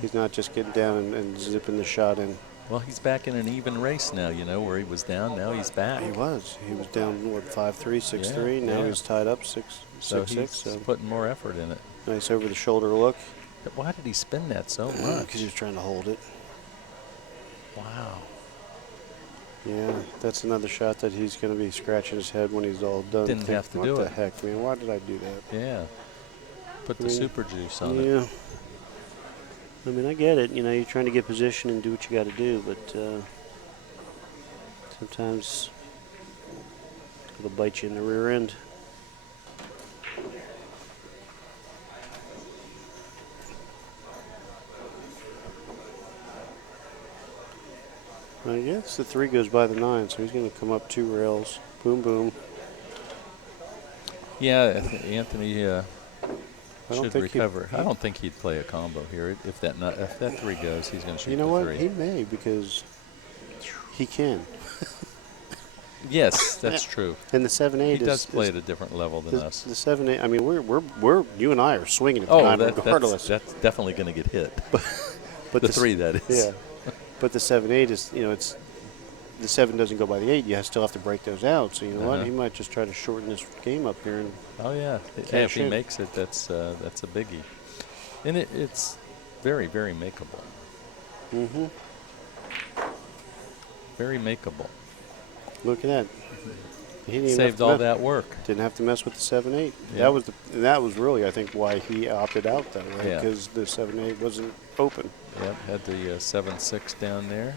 He's not just getting down and zipping the shot in. Well, he's back in an even race now, where he was down. Now he's back. He was. He was down, 5-3, 6-3. Now yeah. he's tied up 6-6. So he's putting more effort in it. Nice over-the-shoulder look. But why did he spin that so much? Because he was trying to hold it. Wow. Yeah, that's another shot that he's going to be scratching his head when he's all done. Didn't have to do What it. the heck, man? Why did I do that? Yeah. Put the super juice on it. Yeah. I mean, I get it. You're trying to get position and do what you got to do, but sometimes it'll bite you in the rear end. I guess the 3 goes by the 9, so he's going to come up 2 rails. Boom, boom. Yeah, Anthony don't should think recover. I don't think he'd play a combo here. If that 3 goes, he's going to shoot You know the what? 3. He may, because he can. Yes, that's true. And the 7-8 he does play at a different level than us. The 7-8. I mean, we're you and I are swinging at the Oh, nine regardless. that's definitely going to get hit. But the 3, that is. Yeah. But the 7-8 is, it's the 7 doesn't go by the 8. You still have to break those out. So you know what? He might just try to shorten this game up here. And oh yeah. If he makes it, that's a biggie. And it's very, very makeable. Mm-hmm. Very makeable. Look at that. He didn't even Saved all that work. Didn't have to mess with the 7-8. Yeah. That was really, I think, why he opted out that way, Yeah. because the 7-8 wasn't open. Yep, had the 7-6 down there.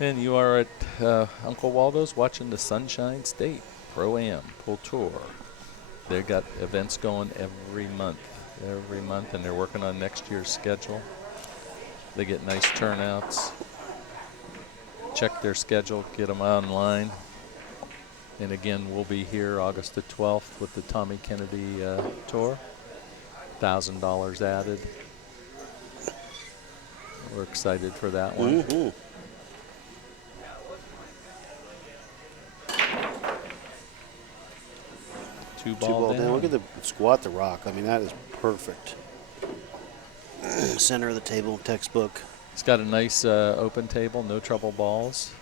And you are at Uncle Waldo's watching the Sunshine State Pro-Am Pool Tour. They've got events going every month, and they're working on next year's schedule. They get nice turnouts. Check their schedule, get them online. And again, we'll be here August the 12th with the Tommy Kennedy Tour. $1,000 added. We're excited for that one. Mm-hmm. Two ball down. Look at the squat the rock. I mean, that is perfect. Center of the table, textbook. It's got a nice open table, no trouble balls.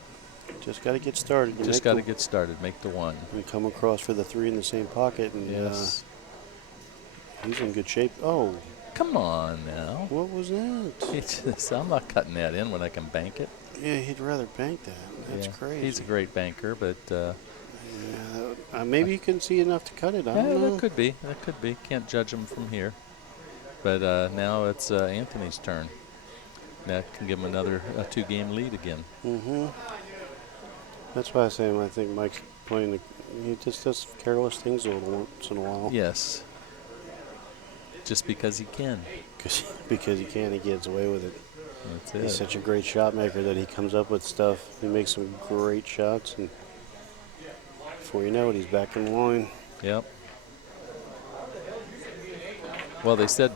Just got to get started. Just got to get started, make the 1. And come across for the 3 in the same pocket. And Yes. he's in good shape. Oh. Come on now. What was that? I'm not cutting that in when I can bank it. Yeah, he'd rather bank that. That's crazy. He's a great banker, but yeah, Maybe you can see enough to cut it. I Yeah, don't know. that could be. That could be. Can't judge him from here. But now it's Anthony's turn. That can give him another 2-game lead again. That's why I say I think Mike's playing. He just does careless things a little once in a while. Yes. Just because he can. Because he can, he gets away with it. That's He's it. such a great shot maker that he comes up with stuff. He makes some great shots, and before you know it, he's back in line. Yep. Well, they said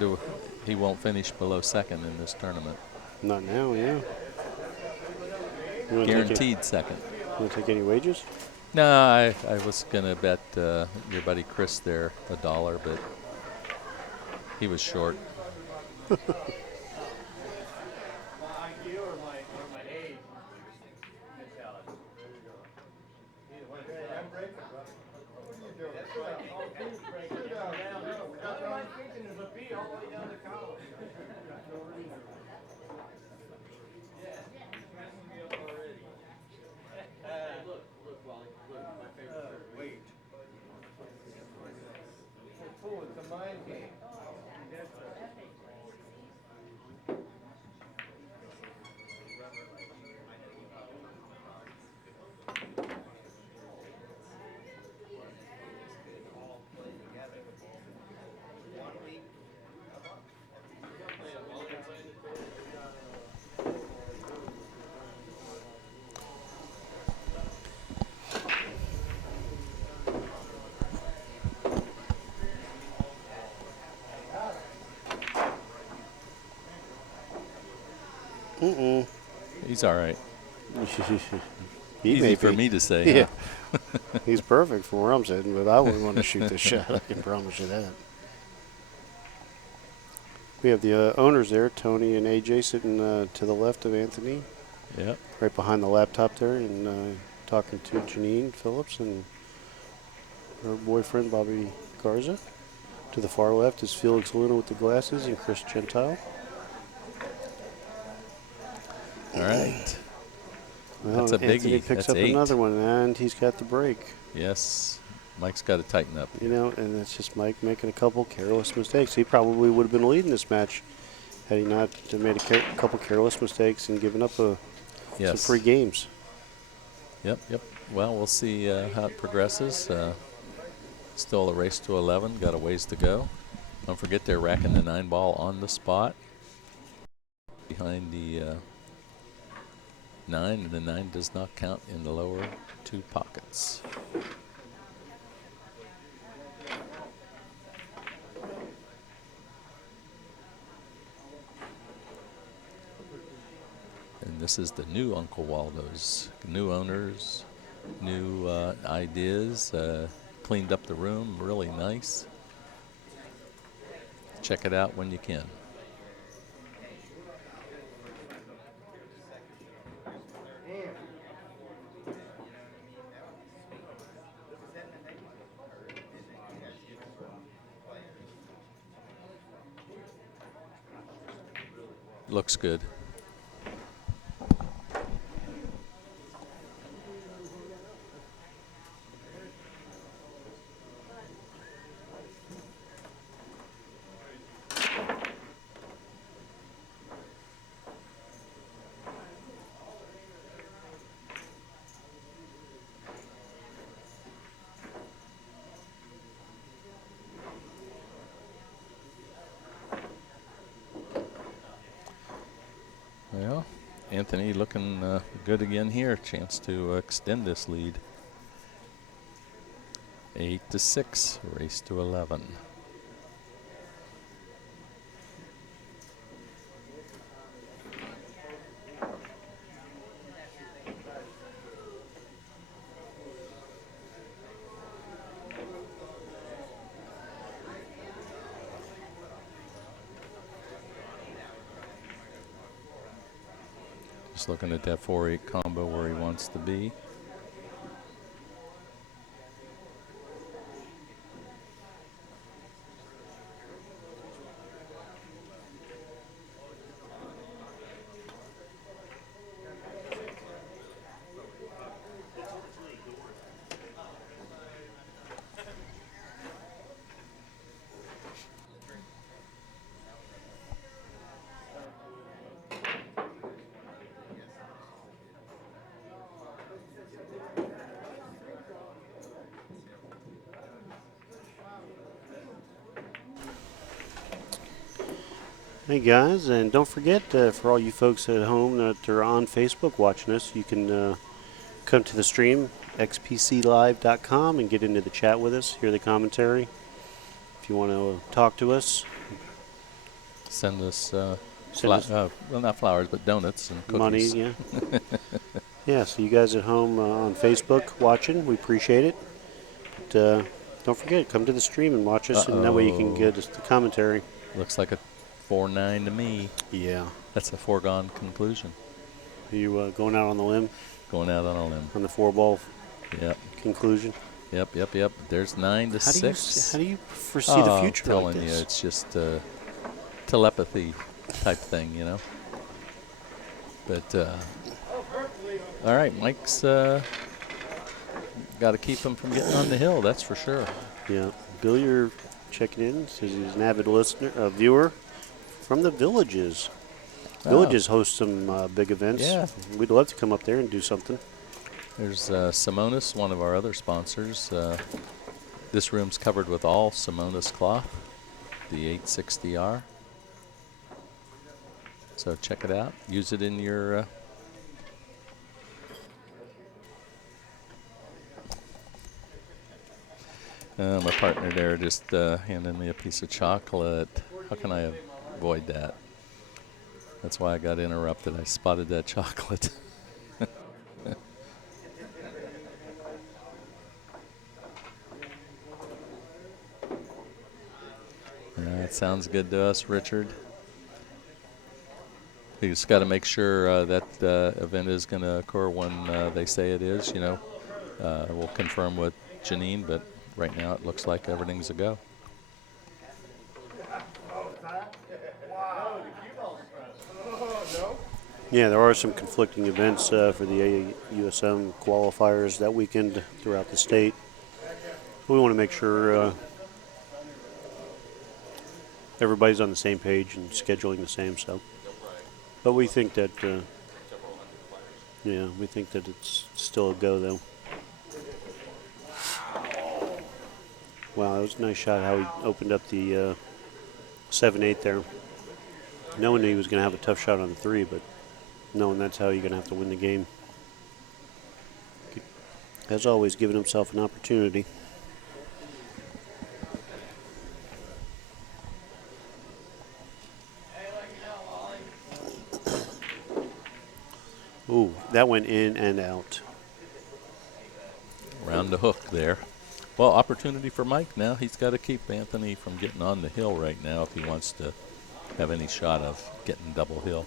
he won't finish below second in this tournament. Not now, yeah. You wanna Guaranteed second. You want to take any wages? No, I was going to bet your buddy Chris there $1, but he was short. He's all right. Easy for me to say. Yeah. Huh? He's perfect for where I'm sitting, but I wouldn't want to shoot this shot. I can promise you that. We have the owners there, Tony and AJ, sitting to the left of Anthony. Yep. Right behind the laptop there, and talking to Janine Phillips and her boyfriend, Bobby Garza. To the far left is Felix Luna with the glasses and Chris Gentile. All right. Well, That's a Anthony biggie. picks That's up 8. another one, and he's got the break. Yes. Mike's got to tighten up. You know, and it's just Mike making a couple careless mistakes. He probably would have been leading this match had he not made a couple careless mistakes and given up some free games. Yep. Well, we'll see how it progresses. Still a race to 11. Got a ways to go. Don't forget they're racking the 9 ball on the spot. Behind the 9, and the 9 does not count in the lower 2 pockets. And this is the new Uncle Waldo's. New owners, new ideas, cleaned up the room, really nice. Check it out when you can. Looks good. Well, Anthony looking good again here. Chance to extend this lead. 8-6, race to 11. Just looking at that 4-8 combo where he wants to be. Hey guys, and don't forget for all you folks at home that are on Facebook watching us, you can come to the stream, xpclive.com, and get into the chat with us, hear the commentary. If you want to talk to us, Send us, Send us- well, not flowers, but donuts and money, cookies. yeah. Yeah, so you guys at home on Facebook watching, we appreciate it. But, don't forget, come to the stream and watch us, and that way you can get us the commentary. Looks like a 4-9 to me. Yeah. That's a foregone conclusion. Are you going out on the limb Going out on a limb. on the 4-ball Yep. conclusion? Yep. There's 9 to How do you 6. how do you foresee the future telling like this? you, it's just telepathy type thing, you know. But all right, Mike's got to keep him from getting on the hill. That's for sure. Yeah, Bill, you're checking in. Says he's an avid listener, viewer from the Villages. Villages host some big events. Yeah. We'd love to come up there and do something. There's Simonis, one of our other sponsors. This room's covered with all Simonis cloth, the 860R. So check it out. Use it in your my partner there just handed me a piece of chocolate. How can I avoid that? That's why I got interrupted. I spotted that chocolate. That sounds good to us, Richard. You just got to make sure that event is going to occur when they say it is. You know, we'll confirm with Janine, but right now it looks like everything's a go. Yeah, there are some conflicting events for the USM qualifiers that weekend throughout the state. We want to make sure everybody's on the same page and scheduling the same. So, but we think that we think that it's still a go though. Wow, that was a nice shot how he opened up the 7-8 there. Knowing he was going to have a tough shot on the 3, but knowing that's how you're going to have to win the game. As always, giving himself an opportunity. Ooh, that went in and out. Around the hook there. Well, opportunity for Mike now. He's got to keep Anthony from getting on the hill right now if he wants to have any shot of getting double hill.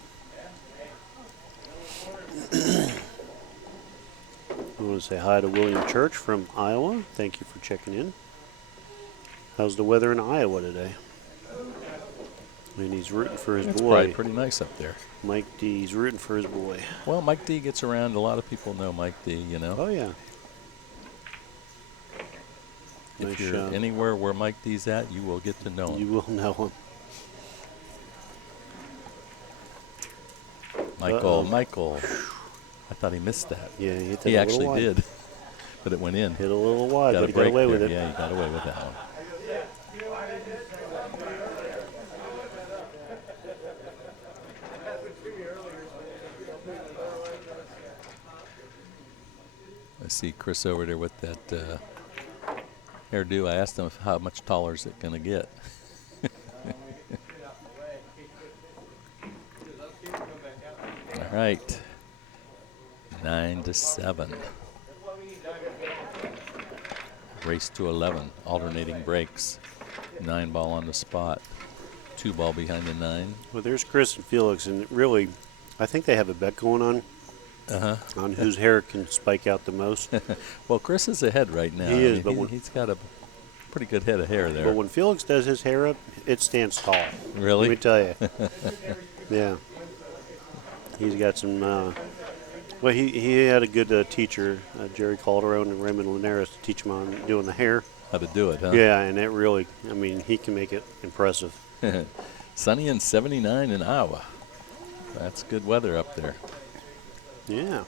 I want to say hi to William Church from Iowa. Thank you for checking in. How's the weather in Iowa today? And he's rooting for his It's boy. probably pretty nice up there. Mike D. He's rooting for his boy. Well, Mike D gets around. A lot of people know Mike D, you know. Oh, yeah. If Nice you're shot. anywhere where Mike D's at, you will get to know him. You will know him. Michael. I thought he missed that. Yeah, he hit that He a actually little wide. did, but it went in. Hit a little wide, Got but a he got break away there. with it. Yeah, he got away with that one. I see Chris over there with that hairdo. I asked him how much taller is it going to get. All right. 9-7. Race to 11. Alternating breaks. 9 ball on the spot. 2 ball behind the 9. Well, there's Chris and Felix, and really, I think they have a bet going on on whose hair can spike out the most. Well, Chris is ahead right now. He is, but he's got a pretty good head of hair there. But when Felix does his hair up, it stands tall. Really? Let me tell you. Yeah. He's got some. Well, he had a good teacher, Jerry Calderon and Raymond Linares, to teach him on doing the hair. How to do it, huh? Yeah, and it really, I mean, he can make it impressive. Sunny and 79 in Iowa. That's good weather up there. Yeah.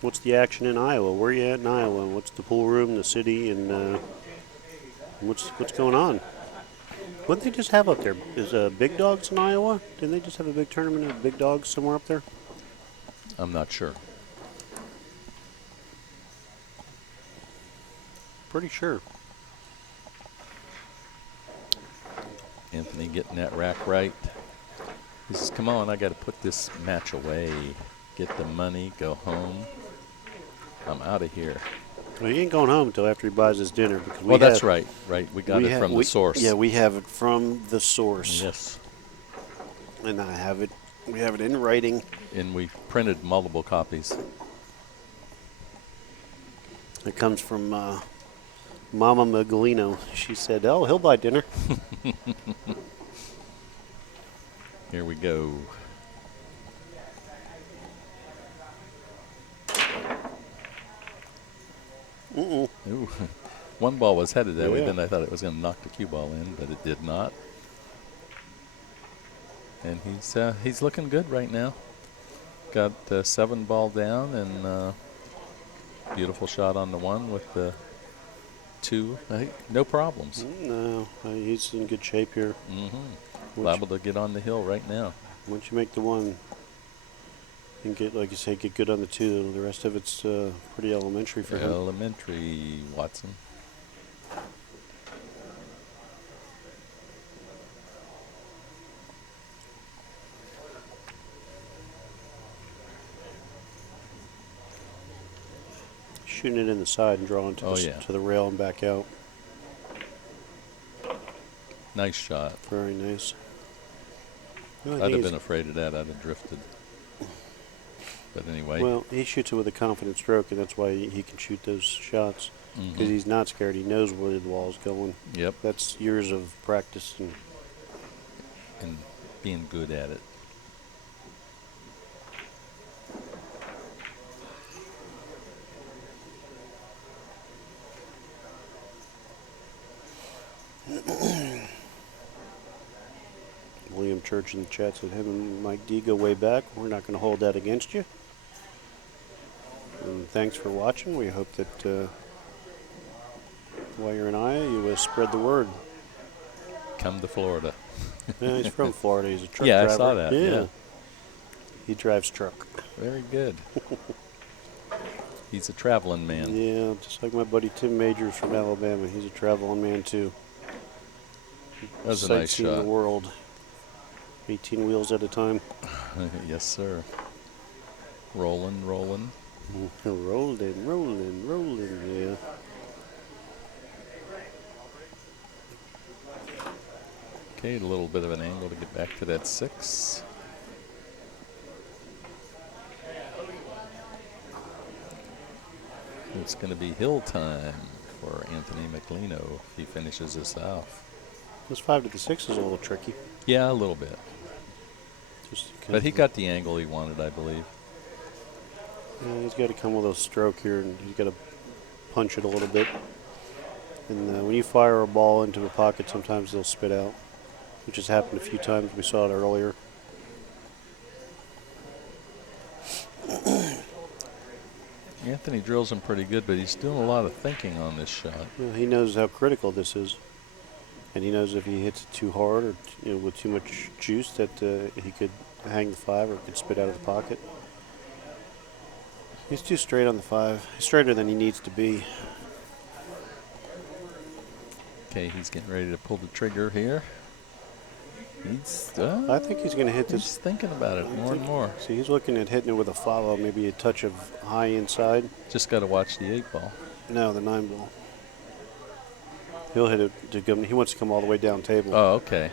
What's the action in Iowa? Where are you at in Iowa? What's the pool room, the city, and what's going on? What did they just have up there? Is Big Dogs in Iowa? Didn't they just have a big tournament of Big Dogs somewhere up there? I'm not sure. Pretty sure. Anthony getting that rack right. He says, come on, I got to put this match away. Get the money, go home. I'm out of here. Well, he ain't going home until after he buys his dinner. Because Well, that's right. Right. We got it from the source. Yeah, we have it from the source. Yes. And I have it. We have it in writing. And we printed multiple copies. It comes from Mama Magalino. She said, "Oh, he'll buy dinner." Here we go. Ooh. One ball was headed that way, then I thought it was going to knock the cue ball in, but it did not. And he's looking good right now. Got 7 ball down and beautiful shot on the 1 with the 2. No problems. No, he's in good shape here. Liable to get on the hill right now. Once you make the 1 and get, like you say, get good on the 2, the rest of it's pretty elementary for him. Elementary, Watson. Shooting it in the side and drawing to, to the rail and back out. Nice shot. Very nice. I'd have been afraid of that. I'd have drifted. But anyway. Well, he shoots it with a confident stroke, and that's why he can shoot those shots. Because he's not scared. He knows where the ball's going. Yep. That's years of practice and being good at it. William Church in the chat said him and Mike D go way back. We're not going to hold that against you. And thanks for watching. We hope that while you're in Iowa, you spread the word. Come to Florida. Yeah, he's from Florida. He's a truck driver. driver. I saw that. Yeah. He drives truck. Very good. He's a traveling man. Yeah, just like my buddy Tim Majors from Alabama. He's a traveling man, too. That was a nice shot. The world. 18 wheels at a time. Yes, sir. Rolling, rolling. Rolling, rolling, rolling, yeah. Okay, a little bit of an angle to get back to that 6. It's going to be hill time for Anthony Maclino if he finishes this off. This 5 to the 6 is a little tricky. Yeah, a little bit. But he got the angle he wanted, I believe. Yeah, he's got to come with a stroke here, and he's got to punch it a little bit. And when you fire a ball into a pocket, sometimes they'll spit out, which has happened a few times. We saw it earlier. Anthony drills him pretty good, but he's doing a lot of thinking on this shot. Yeah, he knows how critical this is. And he knows if he hits it too hard or with too much juice that he could hang the 5 or could spit out of the pocket. He's too straight on the 5. He's straighter than he needs to be. Okay, he's getting ready to pull the trigger here. I think he's going to hit this. He's thinking about it more and more. See, he's looking at hitting it with a follow, maybe a touch of high inside. Just got to watch the 8 ball. No, the 9 ball. He'll hit it to come. He wants to come all the way down table. Oh, okay.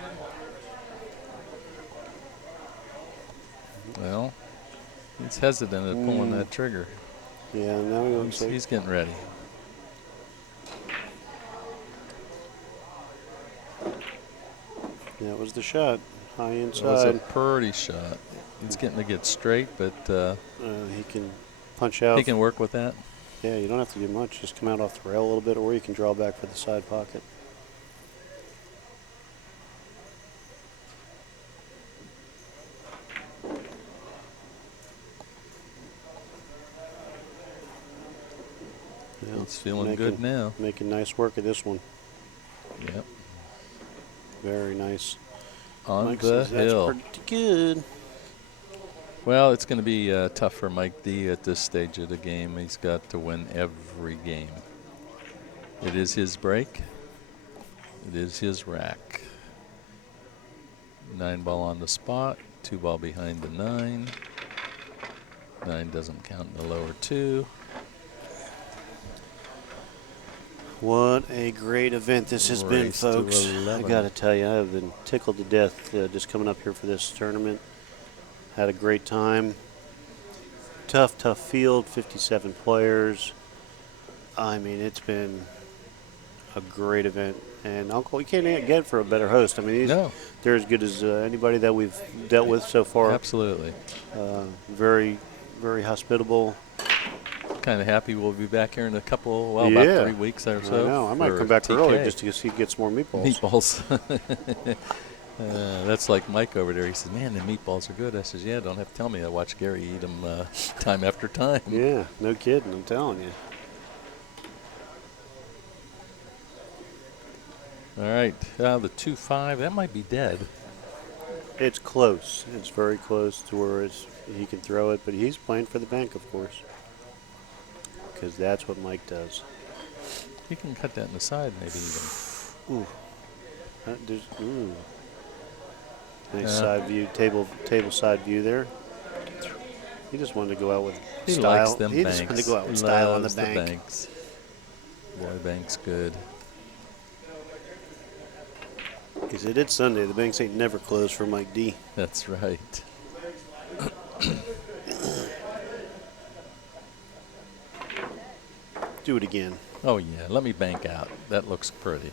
Well, he's hesitant at pulling that trigger. Yeah, now he's getting ready. That was the shot. High inside. It was a pretty shot. He's getting to get straight, but he can punch out. He can work with that. Yeah, you don't have to do much. Just come out off the rail a little bit, or you can draw back for the side pocket. Yeah, it's feeling good now. Making nice work of this one. Yep. Very nice. On Mike the says that's hill. pretty good. Well, it's going to be tough for Mike D at this stage of the game. He's got to win every game. It is his break. It is his rack. 9 ball on the spot. 2 ball behind the 9. 9 doesn't count in the lower 2. What a great event this has been, Race to folks. I 11. got to tell you, I've been tickled to death just coming up here for this tournament. Had a great time. Tough field, 57 players. I mean, it's been a great event. And Uncle, you can't get for a better host. I mean, they're as good as anybody that we've dealt with so far. Absolutely. Very, very hospitable. Kind of happy we'll be back here in a couple, well, Yeah. about 3 weeks or so. I know. I might come back early just to see get some more meatballs. That's like Mike over there. He says, man, the meatballs are good. I says, yeah, don't have to tell me. I watch Gary eat them time after time. Yeah, no kidding. I'm telling you. All right. The 2-5, that might be dead. It's close. It's very close to where he can throw it, but he's playing for the bank, of course, because that's what Mike does. He can cut that in the side, maybe even. Ooh. Nice side view, table side view there. He just wanted to go out with style. Likes them he banks. just wanted to go out with style on the Loves bank. Banks. Boy, bank's good. He said it's Sunday. The banks ain't never closed for Mike D. That's right. Do it again. Oh, yeah. Let me bank out. That looks pretty.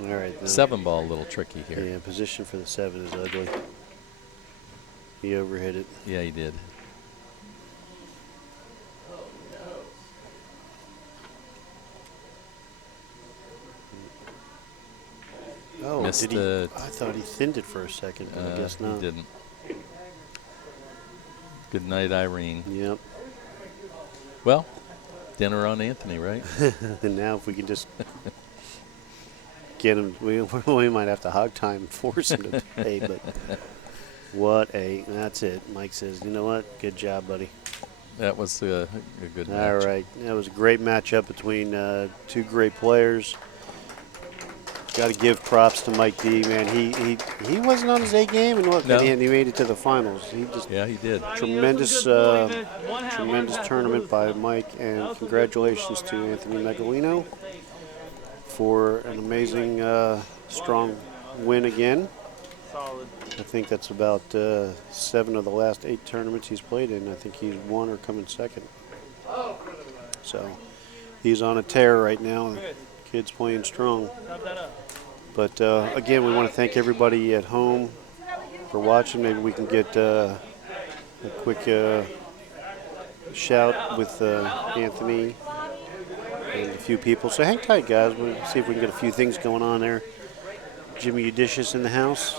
All right. Then. 7 ball, a little tricky here. Yeah, position for the 7 is ugly. He overhit it. Yeah, he did. Oh, Missed did he? it. I thought he thinned it for a second, but I guess not. He didn't. Good night, Irene. Yep. Well, dinner on Anthony, right? And now if we can just get him, we might have to hog time and force him to pay, but that's it. Mike says, you know what? Good job, buddy. That was a good match. All right. That was a great matchup between two great players. Got to give props to Mike D, man. He wasn't on his A game, and look, No. and he made it to the finals. He did. Tremendous tournament by Mike, and congratulations to Anthony Megalino for an amazing, strong win again. I think that's about 7 of the last 8 tournaments he's played in. I think he's won or coming second. So he's on a tear right now. The kid's playing strong. But again, we want to thank everybody at home for watching. Maybe we can get a quick shout with Anthony and a few people. So hang tight, guys. We'll see if we can get a few things going on there. Jimmy Eudicious in the house.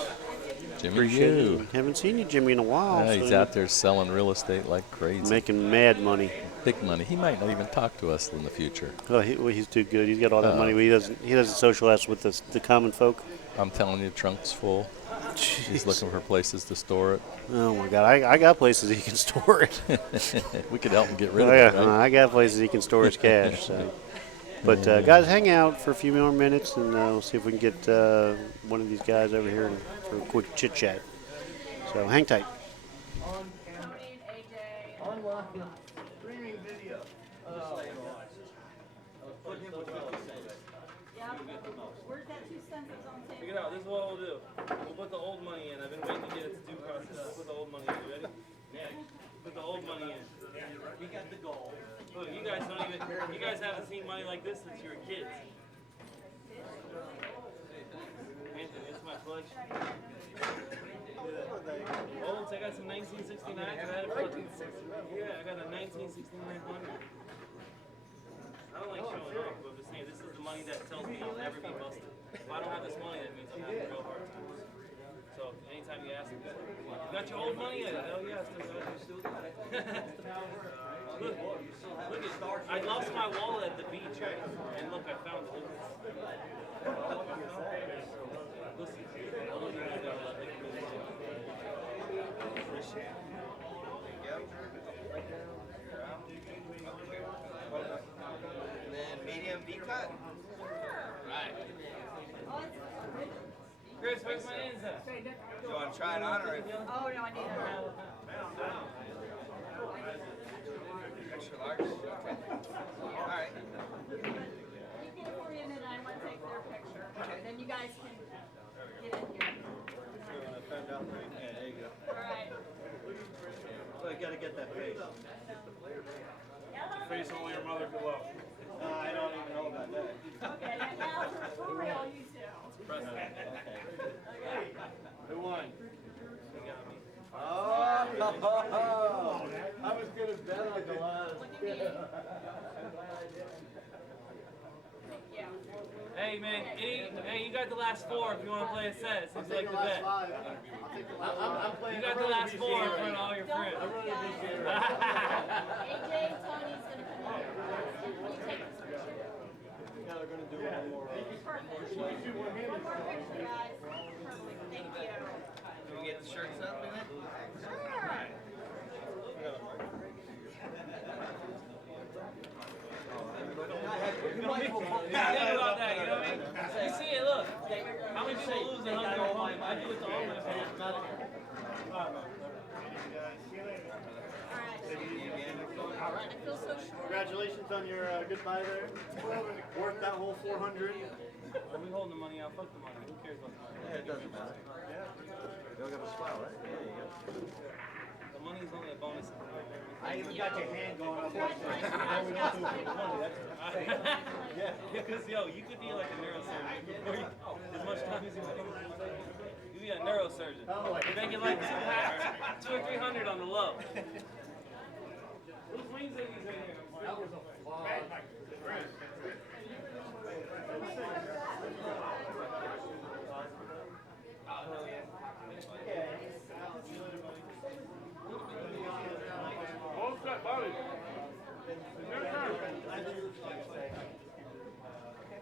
Jimmy Appreciate U. it. Haven't seen you, Jimmy, in a while. Yeah, he's so out there selling real estate like crazy. making mad money. Big money. He might not even talk to us in the future. Oh, he's too good. He's got all that money. But he doesn't socialize with the common folk. I'm telling you, trunk's full. He's looking for places to store it. Oh my God, I got places he can store it. We could help him get rid of Oh yeah, it. Right? I got places he can store his cash. So. But guys, hang out for a few more minutes, and we'll see if we can get one of these guys over here for a quick chit chat. So hang tight. Streaming video. Where's that 2 cents that's on the Check table? it out. This is what we'll do. We'll put the old money in. I've been waiting to get it to do process. We'll put the old money in. You ready? Put the old money in. We got the gold. Look, you guys don't even. You guys haven't seen money like this since you were kids. Anthony, it's my collection. Olds, I got some 1969. I got a 1969 100. I don't like showing off, but I'm just saying, this is the money that tells me I'll never be busted. If I don't have this money, that means I'm having real hard times. So anytime you ask me, you got your old money? Hell yeah, I still got it. Look, I lost my wallet at the beach, right? And look, I found it. Listen, I love you guys. And then medium V cut. Right. Chris, where's my ends at? Do you want to try it on or Oh, no, I need it. extra large? Okay. All right. You get it for me, and then I want to take their picture. Then you guys can get in here. Yeah, there you go. All right. So I gotta get that face. Face only your mother could love. I don't even know about that. Okay, and now for real, you two. Okay. Who won? Oh, I was gonna bet on the last. Look at me. Yeah. Hey man, hey, you got the last four if you want to play a set. Seems like the bet. I'm playing. You got the last four in front of all your friends. I'm running this year. AJ, Tony's gonna come in. Can you take this picture? Yeah, they're gonna do one more. Perfect. One more picture, guys. Perfect. Thank you. Do we get the shirts up in it? Think about that, you know what I mean? You see it, look. How many people lose in Hunger Point? I do it to all my fans. All right. I feel so short. Congratulations on your goodbye there. Worked that whole 400. Are we holding the money out? Fuck the money. Who cares about the money? Yeah, it doesn't matter. You don't got a smile, right? Yeah, you go. The money is only a bonus. I even got your hand going up like that. Now we don't do it for the money. Yeah, because yo, you could be like a neurosurgeon before you, as much time as you want. You be a neurosurgeon. You make it like 2 or 300 on the low. Whose wings are these right here? That was a flaw.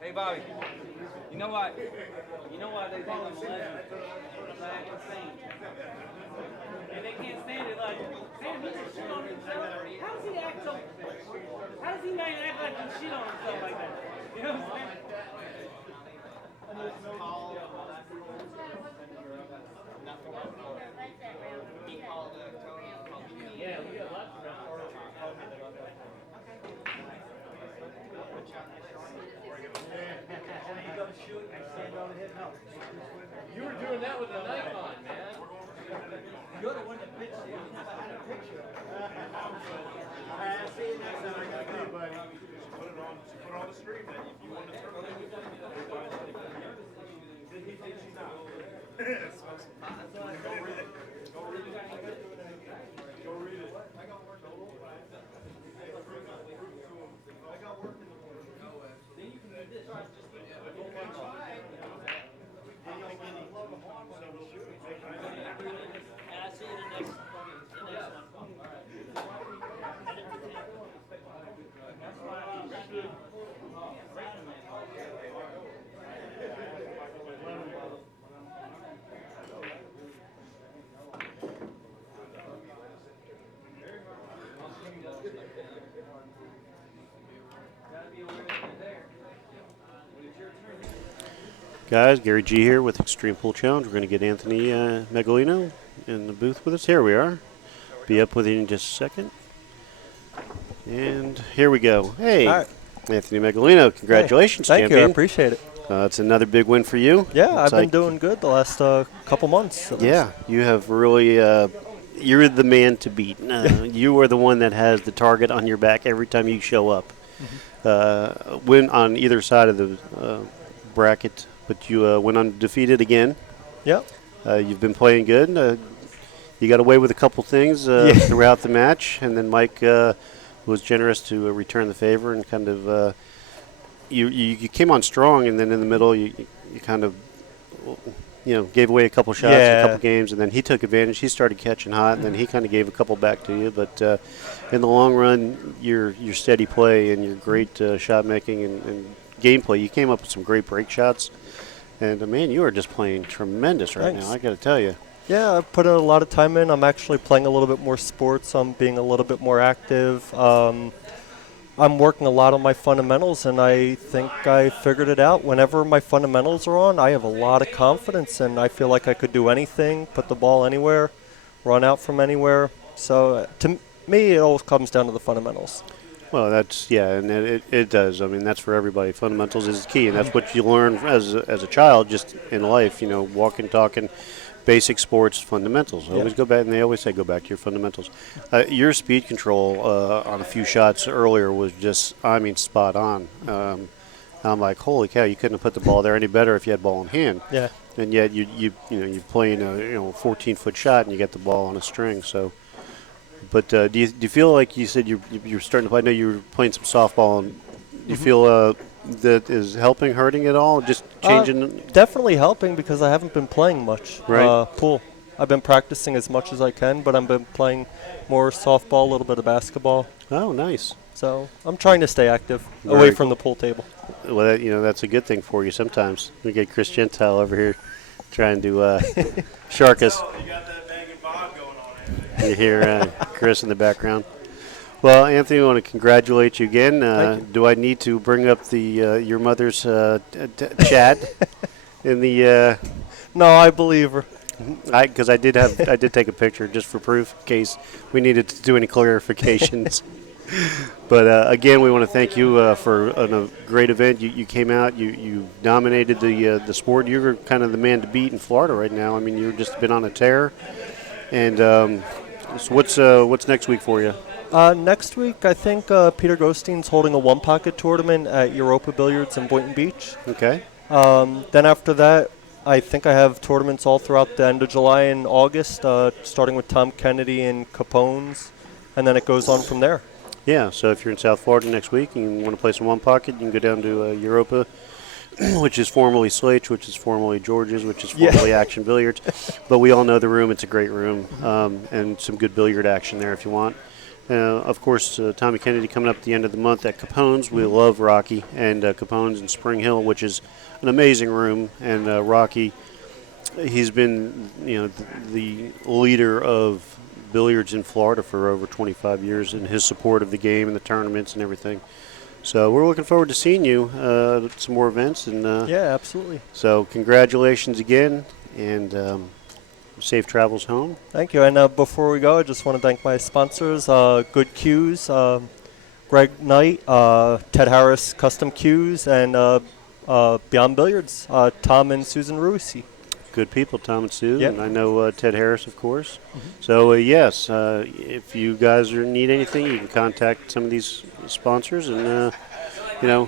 Hey Bobby, you know why? You know why they think I'm a legend? Because I act insane. And they can't stand it like, man, he just shit on himself. How does he act so? How does he not act like he shit on himself like that? You know what I'm saying? Yeah, we got lots of rounds. You were doing that with a knife on, man. You're the one that bitched it. You never had a picture. I'll see you next time. I gotta go, buddy. Put it on the stream then. If you want to turn it Smoke some pot. Go read it. Go read it. Go read it. I got work in the morning. Then you can do this. And I see you the next one. Guys, Gary G here with Xtreme Pool Challenge. We're going to get Anthony Megalino in the booth with us. Here we are. Be up with you in just a second. And here we go. Hey, All right. Anthony Megalino, congratulations, Thank champion. you, I appreciate it. It's another big win for you. Yeah, Looks I've been like- doing good the last couple months. at Yeah, you have really, you're the man to beat. You are the one that has the target on your back every time you show up. Win on either side of the bracket, but you went undefeated again. Yep. You've been playing good. You got away with a couple things throughout the match, and then Mike was generous to return the favor and kind of you came on strong, and then in the middle you kind of gave away a couple shots, a couple games, and then he took advantage. He started catching hot, and then he kind of gave a couple back to you. But in the long run, your steady play and your great shot making and gameplay, you came up with some great break shots. And man, you are just playing tremendous right Thanks. now. I got to tell you. Yeah, I've put in a lot of time in. I'm actually playing a little bit more sports. I'm being a little bit more active. I'm working a lot on my fundamentals, and I think I figured it out. Whenever my fundamentals are on, I have a lot of confidence, and I feel like I could do anything, put the ball anywhere, run out from anywhere. So me, it all comes down to the fundamentals. Well, that's and it does. I mean, that's for everybody. Fundamentals is key, and that's what you learn as a child, just in life. You know, walking, talking, basic sports fundamentals. Always go back, and they always say go back to your fundamentals. Your speed control on a few shots earlier was just, I mean, spot on. I'm like, holy cow! You couldn't have put the ball there any better if you had ball in hand. Yeah. And yet you're playing a 14-foot shot and you get the ball on a string. So. But do you feel like you said you're starting to play? I know you were playing some softball. And do you feel that is helping, hurting at all? Just changing? Definitely helping because I haven't been playing much Right. pool. I've been practicing as much as I can, but I've been playing more softball, a little bit of basketball. Oh, nice. So I'm trying to stay active, Very away from cool. the pool table. Well, that's a good thing for you sometimes. We get Chris Gentile over here trying to shark us. You got that bang and bob going on. You hear Chris in the background. Well, Anthony, I want to congratulate you again. Thank you. Do I need to bring up the your mother's chat in the? No, I believe her. Because I did take a picture just for proof in case we needed to do any clarifications. But again, we want to thank you for a great event. You came out, you dominated the sport. You're kind of the man to beat in Florida right now. I mean, you've just been on a tear. And so what's next week for you? Next week, I think Peter Gostein's holding a one-pocket tournament at Europa Billiards in Boynton Beach. Okay. Then after that, I think I have tournaments all throughout the end of July and August, starting with Tom Kennedy and Capone's, and then it goes on from there. Yeah, so if you're in South Florida next week and you want to play some one pocket, you can go down to Europa, which is formerly Slate's, which is formerly George's, which is formerly Action Billiards. But we all know the room. It's a great room, and some good billiard action there if you want. Of course, Tommy Kennedy coming up at the end of the month at Capone's. We love Rocky and Capone's in Spring Hill, which is an amazing room. And Rocky, he's been the leader of billiards in Florida for over 25 years, and his support of the game and the tournaments and everything. So we're looking forward to seeing you at some more events. And yeah, absolutely. So congratulations again, and safe travels home. Thank you. And before we go, I just want to thank my sponsors, Good Cues, Greg Knight, Ted Harris Custom Cues, and Beyond Billiards, Tom and Susan Ruisi. Good people, Tom and Sue, Yep. and I know Ted Harris, of course. So, yes, if you guys need anything, you can contact some of these sponsors and,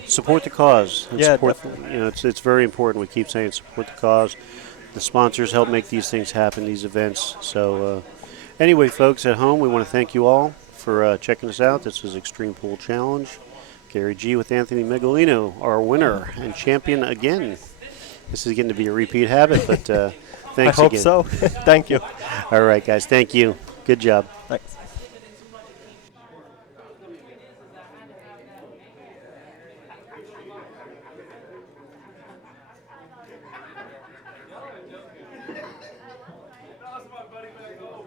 support the cause. And Yeah, support, definitely. it's very important. We keep saying support the cause. The sponsors help make these things happen, these events. So, anyway, folks at home, we want to thank you all for checking us out. This is Extreme Pool Challenge. Gary G with Anthony Megalino, our winner and champion again. This is getting to be a repeat habit, but thanks I hope again. so. Thank you. All right, guys. Thank you. Good job. Thanks. That's my buddy back home.